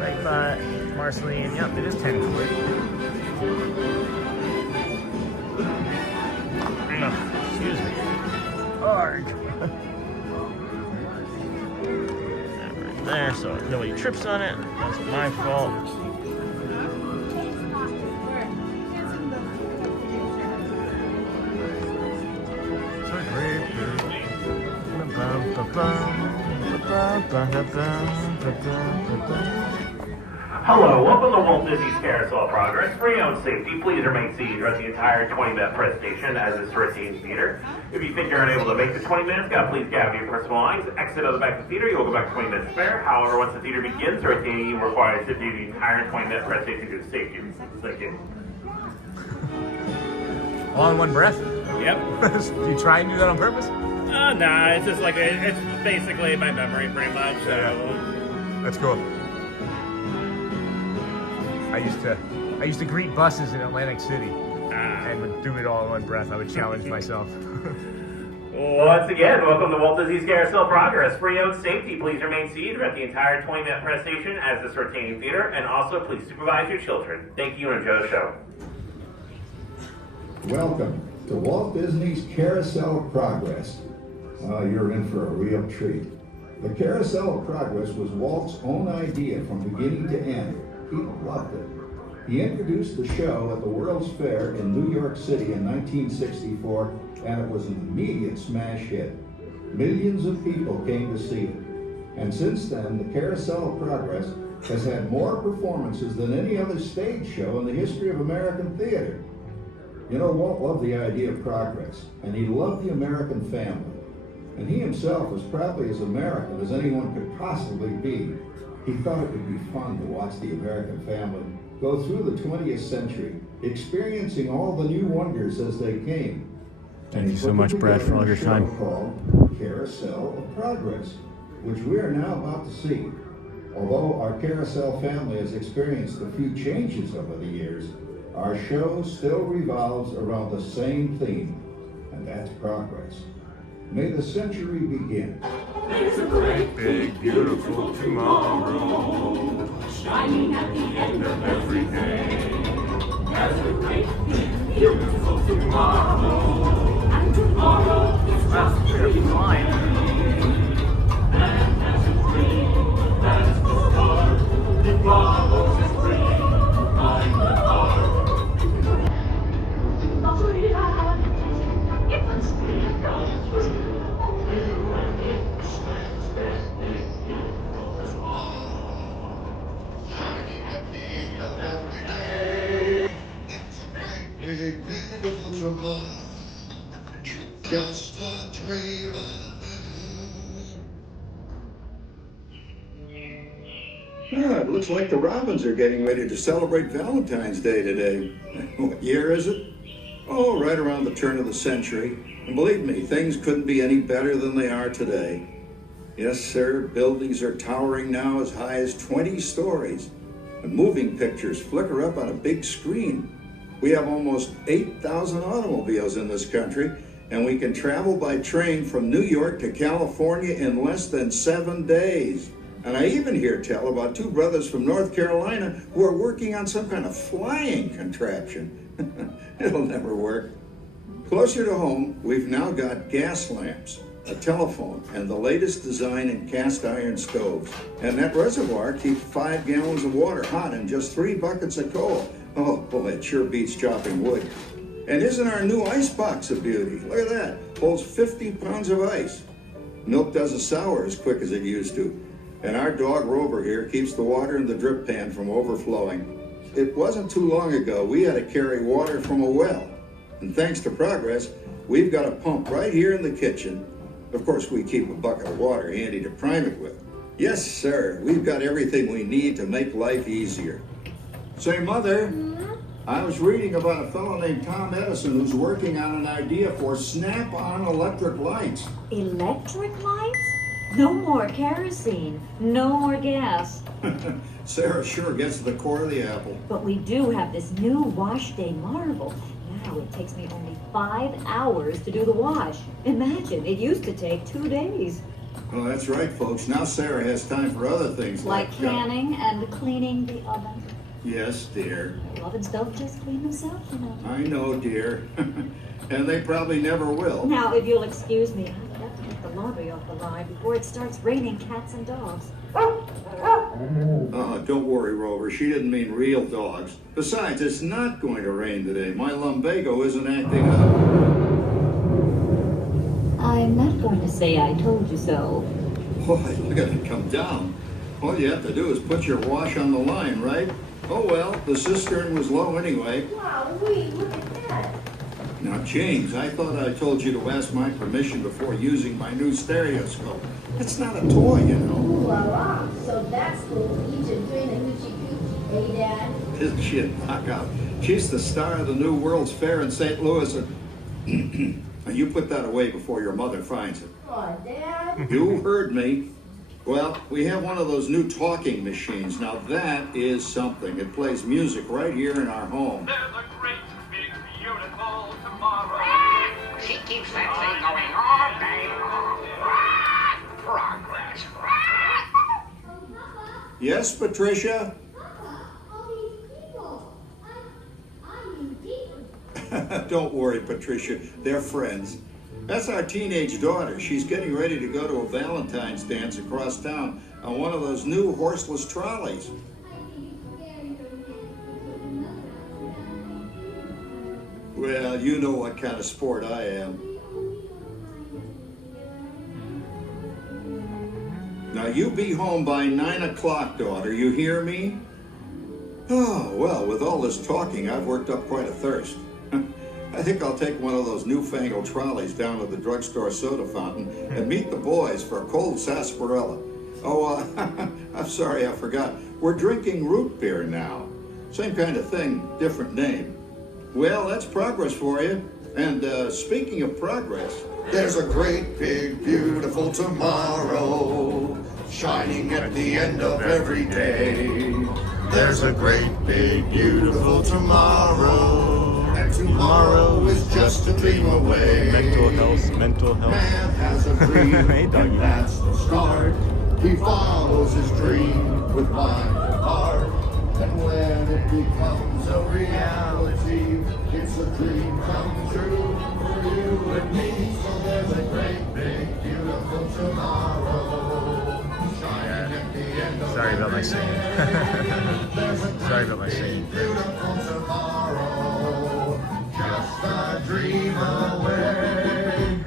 Right by Marceline. Yep, it is 10:40. Excuse me. Hard. Right there, so nobody trips on it. That's my fault. Hello, welcome to Walt Disney's Carousel of Progress. For your own safety, please remain seated throughout the entire 20-minute presentation as is for a teen theater. If you think you're unable to make the 20 minutes, please gather your personal belongings, exit out the back of the theater, you will go back 20 minutes spare. However, once the theater begins, the rotating team requires to do the entire 20-minute presentation due to safety reasons. Thank you. All in one breath? Yep. Do you try and do that on purpose? Nah, it's just like it's basically my memory pretty much. So. Yeah. That's cool. I used to greet buses in Atlantic City and would do it all in one breath. I would challenge myself. Once again, welcome to Walt Disney's Carousel of Progress. For your own safety, please remain seated throughout the entire 20-minute presentation as this rotating theater, and also please supervise your children. Thank you and enjoy the show. Welcome to Walt Disney's Carousel of Progress. You're in for a real treat. The Carousel of Progress was Walt's own idea from beginning to end. People loved it. He introduced the show at the World's Fair in New York City in 1964, and it was an immediate smash hit. Millions of people came to see it. And since then, the Carousel of Progress has had more performances than any other stage show in the history of American theater. You know, Walt loved the idea of progress, and he loved the American family. And he himself was probably as American as anyone could possibly be. He thought it would be fun to watch the American family go through the 20th century, experiencing all the new wonders as they came. Thank you so much, Brad, for all your time. Called Carousel of Progress, which we are now about to see. Although our Carousel family has experienced a few changes over the years, our show still revolves around the same theme, and that's progress. May the century begin. There's a great, big, beautiful tomorrow, shining at the end of every day. There's a great, big, beautiful tomorrow, and tomorrow is just a dream. And as a dream, that's the start. Tomorrow's a dream, behind the heart. Just a dream. It looks like the Robins are getting ready to celebrate Valentine's Day today. What year is it? Oh, right around the turn of the century. And believe me, things couldn't be any better than they are today. Yes, sir, buildings are towering now as high as 20 stories. And moving pictures flicker up on a big screen. We have almost 8,000 automobiles in this country, and we can travel by train from New York to California in less than 7 days. And I even hear tell about two brothers from North Carolina who are working on some kind of flying contraption. It'll never work. Closer to home, we've now got gas lamps, a telephone, and the latest design in cast iron stoves. And that reservoir keeps 5 gallons of water hot in just 3 buckets of coal. Oh boy, it sure beats chopping wood. And isn't our new ice box a beauty? Look at that, holds 50 pounds of ice. Milk doesn't sour as quick as it used to. And our dog Rover here keeps the water in the drip pan from overflowing. It wasn't too long ago we had to carry water from a well. And thanks to progress, we've got a pump right here in the kitchen. Of course, we keep a bucket of water handy to prime it with. Yes, sir, we've got everything we need to make life easier. Say, Mother, I was reading about a fellow named Tom Edison who's working on an idea for snap-on electric lights. Electric lights? No more kerosene, no more gas. Sarah sure gets the core of the apple. But we do have this new wash day marvel. Now it takes me only 5 hours to do the wash. Imagine, it used to take 2 days. Well, that's right, folks. Now Sarah has time for other things Like canning and cleaning the oven. Yes, dear. Ovens don't just clean themselves, you know. I know, dear. And they probably never will. Now, if you'll excuse me, I've got to get the laundry off the line before it starts raining cats and dogs. Don't worry, Rover. She didn't mean real dogs. Besides, it's not going to rain today. My lumbago isn't acting up. I'm not going to say I told you so. Boy, look at it come down. All you have to do is put your wash on the line, right? Oh well, the cistern was low anyway. Wow, look at that. Now, James, I thought I told you to ask my permission before using my new stereoscope. It's not a toy, you know. Ooh la la. So that's cool. Egypt doing a hoochie coochie, hey Dad? Isn't she a knockout? She's the star of the new World's Fair in St. Louis. Now, you put that away before your mother finds it. Oh, Dad. You heard me. Well, we have one of those new talking machines. Now, that is something. It plays music right here in our home. There's a great, big, beautiful tomorrow. She keeps that thing going all day long. Progress. Yes, Patricia? Don't worry, Patricia. They're friends. That's our teenage daughter. She's getting ready to go to a Valentine's dance across town on one of those new horseless trolleys. Well, you know what kind of sport I am. Now, you be home by 9 o'clock, daughter. You hear me? Oh, well, with all this talking, I've worked up quite a thirst. I think I'll take one of those newfangled trolleys down to the drugstore soda fountain and meet the boys for a cold sarsaparilla. Oh, I'm sorry, I forgot. We're drinking root beer now. Same kind of thing, different name. Well, that's progress for you. And speaking of progress, There's a great, big, beautiful tomorrow shining at the end of every day. There's a great, big, beautiful tomorrow, and tomorrow is just a dream away. Mental health. Man has a dream, and that's the start. He follows his dream with mind and heart, and when it becomes a reality, it's a dream come true for you and me. So there's a great, big, beautiful tomorrow shining at the end of Sorry about my every singing. day. Sorry about my singing. Beautiful tomorrow, just a dream away.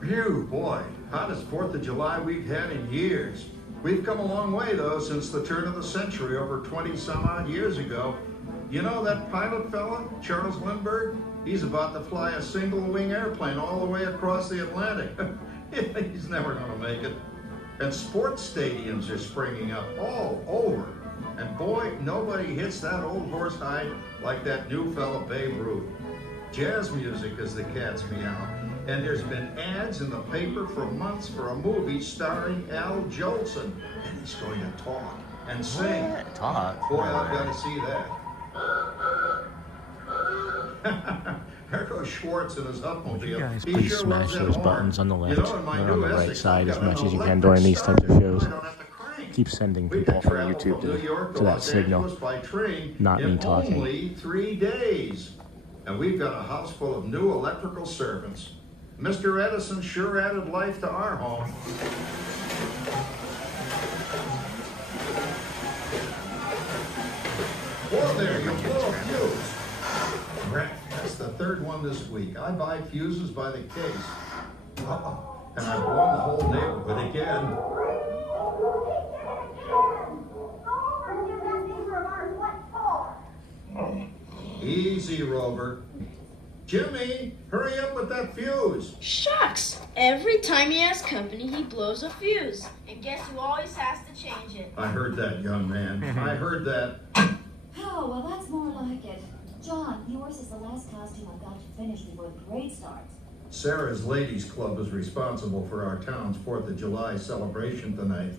phew, boy, hottest 4th of July we've had in years. We've come a long way, though, since the turn of the century, over 20-some-odd years ago. You know that pilot fella, Charles Lindbergh? He's about to fly a single-wing airplane all the way across the Atlantic. He's never going to make it. And sports stadiums are springing up all over. And boy, nobody hits that old horse hide like that new fella Babe Ruth. Jazz music is the cat's meow. And there's been ads in the paper for months for a movie starring Al Jolson. And he's going to talk and sing. What? Talk? Boy, I've got to see that. There goes Schwartz in his upmobile. You guys He please sure smash loves that those horn. buttons on the left You know, in my or on new the right Essex, side I've as got much an as you can electric during these types of starter. shows. We don't have to crank. Keep sending We people can from travel YouTube from New York to that Los signal. Angeles by train Not me in talking. only 3 days. And we've got a house full of new electrical servants. Mr. Edison sure added life to our home. Whoa there, you blow a fuse. Crap, that's the 3rd one this week. I buy fuses by the case. And I've blown the whole neighborhood again. Easy, Rover. Jimmy, hurry up with that fuse. Shucks! Every time he has company, he blows a fuse. And guess who always has to change it? I heard that, young man. I heard that. Oh, well, that's more like it. John, yours is the last costume I've got to finish before the parade starts. Sarah's Ladies Club is responsible for our town's 4th of July celebration tonight.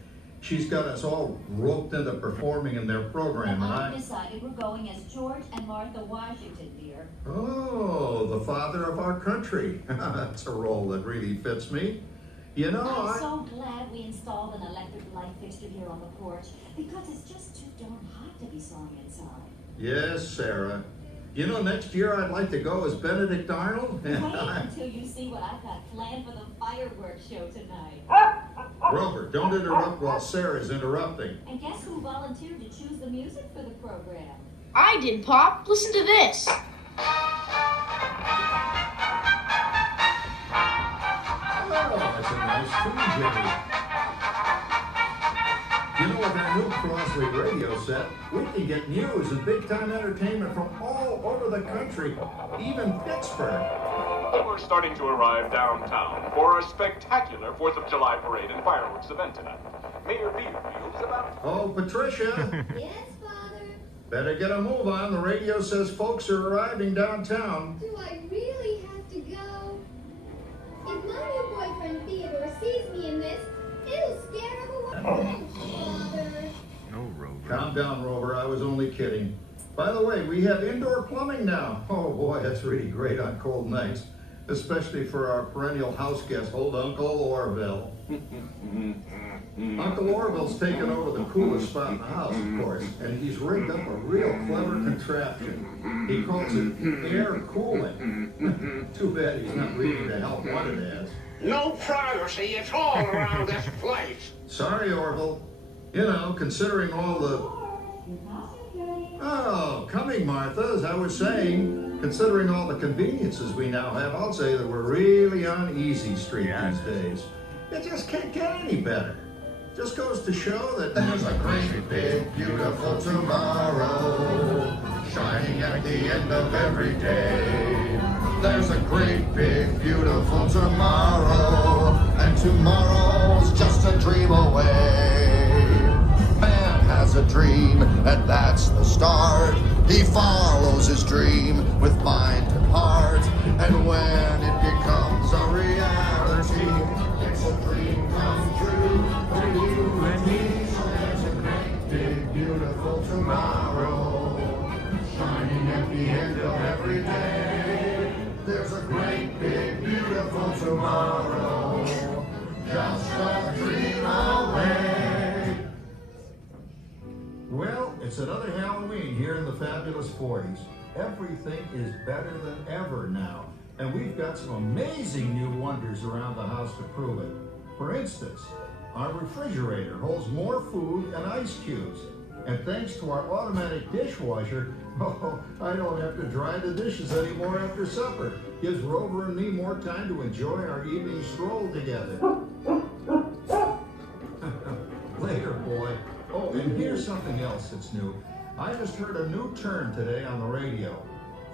She's got us all roped into performing in their program, and I've decided we're going as George and Martha Washington, dear. Oh, the father of our country. That's a role that really fits me. You know, I'm so glad we installed an electric light fixture here on the porch, because it's just too darn hot to be sewing inside. Yes, Sarah. You know, next year I'd like to go as Benedict Arnold. Wait until you see what I've got planned for the fireworks show tonight. Rover, don't interrupt while Sarah's interrupting. And guess who volunteered to choose the music for the program? I did, Pop. Listen to this. Oh, that's a nice tune, Jimmy. You know, with our new Crossway radio set, we can get news and big-time entertainment from all over the country, even Pittsburgh. We're starting to arrive downtown for a spectacular 4th of July parade and fireworks event tonight. Mayor Beaverfield is about... Oh, Patricia. Yes, Father? Better get a move on. The radio says folks are arriving downtown. Do I really have to go? If my new boyfriend Theodore sees me in this, it'll scare him away. Father. No, Rover. Calm down, Rover. I was only kidding. By the way, we have indoor plumbing now. Oh, boy, that's really great on cold nights, especially for our perennial house guest, old Uncle Orville. Uncle Orville's taken over the coolest spot in the house, of course, and he's rigged up a real clever contraption. He calls it air cooling. Too bad he's not reading the help wanted ads. No privacy at all around this place. Sorry, Orville. You know, considering all the... Oh, coming, Martha, as I was saying, considering all the conveniences we now have, I'll say that we're really on easy street these days. It just can't get any better. Just goes to show that there's a great, big, beautiful tomorrow shining at the end of every day. There's a great, big, beautiful tomorrow, and tomorrow's just a dream away. Man has a dream, and that's the start. He follows his dream with mind and heart, and when it becomes a reality, it's a dream come true for you and me. So there's a great, big, beautiful tomorrow shining at the end of every day. There's a great, big, beautiful tomorrow, just a dream away. Well, it's another Halloween here in the fabulous 40s. Everything is better than ever now, and we've got some amazing new wonders around the house to prove it. For instance, our refrigerator holds more food and ice cubes. And thanks to our automatic dishwasher, oh, I don't have to dry the dishes anymore after supper. Gives Rover and me more time to enjoy our evening stroll together. Later, boy. Oh, and here's something else that's new. I just heard a new term today on the radio.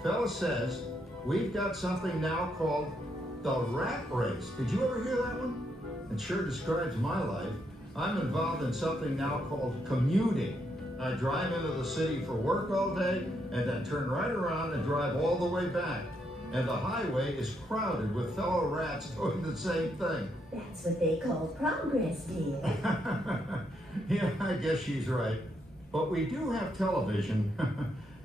Fella says, we've got something now called the rat race. Did you ever hear that one? It sure describes my life. I'm involved in something now called commuting. I drive into the city for work all day and then turn right around and drive all the way back. And the highway is crowded with fellow rats doing the same thing. That's what they call progress, dear. Yeah, I guess she's right. But we do have television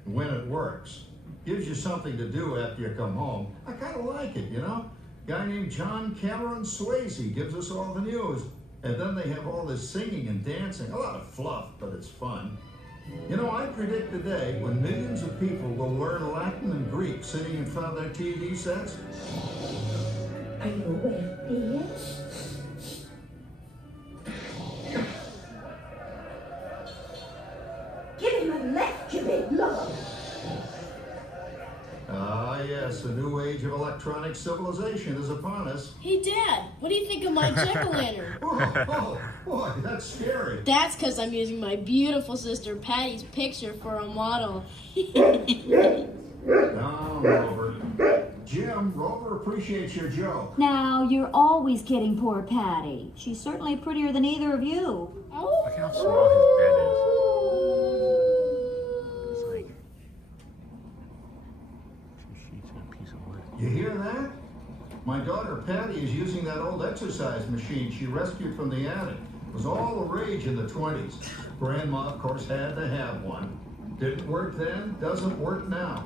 when it works. Gives you something to do after you come home. I kind of like it, you know? Guy named John Cameron Swayze gives us all the news. And then they have all this singing and dancing. A lot of fluff, but it's fun. You know, I predict the day when millions of people will learn Latin and Greek sitting in front of their TV sets. Are you awake, dear? Give him a left, you big love. Ah, yes, the new age of electronic civilization is upon us. Hey, Dad, what do you think of my jack-o'-lantern? Oh, boy, that's scary. That's because I'm using my beautiful sister Patty's picture for a model. Now, Rover. Jim, Rover appreciates your joke. Now, you're always kidding poor Patty. She's certainly prettier than either of you. Look how small his bed is. It's like two sheets and a piece of wood. You hear that? My daughter Patty is using that old exercise machine she rescued from the attic. was all the rage in the 20s. Grandma, of course, had to have one. Didn't work then, doesn't work now.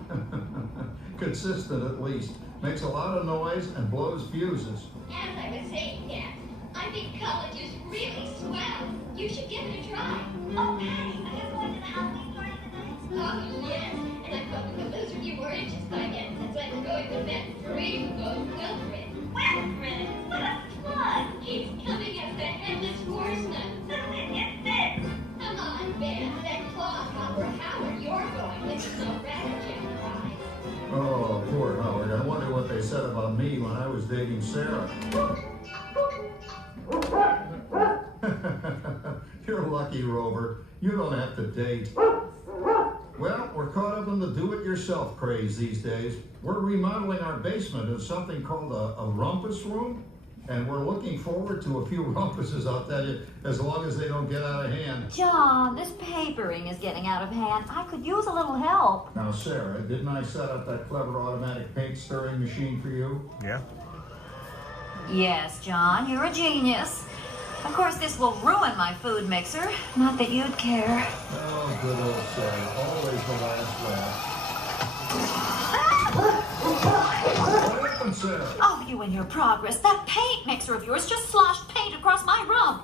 Consistent at least. Makes a lot of noise and blows fuses. As I was saying, Dad, I think college is really swell. You should give it a try. Oh, Patty, are you going to the Halloween party tonight? Oh, yes. And I'm hoping to lose a few more inches by then, since I'm going to bet free to go Wilfred. Wilfred? What a fun! He's coming as the headless horseman. It's this. Come on, Ben. That claw Harbour Howard you're going with is no rattlesnake prize. Oh, poor Howard. I wonder what they said about me when I was dating Sarah. You're lucky, Rover. You don't have to date. Well, we're caught up in the do-it-yourself craze these days. We're remodeling our basement in something called a rumpus room, and we're looking forward to a few rumpuses, I'll tell you, as long as they don't get out of hand. John, this papering is getting out of hand. I could use a little help. Now, Sarah, didn't I set up that clever automatic paint stirring machine for you? Yeah. Yes, John, you're a genius. Of course, this will ruin my food mixer. Not that you'd care. Oh, good old Sarah. Always the last laugh. What happened, Sarah? Oh, you and your progress. That paint mixer of yours just sloshed paint across my room.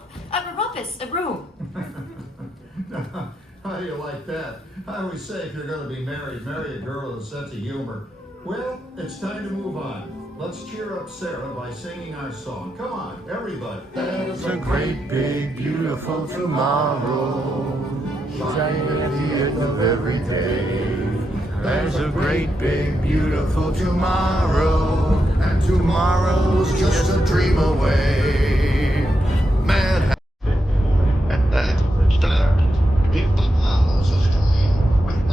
How do you like that? I always say if you're going to be married, marry a girl with a sense of humor. Well, it's time to move on. Let's cheer up Sarah by singing our song. Come on, everybody. There's a great, big, beautiful tomorrow, shining at the end of every day. There's a great, big, beautiful tomorrow, and tomorrow's just a dream away. Man, start. If the house is clean with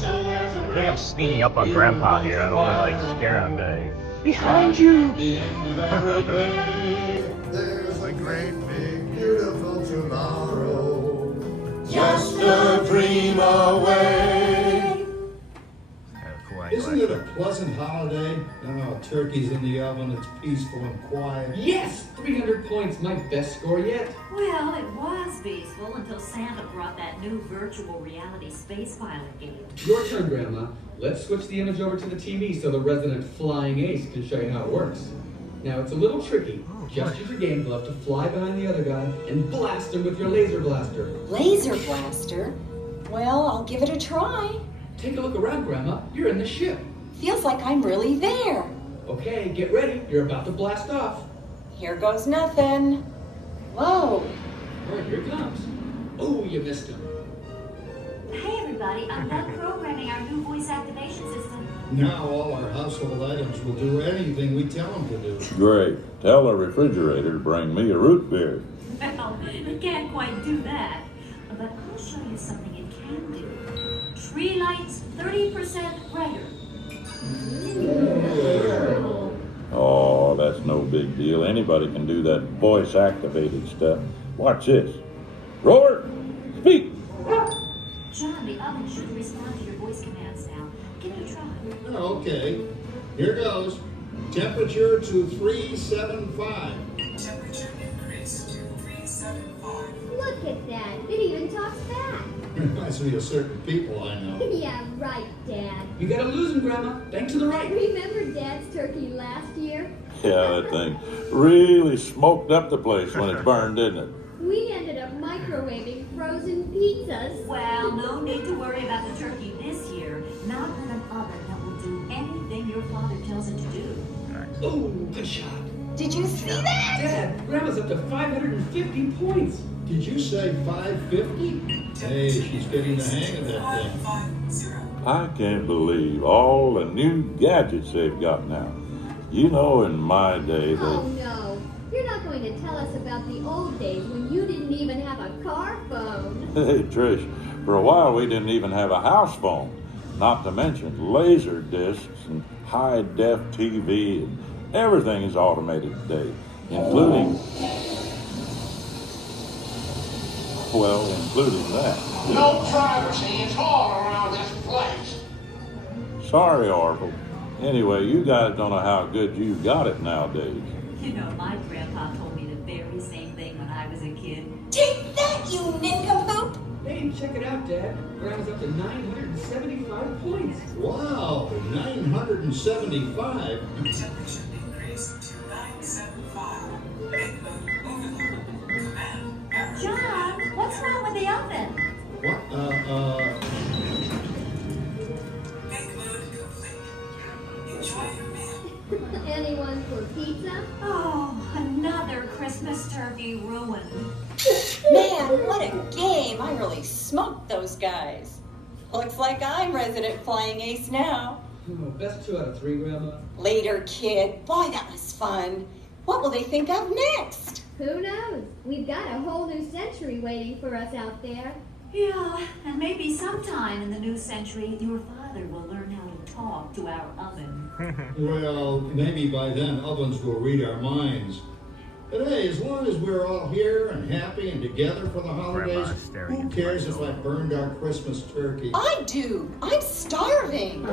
I think I'm sneaking up on Grandpa here. I don't want to like scare him. behind you. There's a great big beautiful tomorrow, just a dream away. Isn't it a pleasant holiday? Oh, turkey's in the oven, it's peaceful and quiet. Yes! 300 points, my best score yet. Well, it was peaceful until Santa brought that new virtual reality space pilot game. Your turn, Grandma. Let's switch the image over to the TV so the resident flying ace can show you how it works. Now, it's a little tricky. Just use your game glove to fly behind the other guy and blast him with your laser blaster. Laser blaster? Well, I'll give it a try. Take a look around, Grandma. You're in the ship. Feels like I'm really there. Okay, get ready. You're about to blast off. Here goes nothing. Whoa. All right, here it comes. Oh, you missed him. Hey, everybody, I'm done programming our new voice activation system. Now all our household items will do anything we tell them to do. Great. Tell the refrigerator to bring me a root beer. Well, it can't quite do that. But I'll show you something it can do. Tree lights 30% brighter. Oh, that's no big deal. Anybody can do that voice-activated stuff. Watch this. Roar! Speak! John, the oven should respond to your voice commands now. Give it a try. Okay, here goes. Temperature to 375. Temperature increase to 375. Look at that. It even talks back. Reminds me of certain people I know. Yeah, right, Dad. You gotta lose him, Grandma. Bank to the right. Remember Dad's turkey last year? Yeah, that thing really smoked up the place when it burned, didn't it? We ended up microwaving frozen pizzas. Well, no need to worry about the turkey this year. Not with an oven that will do anything your father tells it to do. Oh, good shot. Did you see that? Dad, Grandma's up to 550 points. Did you say 550? Hey, she's getting the hang of that thing. I can't believe all the new gadgets they've got now. You know, in my day, Oh, no. You're not going to tell us about the old days when you didn't even have a car phone. Hey, Trish, for a while we didn't even have a house phone. Not to mention laser discs and high-def TV, and everything is automated today, including that. No privacy at all around this place. Sorry, Orville. Anyway, you guys don't know how good you got it nowadays. You know, my grandpa told me the very same thing when I was a kid. Take that, you nincompoop! Hey, check it out, Dad. Grandma's up to 975 points. Wow, 975. Temperature increase to 975. John, what's wrong with the oven? What? Anyone for pizza? Oh, another Christmas turkey ruined. Man, what a game! I really smoked those guys. Looks like I'm resident flying ace now. Oh, best 2 out of 3, Grandma. Later, kid. Boy, that was fun. What will they think of next? Who knows? We've got a whole new century waiting for us out there. Yeah, and maybe sometime in the new century, your father will learn how to talk to our oven. Well, maybe by then ovens will read our minds. But hey, as long as we're all here and happy and together for the holidays, who cares if I burned our Christmas turkey? I do. I'm starving.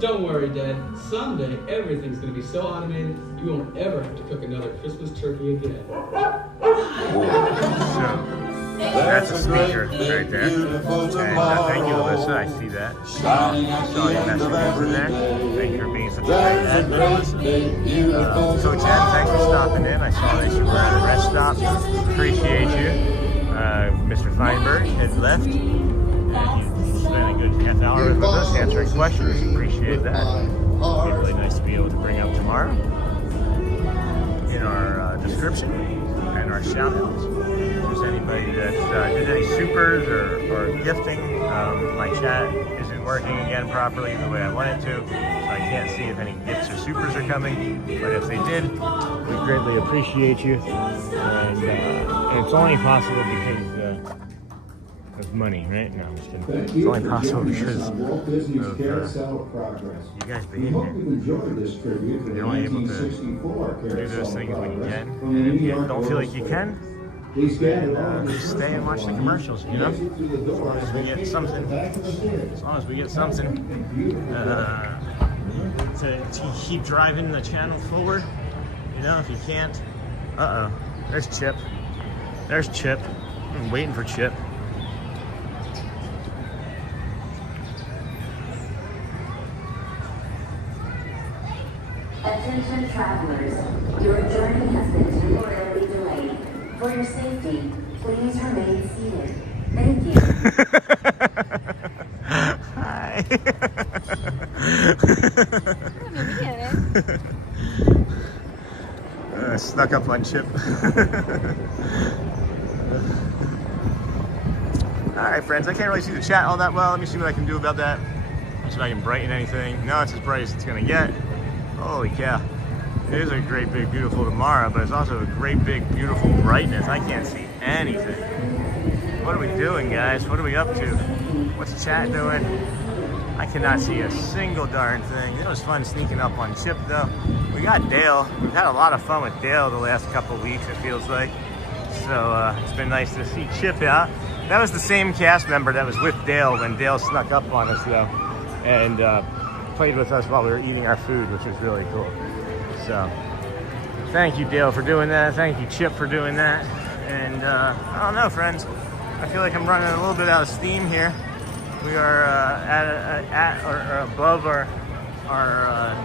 Don't worry, Dad. Someday everything's going to be so automated you won't ever have to cook another Christmas turkey again. That's a sneaker right there. And thank you, Alyssa. I see that. I saw your messages in there. Thank you for being such a great dad. Coach Ed, thanks for stopping in. I saw that you were at a rest stop. Appreciate you. Mr. Feinberg had left. And you spent a good half hour with us answering questions. Appreciate that. It'd be really nice to be able to bring up tomorrow in our description and our shout-outs. If there's anybody that did any supers or gifting, my chat isn't working again properly the way I want it to, so I can't see if any gifts or supers are coming, but if they did, we greatly appreciate you, and it's only possible because of money, right? No, I'm just kidding. It's only possible because of Carousel of Progress. you guys being here. You're only able to do those things when you can, and if you don't feel like you can, then stay and watch the commercials, you know? As long as we get something, to keep driving the channel forward, you know, if you can't, there's Chip. There's Chip. I'm waiting for Chip. Attention travelers, your journey has been temporarily delayed. For your safety, please remain seated. Thank you. Hi. Snuck up on Chip. Alright friends, I can't really see the chat all that well. Let me see what I can do about that. See if I can brighten anything. No, it's as bright as it's gonna get. Holy cow. It is a great big beautiful tomorrow, but it's also a great big beautiful brightness. I can't see anything. What are we doing, guys? What are we up to? What's the chat doing? I cannot see a single darn thing. It was fun sneaking up on Chip though. We got Dale. We've had a lot of fun with Dale the last couple weeks, it feels like. So it's been nice to see Chip out. That was the same cast member that was with Dale when Dale snuck up on us though. And played with us while we were eating our food, which was really cool. So, thank you, Dale, for doing that. Thank you, Chip, for doing that. And I don't know, friends. I feel like I'm running a little bit out of steam here. We are at or above our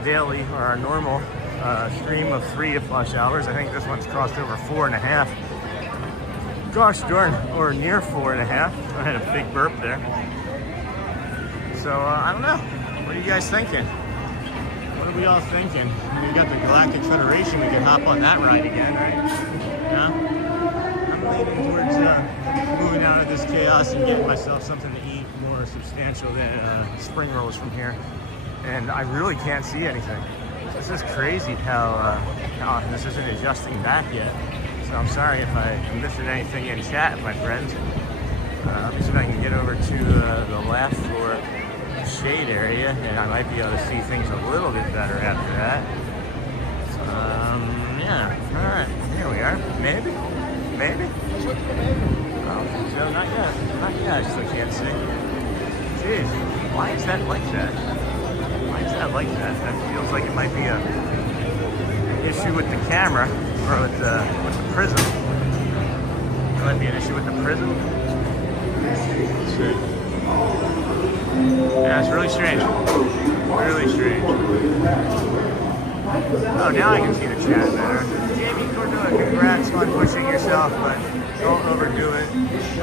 daily or our normal stream of 3+ hours. I think this one's crossed over 4.5. Gosh darn, or near 4.5. I had a big burp there. So I don't know. What are you guys thinking? What are we all thinking? We got the Galactic Federation. We can hop on that ride again, right? Yeah. I'm leaning towards moving out of this chaos and getting myself something to eat more substantial than spring rolls from here. And I really can't see anything. This is crazy how this isn't adjusting back yet. So I'm sorry if I'm missing anything in chat, my friends. Let me see if I can get over to the left for shade area, and I might be able to see things a little bit better after that. Yeah, alright, here we are. Maybe? Maybe? I don't think so, not yet. Not yet, I still can't see. Jeez. Why is that like that? Why is that like that? That feels like it might be an issue with the camera or with the prism. There might be an issue with the prism. Let's see. Yeah, it's really strange. Really strange. Oh, now I can see the chat better. Jamie Cordova, congrats on pushing yourself, but don't overdo it.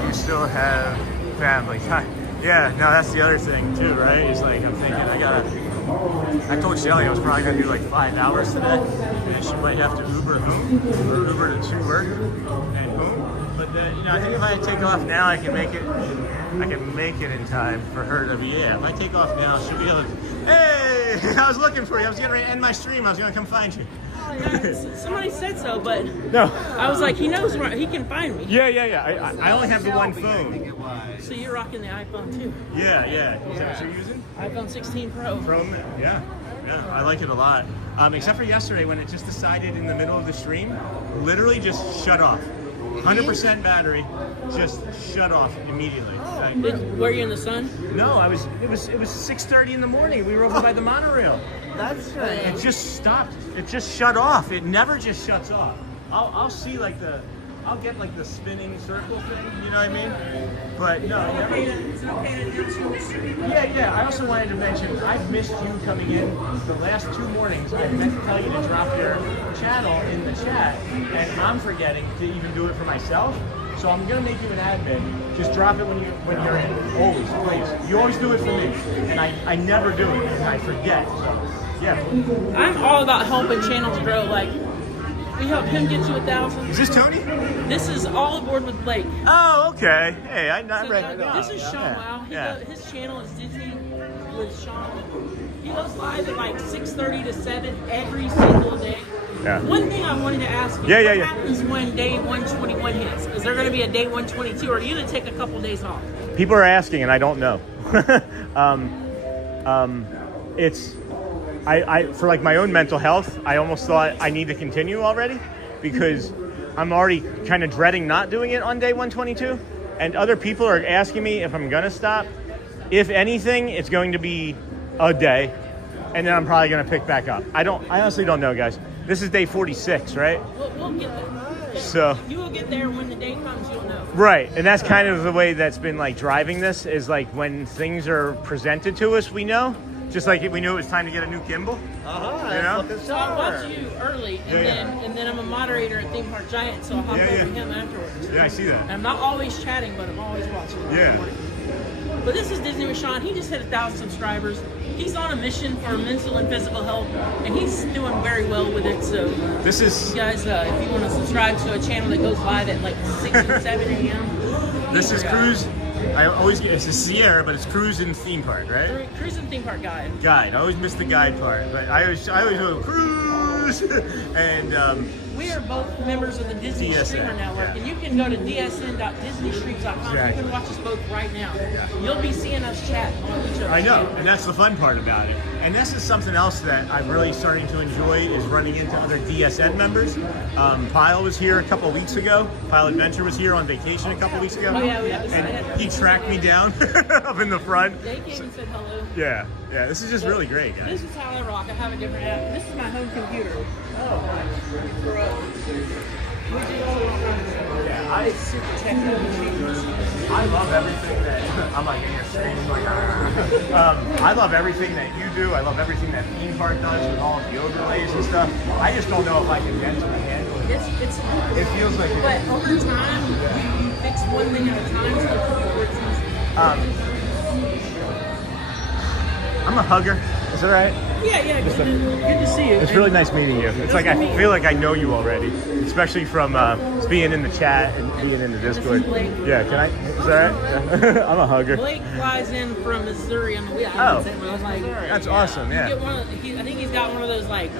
You still have family. Yeah, no, that's the other thing too, right? It's like I'm thinking I told Shelly I was probably gonna do like 5 hours today, and she might have to Uber home or Uber to work and home. But you know, I think if I take off now, I can make it in time for her to be. Yeah, if I take off now, she'll be able to. Hey, I was looking for you. I was getting ready to end my stream. I was gonna come find you. Oh, yeah, somebody said so, but no. I was like, he knows where he can find me. Yeah. I only have the one phone. So you're rocking the iPhone too? Yeah. Is that what you're using? iPhone 16 Pro. Yeah. I like it a lot. Except for yesterday when it just decided in the middle of the stream, literally just shut off. 100% battery, just shut off immediately. Were you in the sun? No, it was 6:30 in the morning. We were over by the monorail. That's right. It just stopped. It just shut off. It never just shuts off. I'll see like I'll get like the spinning circle thing, you know what I mean? But no, it never. Yeah. I also wanted to mention, I've missed you coming in the last 2 mornings. I meant to tell you to drop your channel in the chat, and I'm forgetting to even do it for myself. So I'm gonna make you an admin. Just drop it when you're in. Always, please. You always do it for me, and I never do it, and I forget. So yeah. I'm all about helping channels grow. Like, we helped him get to 1,000. Is this Tony? This is All Aboard with Blake. Oh, okay. Hey, I read it. This is Sean Wow. His channel is Disney with Sean. He goes live at like 6:30 to 7 every single day. Yeah. One thing I wanted to ask you, what happens when day 121 hits? Is there going to be a day 122, or are you going to take a couple days off? People are asking, and I don't know. I for like my own mental health, I almost thought I need to continue already because I'm already kind of dreading not doing it on day 122. And other people are asking me if I'm going to stop. If anything, it's going to be a day, and then I'm probably going to pick back up. I honestly don't know, guys. This is day 46, right? We'll get there. So you will get there when the day comes. You'll know. Right, and that's kind of the way that's been like driving this is like when things are presented to us, we know. Just like we knew it was time to get a new gimbal. You know? So I watch you early, and then I'm a moderator at Theme Park Giant, so I'll hop over to him afterwards. Yeah, I see that. And I'm not always chatting, but I'm always watching. But this is Disney with Sean. He just hit 1,000 subscribers. He's on a mission for mental and physical health, and he's doing very well with it. So this is, you guys, if you want to subscribe to a channel that goes live at like 6 and 7 a.m. This is Cruise. I always get it's a Sierra, but it's Cruise in Theme Park, right? Cruise and Theme Park Guide. Guide. I always miss the guide part, but I always go Cruise, and we are both members of the Disney Streamer Network, and you can go to dsn.disneystreams.com. You can watch us both right now. You'll be seeing us chat on each other. I know, and that's the fun part about it. And this is something else that I'm really starting to enjoy is running into other DSN members. Pyle was here a couple weeks ago. Pyle Adventure was here on vacation a couple weeks ago. Oh, yeah, and he tracked me down up in the front. They came and said hello. Yeah, this is just really great, guys. This is how I rock. I have a different app. This is my home computer. It's super technical. I love everything that I'm like in your screen. I love everything that you do. I love everything that Theme Park does with all of the overlays and stuff. I just don't know if I can get to the handle it. It feels like. But over time, you fix one thing at a time to the point where it's easy. I'm a hugger. Is that right? Yeah. Good to see you. It's really nice meeting you. It's like I feel like I know you already, especially from being in the chat and being in the Discord. Yeah, can I? Is that right? I'm a hugger. Blake flies in from Missouri on the weekend. That's awesome. Yeah. I think he's got one of those like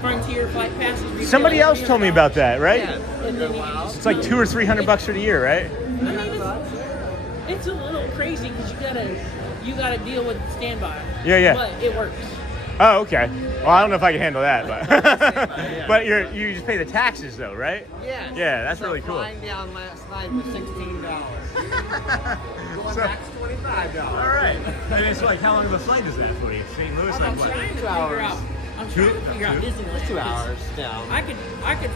Frontier flight passes. Somebody else told me about that, right? Yeah. And then it's like $200 or $300 for the year, right? I mean, it's a little crazy because you gotta deal with standby. Yeah. But it works. Oh, okay. Well, I don't know if I can handle that, but but you just pay the taxes though, right? Yeah. Yeah, that's really cool. Flying down last night was $16. Going back's $25. All right. And it's like, how long of a flight is that for you? St. Louis, like what? 2 hours. I'm trying to figure out Disneyland. 2 hours down. I could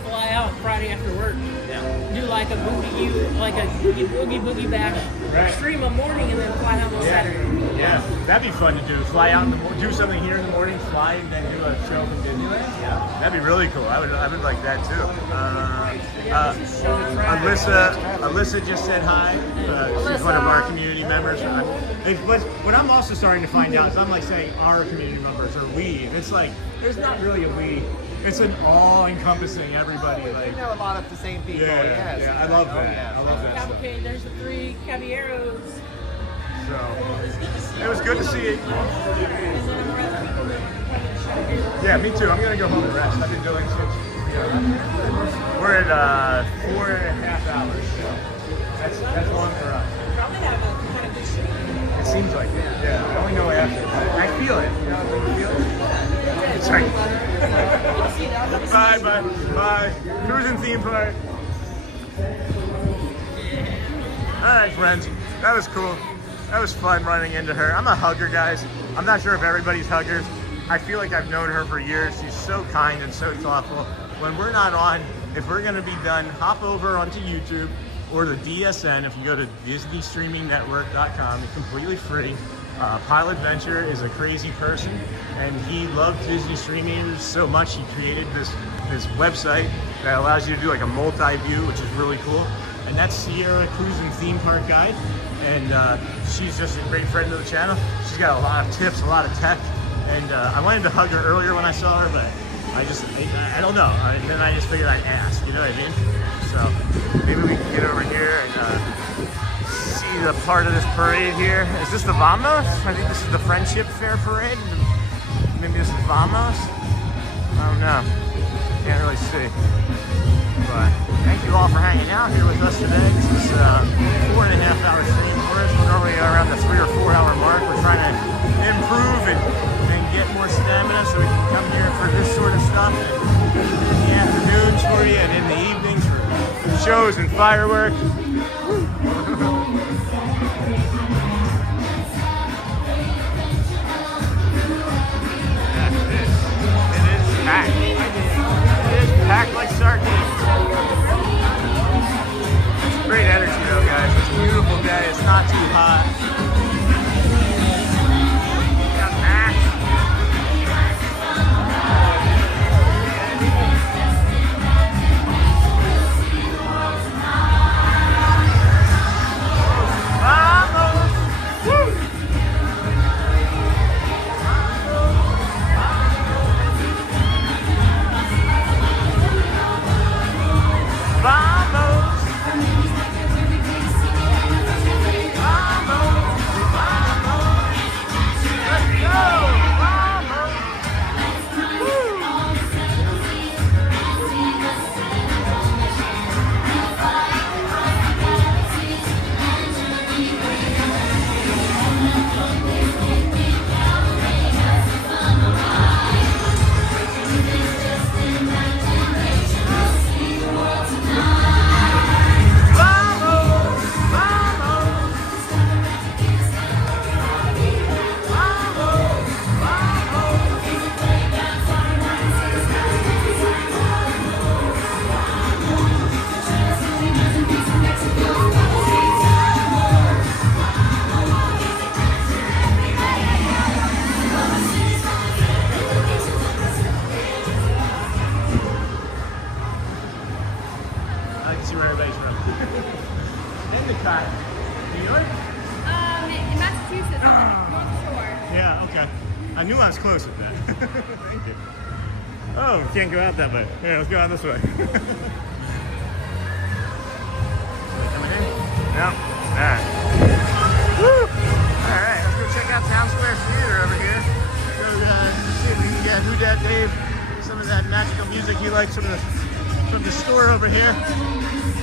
fly out Friday after work. Yeah. Do like a boogie back, stream a morning, and then fly home on Saturday. Yeah, that'd be fun to do. Fly out in the do something here in the morning, fly, and then do a show in Disneyland. Yeah, that'd be really cool. I would like that too. Alyssa just said hi. She's one of our community members. What I'm also starting to find out is I'm like saying our community members or we. It's like there's not really a we. It's an all-encompassing everybody. Like We know a lot of the same people. Yes. Yeah, I love that. Yes. I love that. Cavalcade, there's the 3 Caballeros. So it was good to see it. Yeah, me too. I'm gonna go home and rest. I've been doing since we're at 4.5 hours. So that's long for us. Probably have a kind of good show. It seems like it. Yeah, I only know after. I feel it. You know, I feel it. It's right. Bye. Cruising theme park. All right, friends. That was cool. That was fun running into her. I'm a hugger, guys. I'm not sure if everybody's huggers. I feel like I've known her for years. She's so kind and so thoughtful. When we're not on, if we're gonna be done, hop over onto YouTube or the DSN. If you go to DisneyStreamingNetwork.com, it's completely free. Pilot Venture is a crazy person, and he loved Disney streaming so much he created this website that allows you to do like a multi-view, which is really cool. And that's Sierra Cruising Theme Park Guide. And she's just a great friend of the channel. She's got a lot of tips, a lot of tech. And I wanted to hug her earlier when I saw her, but I don't know. And then I just figured I'd ask, you know what I mean? So maybe we can get over here and see the part of this parade here. Is this the Vamos? I think this is the Friendship Fair Parade. Maybe this is Vamos? I don't know. Can't really see. But thank you all for hanging out here with us today. This is a 4.5 hour stream for us. We're normally around the 3 or 4 hour mark. We're trying to improve and get more stamina so we can come here for this sort of stuff. And in the afternoons for you and in the evenings for shows and fireworks. It is packed. It is packed like sardines. Great energy though, guys. It's a beautiful day. It's not too hot. Got Max. Vamos! Woo! Vamos! EPCOT, New York? In Massachusetts, North Shore. Yeah, okay. I knew I was close with that. Thank you. Oh, we can't go out that way. Here, let's go out this way. Coming in? No. Alright. Woo! Alright, let's go check out Town Square Theater over here. Go see if we can get Who Dat Dave some of that magical music he likes from the store over here.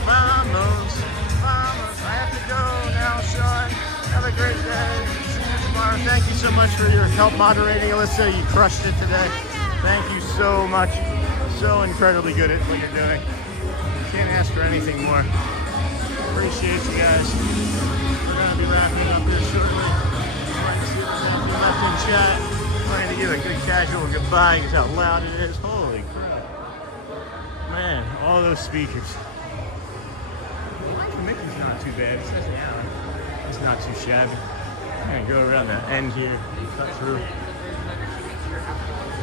Vamos, vamos. I have to go now, Sean. Have a great day. See you tomorrow. Thank you so much for your help moderating, Alyssa. You crushed it today. Thank you so much. So incredibly good at what you're doing. Can't ask for anything more. Appreciate you guys. We're going to be wrapping up here shortly. Trying to see if there's anything left in chat. Trying to give a good casual goodbye because how loud it is. Holy crap. Man, all those speakers. The Mickey's not too bad. It says the alley. It's not too shabby. I'm going to go around the end here, cut through.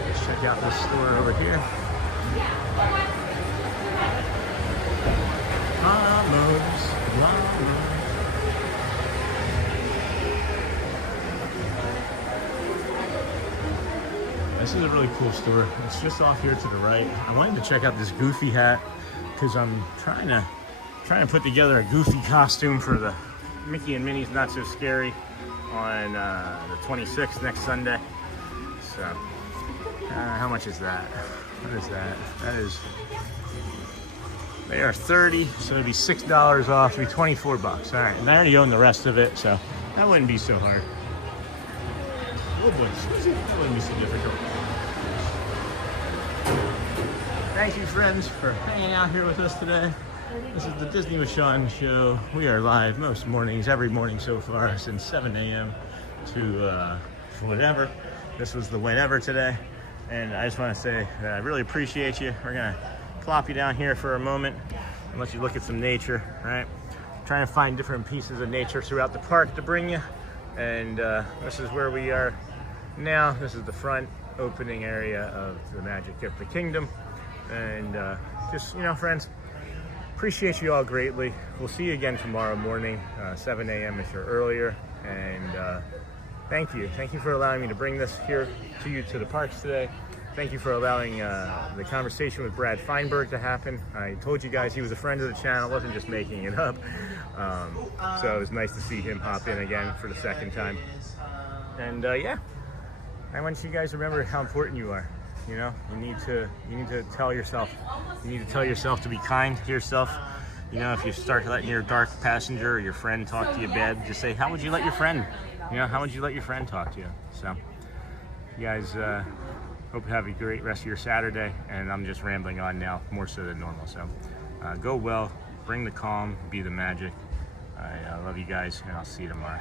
Let's check out this store over here. This is a really cool store. It's just off here to the right. I wanted to check out this Goofy hat because I'm trying to put together a Goofy costume for the Mickey and Minnie's Not So Scary on the 26th, next Sunday. So, how much is that? What is that? That is, they are 30, so it'd be $6 off, it'd be 24 bucks. All right, and I already own the rest of it, so that wouldn't be so hard. Oh boy, that wouldn't be so difficult. Thank you, friends, for hanging out here with us today. This is the Disney with Sean show. We are live most mornings, every morning so far, since 7 a.m. to whatever. This was the whenever today. And I just want to say that I really appreciate you. We're going to plop you down here for a moment and let you look at some nature, right? Trying to find different pieces of nature throughout the park to bring you. And this is where we are now. This is the front opening area of the Magic of the Kingdom. And just, you know, friends, appreciate you all greatly. We'll see you again tomorrow morning, 7 a.m. if you're earlier. And thank you. Thank you for allowing me to bring this here to you to the parks today. Thank you for allowing the conversation with Brad Feinberg to happen. I told you guys he was a friend of the channel, wasn't just making it up. So it was nice to see him hop in again for the second time. And yeah, I want you guys to remember how important you are. You know, you need to tell yourself. You need to tell yourself to be kind to yourself. You know, if you start letting your dark passenger or your friend talk to you bad, just say, how would you let your friend? You know, how would you let your friend talk to you? So, you guys, hope you have a great rest of your Saturday. And I'm just rambling on now, more so than normal. So, go well, bring the calm, be the magic. I love you guys, and I'll see you tomorrow.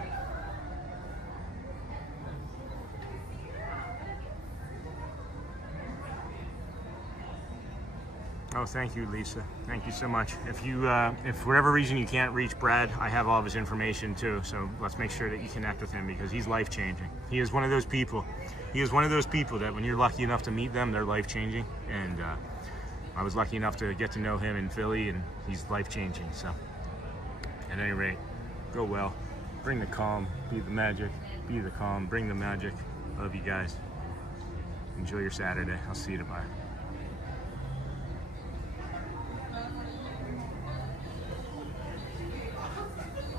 Oh, thank you, Lisa. Thank you so much. If you, if for whatever reason you can't reach Brad, I have all of his information too. So let's make sure that you connect with him because he's life-changing. He is one of those people. He is one of those people that when you're lucky enough to meet them, they're life-changing. And I was lucky enough to get to know him in Philly, and he's life-changing. So at any rate, go well. Bring the calm. Be the magic. Be the calm. Bring the magic. Love you guys. Enjoy your Saturday. I'll see you tomorrow.